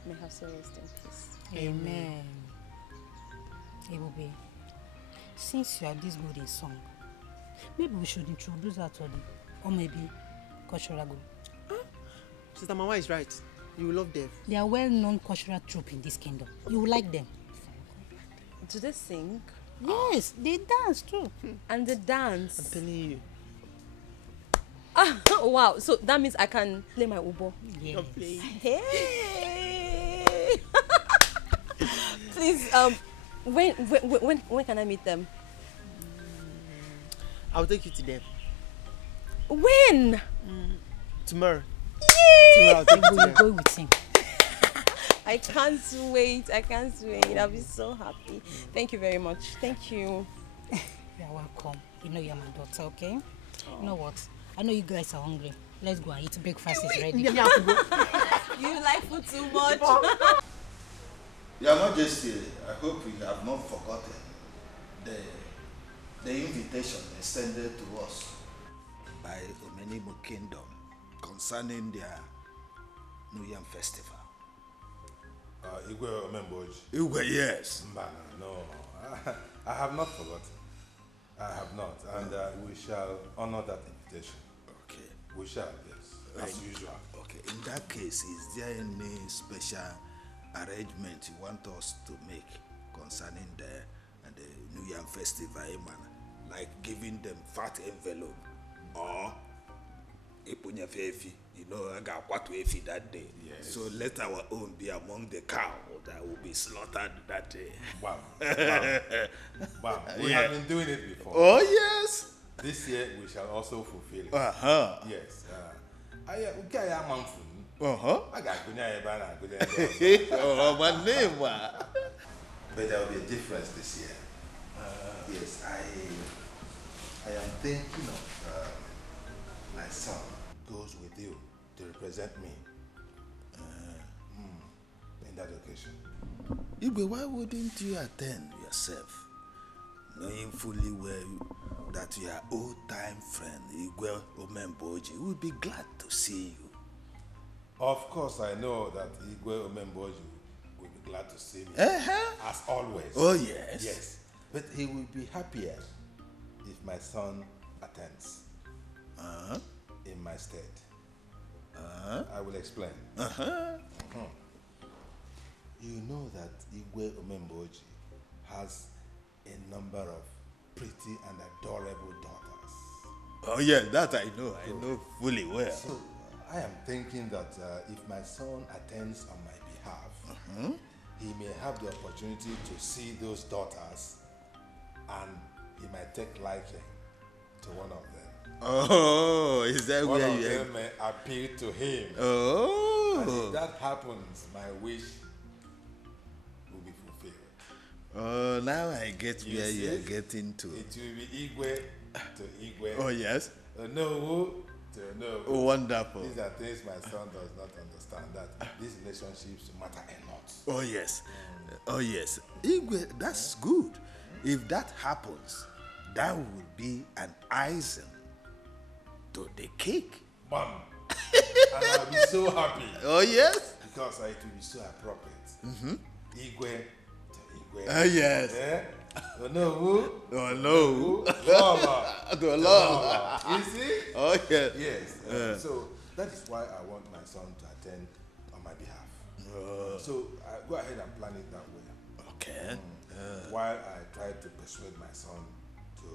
May her soul rest in peace. Amen. Ebube, since you are this good in song, maybe we should introduce her to them, or maybe cultural group. Sister Mama is right. You will love them. They are well-known cultural troupe in this kingdom. You will like them. Do they sing? Yes, they dance too. And they dance. I'm telling you. Ah, wow. So that means I can play my ubo. Yes. Hey. Please, when can I meet them? I'll take you to them. When? Tomorrow. Yay! Tomorrow I'll take you to them. Go with him. I can't wait. I'll be so happy. Thank you very much. Thank you. You're welcome. You know you're my daughter, okay? You know what? I know you guys are hungry. Let's go and eat. Breakfast is ready. You like food too much. Your Majesty, I hope you have not forgotten the invitation extended to us by Omenimo Kingdom concerning their New Yam Festival. Igwe Omemboji. Igwe, yes. No, I have not forgotten. I have not, and we shall honor that invitation. Okay. We shall, yes, as usual. Okay, in that case, is there any special arrangement you want us to make concerning the New Yam Festival, like giving them fat envelope or Ipunya Fefi You know, I got what we feed that day. Yes. So let our own be among the cow that will be slaughtered that day. Wow. Wow. We have been doing it before. Oh, yes. This year we shall also fulfill it. Uh-huh. Yes. I got a Uh-huh. I got Oh, my name. But there will be a difference this year. Yes, I am thinking of my son goes with you to represent me in that occasion. Igwe, why wouldn't you attend yourself, knowing fully well that your old-time friend Igwe Omemboji would be glad to see you? Of course, I know that Igwe Omemboji will be glad to see me, as always. Oh, yes. Yes, but he will be happier if my son attends in my stead. I will explain. You know that Igwe Omemboji has a number of pretty and adorable daughters. Oh, yeah, that I know fully well. So, I am thinking that if my son attends on my behalf, he may have the opportunity to see those daughters and he might take liking to one of them. Oh, is that one where of you them may appeal to him. Oh. And if that happens, my wish will be fulfilled. Oh, now I get You where you are see? getting to. It will be Igwe to Igwe. Oh, yes. No to no. Oh, wonderful. These are things my son does not understand, that these relationships matter a lot. Oh, yes. Oh, yes. Igwe, that's good. If that happens, that would be an icing to the cake. Mom. And I'll be so happy. Oh, yes. Because it will be so appropriate. Igwe to Igwe. Oh, yes. Yeah? No, who? Oh, no. Lola. To Lola. You see? Oh, yes. Yes. So that is why I want my son to attend on my behalf. So go ahead and plan it that way. Okay. While I try to persuade my son to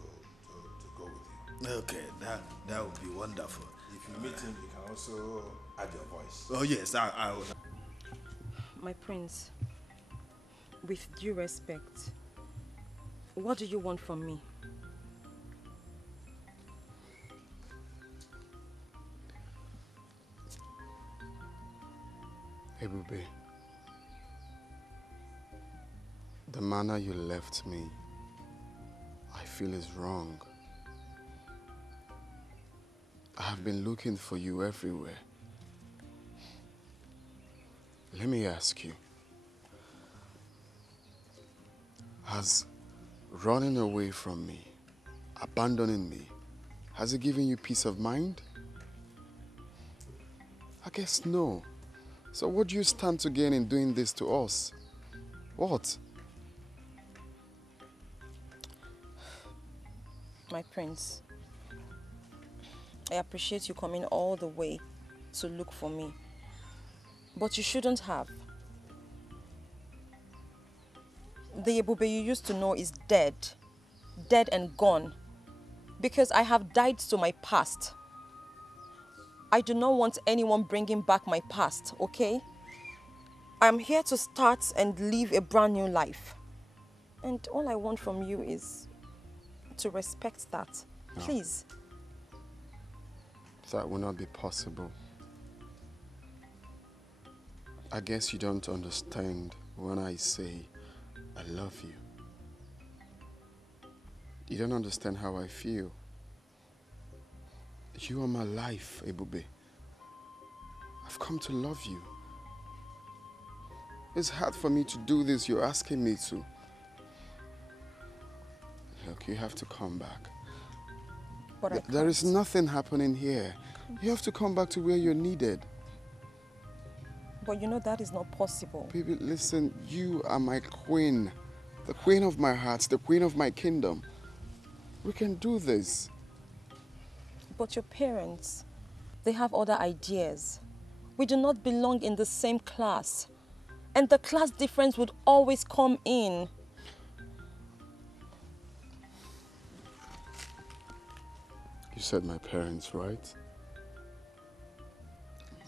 go with you. Okay, that would be wonderful. If you meet him, you can also add your voice. Oh, yes, I will. My prince, with due respect, what do you want from me? Ebube, the manner you left me, I feel is wrong. I have been looking for you everywhere. Let me ask you, has running away from me, abandoning me, has it given you peace of mind? I guess no. So what do you stand to gain in doing this to us? What? My prince, I appreciate you coming all the way to look for me. But you shouldn't have. The Ebube you used to know is dead. Dead and gone. Because I have died to my past. I do not want anyone bringing back my past, okay? I'm here to start and live a brand new life. And all I want from you is to respect that. No. Please. That will not be possible. I guess you don't understand when I say I love you. You don't understand how I feel. You are my life, Ebube. I've come to love you. It's hard for me to do this you're asking me to. Look, you have to come back. But There is nothing happening here. You have to come back to where you're needed. But you know that is not possible. Baby, listen, you are my queen. The queen of my heart, the queen of my kingdom. We can do this. But your parents, they have other ideas. We do not belong in the same class. And the class difference would always come in. You said my parents, right?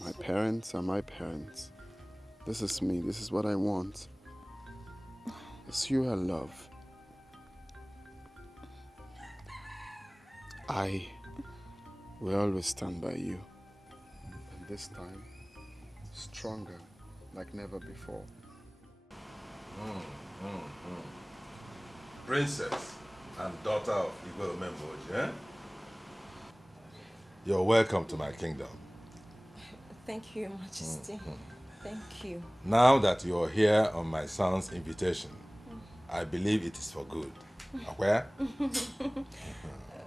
My parents are my parents. This is me. This is what I want. It's you I love. I will always stand by you. And this time, stronger like never before. Princess and daughter of Igwe Omemboji, eh? You're welcome to my kingdom. Thank you, Your Majesty. Thank you. Now that you're here on my son's invitation, I believe it is for good. Where?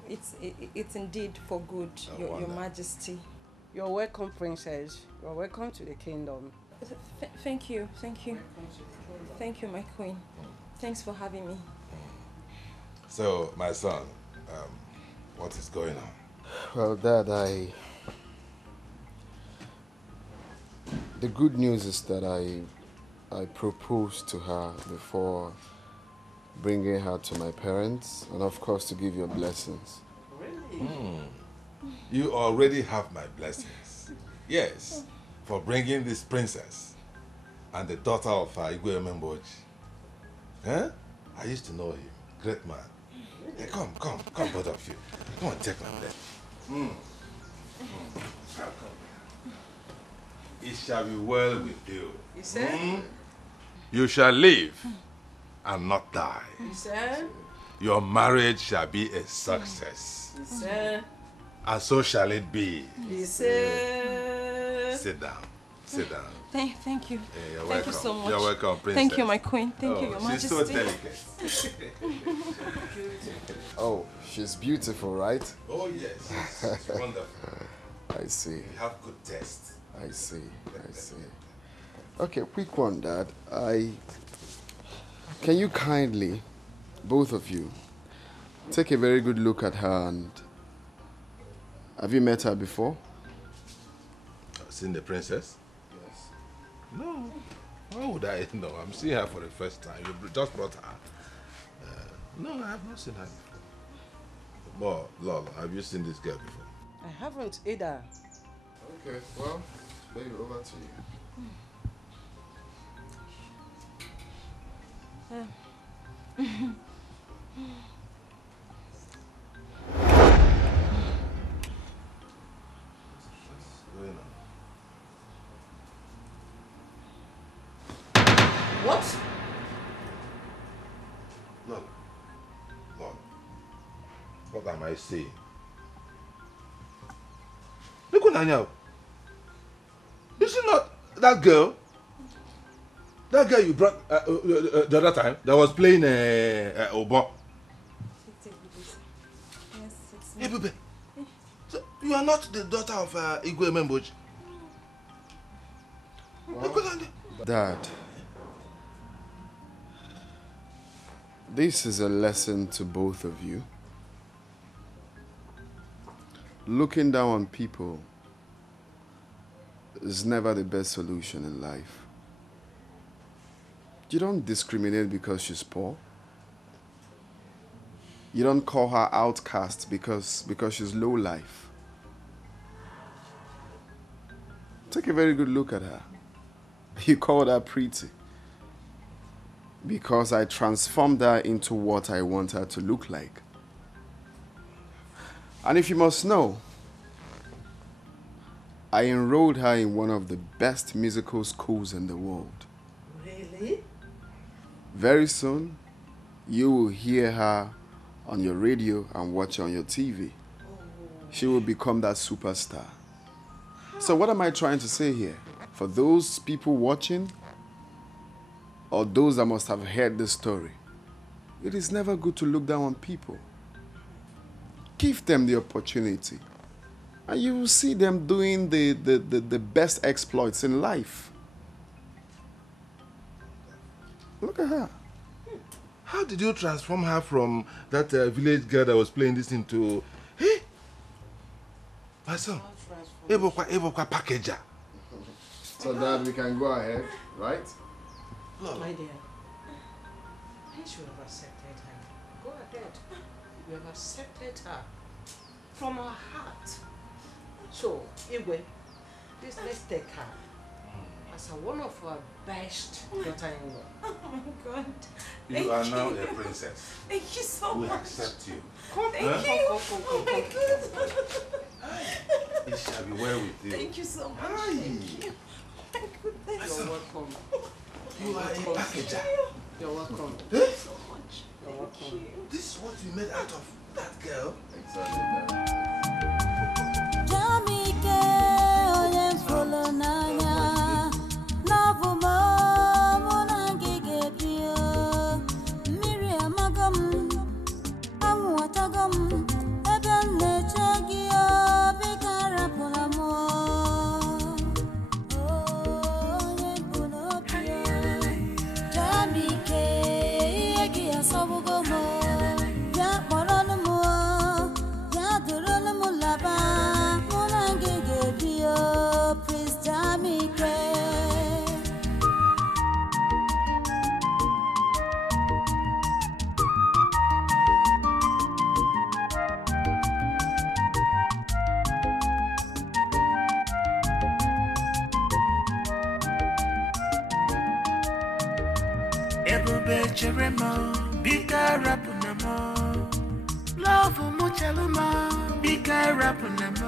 It's indeed for good, Your Majesty. You're welcome, Princess. You're welcome to the kingdom. Thank you. Thank you, my queen. Thanks for having me. So, my son, what is going on? Well, Dad, the good news is that I proposed to her before bringing her to my parents, and of course to give your blessings. Really? You already have my blessings. Yes, for bringing this princess and the daughter of Igwe Omemboji. Huh? I used to know him. Great man. Hey, come, both of you. Come on, take my blessing. It shall be well with you. You said? You shall live and not die. You said? Your marriage shall be a success. You said? And so shall it be. You said? Sit down. Sit down. Thank you. Yeah, you're Thank welcome. you so much. You're welcome, princess. Thank you, my queen. Thank you, Your Majesty. She's so delicate. Oh, she's beautiful, right? Oh, yes. She's wonderful. I see. You have good taste. I see. Okay, quick one, Dad. Can you kindly, both of you, take a very good look at her and... Have you met her before? Seen the princess? Yes. No. Why would I know? I'm seeing her for the first time. You just brought her. No, I have not seen her before. Well, Lola, have you seen this girl before? I haven't either. Okay, well, baby, over to you. What? Look. What am I saying? Look at Nanya. Is she not that girl? That girl you brought the other time that was playing Obo. Yes, it's me. Hey, baby. So you are not the daughter of Igwe Omemboji? Dad, this is a lesson to both of you. Looking down on people is never the best solution in life. You don't discriminate because she's poor. You don't call her outcast because she's low life. Take a very good look at her. You called her pretty because I transformed her into what I want her to look like. And if you must know, I enrolled her in one of the best musical schools in the world. Really? Very soon, you will hear her on your radio and watch her on your TV. She will become that superstar. So what am I trying to say here? For those people watching, or those that must have heard this story, it is never good to look down on people. Give them the opportunity, and you will see them doing the best exploits in life. Look at her. How did you transform her from that village girl that was playing this into... Hey! My son, Ebokwa packager. So Dad, we can go ahead, right? My dear, since you have accepted her, go ahead. You have accepted her from our heart. So, Igwe, Please, let's take her as one of our best daughter-in-law. Oh my God. You are now a princess. Thank you so much. We accept you. Come, Thank you. come. Oh my God. It shall be well with you. Thank you so much. Hi. Thank you. My goodness. You're welcome. You are a packager. You're welcome. Eh? So much. You're welcome. This is what you made out of that girl? Exactly. Jamike onye mfolo n'anya n'ọbụ m mụ na gị ga-ebio mmiri amago m anwụ atago m ebe m na-eche gị biko arapụla m onye bụ n'obi Jamike ihe gị asọgbugo m bịa kpọrọnụ m bịa durunu m laba mụ na gị ga-ebio Prince Jamike Ebube chere m biko rapụna m love m chelụ m biko rapụna m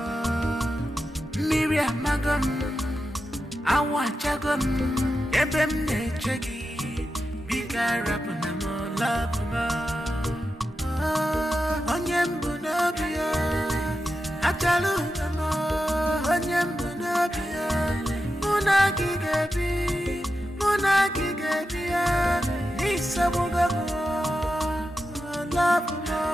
mmiri amago m anwụ achago m ebe m na-eche gị biko rapụna m love m onye m bụ n'obi ya achalụ m onye m bụ n'obi ya mụ na gị ga-ebi Muna gige bia, isa buga mo, love mo.